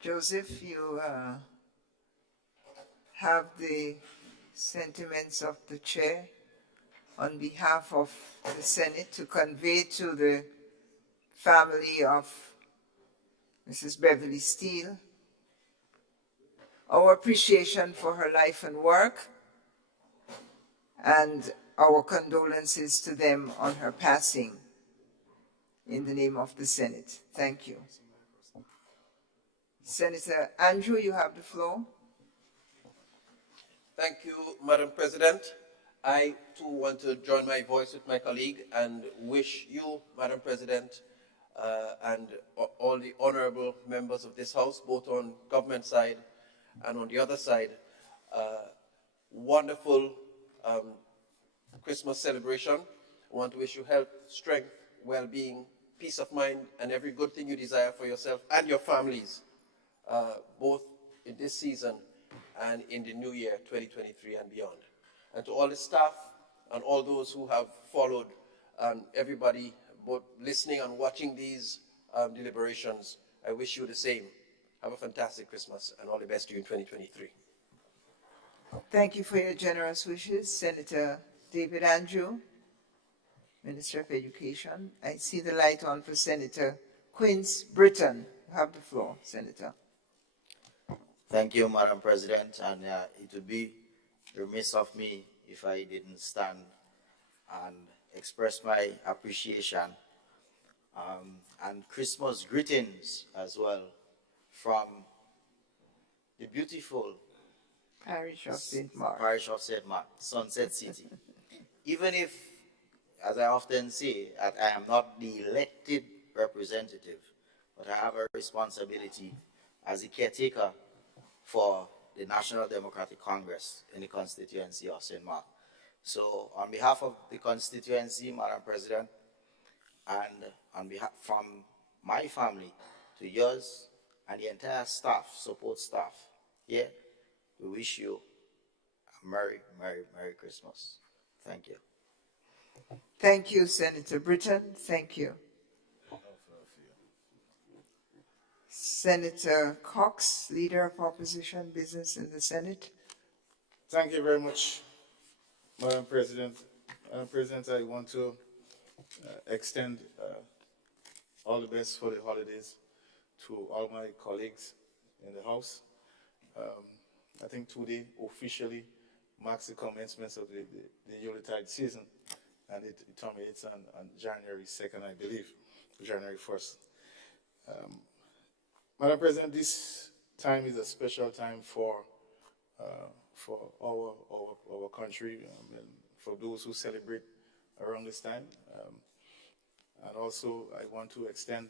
Joseph. You have the sentiments of the chair on behalf of the Senate to convey to the family of Mrs. Beverly Steele our appreciation for her life and work, and our condolences to them on her passing in the name of the Senate. Thank you. Senator Andrew, you have the floor. Thank you, Madam President. I too want to join my voice with my colleague and wish you, Madam President, and all the honorable members of this House, both on government side and on the other side, wonderful Christmas celebration. I want to wish you health, strength, well-being, peace of mind, and every good thing you desire for yourself and your families, both in this season and in the new year, 2023 and beyond. And to all the staff and all those who have followed, and everybody both listening and watching these deliberations, I wish you the same. Have a fantastic Christmas and all the best to you in 2023. Thank you for your generous wishes, Senator David Andrew, Minister of Education. I see the light on for Senator Quince Britton. You have the floor, Senator. Thank you, Madam President, and it would be remiss of me if I didn't stand and express my appreciation and Christmas greetings as well from the beautiful Parish of St. Mark, Sunset City. Even if as I often say, that I am not the elected representative, but I have a responsibility as a caretaker for the National Democratic Congress in the constituency of St. Mark. So on behalf of the constituency, Madam President, and on behalf from my family to yours and the entire staff, support staff here, we wish you a Merry, Merry, Merry Christmas. Thank you. Thank you, Senator Britton. Thank you. Senator Cox, Leader of Opposition Business in the Senate. Thank you very much, Madam President. Madam President, I want to extend all the best for the holidays to all my colleagues in the House. I think today officially marks the commencement of the Yuletide season, and it terminates on January 2nd, I believe, January 1st. Madam President, this time is a special time for our country, and for those who celebrate around this time. And also, I want to extend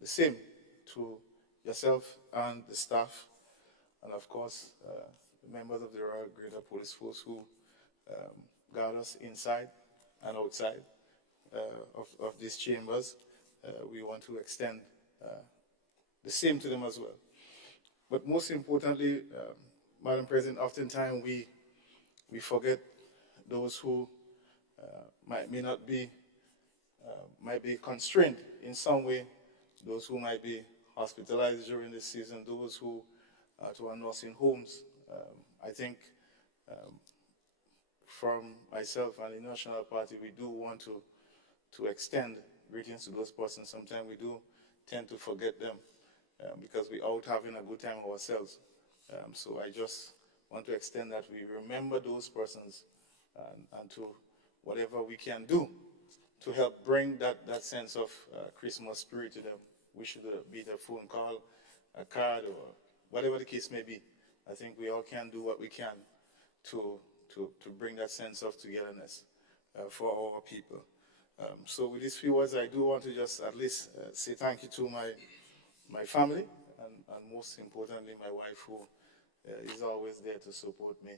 the same to yourself and the staff, and of course, the members of the Royal Greater Police Force who guard us inside and outside of these chambers. We want to extend the same to them as well. But most importantly, Madam President, oftentimes we forget those who might be constrained in some way, those who might be hospitalized during this season, those who are nursing homes. I think from myself and the National Party, we do want to extend greetings to those persons. Sometimes we do tend to forget them because we're out having a good time ourselves. So I just want to extend that we remember those persons and to whatever we can do to help bring that sense of Christmas spirit to them. We should be a phone call, a card, or whatever the case may be. I think we all can do what we can to bring that sense of togetherness for our people. So with these few words, I do want to just at least say thank you to my family, and most importantly, my wife, who is always there to support me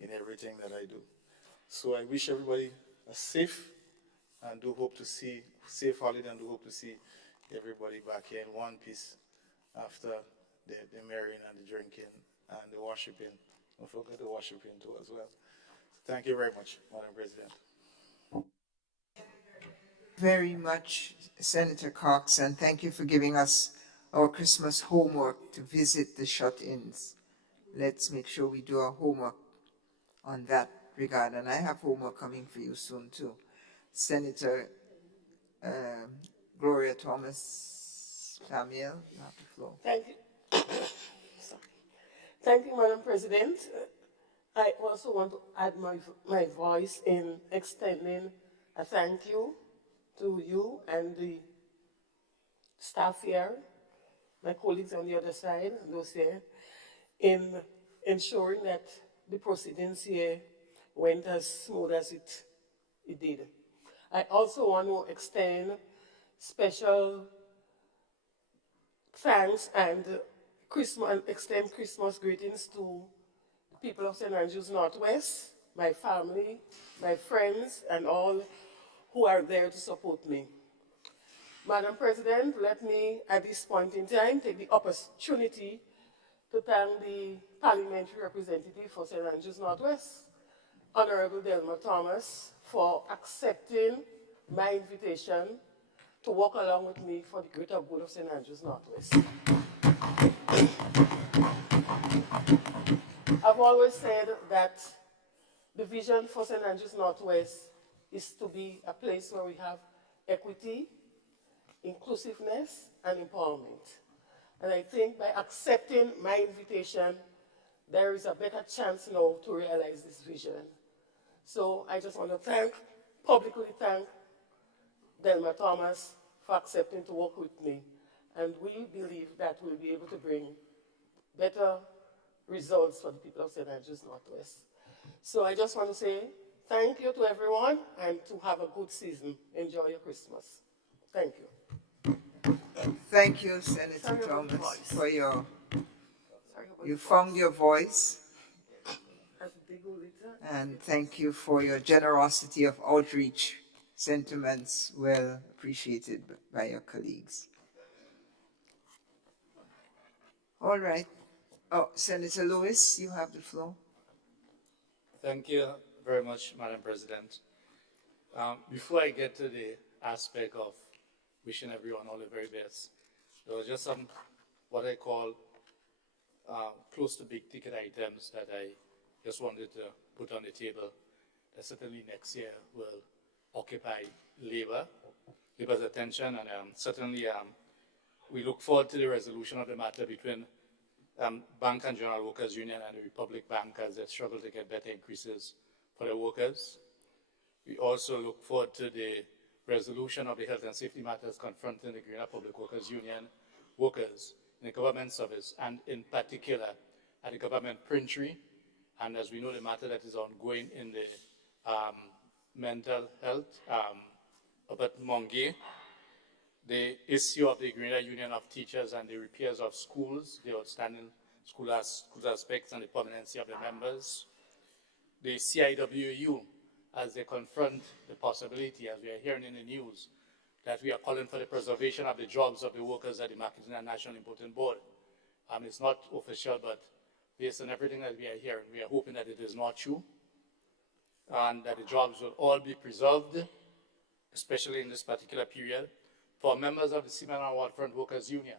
in everything that I do. So I wish everybody a safe holiday, and do hope to see everybody back here in one piece after the marrying and the drinking and the worshiping. Don't forget the worshiping too as well. Thank you very much, Madam President. Very much, Senator Cox, and thank you for giving us our Christmas homework to visit the shut-ins. Let's make sure we do our homework on that regard, and I have homework coming for you soon too. Senator Gloria Thomas Samuel, you have the floor. Thank you. Thank you, Madam President. I also want to add my voice in extending a thank you to you and the staff here, my colleagues on the other side, and those here, in ensuring that the proceedings here went as smooth as it did. I also want to extend special thanks and extend Christmas greetings to the people of St. Andrews Northwest, my family, my friends, and all who are there to support me. Madam President, let me, at this point in time, take the opportunity to thank the parliamentary representative for St. Andrews Northwest, Honorable Delma Thomas, for accepting my invitation to walk along with me for the greater good of St. Andrews Northwest. I've always said that the vision for St. Andrews Northwest is to be a place where we have equity, inclusiveness, and empowerment. And I think by accepting my invitation, there is a better chance now to realize this vision. So I just want to publicly thank Delma Thomas for accepting to work with me. And we believe that we'll be able to bring better results for the people of St. Andrews Northwest. So I just want to say Thank you to everyone, and to have a good season. Enjoy your Christmas. Thank you. Thank you, Senator Thomas, for you found your voice. And thank you for your generosity of outreach. Sentiments well appreciated by your colleagues. All right. Oh, Senator Lewis, you have the floor. Thank you very much, Madam President. Before I get to the aspect of wishing everyone all the very best, there was just some, what I call, close to big ticket items that I just wanted to put on the table that certainly next year will occupy Labour's attention, and certainly we look forward to the resolution of the matter between Bank and General Workers Union and the Republic Bank as they struggle to get better increases for the workers. We also look forward to the resolution of the health and safety matters confronting the Grenada Public Workers Union workers in the government service, and in particular at the government printry, and as we know, the matter that is ongoing in the mental health up at Monge, the issue of the Grenada Union of Teachers and the repairs of schools, the outstanding school aspects and the permanency of the members, the CIWU, as they confront the possibility, as we are hearing in the news, that we are calling for the preservation of the jobs of the workers at the Marketing and National Importing Board. It's not official, but based on everything that we are hearing, we are hoping that it is not true, and that the jobs will all be preserved, especially in this particular period, for members of the Seamen and Waterfront Workers Union,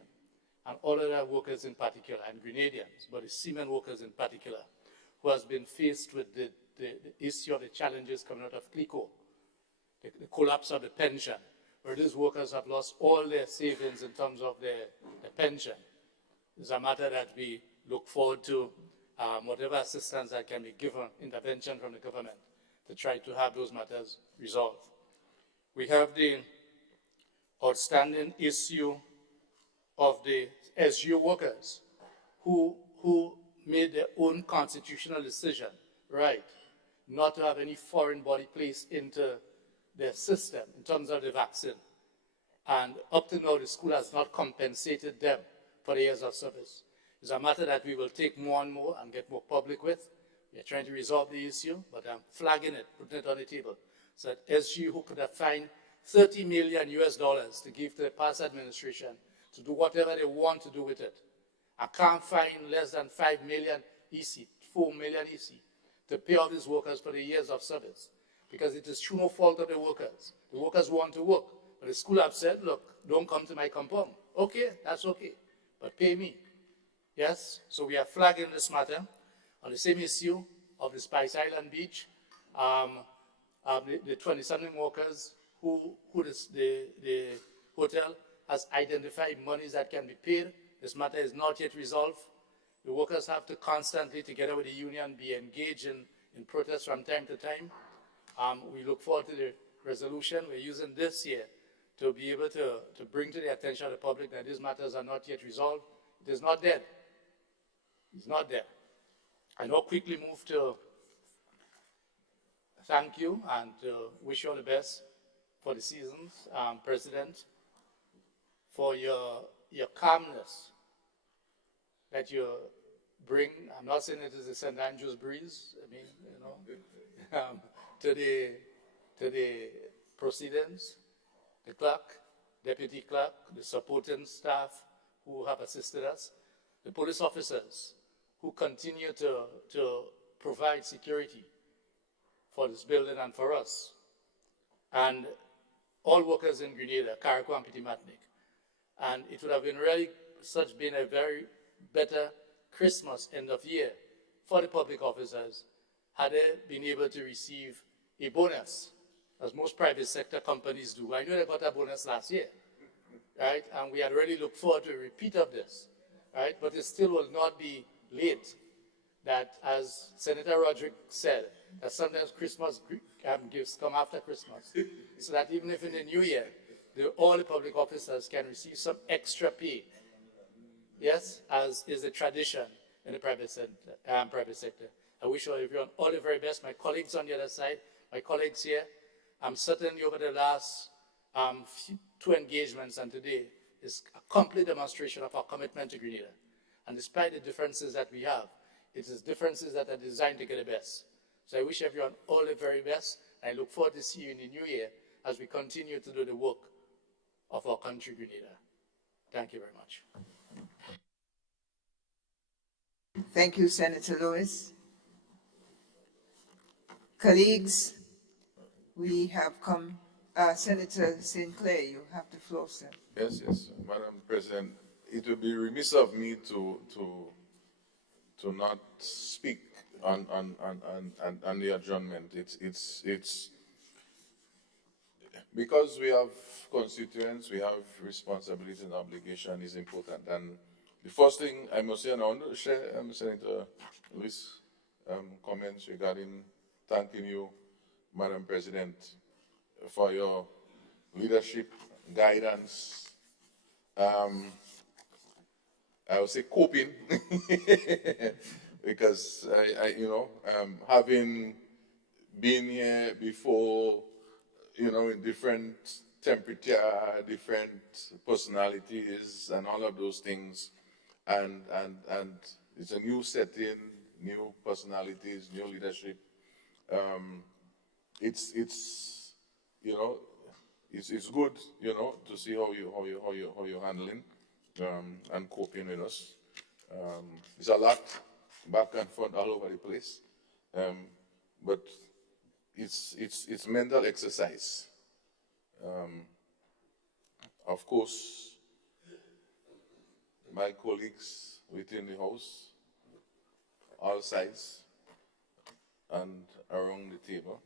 and all other workers in particular, and Grenadians, but the seamen workers in particular, who has been faced with the issue of the challenges coming out of CLICO, the collapse of the pension, where these workers have lost all their savings in terms of their pension. It's a matter that we look forward to whatever assistance that can be given, intervention from the government, to try to have those matters resolved. We have the outstanding issue of the SGO workers who made their own constitutional decision, right, not to have any foreign body placed into their system in terms of the vaccine. And up to now, the school has not compensated them for the years of service. It's a matter that we will take more and more and get more public with. We are trying to resolve the issue, but I'm flagging it, putting it on the table, so that SGU, who could have fined $30 million to give to the past administration to do whatever they want to do with it, I can't find less than 5 million EC, 4 million EC, to pay all these workers for the years of service, because it is through no fault of the workers. The workers want to work, but the school have said, look, don't come to my compound. Okay, that's okay, but pay me. Yes, so we are flagging this matter on the same issue of the Spice Island Beach, the 20-something workers who the hotel has identified monies that can be paid. This matter is not yet resolved. The workers have to constantly, together with the union, be engaged in protests from time to time. We look forward to the resolution. We're using this year to be able to bring to the attention of the public that these matters are not yet resolved. It is not dead. It's not there. I now quickly move to thank you and wish you all the best for the seasons, President, for your calmness that you bring. I'm not saying it is a St. Andrew's breeze, I mean, you know, to the proceedings, the clerk, deputy clerk, the supporting staff who have assisted us, the police officers who continue to provide security for this building and for us, and all workers in Grenada, Carriacou and Petit-Martinique. And it would have been really been a very better Christmas end of year for the public officers had they been able to receive a bonus, as most private sector companies do. I know they got a bonus last year, right? And we had really looked forward to a repeat of this, right? But it still will not be late. That, as Senator Roderick said, that sometimes Christmas gifts come after Christmas. So that even if in the new year, all the public officers can receive some extra pay. Yes, as is the tradition in the private sector. I wish everyone all the very best. My colleagues on the other side, my colleagues here. I'm certainly over the last two engagements and today is a complete demonstration of our commitment to Grenada. And despite the differences that we have, it is differences that are designed to get the best. So I wish everyone all the very best. And I look forward to see you in the new year as we continue to do the work of our country, Grenada. Thank you very much. Thank you, Senator Lewis. Colleagues, we have come, Senator St. Clair, you have the floor, sir. Yes, yes, Madam President, it would be remiss of me to not speak on the adjournment. It's because we have constituents, we have responsibilities and obligation is important. And the first thing I must say, and I want to share Senator Lewis' comments regarding thanking you, Madam President, for your leadership, guidance, I would say coping, because having been here before, in different temperature, different personalities, and all of those things, and it's a new setting, new personalities, new leadership. It's good, to see how you're handling and coping with us. It's a lot back and forth all over the place, but it's mental exercise. Of course, my colleagues within the house, all sides and around the table,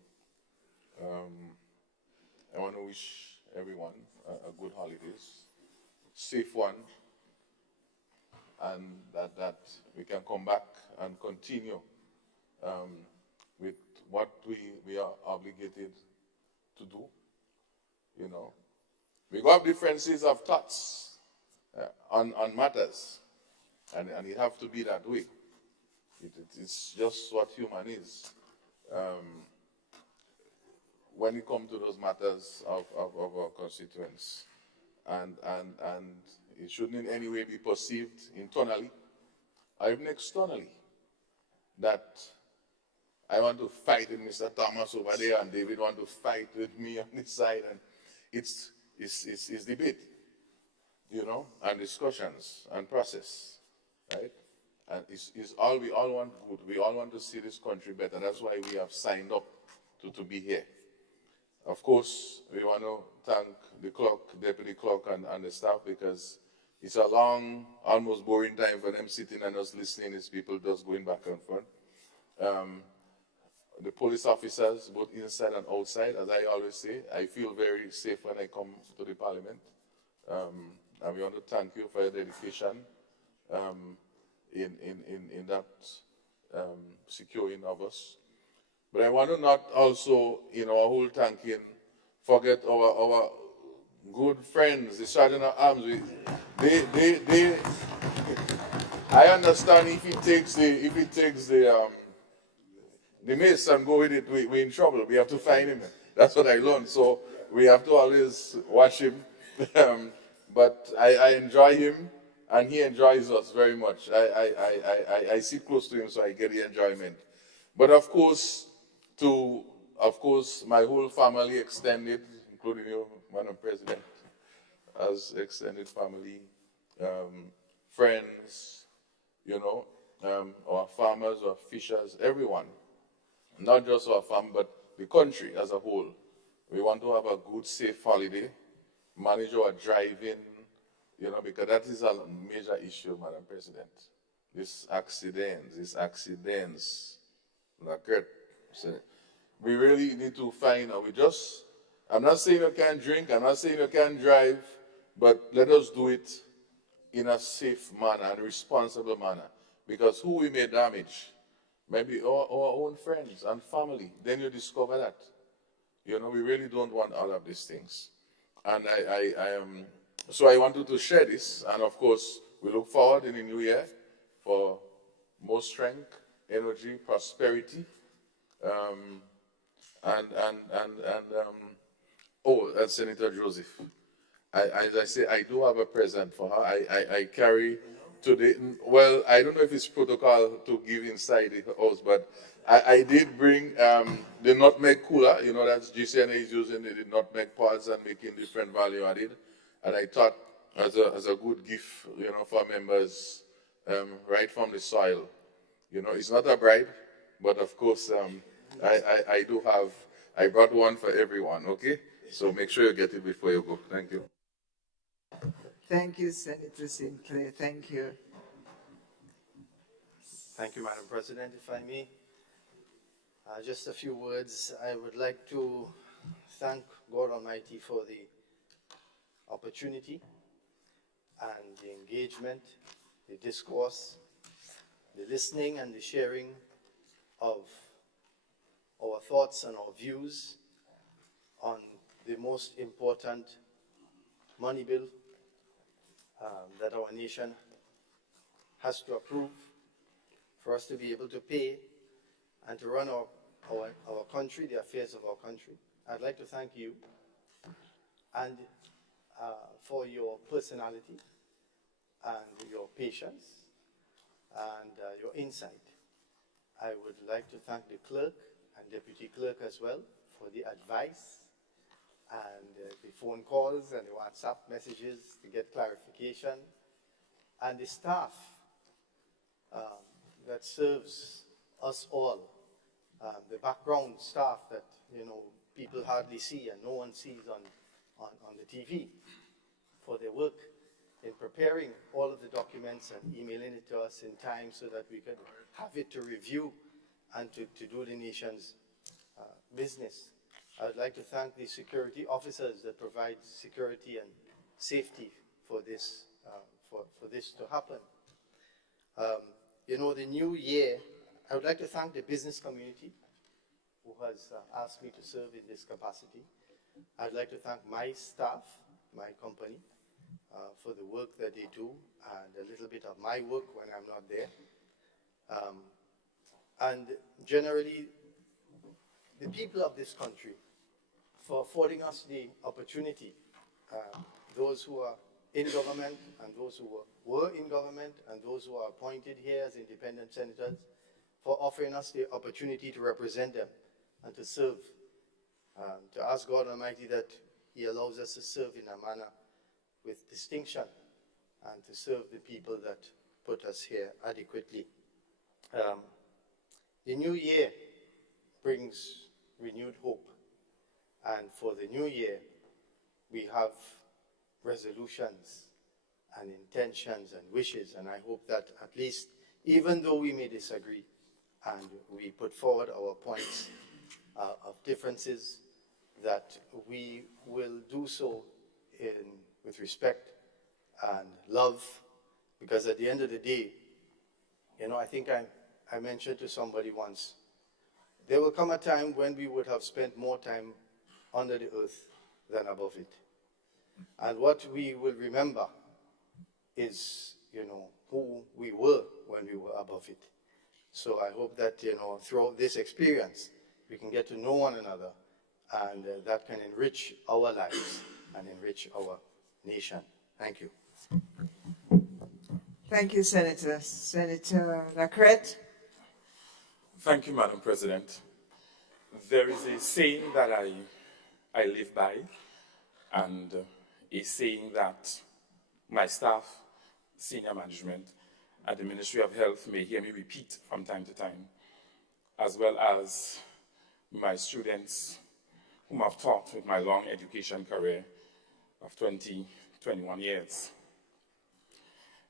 I want to wish everyone a good holidays, safe one, and that we can come back and continue with what we are obligated to do. We have differences of thoughts on matters, and it have to be that way. It's just what human is. When it comes to those matters of our constituents, and it shouldn't in any way be perceived internally or even externally that I want to fight with Mr. Thomas over there and David want to fight with me on this side, and it's debate, and discussions and process, right? And it's all we all want good. We all want to see this country better. That's why we have signed up to be here. Of course, we want to thank the clerk, deputy clerk, and the staff, because it's a long, almost boring time for them sitting and us listening. It's people just going back and forth. The police officers, both inside and outside, as I always say, I feel very safe when I come to the parliament. And we want to thank you for your dedication in that securing of us. But I want to not also, our whole thanking, forget our good friends, the Sergeant at Arms. They I understand if he takes the mace and go with it, we're in trouble. We have to find him. That's what I learned. So we have to always watch him. But I enjoy him, and he enjoys us very much. I sit close to him, so I get the enjoyment. But of course, my whole family extended, including you, Madam President, as extended family, friends, our farmers, our fishers, everyone. Not just our farm, but the country as a whole. We want to have a good, safe holiday, manage our driving, because that is a major issue, Madam President. These accidents, so we really need to find out. I'm not saying you can't drink, I'm not saying you can't drive, but let us do it in a safe manner and responsible manner. Because who we may damage, maybe our own friends and family, then you discover that. We really don't want all of these things. And so I wanted to share this, and of course, we look forward in the new year for more strength, energy, prosperity, And Senator Joseph. As I say, I do have a present for her. I carry today. Well, I don't know if it's protocol to give inside the house, but I did bring the nutmeg cooler. You know, that's GCNA is using the nutmeg pods and making different value added. And I thought as a good gift, you know, for members, right from the soil. You know, it's not a bribe, but of course, I do have, I brought one for everyone, okay? So make sure you get it before you go. Thank you. Thank you, Senator Sinclair. Thank you. Thank you, Madam President. If I may, just a few words. I would like to thank God Almighty for the opportunity and the engagement, the discourse, the listening and the sharing of our thoughts and our views on the most important money bill that our nation has to approve for us to be able to pay and to run our country, the affairs of our country. I'd like to thank you and for your personality and your patience and your insight. I would like to thank the clerk and deputy clerk as well for the advice and the phone calls and the WhatsApp messages to get clarification, and the staff that serves us all, the background staff that, you know, people hardly see and no one sees on the TV, for their work in preparing all of the documents and emailing it to us in time so that we could have it to review and to do the nation's business. I would like to thank the security officers that provide security and safety for this, for this to happen. You know, the new year, I would like to thank the business community who has asked me to serve in this capacity. I'd like to thank my staff, my company, for the work that they do and a little bit of my work when I'm not there. And generally, the people of this country for affording us the opportunity, those who are in government and those who were in government and those who are appointed here as independent senators, for offering us the opportunity to represent them and to serve, to ask God Almighty that He allows us to serve in a manner with distinction and to serve the people that put us here adequately. The new year brings renewed hope, and for the new year we have resolutions and intentions and wishes, and I hope that at least, even though we may disagree and we put forward our points of differences, that we will do so with respect and love, because at the end of the day, you know, I think I mentioned to somebody once, there will come a time when we would have spent more time under the earth than above it. And what we will remember is, you know, who we were when we were above it. So I hope that, you know, throughout this experience, we can get to know one another, and that can enrich our lives and enrich our nation. Thank you. Thank you, Senator. Senator Lacrette. Thank you, Madam President. There is a saying that I live by, and a saying that my staff, senior management at the Ministry of Health may hear me repeat from time to time, as well as my students whom I've taught with my long education career of 21 years,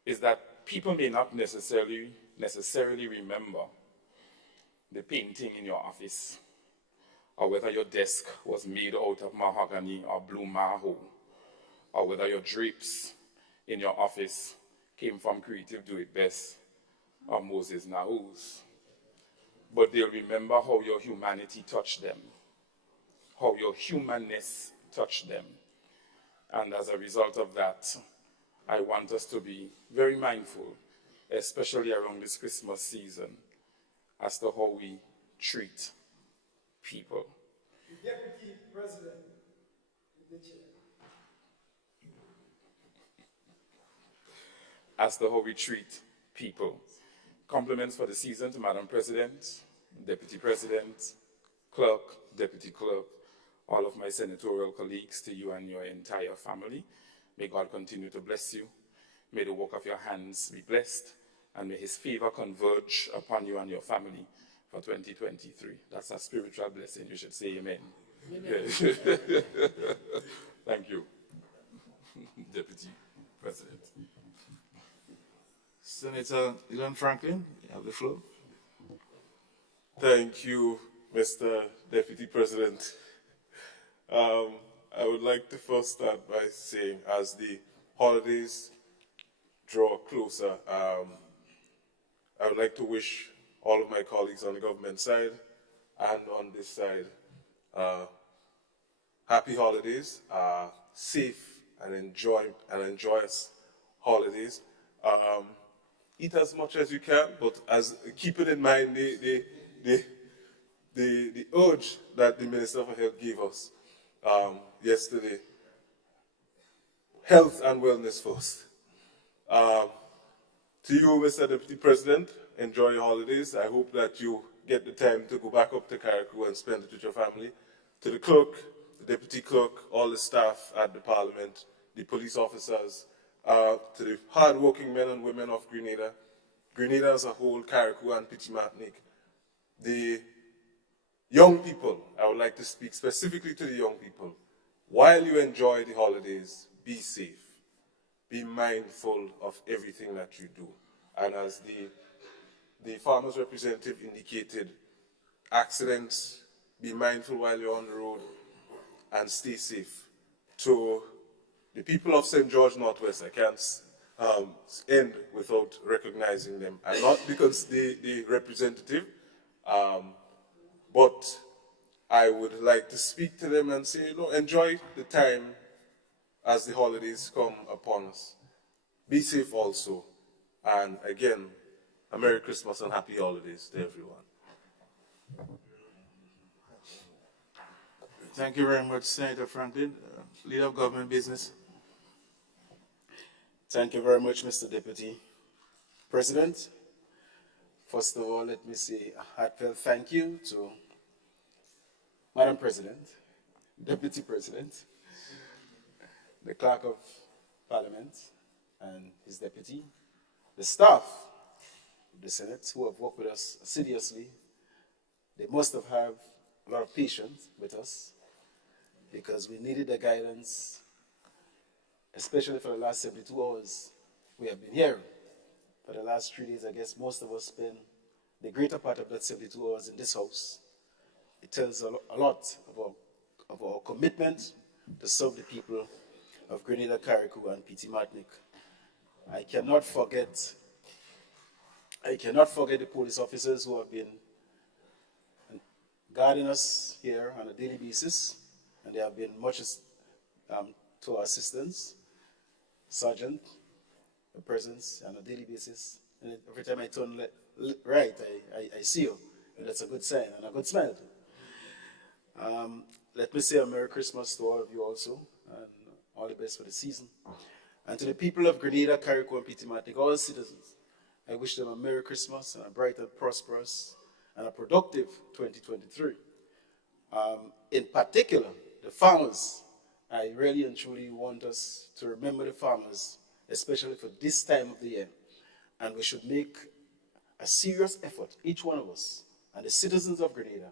is that people may not necessarily remember the painting in your office, or whether your desk was made out of mahogany or blue maho, or whether your drapes in your office came from Creative Do It Best or Moses Nahus. But they'll remember how your humanity touched them, how your humanness touched them. And as a result of that, I want us to be very mindful, especially around this Christmas season, as to how we treat people. Deputy President, the chair. As to how we treat people. Compliments for the season to Madam President, Deputy President, Clerk, Deputy Clerk, all of my senatorial colleagues, to you and your entire family. May God continue to bless you. May the work of your hands be blessed, and may his favor converge upon you and your family for 2023. That's a spiritual blessing. You should say amen. Amen. Thank you, Deputy President. Senator Elon Franklin, you have the floor. Thank you, Mr. Deputy President. I would like to first start by saying, as the holidays draw closer, I would like to wish all of my colleagues on the government side and on this side happy holidays, safe and joyous holidays. Eat as much as you can, but keep it in mind the urge that the Minister for Health gave us yesterday. Health and wellness first. To you, Mr. Deputy President, enjoy your holidays. I hope that you get the time to go back up to Carriacou and spend it with your family. To the clerk, the deputy clerk, all the staff at the Parliament, the police officers, to the hard-working men and women of Grenada, Grenada as a whole, Carriacou and Petit Martinique, the young people, I would like to speak specifically to the young people. While you enjoy the holidays, be safe. Be mindful of everything that you do. And as the farmers' representative indicated, accidents, be mindful while you're on the road, and stay safe. To the people of St. George Northwest, I can't end without recognizing them. And not because the representative, but I would like to speak to them and say, enjoy the time as the holidays come upon us. Be safe also. And again, a Merry Christmas and Happy Holidays to everyone. Thank you very much, Senator Franklin. Leader of Government Business. Thank you very much, Mr. Deputy President. First of all, let me say a heartfelt thank you to Madam President, Deputy President, the Clerk of Parliament and his deputy, the staff of the Senate who have worked with us assiduously. They must have had a lot of patience with us because we needed the guidance, especially for the last 72 hours we have been here. For the last 3 days, I guess most of us spent the greater part of that 72 hours in this house. It tells a lot of our commitment to serve the people of Grenada, Carriacou, and Petit Martinique. I cannot forget the police officers who have been guarding us here on a daily basis, and they have been much to our assistance. Sergeant, your presence on a daily basis. And every time I turn right, I see you. And that's a good sign and a good smile too. Let me say a Merry Christmas to all of you also, and all the best for the season. And to the people of Grenada, Carriacou, and Petit Martinique, all citizens, I wish them a Merry Christmas and a bright and prosperous and a productive 2023. In particular, the farmers, I really and truly want us to remember the farmers, especially for this time of the year. And we should make a serious effort, each one of us, and the citizens of Grenada,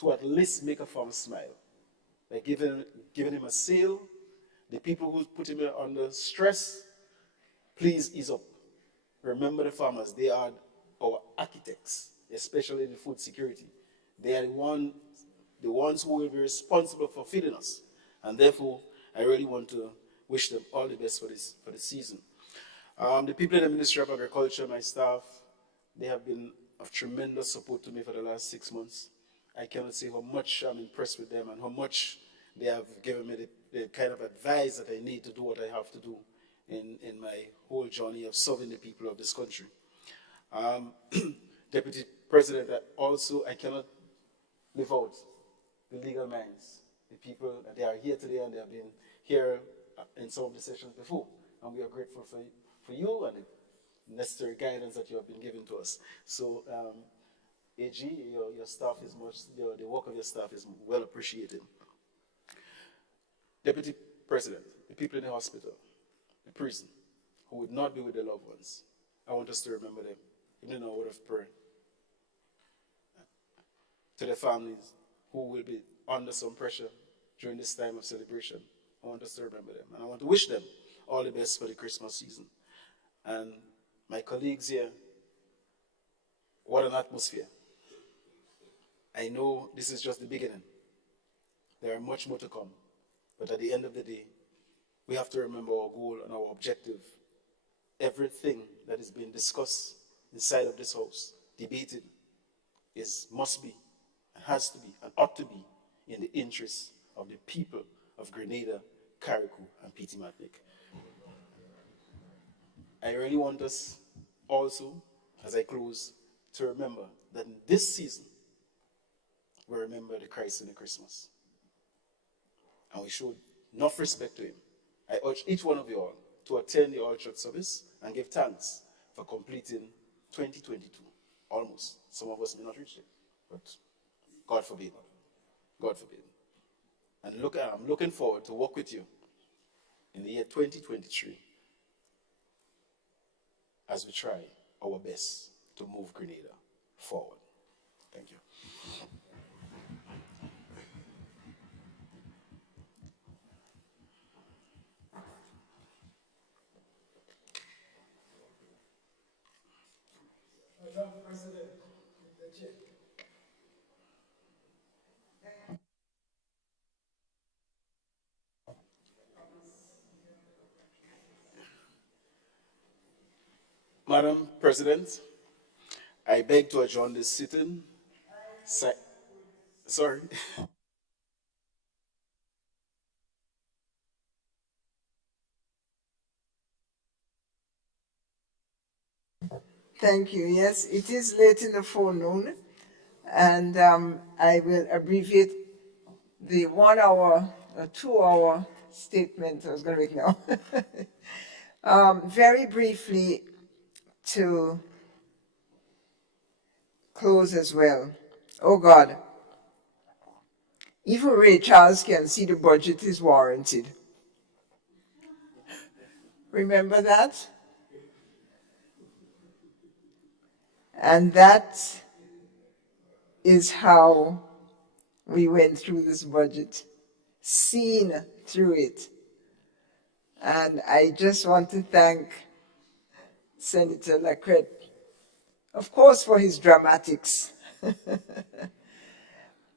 to at least make a farmer smile by giving him a sale. The people who put him under stress, please ease up. Remember the farmers, they are our architects, especially in the food security. They are the ones who will be responsible for feeding us. And therefore, I really want to wish them all the best for this season. The people in the Ministry of Agriculture, my staff, they have been of tremendous support to me for the last 6 months. I cannot say how much I'm impressed with them and how much they have given me the kind of advice that I need to do what I have to do in my whole journey of serving the people of this country. Deputy President, I cannot live out the legal minds, the people that they are here today and they have been here in some of the sessions before. And we are grateful for you and the necessary guidance that you have been giving to us. So, AG, your staff is the work of your staff is well appreciated. Deputy President, the people in the hospital, the prison, who would not be with their loved ones, I want us to remember them, even in a word of prayer. To their families who will be under some pressure during this time of celebration, I want us to remember them. And I want to wish them all the best for the Christmas season. And my colleagues here, what an atmosphere. I know this is just the beginning. There are much more to come. But at the end of the day, we have to remember our goal and our objective. Everything that is being discussed inside of this house, debated, must be, and has to be, and ought to be in the interests of the people of Grenada, Carriacou, and Petit Martinique. I really want us also, as I close, to remember that in this season, we remember the Christ in the Christmas. And we showed enough respect to him. I urge each one of you all to attend the all church service and give thanks for completing 2022. Almost. Some of us may not reach it, but God forbid. God forbid. And I'm looking forward to work with you in the year 2023 as we try our best to move Grenada forward. Thank you. Madam President, I beg to adjourn this sitting. Sorry. Thank you. Yes, it is late in the forenoon, and I will abbreviate the 1 hour or 2 hour statement I was going to make now. Very briefly to close as well. Oh God, even Ray Charles can see the budget is warranted. Remember that? And that is how we went through this budget, seen through it. And I just want to thank Senator Lacrette, of course, for his dramatics,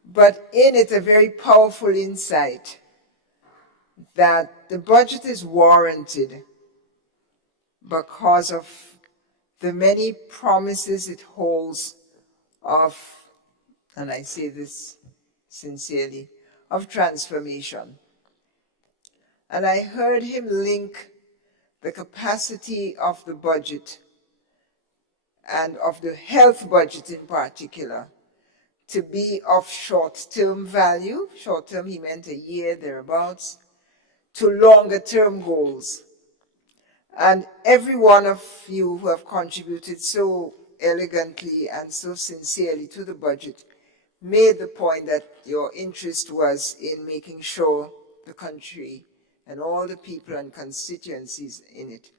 but in it a very powerful insight that the budget is warranted because of the many promises it holds of, and I say this sincerely, of transformation. And I heard him link the capacity of the budget and of the health budget in particular to be of short-term value, short-term he meant a year thereabouts, to longer-term goals. And every one of you who have contributed so elegantly and so sincerely to the budget made the point that your interest was in making sure the country and all the people and constituencies in it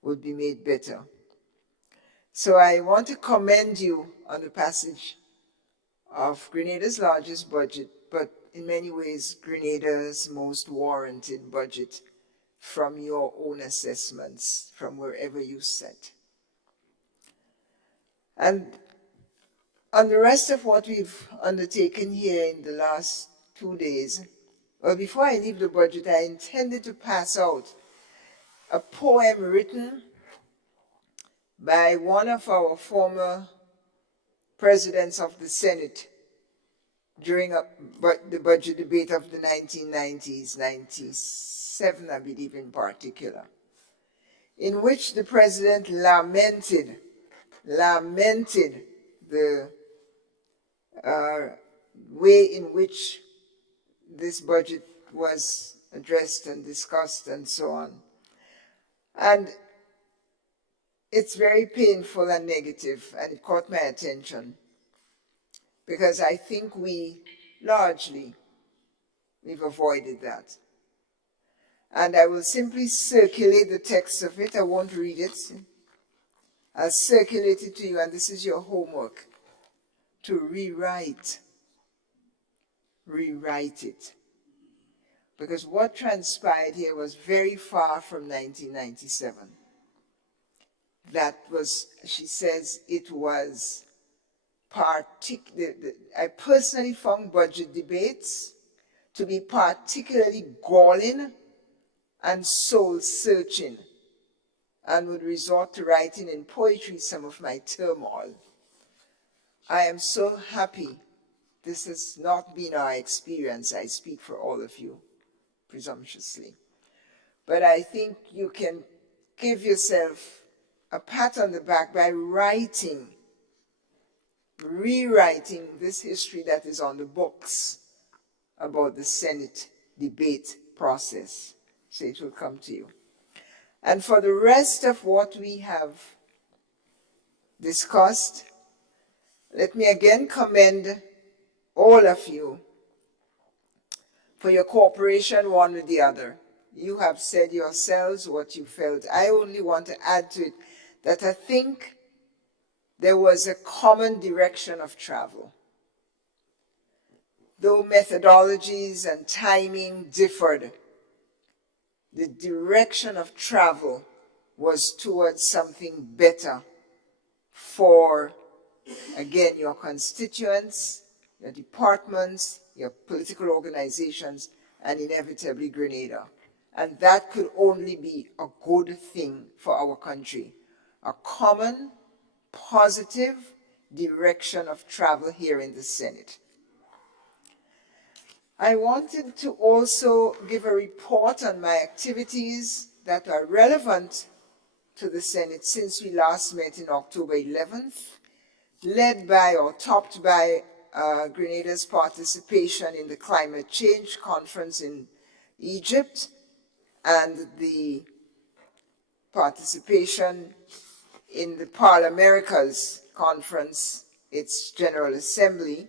would be made better. So I want to commend you on the passage of Grenada's largest budget, but in many ways Grenada's most warranted budget from your own assessments, from wherever you sat. And on the rest of what we've undertaken here in the last 2 days, well, before I leave the budget, I intended to pass out a poem written by one of our former presidents of the Senate during the budget debate of the 1990s, 97, I believe in particular, in which the president lamented the way in which this budget was addressed and discussed and so on. And it's very painful and negative, and it caught my attention because I think we've avoided that. And I will simply circulate the text of it. I won't read it. I'll circulate it to you, and this is your homework, to rewrite it. Because what transpired here was very far from 1997. That was, she says, it was I personally found budget debates to be particularly galling and soul-searching, and would resort to writing in poetry some of my turmoil. I am so happy this has not been our experience. I speak for all of you, presumptuously. But I think you can give yourself a pat on the back by rewriting this history that is on the books about the Senate debate process. So it will come to you. And for the rest of what we have discussed, let me again commend all of you for your cooperation one with the other. You have said yourselves what you felt. I only want to add to it that I think there was a common direction of travel. Though methodologies and timing differed, the direction of travel was towards something better for, again, your constituents, your departments, your political organizations, and inevitably Grenada. And that could only be a good thing for our country. A common, positive direction of travel here in the Senate. I wanted to also give a report on my activities that are relevant to the Senate since we last met in October 11th, led by or topped by Grenada's participation in the Climate Change Conference in Egypt and the participation in the Parliamericas Conference, its General Assembly,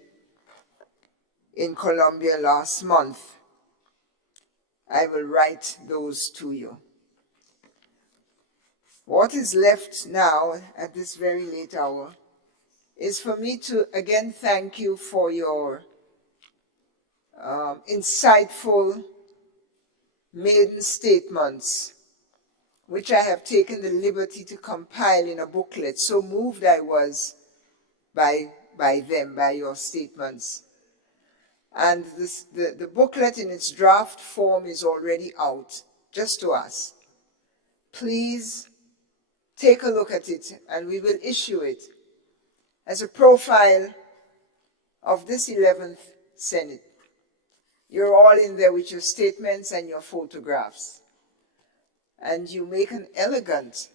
in Colombia last month. I will write those to you. What is left now at this very late hour is for me to again thank you for your insightful maiden statements, which I have taken the liberty to compile in a booklet. So moved I was by your statements. And the booklet in its draft form is already out, just to us. Please take a look at it, and we will issue it as a profile of this 11th Senate. You're all in there with your statements and your photographs. And you make an elegant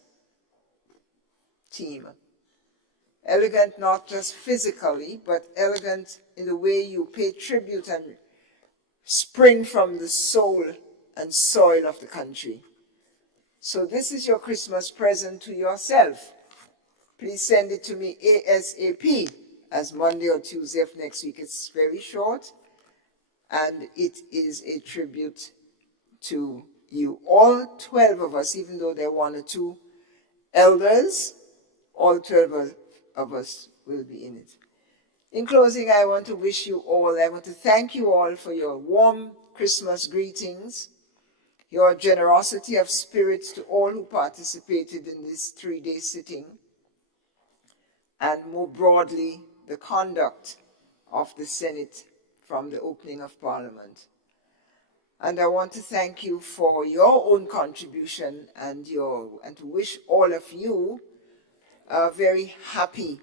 team. Elegant not just physically, but elegant in the way you pay tribute and spring from the soul and soil of the country. So this is your Christmas present to yourself. Please send it to me ASAP, as Monday or Tuesday of next week. It's very short, and it is a tribute to you. All 12 of us, even though there are 1 or 2 elders, all 12 of us will be in it. In closing, I want to thank you all for your warm Christmas greetings, your generosity of spirit to all who participated in this 3-day sitting, and more broadly, the conduct of the Senate from the opening of Parliament. And I want to thank you for your own contribution and to wish all of you a very happy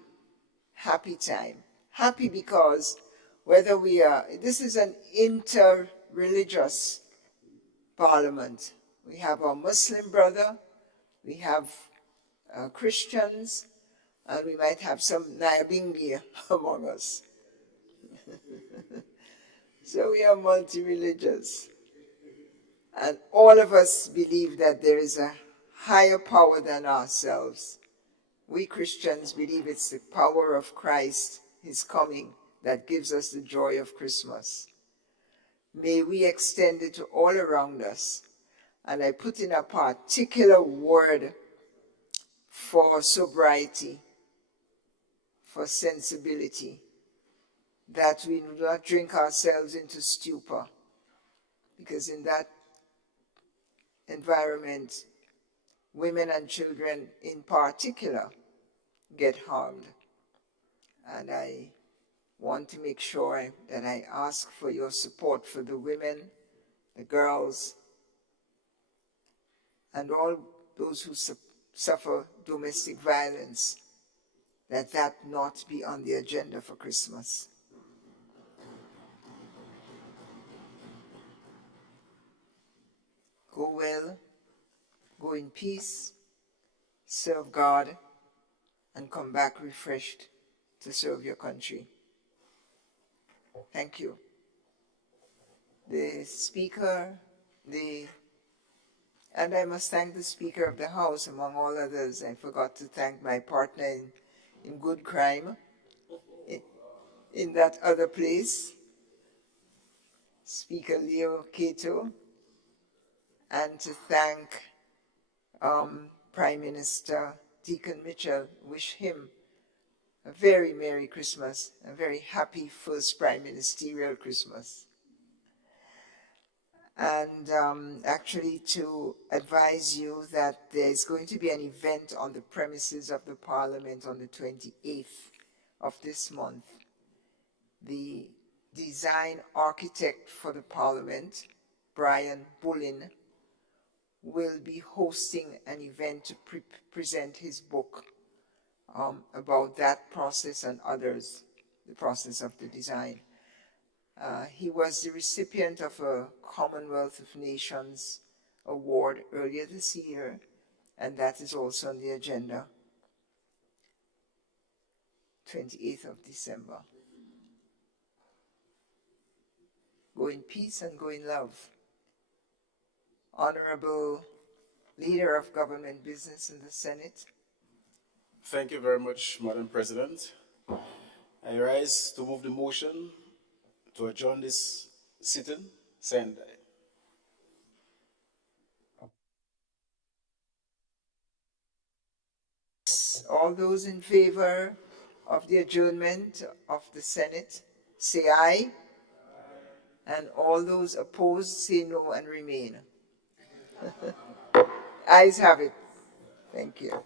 time. Happy because this is an inter-religious parliament. We have our Muslim brother, we have Christians, and we might have some Nyabingi among us. So we are multi-religious. And all of us believe that there is a higher power than ourselves. We Christians believe it's the power of Christ, his coming, that gives us the joy of Christmas. May we extend it to all around us. And I put in a particular word for sobriety, for sensibility, that we do not drink ourselves into stupor, because in that environment, women and children in particular get harmed. And I want to make sure that I ask for your support for the women, the girls, and all those who suffer domestic violence, that not be on the agenda for Christmas. Go well, go in peace, serve God, and come back refreshed to serve your country. Thank you. The Speaker, and I must thank the Speaker of the House, among all others. I forgot to thank my partner in good crime in that other place, Speaker Leo Cato, and to thank Prime Minister Deacon Mitchell, wish him a very Merry Christmas, a very happy first Prime Ministerial Christmas. And actually to advise you that there's going to be an event on the premises of the Parliament on the 28th of this month. The design architect for the Parliament, Brian Bullin, will be hosting an event to present his book about that process and others, the process of the design. He was the recipient of a Commonwealth of Nations award earlier this year, and that is also on the agenda, 28th of December. Go in peace and go in love. Honorable Leader of Government Business in the Senate. Thank you very much, Madam President. I rise to move the motion to adjourn this sitting. Send. All those in favor of the adjournment of the Senate, say aye. And all those opposed, say no and remain. Ayes have it. Thank you.